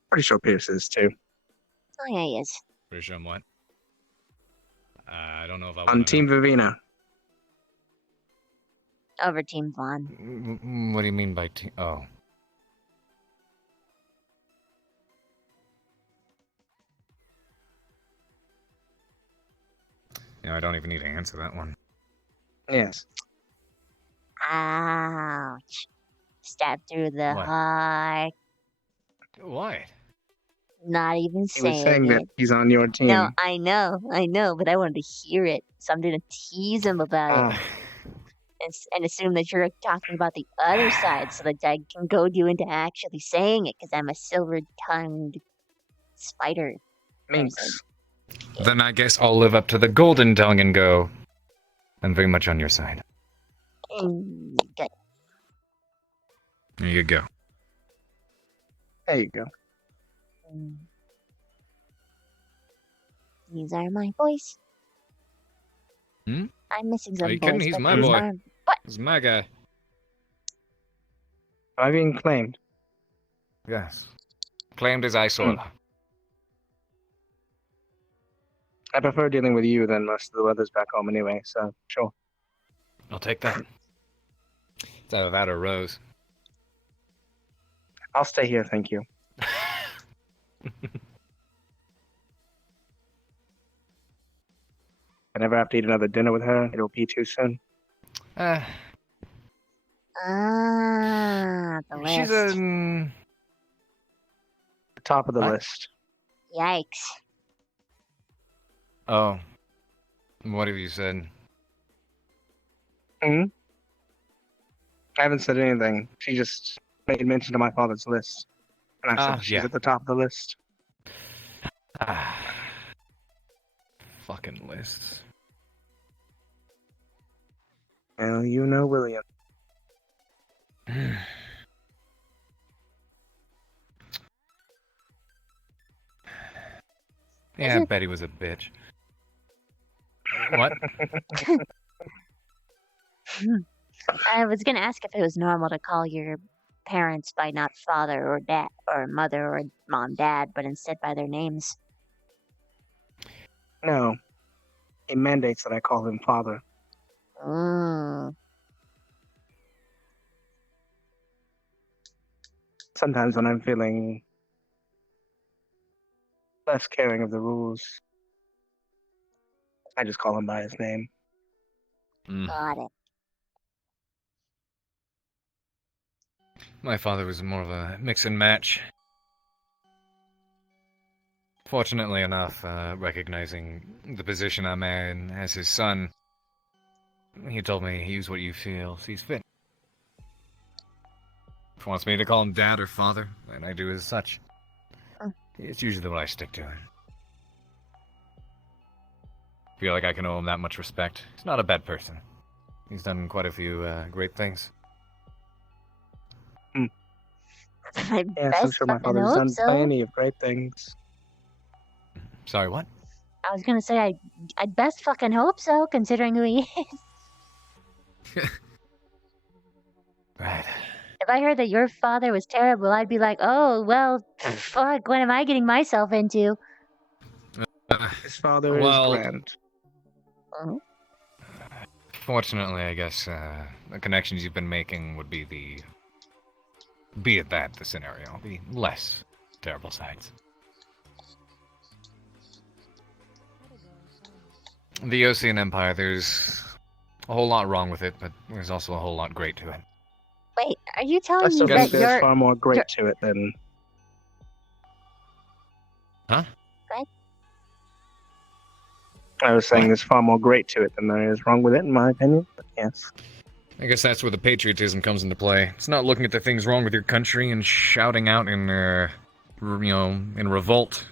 Pretty sure Pierce is too. Oh, yeah, he is. Pretty sure I'm what? I don't know if I On Team Vivino. Over Team Vaughn. What do you mean by team? Oh. Yeah, I don't even need to answer that one. Yes. Ouch. Stab through the What? heart. What? Not even He was saying saying it. that he's on your team. No, I know, but I wanted to hear it, so I'm gonna tease him about it. And assume that you're talking about the other side so that I can goad you into actually saying it, because I'm a silver-tongued spider. Minx. Then I guess I'll live up to the golden tongue and go. I'm very much on your side. Good. There you go. There you go. These are my boys. Hmm? I'm missing Are some you boys. kidding? He's but my these boy. aren't- What? He's my guy. Am I being claimed? Yes. Claimed as Isola. I prefer dealing with you than most of the others back home anyway, so sure. I'll take that. It's either that or Rose. I'll stay here, thank you. I never have to eat another dinner with her. It'll be too soon. The She's list. The top of the What? list. Yikes. Oh. What have you said? I haven't said anything. She just made mention to my father's list. And I said she's yeah. at the top of the list. Fucking lists. Well, you know William. Yeah, Betty was a bitch. What? I was gonna ask if it was normal to call your parents by not father or dad or mother or mom, dad, but instead by their names. No. It mandates that I call him father. Sometimes when I'm feeling less caring of the rules, I just call him by his name. Got it. My father was more of a mix and match. Fortunately enough, recognizing the position I'm in as his son, he told me use what you feel sees fit. If he wants me to call him dad or father, then I do as such. It's usually what I stick to. Feel like I can owe him that much respect. He's not a bad person. He's done quite a few great things. I Yes, I'm best sure my fucking father's hope done so. plenty of great things. Sorry, what? I was gonna say I'd best fucking hope so, considering who he is. Right. If I heard that your father was terrible, I'd be like, oh well, fuck. What am I getting myself into? His father is well, grand. Oh. Fortunately, I guess the connections you've been making would be be it that the scenario, the less terrible sides. The Ocean Empire, there's a whole lot wrong with it, but there's also a whole lot great to it. Wait, are you I telling still me think that there's you're... far more great to it than. Huh? What? I was saying there's far more great to it than there is wrong with it, in my opinion. But yes. I guess that's where the patriotism comes into play. It's not looking at the things wrong with your country and shouting out in, in revolt,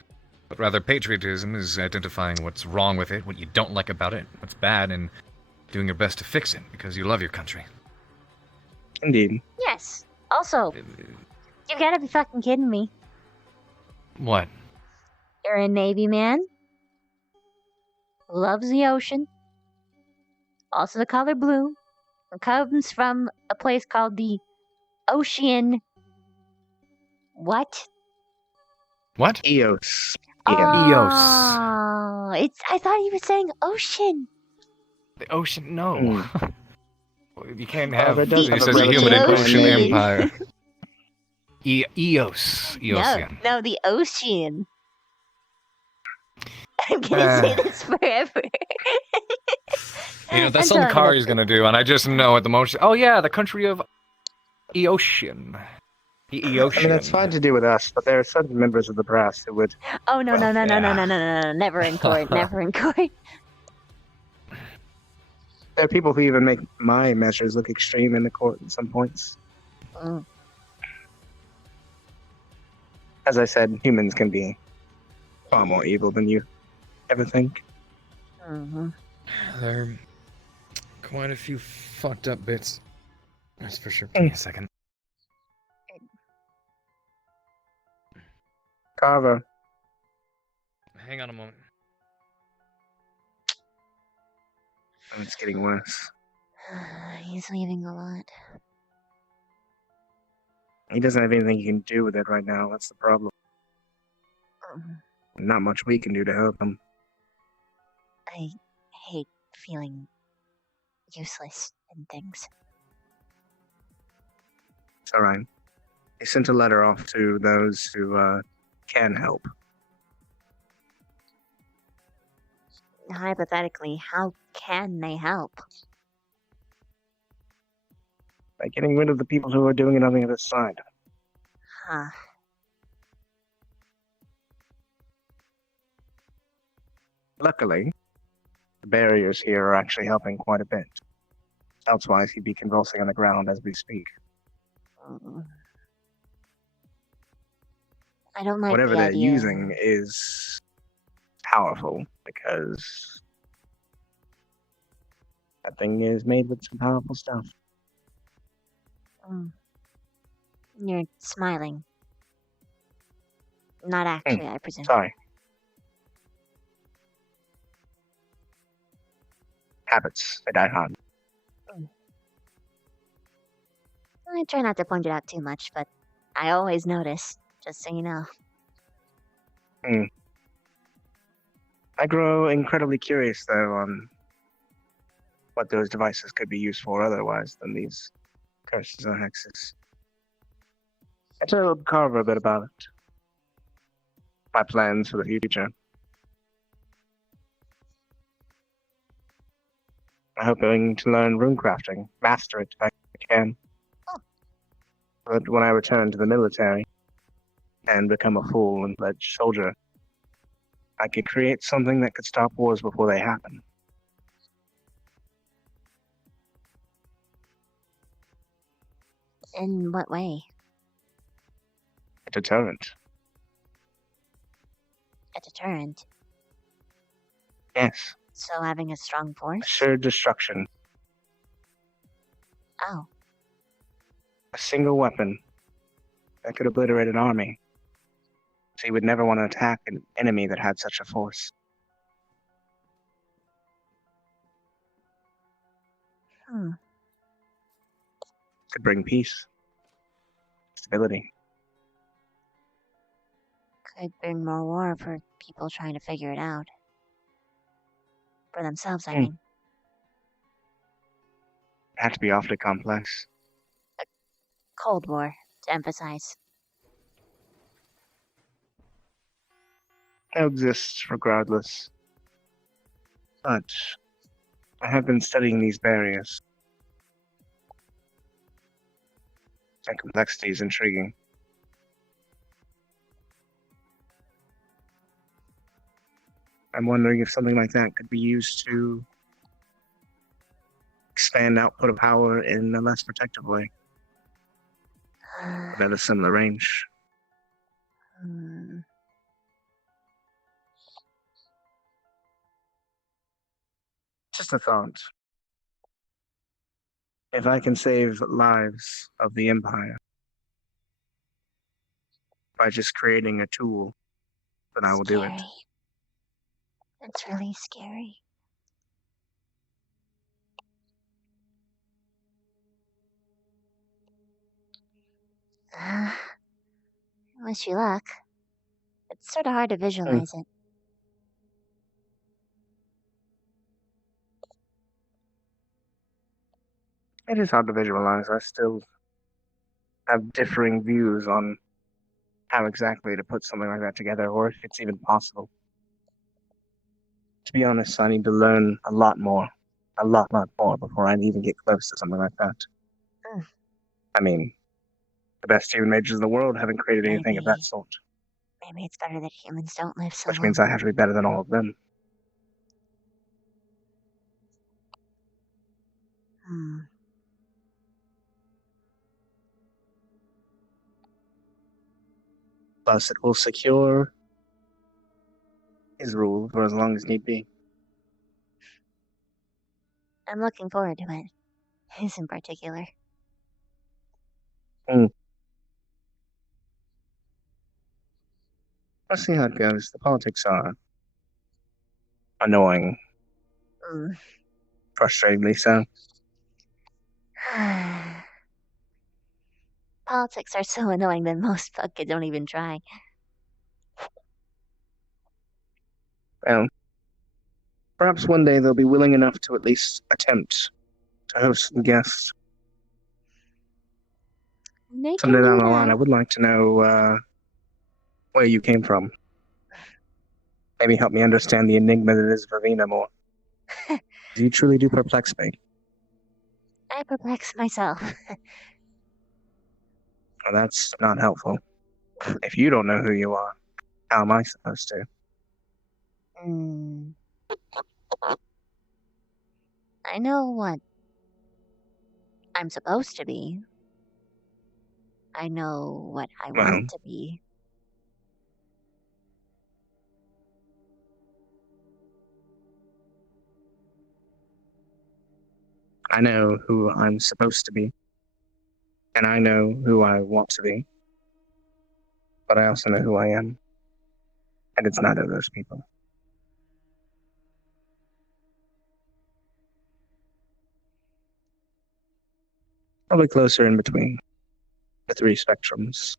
but rather patriotism is identifying what's wrong with it, what you don't like about it, what's bad, and doing your best to fix it because you love your country. Indeed. Yes. Also, you gotta be fucking kidding me. What? You're a Navy man. Loves the ocean. Also the color blue. Comes from a place called the Ocean... What? What? Eos. Oh, it's... I thought you were saying ocean. The ocean? No. You can't have it does have this a as a human in relatively Ocean grand name. Empire. Eos. Eosian. No, the ocean. I'm gonna say this forever. You know, that's Until something I'm Kari's gonna do, and I just know at the moment. Oh yeah, the country of Eotian. I mean, that's fine to do with us, but there are certain members of the brass who would. Oh no, never in court, never in court. There are people who even make my measures look extreme in the court at some points. Mm. As I said, humans can be far more evil than you ever think. Mm-hmm. There are quite a few fucked up bits. That's for sure. Give me a second. Carver. Hang on a moment. Oh, it's getting worse. He's leaving a lot. He doesn't have anything he can do with it right now. That's the problem. Not much we can do to help him. I hate feeling useless in things. It's alright. He sent a letter off to those who can help. Hypothetically, how can they help? By getting rid of the people who are doing it on the other side. Huh. Luckily, the barriers here are actually helping quite a bit. Elsewise, he'd be convulsing on the ground as we speak. I don't like Whatever the they're idea. using is powerful because that thing is made with some powerful stuff. Mm. You're smiling. Not actually, I presume. Sorry. Habits, they die hard. I try not to point it out too much, but I always notice, just so you know. I grow incredibly curious, though, on what those devices could be used for otherwise than these curses or hexes. I told Carver a bit about it. My plans for the future. I'm hoping to learn runecrafting, master it if I can. But when I return to the military and become a full and fledged soldier, I could create something that could stop wars before they happen. In what way? A deterrent. A deterrent. Yes. So having a strong force? Assured destruction. Oh. A single weapon that could obliterate an army. So you would never want to attack an enemy that had such a force. Hmm. Could bring peace, stability. Could bring more war for people trying to figure it out. For themselves, I mean. It had to be awfully complex. Cold War, to emphasize. It exists regardless. But I have been studying these barriers. And complexity is intriguing. I'm wondering if something like that could be used to expand output of power in a less protective way. But at a similar range. Just a thought. If I can save lives of the Empire by just creating a tool, then I will do it. It's really scary. Wish you luck. It's sort of hard to visualize it. It is hard to visualize. I still have differing views on how exactly to put something like that together, or if it's even possible. To be honest, I need to learn a lot more before I even get close to something like that. I mean, the best human mages in the world haven't created anything of that sort, Maybe it's better that humans don't live so which long. means I have to be better than all of them. Plus, it will secure his rule for as long as need be. I'm looking forward to it. His in particular. Let's see how it goes. The politics are annoying. Frustratingly so. Politics are so annoying that most fuckers don't even try. Well, perhaps one day they'll be willing enough to at least attempt to host some guests. Someday down the line, I would like to know where you came from. Maybe help me understand the enigma that is Vervina more. You truly do perplex me. I perplex myself. Well, that's not helpful. If you don't know who you are, how am I supposed to? I know what I'm supposed to be. I know what I want to be. I know who I'm supposed to be. And I know who I want to be. But I also know who I am. And it's neither of those people. Probably closer in between the three spectrums.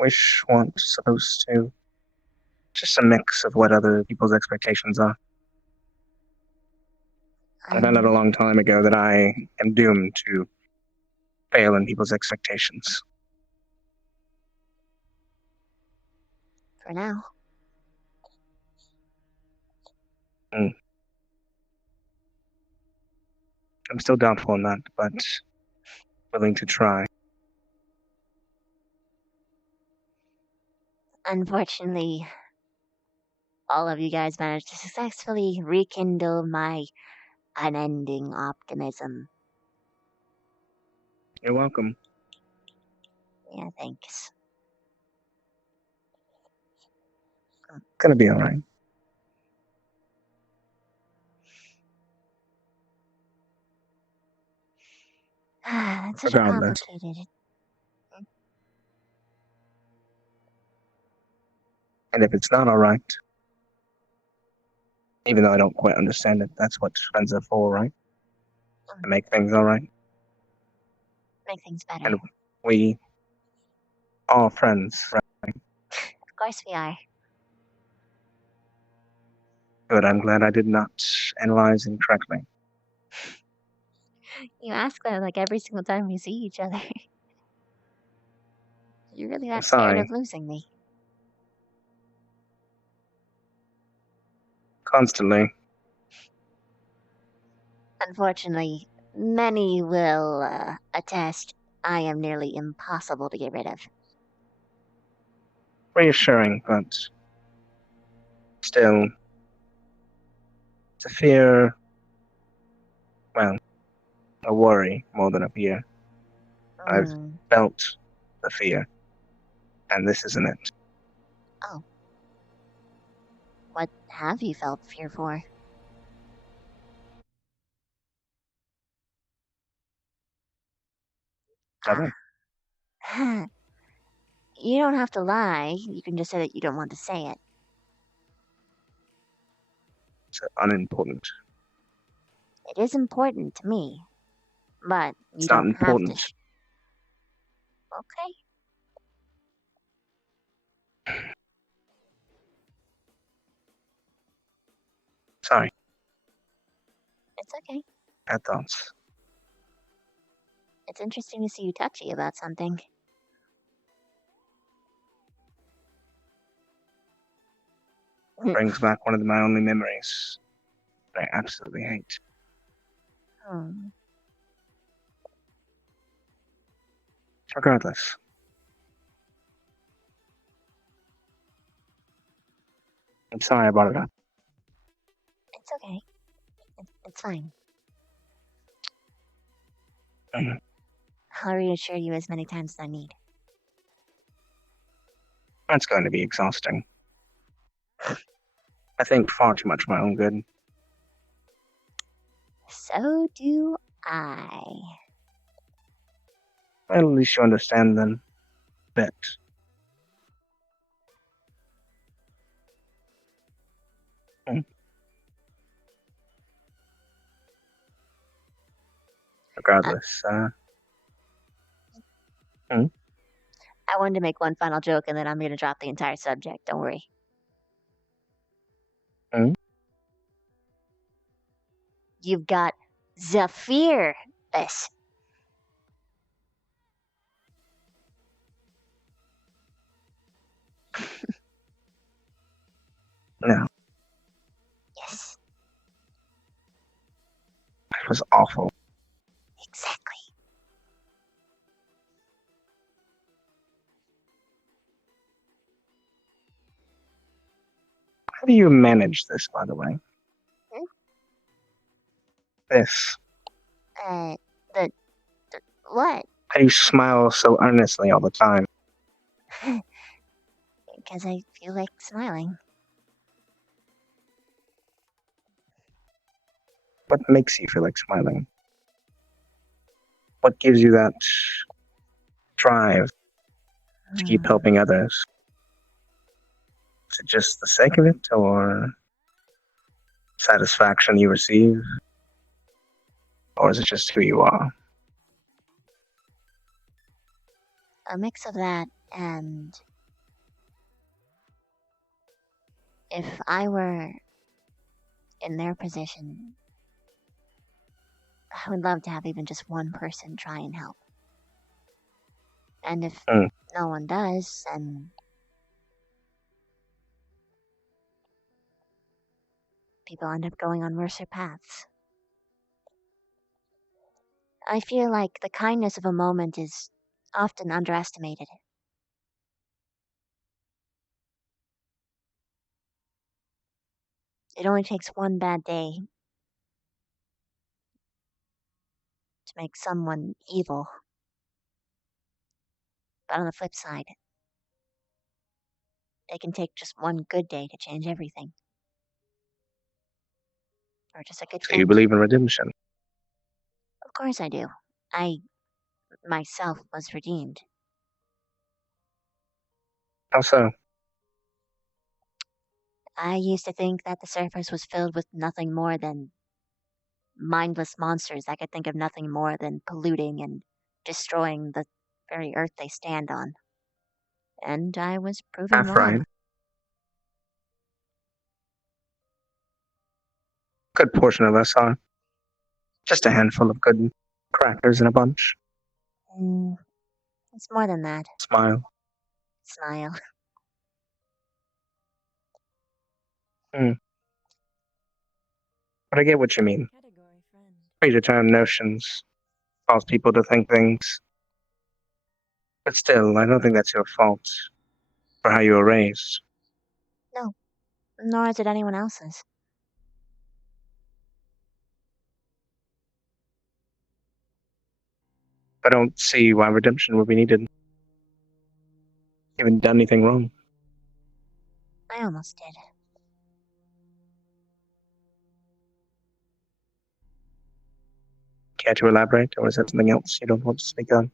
Wish, want, supposed to. Just a mix of what other people's expectations are. I found out a long time ago that I am doomed to fail in people's expectations. For now. I'm still doubtful in that, but willing to try. Unfortunately, all of you guys managed to successfully rekindle my unending optimism. You're welcome. Yeah, thanks. Gonna be alright. It's such a Regardless. complicated. And if it's not alright, even though I don't quite understand it, that's what friends are for, right? To make things alright. Make things better. And we are friends, right? Of course we are. Good, I'm glad I did not analyze incorrectly. You ask that like every single time we see each other. You're really that sorry. scared of losing me. Constantly. Unfortunately, many will attest I am nearly impossible to get rid of. Reassuring, but still, it's a fear, well, a worry more than a fear. I've felt the fear, and this isn't it. Oh. What have you felt fear for? Nothing. You don't have to lie. You can just say that you don't want to say it. It's unimportant. It is important to me, but you It's don't not important. have to. Okay. Sorry. It's okay. Bad thoughts. It's interesting to see you touchy about something. Brings back one of my only memories that I absolutely hate. Regardless. I'm sorry I brought it up. It's okay. It's fine. I'll reassure you as many times as I need. That's going to be exhausting. I think far too much for my own good. So do I. Well, at least you understand then. Bit. Regardless, I wanted to make one final joke and then I'm going to drop the entire subject. Don't worry. You've got Zephyr. No. Yes. It was awful. Exactly. How do you manage this, by the way? This. The what? How do you smile so earnestly all the time? Because I feel like smiling. What makes you feel like smiling? What gives you that drive to keep helping others? Is it just the sake of it, or satisfaction you receive? Or is it just who you are? A mix of that and if I were in their position, I would love to have even just one person try and help. And if no one does, then people end up going on worse paths. I feel like the kindness of a moment is often underestimated. It only takes one bad day to make someone evil. But on the flip side, it can take just one good day to change everything. Or just a good So you believe in redemption? Of course I do. I myself was redeemed. How so? I used to think that the surface was filled with nothing more than mindless monsters that could think of nothing more than polluting and destroying the very earth they stand on. And I was proven Half wrong. right. Good portion of us are. Just a handful of good crackers in a bunch. It's more than that. Smile. Smile. But I get what you mean. Predetermined notions cause people to think things. But still, I don't think that's your fault for how you were raised. No, nor is it anyone else's. I don't see why redemption would be needed. You haven't done anything wrong. I almost did. Care to elaborate, or is that something else you don't want to speak on?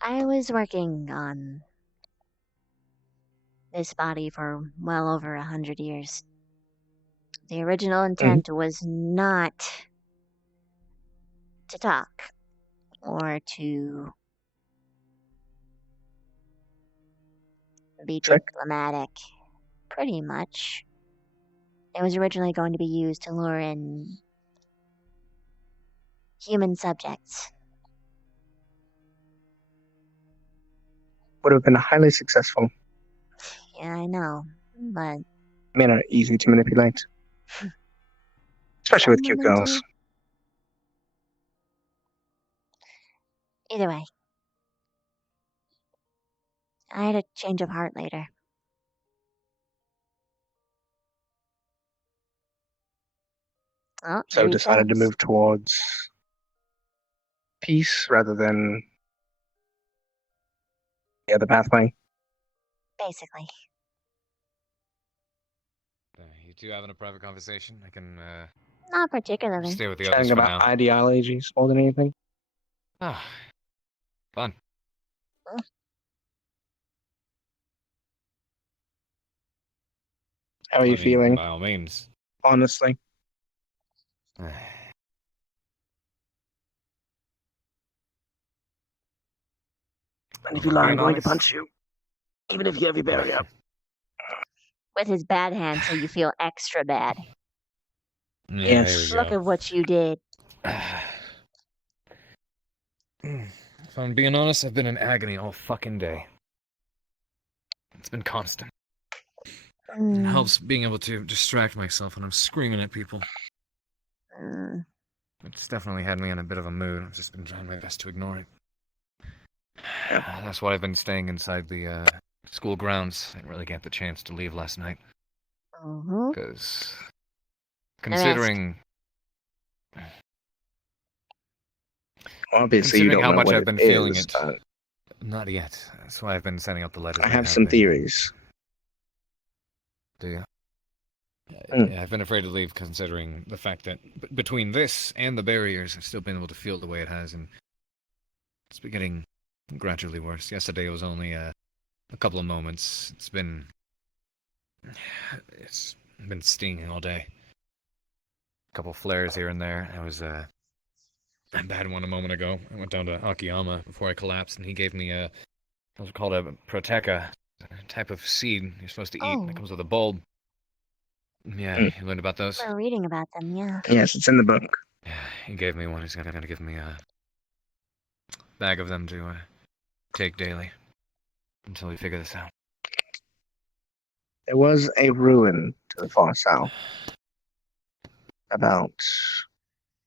I was working on this body for well over 100 years. The original intent was not to talk or to be diplomatic, pretty much. It was originally going to be used to lure in human subjects. Would have been highly successful. Yeah, I know, but Men are easy to manipulate. Especially with cute girls. Either way, I had a change of heart later. Oh, So decided to move towards peace rather than the other pathway. Basically. You two having a private conversation? I can, Not particularly. stay with the others Chatting for about now. ideologies more than anything. Ah, fun. How are you feeling? By all means. Honestly. And if you lie, I'm going to punch you. Even if you have your berry up. With his bad hand, so you feel extra bad. Yeah, Yes. Look at what you did. If I'm being honest, I've been in agony all fucking day. It's been constant. It helps being able to distract myself when I'm screaming at people. It's definitely had me in a bit of a mood. I've just been trying my best to ignore it. That's why I've been staying inside the school grounds. I didn't really get the chance to leave last night. Because considering Obviously, you don't how know much what I've been it feeling is, it. Not yet. That's why I've been sending out the letters. I have some been. theories. Do you? Yeah, I've been afraid to leave considering the fact that between this and the barriers, I've still been able to feel the way it has, and it's been getting gradually worse. Yesterday it was only a couple of moments. It's been stinging all day. A couple flares here and there. I was I had one a moment ago. I went down to Akiyama before I collapsed, and he gave me what's called a proteca, a type of seed you're supposed to eat. That comes with a bulb. Yeah, you learned about those? We're reading about them, yeah. Yes, it's in the book. Yeah, he gave me one. He's gonna give me a bag of them to take daily until we figure this out. There was a ruin to the far south about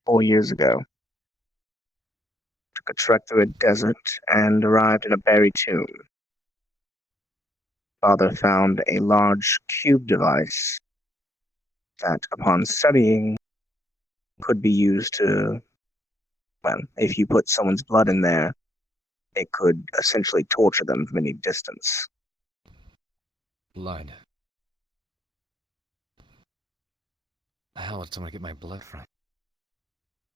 4 years ago. Took a trek through a desert and arrived in a buried tomb. Father found a large cube device that, upon studying, could be used to, well, if you put someone's blood in there, it could essentially torture them from any distance. Blood. The hell would someone get my blood from?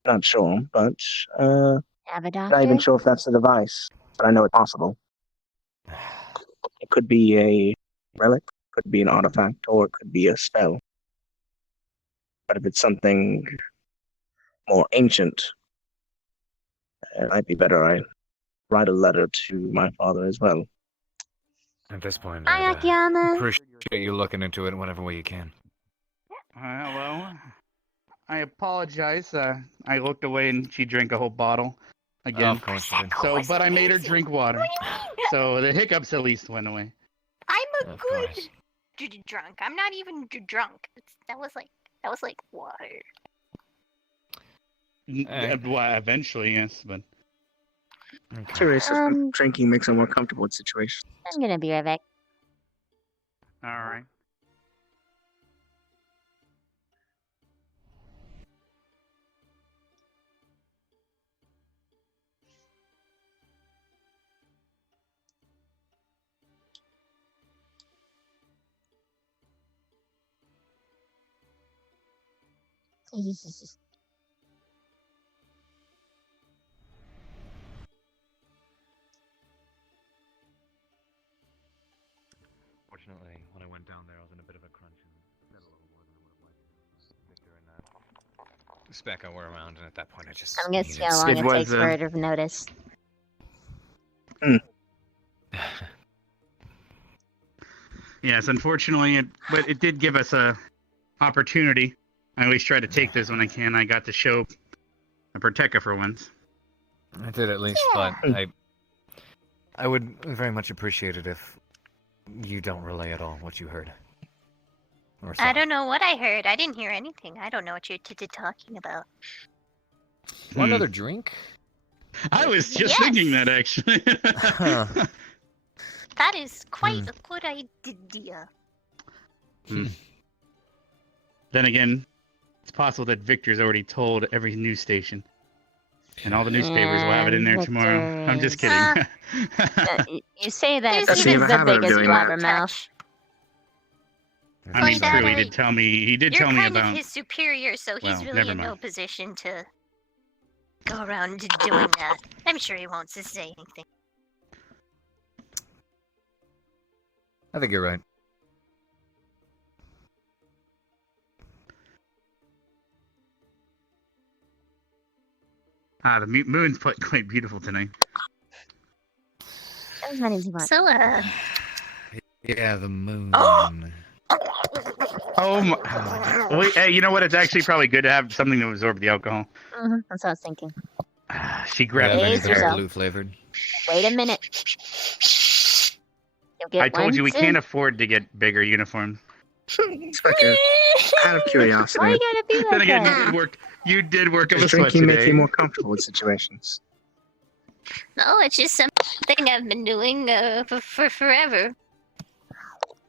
Not sure, but Have a not even doctor? sure if that's the device. But I know it's possible. It could be a relic, could be an artifact, or it could be a spell. But if it's something more ancient, it might be better I write a letter to my father as well. At this point, Hi, I'd Akiyama. appreciate you looking into it in whatever way you can. Hello. I apologize. I looked away and she drank a whole bottle again. Of course you did. So, but I made her drink water. So the hiccups at least went away. I'm a good drunk. I'm not even drunk. That was like water. Well, eventually, yes, but. Curious if drinking makes them more comfortable in situations. I'm gonna be right back. All right. Fortunately, when I went down there, I was in a bit of a crunch and got a little more than I would have liked. Victor and Specca were around, and at that point, I just. I'm gonna see how long it takes for her to notice. Yes, unfortunately, but it did give us a opportunity. I always try to take this when I can. I got to show a Protector for once. I did at least, but I would very much appreciate it if you don't relay at all what you heard. Or saw. I don't know what I heard. I didn't hear anything. I don't know what you're talking about. Want another drink? I was just thinking that, actually. That is quite a good idea. Then again, it's possible that Victor's already told every news station. And all the newspapers will have it in there tomorrow. I'm just kidding. You say that There's because even he's the biggest blabbermouth. I mean, true, he did tell me. He did You're tell me kind about. of his superior, so he's Well, really never in no mind. position to go around doing that. I'm sure he won't say anything. I think you're right. The moon's quite beautiful tonight. As many as you want. So, Yeah, the moon. Oh my. Wait, hey, you know what? It's actually probably good to have something to absorb the alcohol. That's what I was thinking. She grabbed Raise me. yourself. Blue flavored. Wait a minute. You'll get I told one you we soon. can't afford to get bigger uniforms. Spectre, out of curiosity, Why you gotta be Then like again, that? you did work up does a sweat drinking make today. you more comfortable in situations? no, it's just something I've been doing for forever.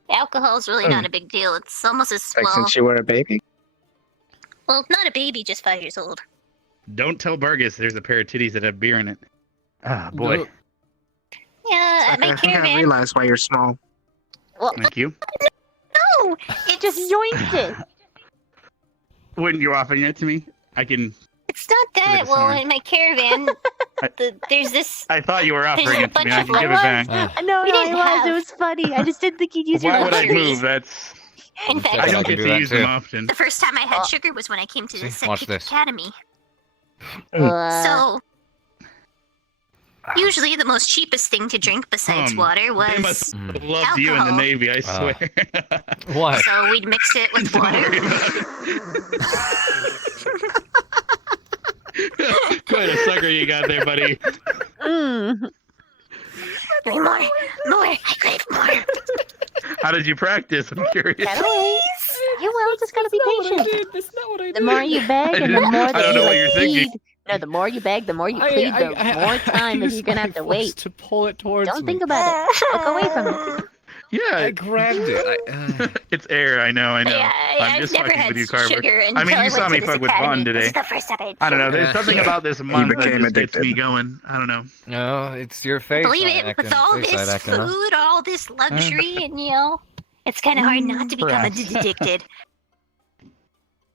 Alcohol's really not a big deal. It's almost as Like well. since you were a baby? Well, not a baby, just 5 years old. Don't tell Burgess there's a pair of titties that have beer in it. Ah, boy. Yeah, I my think I caravan. realized why you're small. Well, Thank you. No, it just yoinked it. Wouldn't you offer it to me? I can. It's not Give it that. to Well, someone. in my caravan, there's this. I thought you were offering There's it a to me. I bunch can of give it back. No, We no, didn't it was. have- It was funny. I just didn't think you'd use your Why would I luxuries. move? That's. In fact, I don't get to use them often. the first time I had sugar was when I came to the See, watch Ascension this. Academy. Uh, So, usually the most cheapest thing to drink besides water They was must have loved you in the alcohol. Navy, I swear. What? So we'd mix it with water. Quite a sucker you got there, buddy. More, I crave more. How did you practice? I'm curious. You will. Just gotta be patient. That's not what I did. The more you beg, and the more I that don't you know what like you're plead. thinking. No, the more you beg, the more you plead, the more time that you're gonna have to wait. To pull it towards Don't me. think about it. Look away from it. Yeah, I grabbed it. it's air. I know. Yeah, I'm I've just never fucking had with you, Carver. sugar I until mean, I you went saw to me this fuck with academy. Vaughn This today. is the first time I had I don't know. There's sugar. something about this month that became just gets me addicted. going. I don't know. No, it's your face. Believe it, with all this food, all this luxury, and it's kind of hard not to become Perhaps. addicted.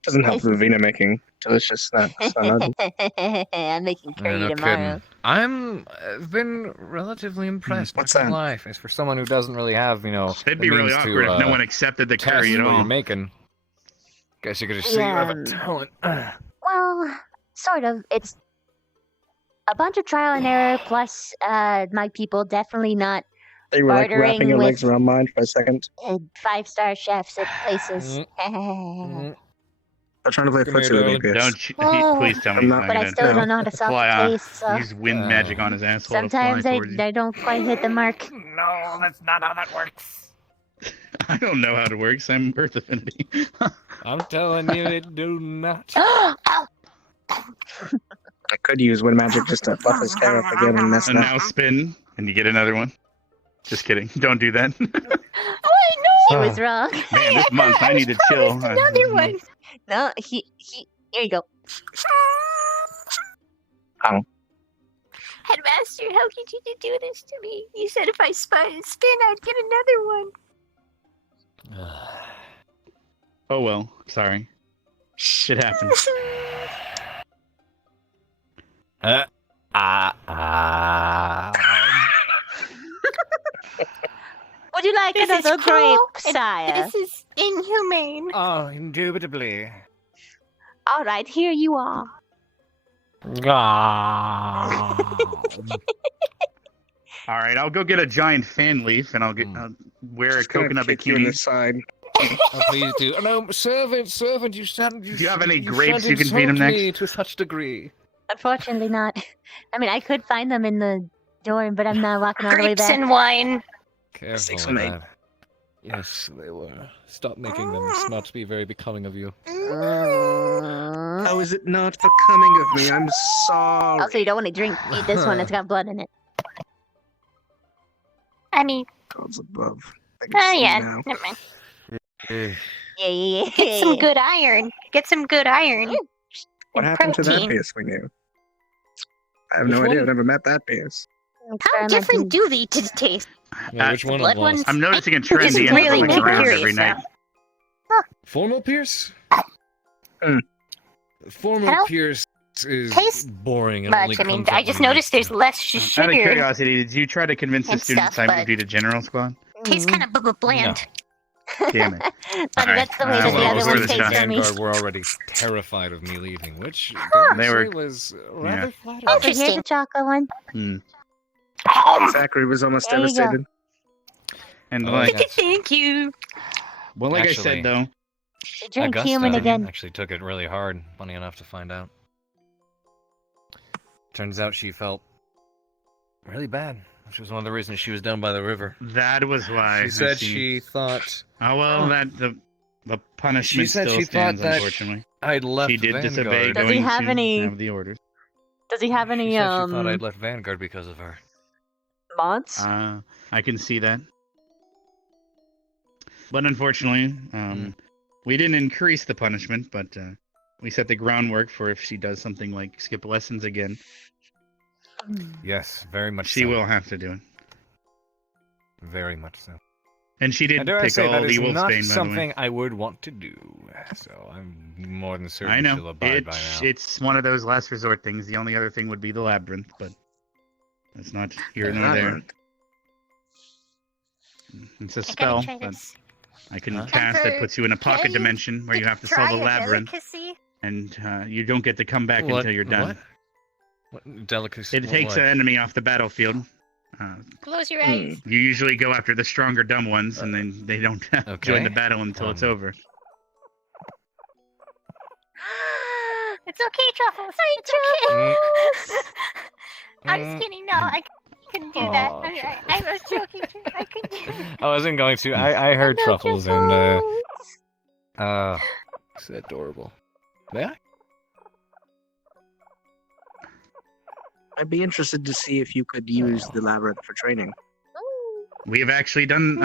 Doesn't help Ravina making delicious snacks. I'm making curry no tomorrow. kidding. I've been relatively impressed. What's not gonna that? lie. As for someone who doesn't really have, It'd the be really means awkward to, if no one accepted the test curry at what all. you're making. Guess you could just say you have a talent. Well, sort of. It's a bunch of trial and error, plus my people definitely not You were like bartering wrapping your legs with around mine for a second. 5-star chefs at places. I'm trying to play Come here, footsie with me, darling. bitch. Don't you, Whoa. please tell me I'm he's not- not But I gonna still don't know how to solve fly, the taste, so use wind magic on his asshole sometimes to fly towards you. I don't quite hit the mark. No, that's not how that works. I don't know how it works. I'm Earth Affinity. I'm telling you, it do not. I could use wind magic just to buff his hair up again and mess it And up. now spin, and you get another one. Just kidding. Don't do that. He was wrong. Man, this month I need to chill. Another one. No, here you go. Oh. Headmaster, how could you do this to me? You said if I spin, I'd get another one. Oh well, sorry. Shit happens. Would you like This is another cruel, grape, and sire? This is inhumane. Oh, indubitably. All right, here you are. All right, I'll go get a giant fan leaf, and I'll wear a coconut kick you in the bikini. side. Oh, please do. Oh, no, servant, you shan't. Do you have any you grapes shan't you can feed him insult me next? to such degree. Unfortunately, not. I mean, I could find them in the dorm, but I'm not walking all the way Grapes back. and wine. Careful Six with and eight. that. Yes, they were. Stop making them. It's not to be very becoming of you. How is it not becoming of me? I'm sorry. Also, you don't want to eat this one. It's got blood in it. I mean, Gods above. yeah, now. never mind. Yeah. Get some good iron. Get some good iron. What and happened to that protein. PS we knew? I have Which no idea. one? I've never met that PS. How different do they taste? Yeah, which one blood was? ones? I'm noticing a trend. This He is ends up really looking around curious every night. now. Formal Pierce? Mm. Formal I don't Pierce is taste boring. And only much. I mean, comes I up just when you noticed need there's to. less Out of sugar. curiosity, did you try to convince the And students stuff, I moved but- you to General Squad? Tastes kind of bland. Damn it. But Alright, that's the way that well, the we'll other go one to the tastes shop. to me. Vanguard were already terrified of me leaving, which dare I They say were- was rather yeah. flattering. Oh, so here's the Interesting. chocolate one. Hmm. Zachary was almost There you go. devastated. And Oh, like, yeah. Thank you. well, like I Actually- said though, Drink Augusta human again. actually took it really hard, funny enough to find out. Turns out she felt really bad, which was one of the reasons she was down by the river. that was why. She said see. she thought Oh well, that the punishment She said still she thought stands. that Unfortunately, I'd left she did Vanguard. disobey. Does he going have to any- have the orders? Does he have She any said she thought I'd left Vanguard because of her. mods? I can see that. But unfortunately, we didn't increase the punishment, but we set the groundwork for if she does something like skip lessons again, Yes, very much she so. will have to do it. Very much so. And she did And dare I pick say, all that the is Wolfsbane, not by the way. something I would want to do. So I'm more than certain I know. she'll abide by now. It's one of those last resort things. The only other thing would be the labyrinth, but that's not here nor there. It's a spell, try but this. I can Huh? cast that puts you in a pocket Can dimension where you have to Try solve a a labyrinth, delicacy. and you don't get to come back What- until you're done. What delicacy? It takes an enemy off the battlefield. Close your eyes. You usually go after the stronger dumb ones, and then they don't join the battle until it's over. It's okay, Truffles. It's okay. I was kidding. No, I couldn't do that. I was joking. I couldn't do that. I wasn't going to. I heard truffles and it's adorable. Yeah. I'd be interested to see if you could use the labyrinth for training. We have actually done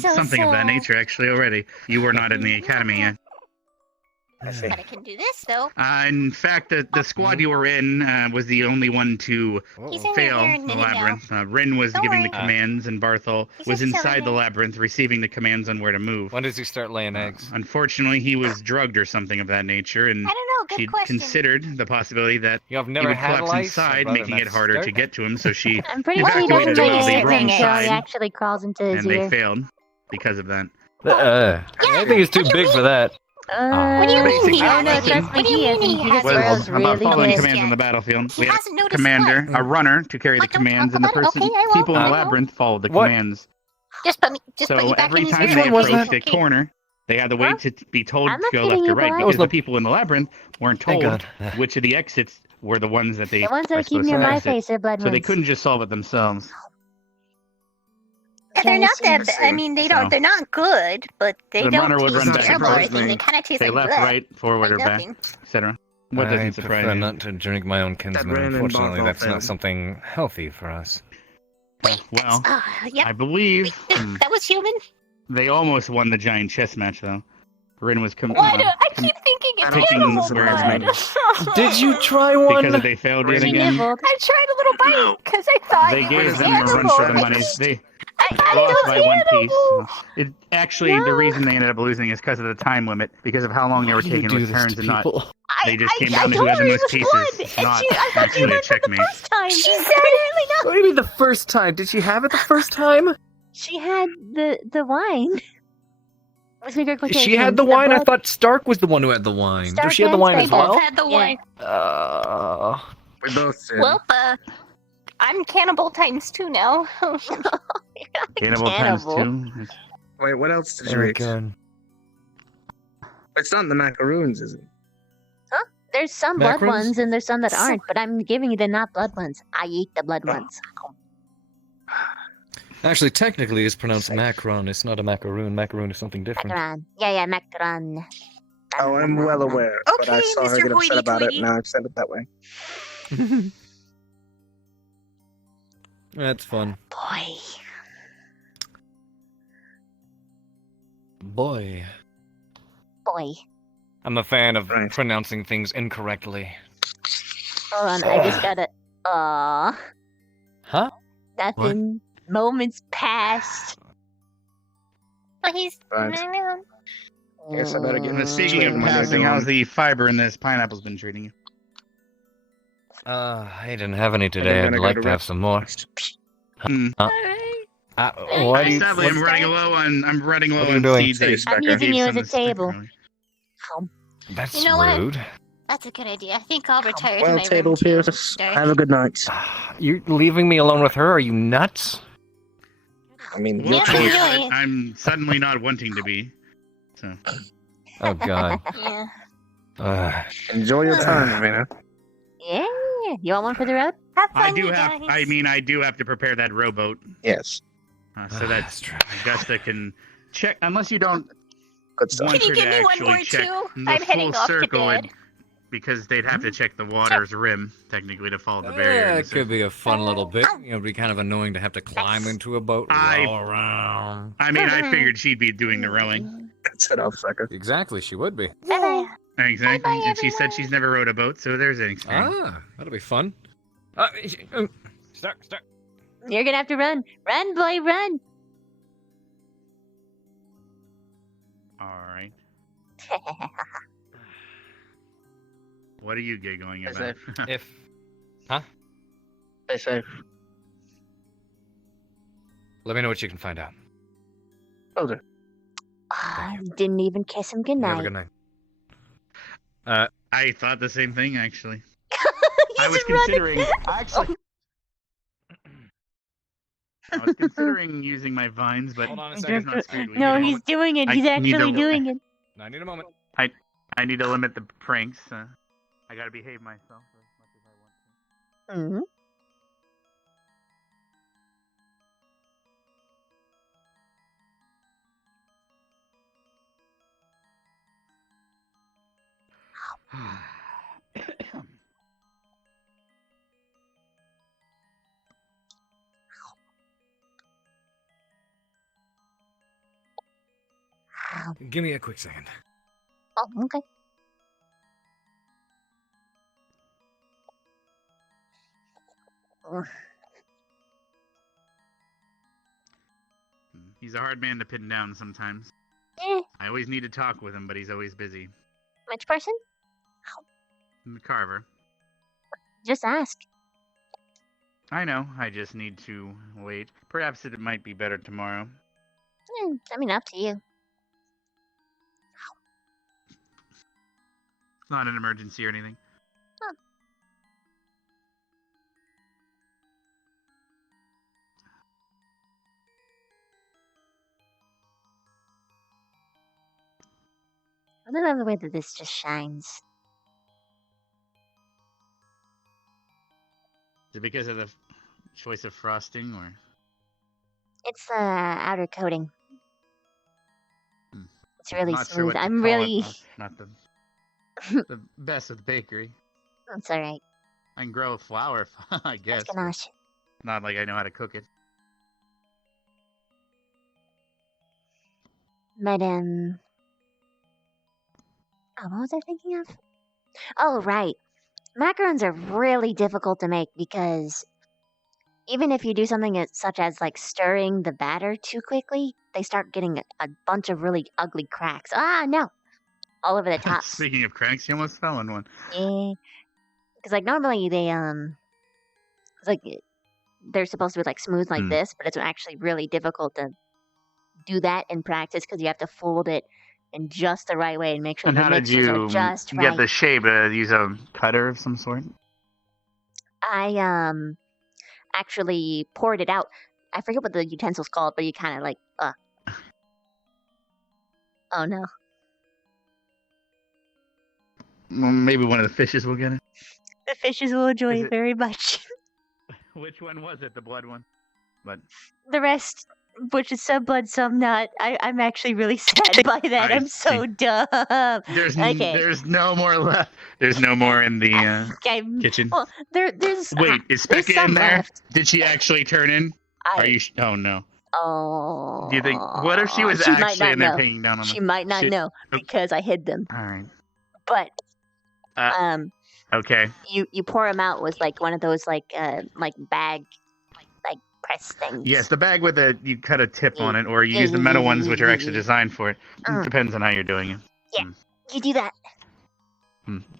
so something of that sad. nature actually already. You were not in the academy yet. But I can do this though. In fact, the squad you were in was the only one to He's in fail here in a the minute now. labyrinth. Rin was Don't giving worry. the commands, and Barthol was just chilling inside the there. labyrinth receiving the commands on where to move. When does he start laying eggs? Unfortunately, he was drugged or something of that nature, and I don't know. Good she question. considered the possibility that You have he never would had collapse lice? I'd inside, rather making not it harder start. to get to him. So she I'm pretty sure he doesn't evacuated him make on a the wrong statement until he side, actually crawls into his and they ear. failed because of that. I think he's too big for that. What do you mean he Oh no, hasn't? trust me, What do you he mean isn't. he He hasn't? just grows About really following good. commands on the battlefield. He We had hasn't noticed commander, what? a runner to carry the commands, and the about it. person, Okay, I will. people in I the will. labyrinth followed the What? commands. Just put me So back in every his time ear. they was approached that? a corner, they had to wait to be told I'm to not go feeding left you or right blood. because the people in the labyrinth weren't Thank told God. which of the exits were the ones that they The ones that were are keeping supposed near to my exit. face are blood So they ones. couldn't just solve it themselves. They're not that. Jealousy. I mean, they don't. So- They're not good, but they The don't runner would taste run back and terrible or forth. anything. They kind of taste They like left, blood. right, forward, or Like back, nothing. etc. What doesn't I surprise prefer you? not to drink my own kinsman. Ren and Unfortunately, Barthol that's not failed. something healthy for us. Well, Yep. I believe That was human. they almost won the giant chess match, though. Rin was Why do I keep thinking it's picking animal where blood? Did you try one? because they failed yet She again. nibbled. I tried a little bite because I thought They it gave was them a run animal. for the money. They I lost by one piece. animal. It actually the reason they ended up losing is because of the time limit, because of how long they were Why do you taking do with this turns to and not. people? They just came down to who had the most pieces. It's not actually a checkmate. Time. She said Apparently not. What do you mean the first time? Did she have it the first time? She had the wine. What's my good She had the wine? I thought Stark was the one who had the wine. Stark Does she have the and wine as Spencer. well? had the Yeah. wine. We both did. Well, I'm cannibal times 2 now. Cannibal times 2. Wait, what else did you Very eat? good. It's not in the macaroons, is it? Huh? There's some blood Macarons? ones and there's some that aren't, but I'm giving you the not blood ones. I eat the blood ones. Actually, technically, it's pronounced macaron. It's not a macaroon. Macaroon is something different. Macaron. Yeah, macaron. Oh, I'm well aware, but I Okay, saw her Mr. get upset about it, Hoity-toity. and now I've said it that way. That's fun. Boy. Boy. Boy. I'm a fan of Right. pronouncing things incorrectly. Hold on, I just gotta. Aww. Huh? Nothing. Moments passed. But he's. Right. Guess I better get And speaking of passing, how's the fiber in this pineapple's been treating you? I didn't have any today. I'd gonna go like to to have some more. Hmm. Why do you? Sadly, I'm running low on. I'm running low What are you on doing? seeds. I'm using you as a table. That's You know what? rude. That's a good idea. I think I'll retire Well, to my table room. too. Pierce, Dark. have a good night. You're leaving me alone with her? Are you nuts? I mean, Well, your Yeah, choice. I'm doing it. I'm suddenly not wanting to be. So Oh God. Yeah. Enjoy your time, Ravina. Yeah. You want one for the road? Have fun, I do you have. guys. I mean, I do have to prepare that rowboat, Yes. so that Augusta can check. Unless you don't Good stuff. want Can you her give to me one actually more check too? the I'm full heading off to circle, bed. because they'd have to check the water's rim technically to follow the barrier. Yeah, in it the could be a fun little bit. You know, it'd be kind of annoying to have to climb into a boat and row around. I mean, I figured she'd be doing the rowing. Set off, sucker. Exactly, she would be. Bye-bye. Exactly, Bye-bye, and she said everyone. she's never rowed a boat, so there's an experience. Ah, that'll be fun. Start. You're gonna have to run. Run, boy, run. All right. What are you giggling Stay about? If, huh? Stay safe. Let me know what you can find out. Older. Didn't even kiss him You have a goodnight. good night. I thought the same thing actually. He's I was running. considering. Actually, I was considering using my vines, but Hold on a it's second. not screwed with No, you. he's doing it. I He's need actually to- doing it. I need a moment. I need to limit the pranks. I gotta behave myself as much as I want to. Mm-hmm. Give me a quick second. Oh, okay. He's a hard man to pin down sometimes. I always need to talk with him, but he's always busy. Which person? Carver. Just ask. I know. I just need to wait. Perhaps it might be better tomorrow. I mean, up to you. It's not an emergency or anything. I love the way that this just shines. Is it because of the choice of frosting, or? It's the outer coating. It's really not smooth. sure what to I'm call really. It. Not the best of the bakery. That's alright. I can grow a flower, I guess. That's ganache. Not like I know how to cook it. But oh, what was I thinking of? Oh, right. Macarons are really difficult to make because even if you do something such as like stirring the batter too quickly, they start getting a bunch of really ugly cracks. Ah, no! All over the top. Speaking of cracks, you almost fell in one. Yeah. Because like normally they it's like they're supposed to be like smooth like this, but it's actually really difficult to do that in practice because you have to fold it in just the right way and make sure And the how did mixtures are you just get right. the shape? Use a cutter of some sort? I actually poured it out. I forget what the utensil's called, but you kind of like oh no. Well, maybe one of the fishes will get it. The fishes will enjoy it very much. Which one was it? The blood one? But The rest, which is some blood, some not. I'm actually really sad by that. I'm so dumb. There's no more left. There's no more in the kitchen. Well, there's. Wait, is there's Specca some in there? left. Did she actually turn in? Are you? Oh no. Oh. Do you think? What if she was She might actually not in there know. paying down on She them? might not know because I hid them. All right. But Okay. you pour them out with like one of those like bag like press things. Yes, the bag with you cut a tip on it, or you use the metal ones, which are actually designed for it. Depends on how you're doing it. Yeah, you do that.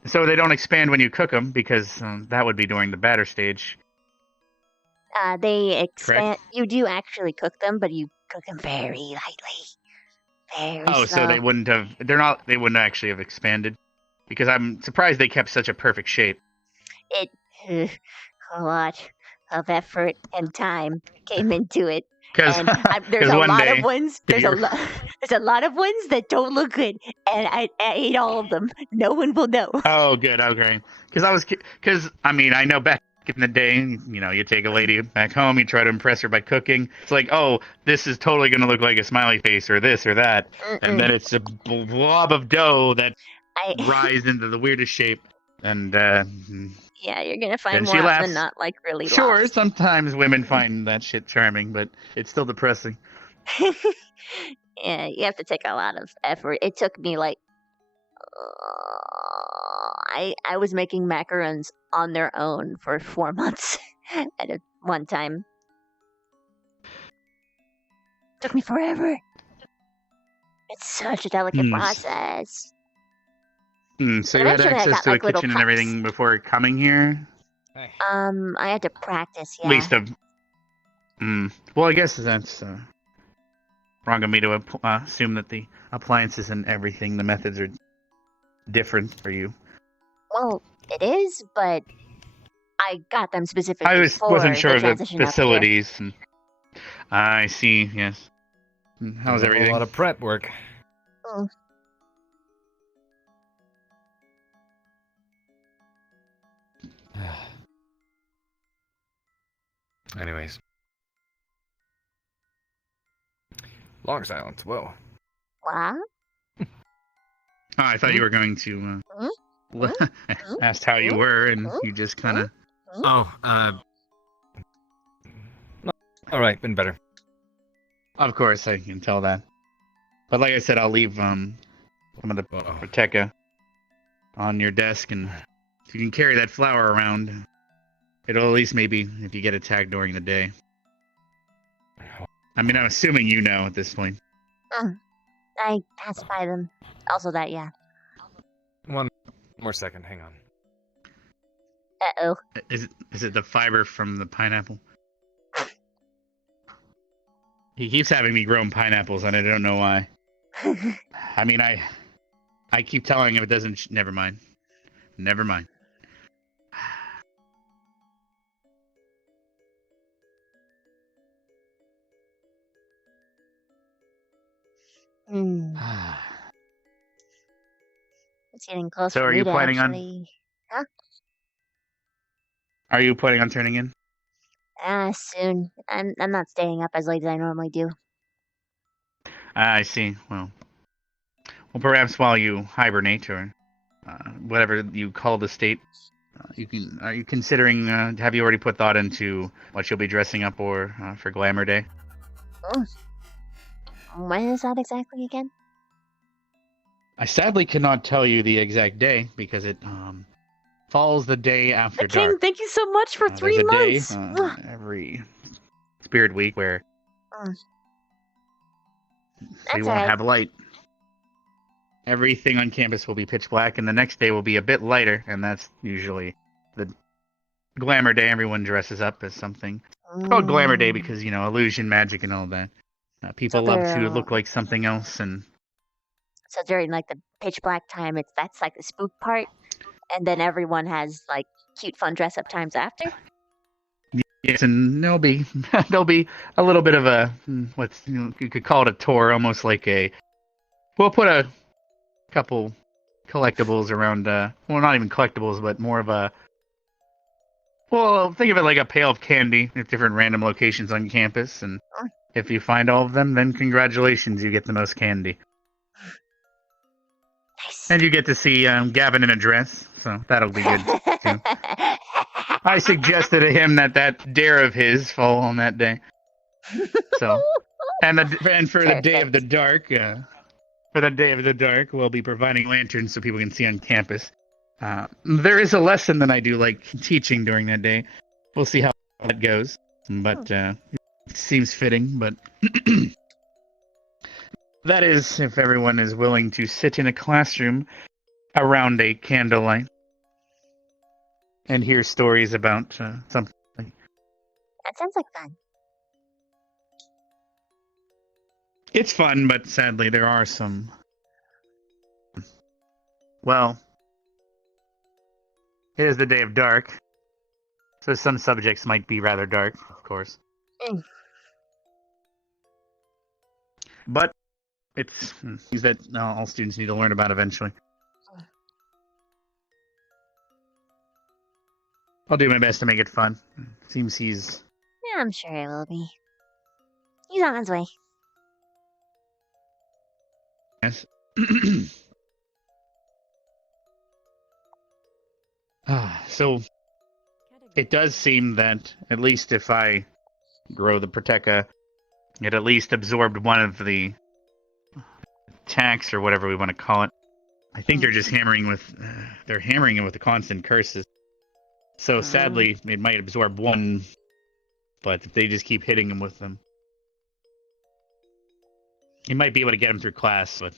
So they don't expand when you cook them because that would be during the batter stage. They expand. Correct. You do actually cook them, but you cook them very lightly, very slow. So they wouldn't have. They wouldn't actually have expanded, because I'm surprised they kept such a perfect shape. It a lot of effort and time came into it. And there's a lot of ones. There's a lot of ones that don't look good, and I ate all of them. No one will know. Oh, good. Okay. Because I mean, I know back in the day, you take a lady back home, you try to impress her by cooking. It's like, oh, this is totally going to look like a smiley face or this or that, and then it's a blob of dough that rise into the weirdest shape, and yeah, you're gonna find then more often than not like really. Sure, lost. sometimes women find that shit charming, but it's still depressing. Yeah, you have to take a lot of effort. It took me like I was making macarons on their own for 4 months at one time. Took me forever. It's such a delicate process. So you had access to the kitchen and everything before coming here? I had to practice, yeah. At least well, I guess that's wrong of me to assume that the appliances and everything, the methods are different for you. Well, it is, but I got them specifically wasn't sure of the transition up here. facilities. I see, yes. How's everything? A lot of prep work. Oh. Anyways. Long silence, whoa. What? Oh, I thought you were going to ask how you were, and you just kind of... Alright, been better. Of course, I can tell that. But like I said, I'll leave some of the Proteka on your desk, and if you can carry that flower around, It'll at least maybe if you get attacked during the day. I mean, I'm assuming you know at this point. I pacify them. Also that, yeah. One more second, hang on. Uh-oh. Is it the fiber from the pineapple? He keeps having me grow pineapples, and I don't know why. I mean, I keep telling him it doesn't. Never mind. Never mind. It's getting close So for are me you to planning on? actually... Huh? Are you planning on turning in? Soon. I'm not staying up as late as I normally do. I see. Well, perhaps while you hibernate or whatever you call the state, you can. Are you considering? Have you already put thought into what you'll be dressing up for Glamour Day? Oh. When is that exactly again? I sadly cannot tell you the exact day because it falls the day after The King, dark. thank you so much for 3 There's a months. day every Spirit Week where we won't have light. Everything on campus will be pitch black, and the next day will be a bit lighter, and that's usually the Glamour Day. Everyone dresses up as something. It's called Glamour Day because, illusion, magic, and all that. People love to look like something else, and So during like the pitch black time, that's like the spook part, and then everyone has like cute fun dress up times after. yes, and there'll be a little bit of a you could call it a tour, almost like we'll put a couple collectibles around. Well, not even collectibles, but more of a. Well, think of it like a pail of candy at different random locations on campus, and if you find all of them, then congratulations, you get the most candy. Nice. And you get to see Gavin in a dress, so that'll be good too. I suggested to him that dare of his fall on that day. So, and for the day of the dark, we'll be providing lanterns so people can see on campus. There is a lesson that I do like teaching during that day. We'll see how that goes, but it seems fitting. But that is if everyone is willing to sit in a classroom around a candlelight and hear stories about something. That sounds like fun. It's fun, but sadly there are some. Well, it is the day of dark, so some subjects might be rather dark, of course. But it's things that all students need to learn about eventually. I'll do my best to make it fun. Seems he's... Yeah, I'm sure it will be. He's on his way. Yes. So, it does seem that, at least if I grow the Proteka, it at least absorbed one of the attacks, or whatever we want to call it. I think they're just hammering it with the constant curses. So sadly, it might absorb one, but if they just keep hitting him with them, you might be able to get him through class, but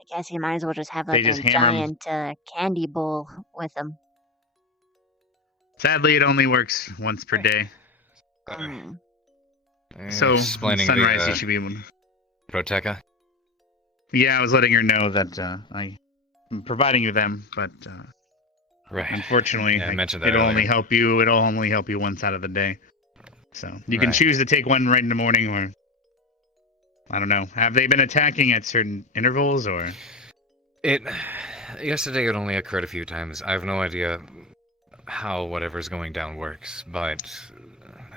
I guess you might as well just have They like just a hammer 'em. giant candy bowl with him. sadly it only works once per day. So, Explaining sunrise the, you should be able to... Proteka? Yeah, I was letting her know that I'm providing you them, but Right. unfortunately, Yeah, I mentioned that it'll earlier. only help you. It'll only help you once out of the day. So you can Right. choose to take one right in the morning, or I don't know. Have they been attacking at certain intervals, or? Yesterday it only occurred a few times. I have no idea how whatever's going down works, but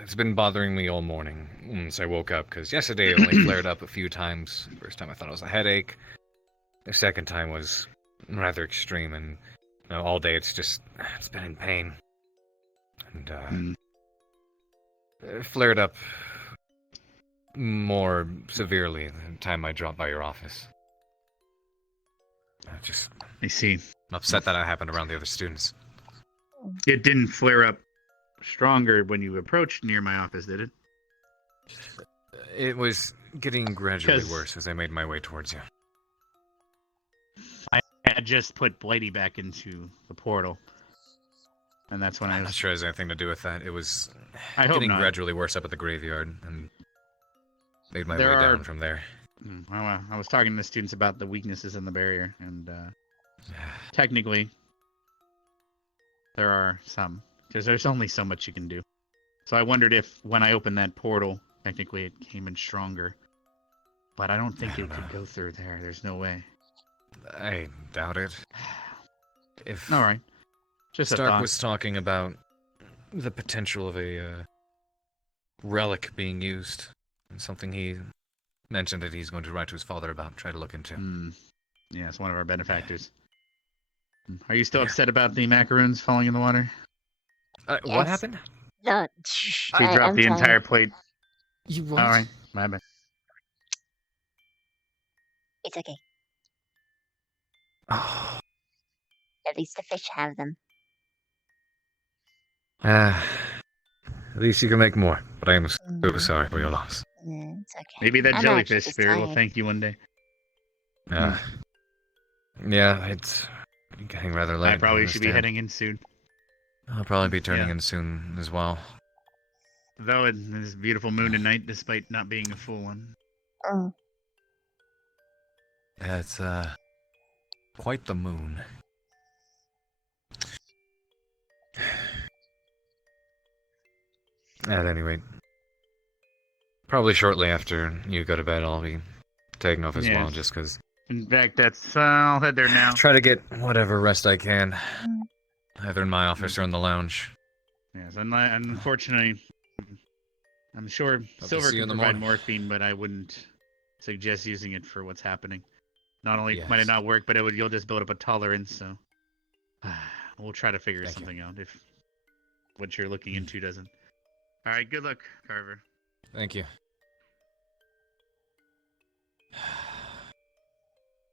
it's been bothering me all morning since I woke up, because yesterday it only flared up a few times. First time I thought it was a headache. The second time was rather extreme, and all day it's been in pain. And it flared up more severely the time I dropped by your office. I see. I'm upset that it happened around the other students. It didn't flare up stronger when you approached near my office, did it? It was getting gradually worse as I made my way towards you. I had just put Blighty back into the portal. And that's when I'm not sure it has anything to do with that. It was getting gradually worse up at the graveyard, and made my way down from there. Well, I was talking to the students about the weaknesses in the barrier, and technically, there are some. Because there's only so much you can do. So I wondered if, when I opened that portal, technically it came in stronger. But I don't think it could go through there. There's no way. I doubt it. If all right, just a Stark thought. was talking about the potential of a relic being used, and something he mentioned that he's going to write to his father about, try to look into. Yeah, it's one of our benefactors. Are you still upset about the macaroons falling in the water? What happened? No, We dropped the entire plate. You what? All right, my bad. It's okay. At least the fish have them. At least you can make more, but I am so sorry for your loss. It's okay. Maybe that I'm jellyfish actually spirit will tired. thank you one day. Yeah, it's getting rather late. I probably should be understand. heading in soon. I'll probably be turning in soon as well. Though it is beautiful moon tonight, despite not being a full one. Yeah, it's quite the moon. At any rate, probably shortly after you go to bed, I'll be taking off as well, just because. In fact, I'll head there now. Try to get whatever rest I can, either in my office or in the lounge. Yes, unfortunately, I'm sure to Silver see you can in the provide morning. morphine, but I wouldn't suggest using it for what's happening. Not only Yes. might it not work, but you'll just build up a tolerance. So we'll try to figure something out if what you're looking into doesn't. All right, good luck, Carver. Thank you.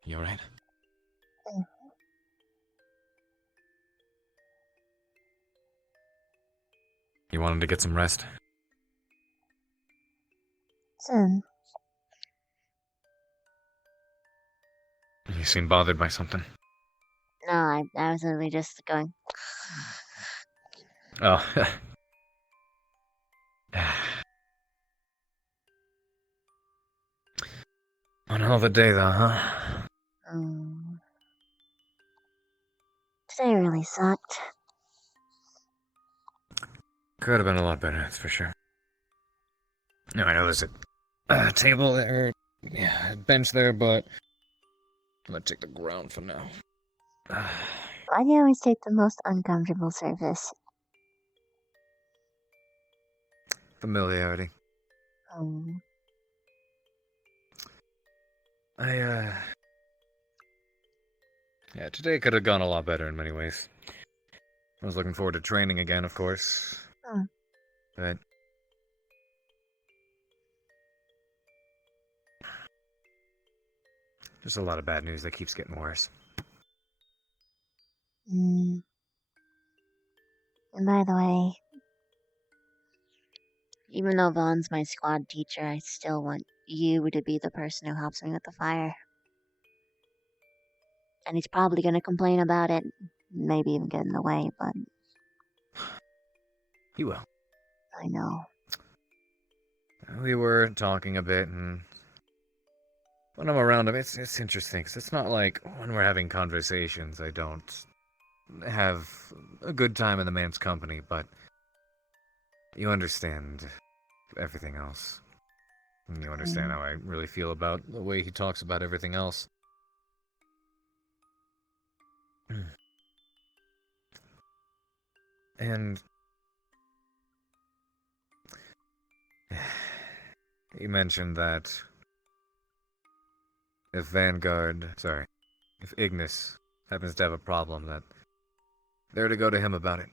You alright? You wanted to get some rest? Soon. You seem bothered by something. No, I was literally just going. Oh. On hell of a day, though, huh? Today really sucked. Could have been a lot better, that's for sure. No, I know there's a table there, a bench there, but I'm gonna take the ground for now. Why do you always take the most uncomfortable surface? Familiarity. Yeah, today could have gone a lot better in many ways. I was looking forward to training again, of course. But there's a lot of bad news that keeps getting worse. And by the way, even though Vaughn's my squad teacher, I still want you to be the person who helps me with the fire. And he's probably going to complain about it, maybe even get in the way, but... He will. I know. We were talking a bit, and when I'm around him, it's interesting, because it's not like when we're having conversations, I don't have a good time in the man's company, but you understand everything else. And you understand how I really feel about the way he talks about everything else. And he mentioned that if if Ignis happens to have a problem, that they're to go to him about it.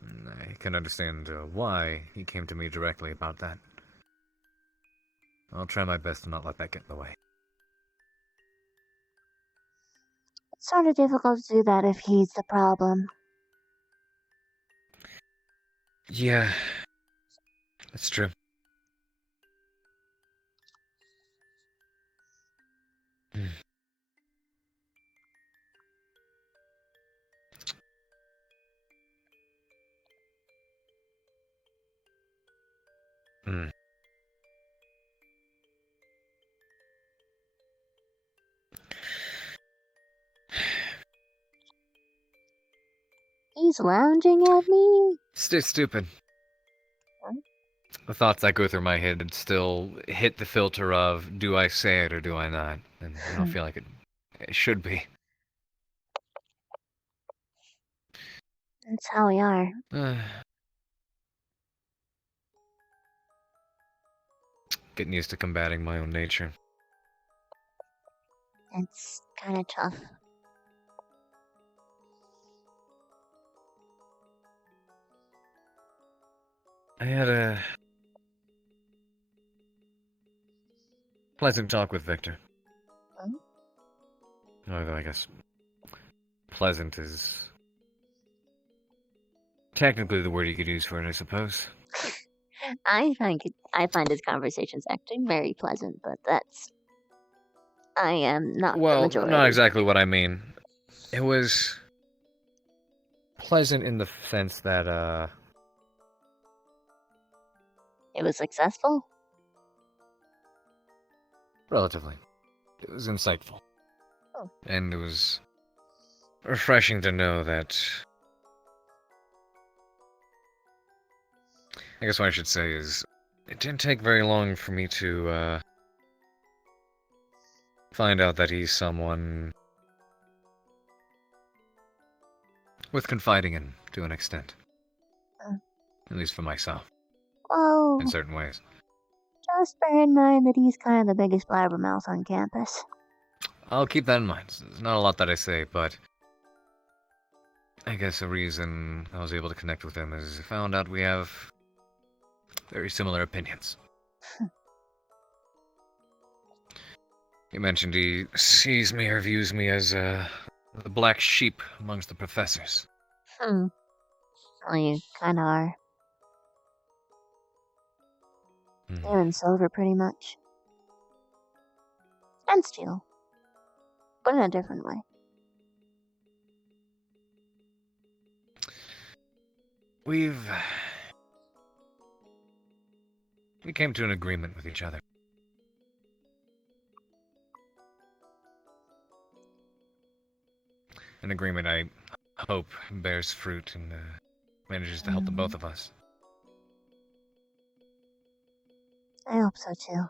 And I can understand why he came to me directly about that. I'll try my best to not let that get in the way. It's sort of difficult to do that if he's the problem. Yeah, that's true. Hmm. Hmm. He's lounging at me? Stay stupid. The thoughts that go through my head still hit the filter of, do I say it or do I not? And I don't feel like it should be. That's how we are. Getting used to combating my own nature. It's kind of tough. I had a pleasant talk with Victor. Although I guess pleasant is technically the word you could use for it, I suppose. I find his conversations actually very pleasant, but I am not the Well, majority. not exactly what I mean. It was pleasant in the sense that, It was successful? relatively. It was insightful. Oh. And it was refreshing to know that... I guess what I should say is, it didn't take very long for me to, find out that he's someone worth confiding in, to an extent. At least for myself, Oh, in certain ways. just bear in mind that he's kind of the biggest blabbermouth on campus. I'll keep that in mind. There's not a lot that I say, but... I guess a reason I was able to connect with him is I found out we have very similar opinions. He mentioned he sees me or views me as, the black sheep amongst the professors. Well, you kind of are. You and Silver, pretty much. And Steel. But in a different way. We came to an agreement with each other. An agreement I hope bears fruit and manages to help the both of us. I hope so too.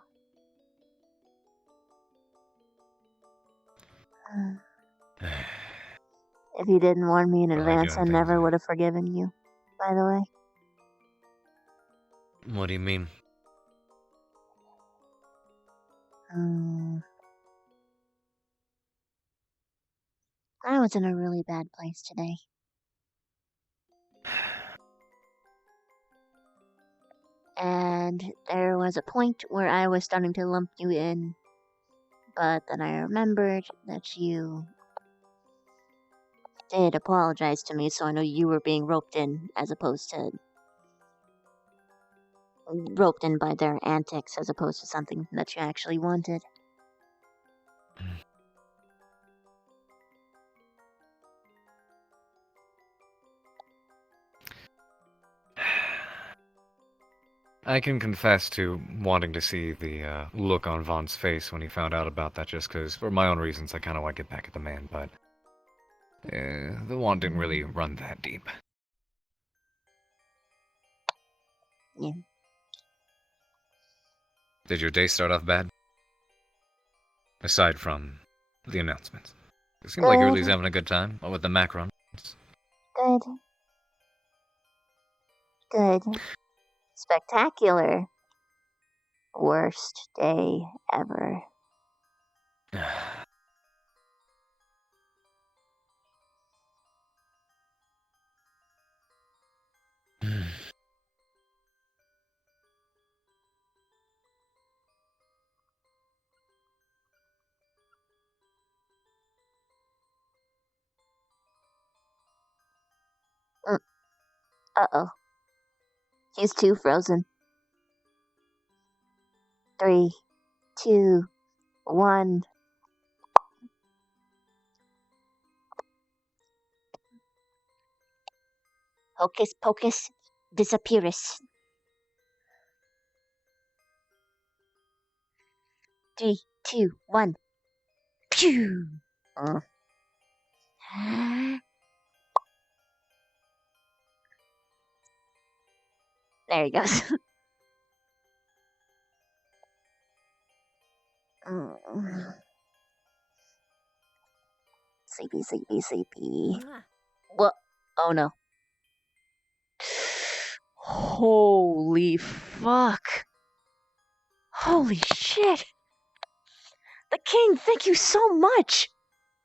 If you didn't warn me in advance, I never would have forgiven you, by the way. What do you mean? I was in a really bad place today. And there was a point where I was starting to lump you in, but then I remembered that you did apologize to me, so I know you were being roped in as opposed to roped in by their antics as opposed to something that you actually wanted. I can confess to wanting to see the look on Vaughn's face when he found out about that, just because, for my own reasons, I kind of want to get back at the man, but the want didn't really run that deep. Yeah. Did your day start off bad? Aside from the announcements. It seemed like Yurley's having a good time, with the Macron. Good. Good. Spectacular. Worst day ever. Uh-oh. He's too frozen. 3, 2, 1. Hocus pocus disappearus. 3, 2, 1. Pew! There he goes. Sleepy, sleepy, sleepy. What? Oh no. Holy fuck. Holy shit. The king, thank you so much.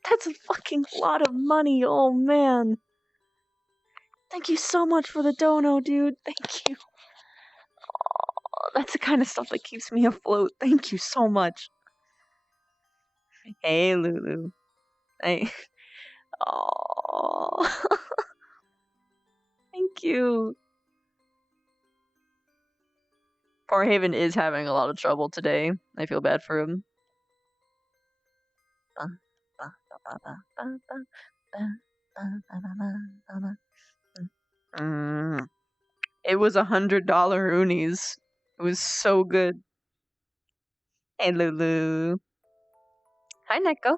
That's a fucking lot of money. Oh man. Thank you so much for the dono, dude. Thank you. Oh, that's the kind of stuff that keeps me afloat. Thank you so much. Hey, Lulu. Hey. Oh. Thank you. Poor Haven is having a lot of trouble today. I feel bad for him. It was $100 unis. It was so good. Hey, Lulu. Hi, Neko.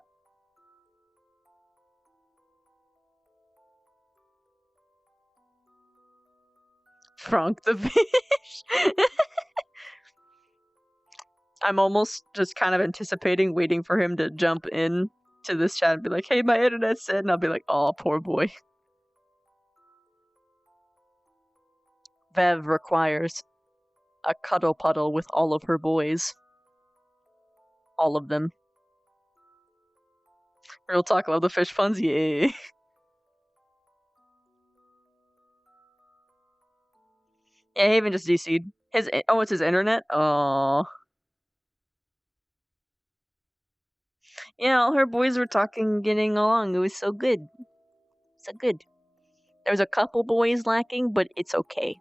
Frank the fish. I'm almost just kind of anticipating waiting for him to jump in to this chat and be like, hey, my internet's dead. And I'll be like, oh, poor boy. Vev requires a cuddle puddle with all of her boys. All of them. Real talk, love the fish puns? Yay. Yeah, Haven just DC'd. It's his internet? Oh. Yeah, all her boys were talking, getting along. It was so good. So good. There's a couple boys lacking, but it's okay.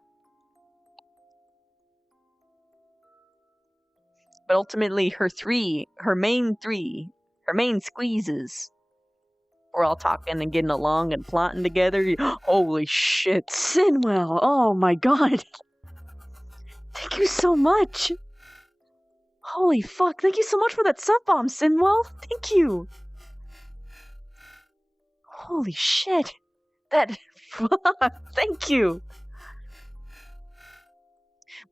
But ultimately, her main squeezes, we're all talking and getting along and plotting together. Holy shit, Sinwell! Oh my god! Thank you so much! Holy fuck, thank you so much for that sub bomb, Sinwell! Thank you! Holy shit! That... fuck, thank you!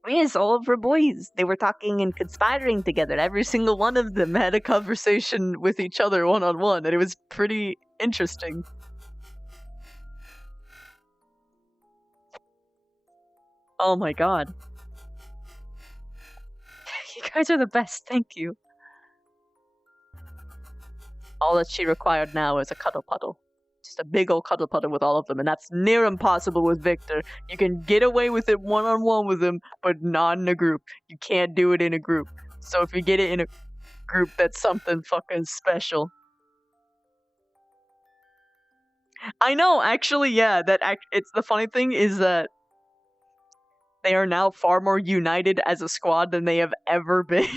Yes, all of her boys. They were talking and conspiring together. Every single one of them had a conversation with each other one-on-one, and it was pretty interesting. Oh my god. You guys are the best, thank you. All that she required now is a cuddle puddle. Just a big old cuddle puddle with all of them, and that's near impossible with Victor. You can get away with it one-on-one with him, but not in a group. You can't do it in a group. So if you get it in a group, that's something fucking special. I know, actually, yeah. It's the funny thing is that they are now far more united as a squad than they have ever been,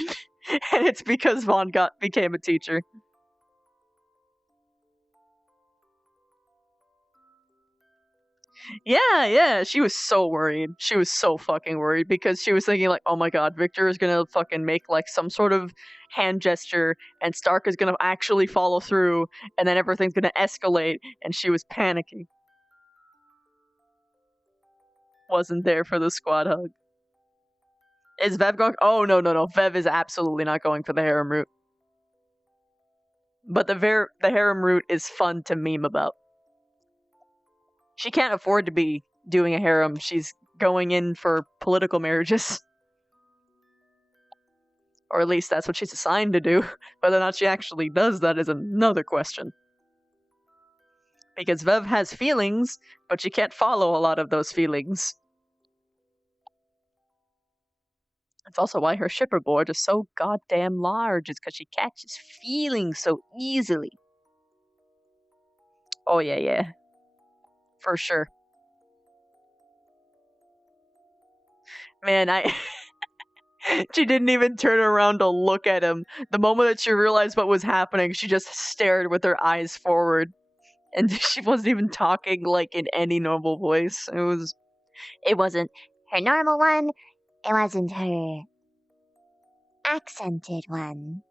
and it's because Vaughn became a teacher. Yeah, she was so worried. She was so fucking worried because she was thinking like, oh my god, Victor is gonna fucking make like some sort of hand gesture and Stark is gonna actually follow through and then everything's gonna escalate, and she was panicking. Wasn't there for the squad hug. Is Vev going? Oh, no. Vev is absolutely not going for the harem route. But the harem route is fun to meme about. She can't afford to be doing a harem. She's going in for political marriages. Or at least that's what she's assigned to do. Whether or not she actually does that is another question. Because Vev has feelings, but she can't follow a lot of those feelings. That's also why her shipper board is so goddamn large. It's because she catches feelings so easily. Oh, yeah. For sure. Man, she didn't even turn around to look at him. The moment that she realized what was happening, she just stared with her eyes forward. And she wasn't even talking like in any normal voice. It wasn't her normal one. It wasn't her accented one.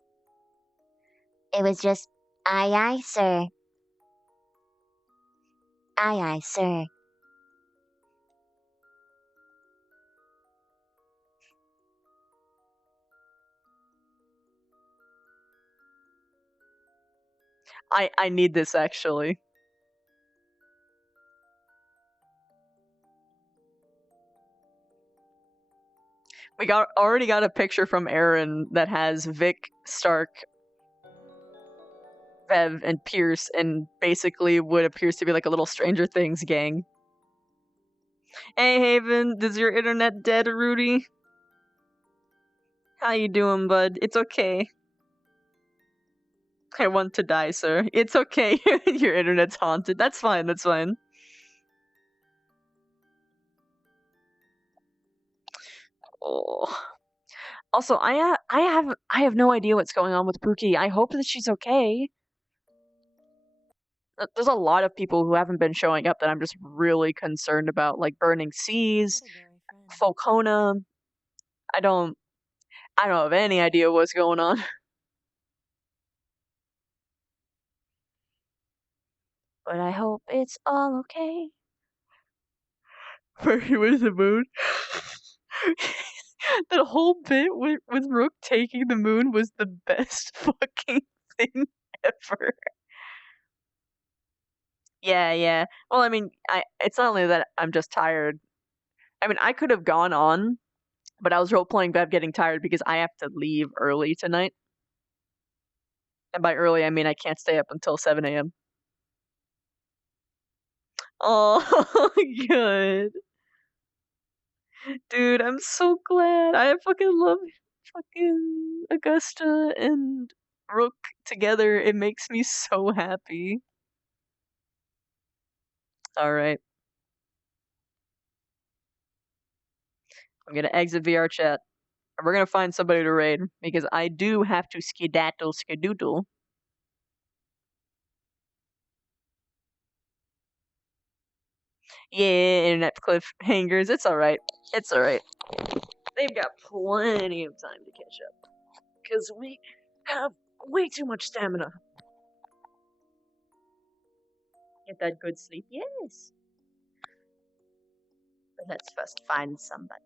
It was just, aye, aye, sir. Aye, aye, sir. I need this actually. We already got a picture from Aaron that has Vic, Stark, Vev, and Pierce, and basically what appears to be like a little Stranger Things gang. Hey Haven, is your internet dead, Rudy? How you doing, bud? It's okay. I want to die, sir. It's okay. Your internet's haunted. That's fine. That's fine. Oh. Also, I have no idea what's going on with Pookie. I hope that she's okay. There's a lot of people who haven't been showing up that I'm just really concerned about, like Burning Seas, Falcona. I don't have any idea what's going on. But I hope it's all okay. Working with the moon. That whole bit with Rook taking the moon was the best fucking thing ever. Yeah. Well, I mean, it's not only that I'm just tired. I mean, I could have gone on, but I was role-playing Bev getting tired because I have to leave early tonight. And by early, I mean I can't stay up until 7 a.m. Oh, good. Dude, I'm so glad. I fucking love fucking Augusta and Rook together. It makes me so happy. Alright. I'm gonna exit VR chat. And we're gonna find somebody to raid, because I do have to skedoodle. Yeah, internet cliffhangers. It's alright. It's alright. They've got plenty of time to catch up. Because we have way too much stamina. Get that good sleep? Yes. But let's first find somebody.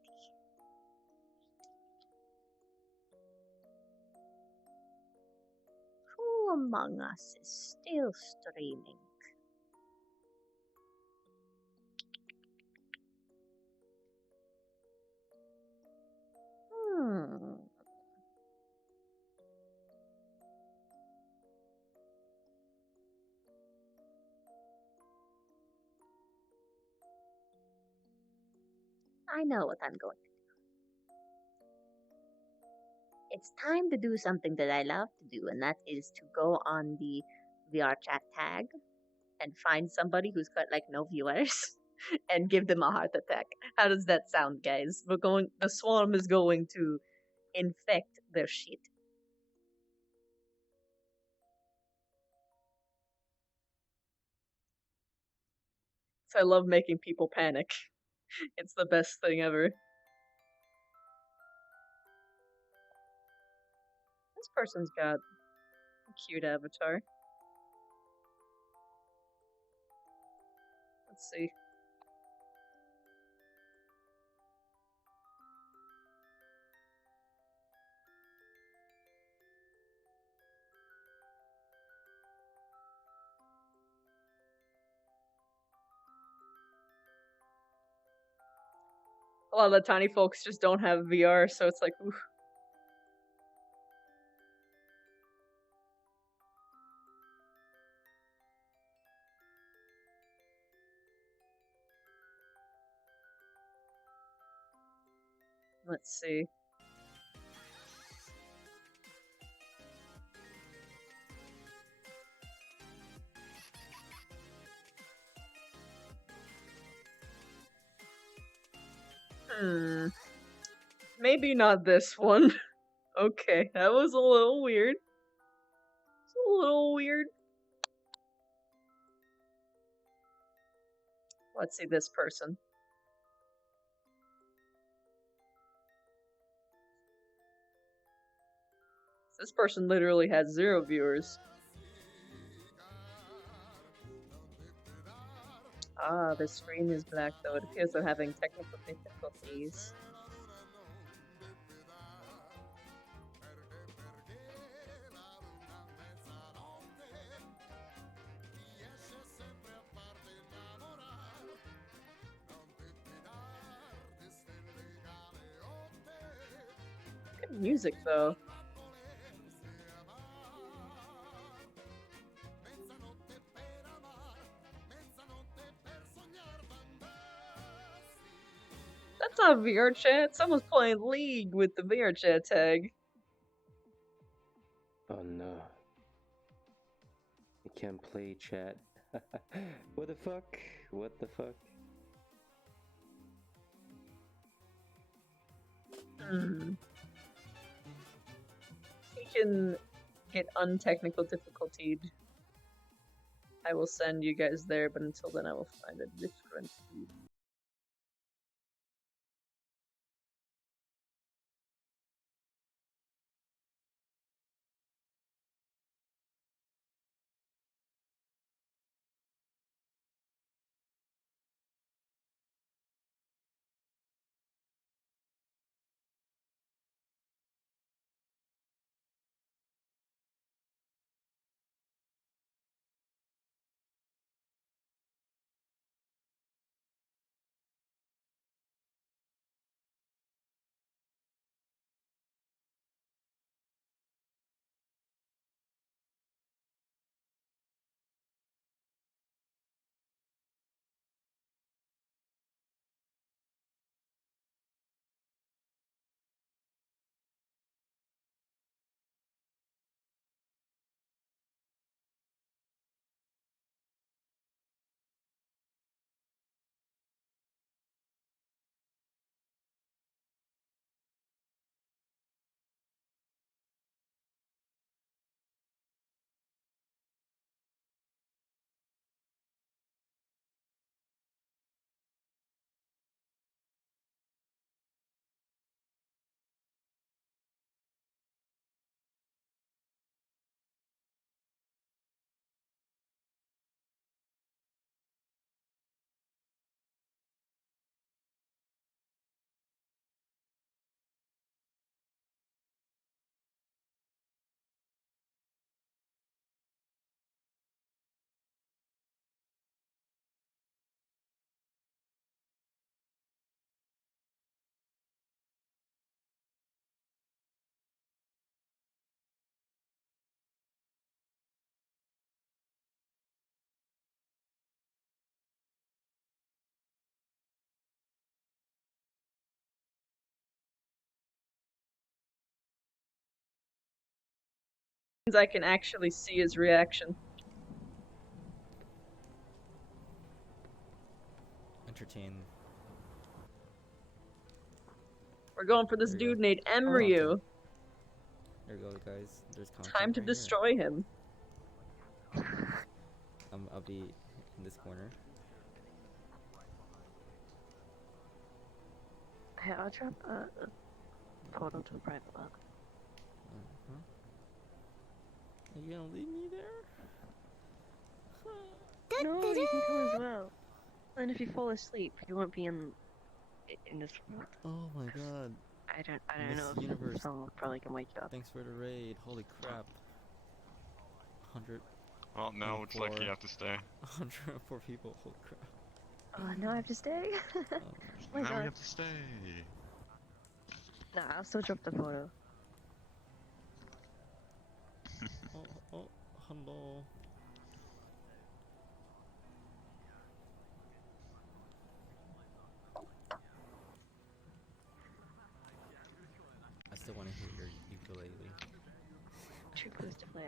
Who among us is still streaming? I know what I'm going to do. It's time to do something that I love to do, and that is to go on the VR chat tag and find somebody who's got like no viewers and give them a heart attack. How does that sound, guys? The swarm is going to infect their shit. So I love making people panic. It's the best thing ever. This person's got a cute avatar. Let's see. A lot of the tiny folks just don't have VR, so it's like, oof. Let's see. Maybe not this one. Okay, that was a little weird. It's a little weird. Let's see this person. This person literally has 0 viewers. Ah, the screen is black though. It appears I'm having technical difficulties. Good music though. That's not VR chat. Someone's playing League with the VR chat tag. Oh no. I can't play chat. What the fuck? What the fuck? He can get untechnical difficultied. I will send you guys there, but until then I will find a different feed. I can actually see his reaction. Entertain. We're going for this dude named Emryu. There you go, guys. There's content Time to right destroy him. here. I'll be in this corner. Hey, I'll drop a photo to a private log. Are you gonna leave me there? No, you can come as well. And if you fall asleep, you won't be in this world. Oh my god. I don't Miss know. Universe. Someone probably can wake you up. Thanks for the raid. Holy crap. 100. Well, now it looks like you have to stay. 104 people. Holy crap. Oh, now I have to stay? Oh my Now god. we have to stay. Nah, I'll still drop the photo. Oh, hello. I still want to hear your ukulele. True boost to play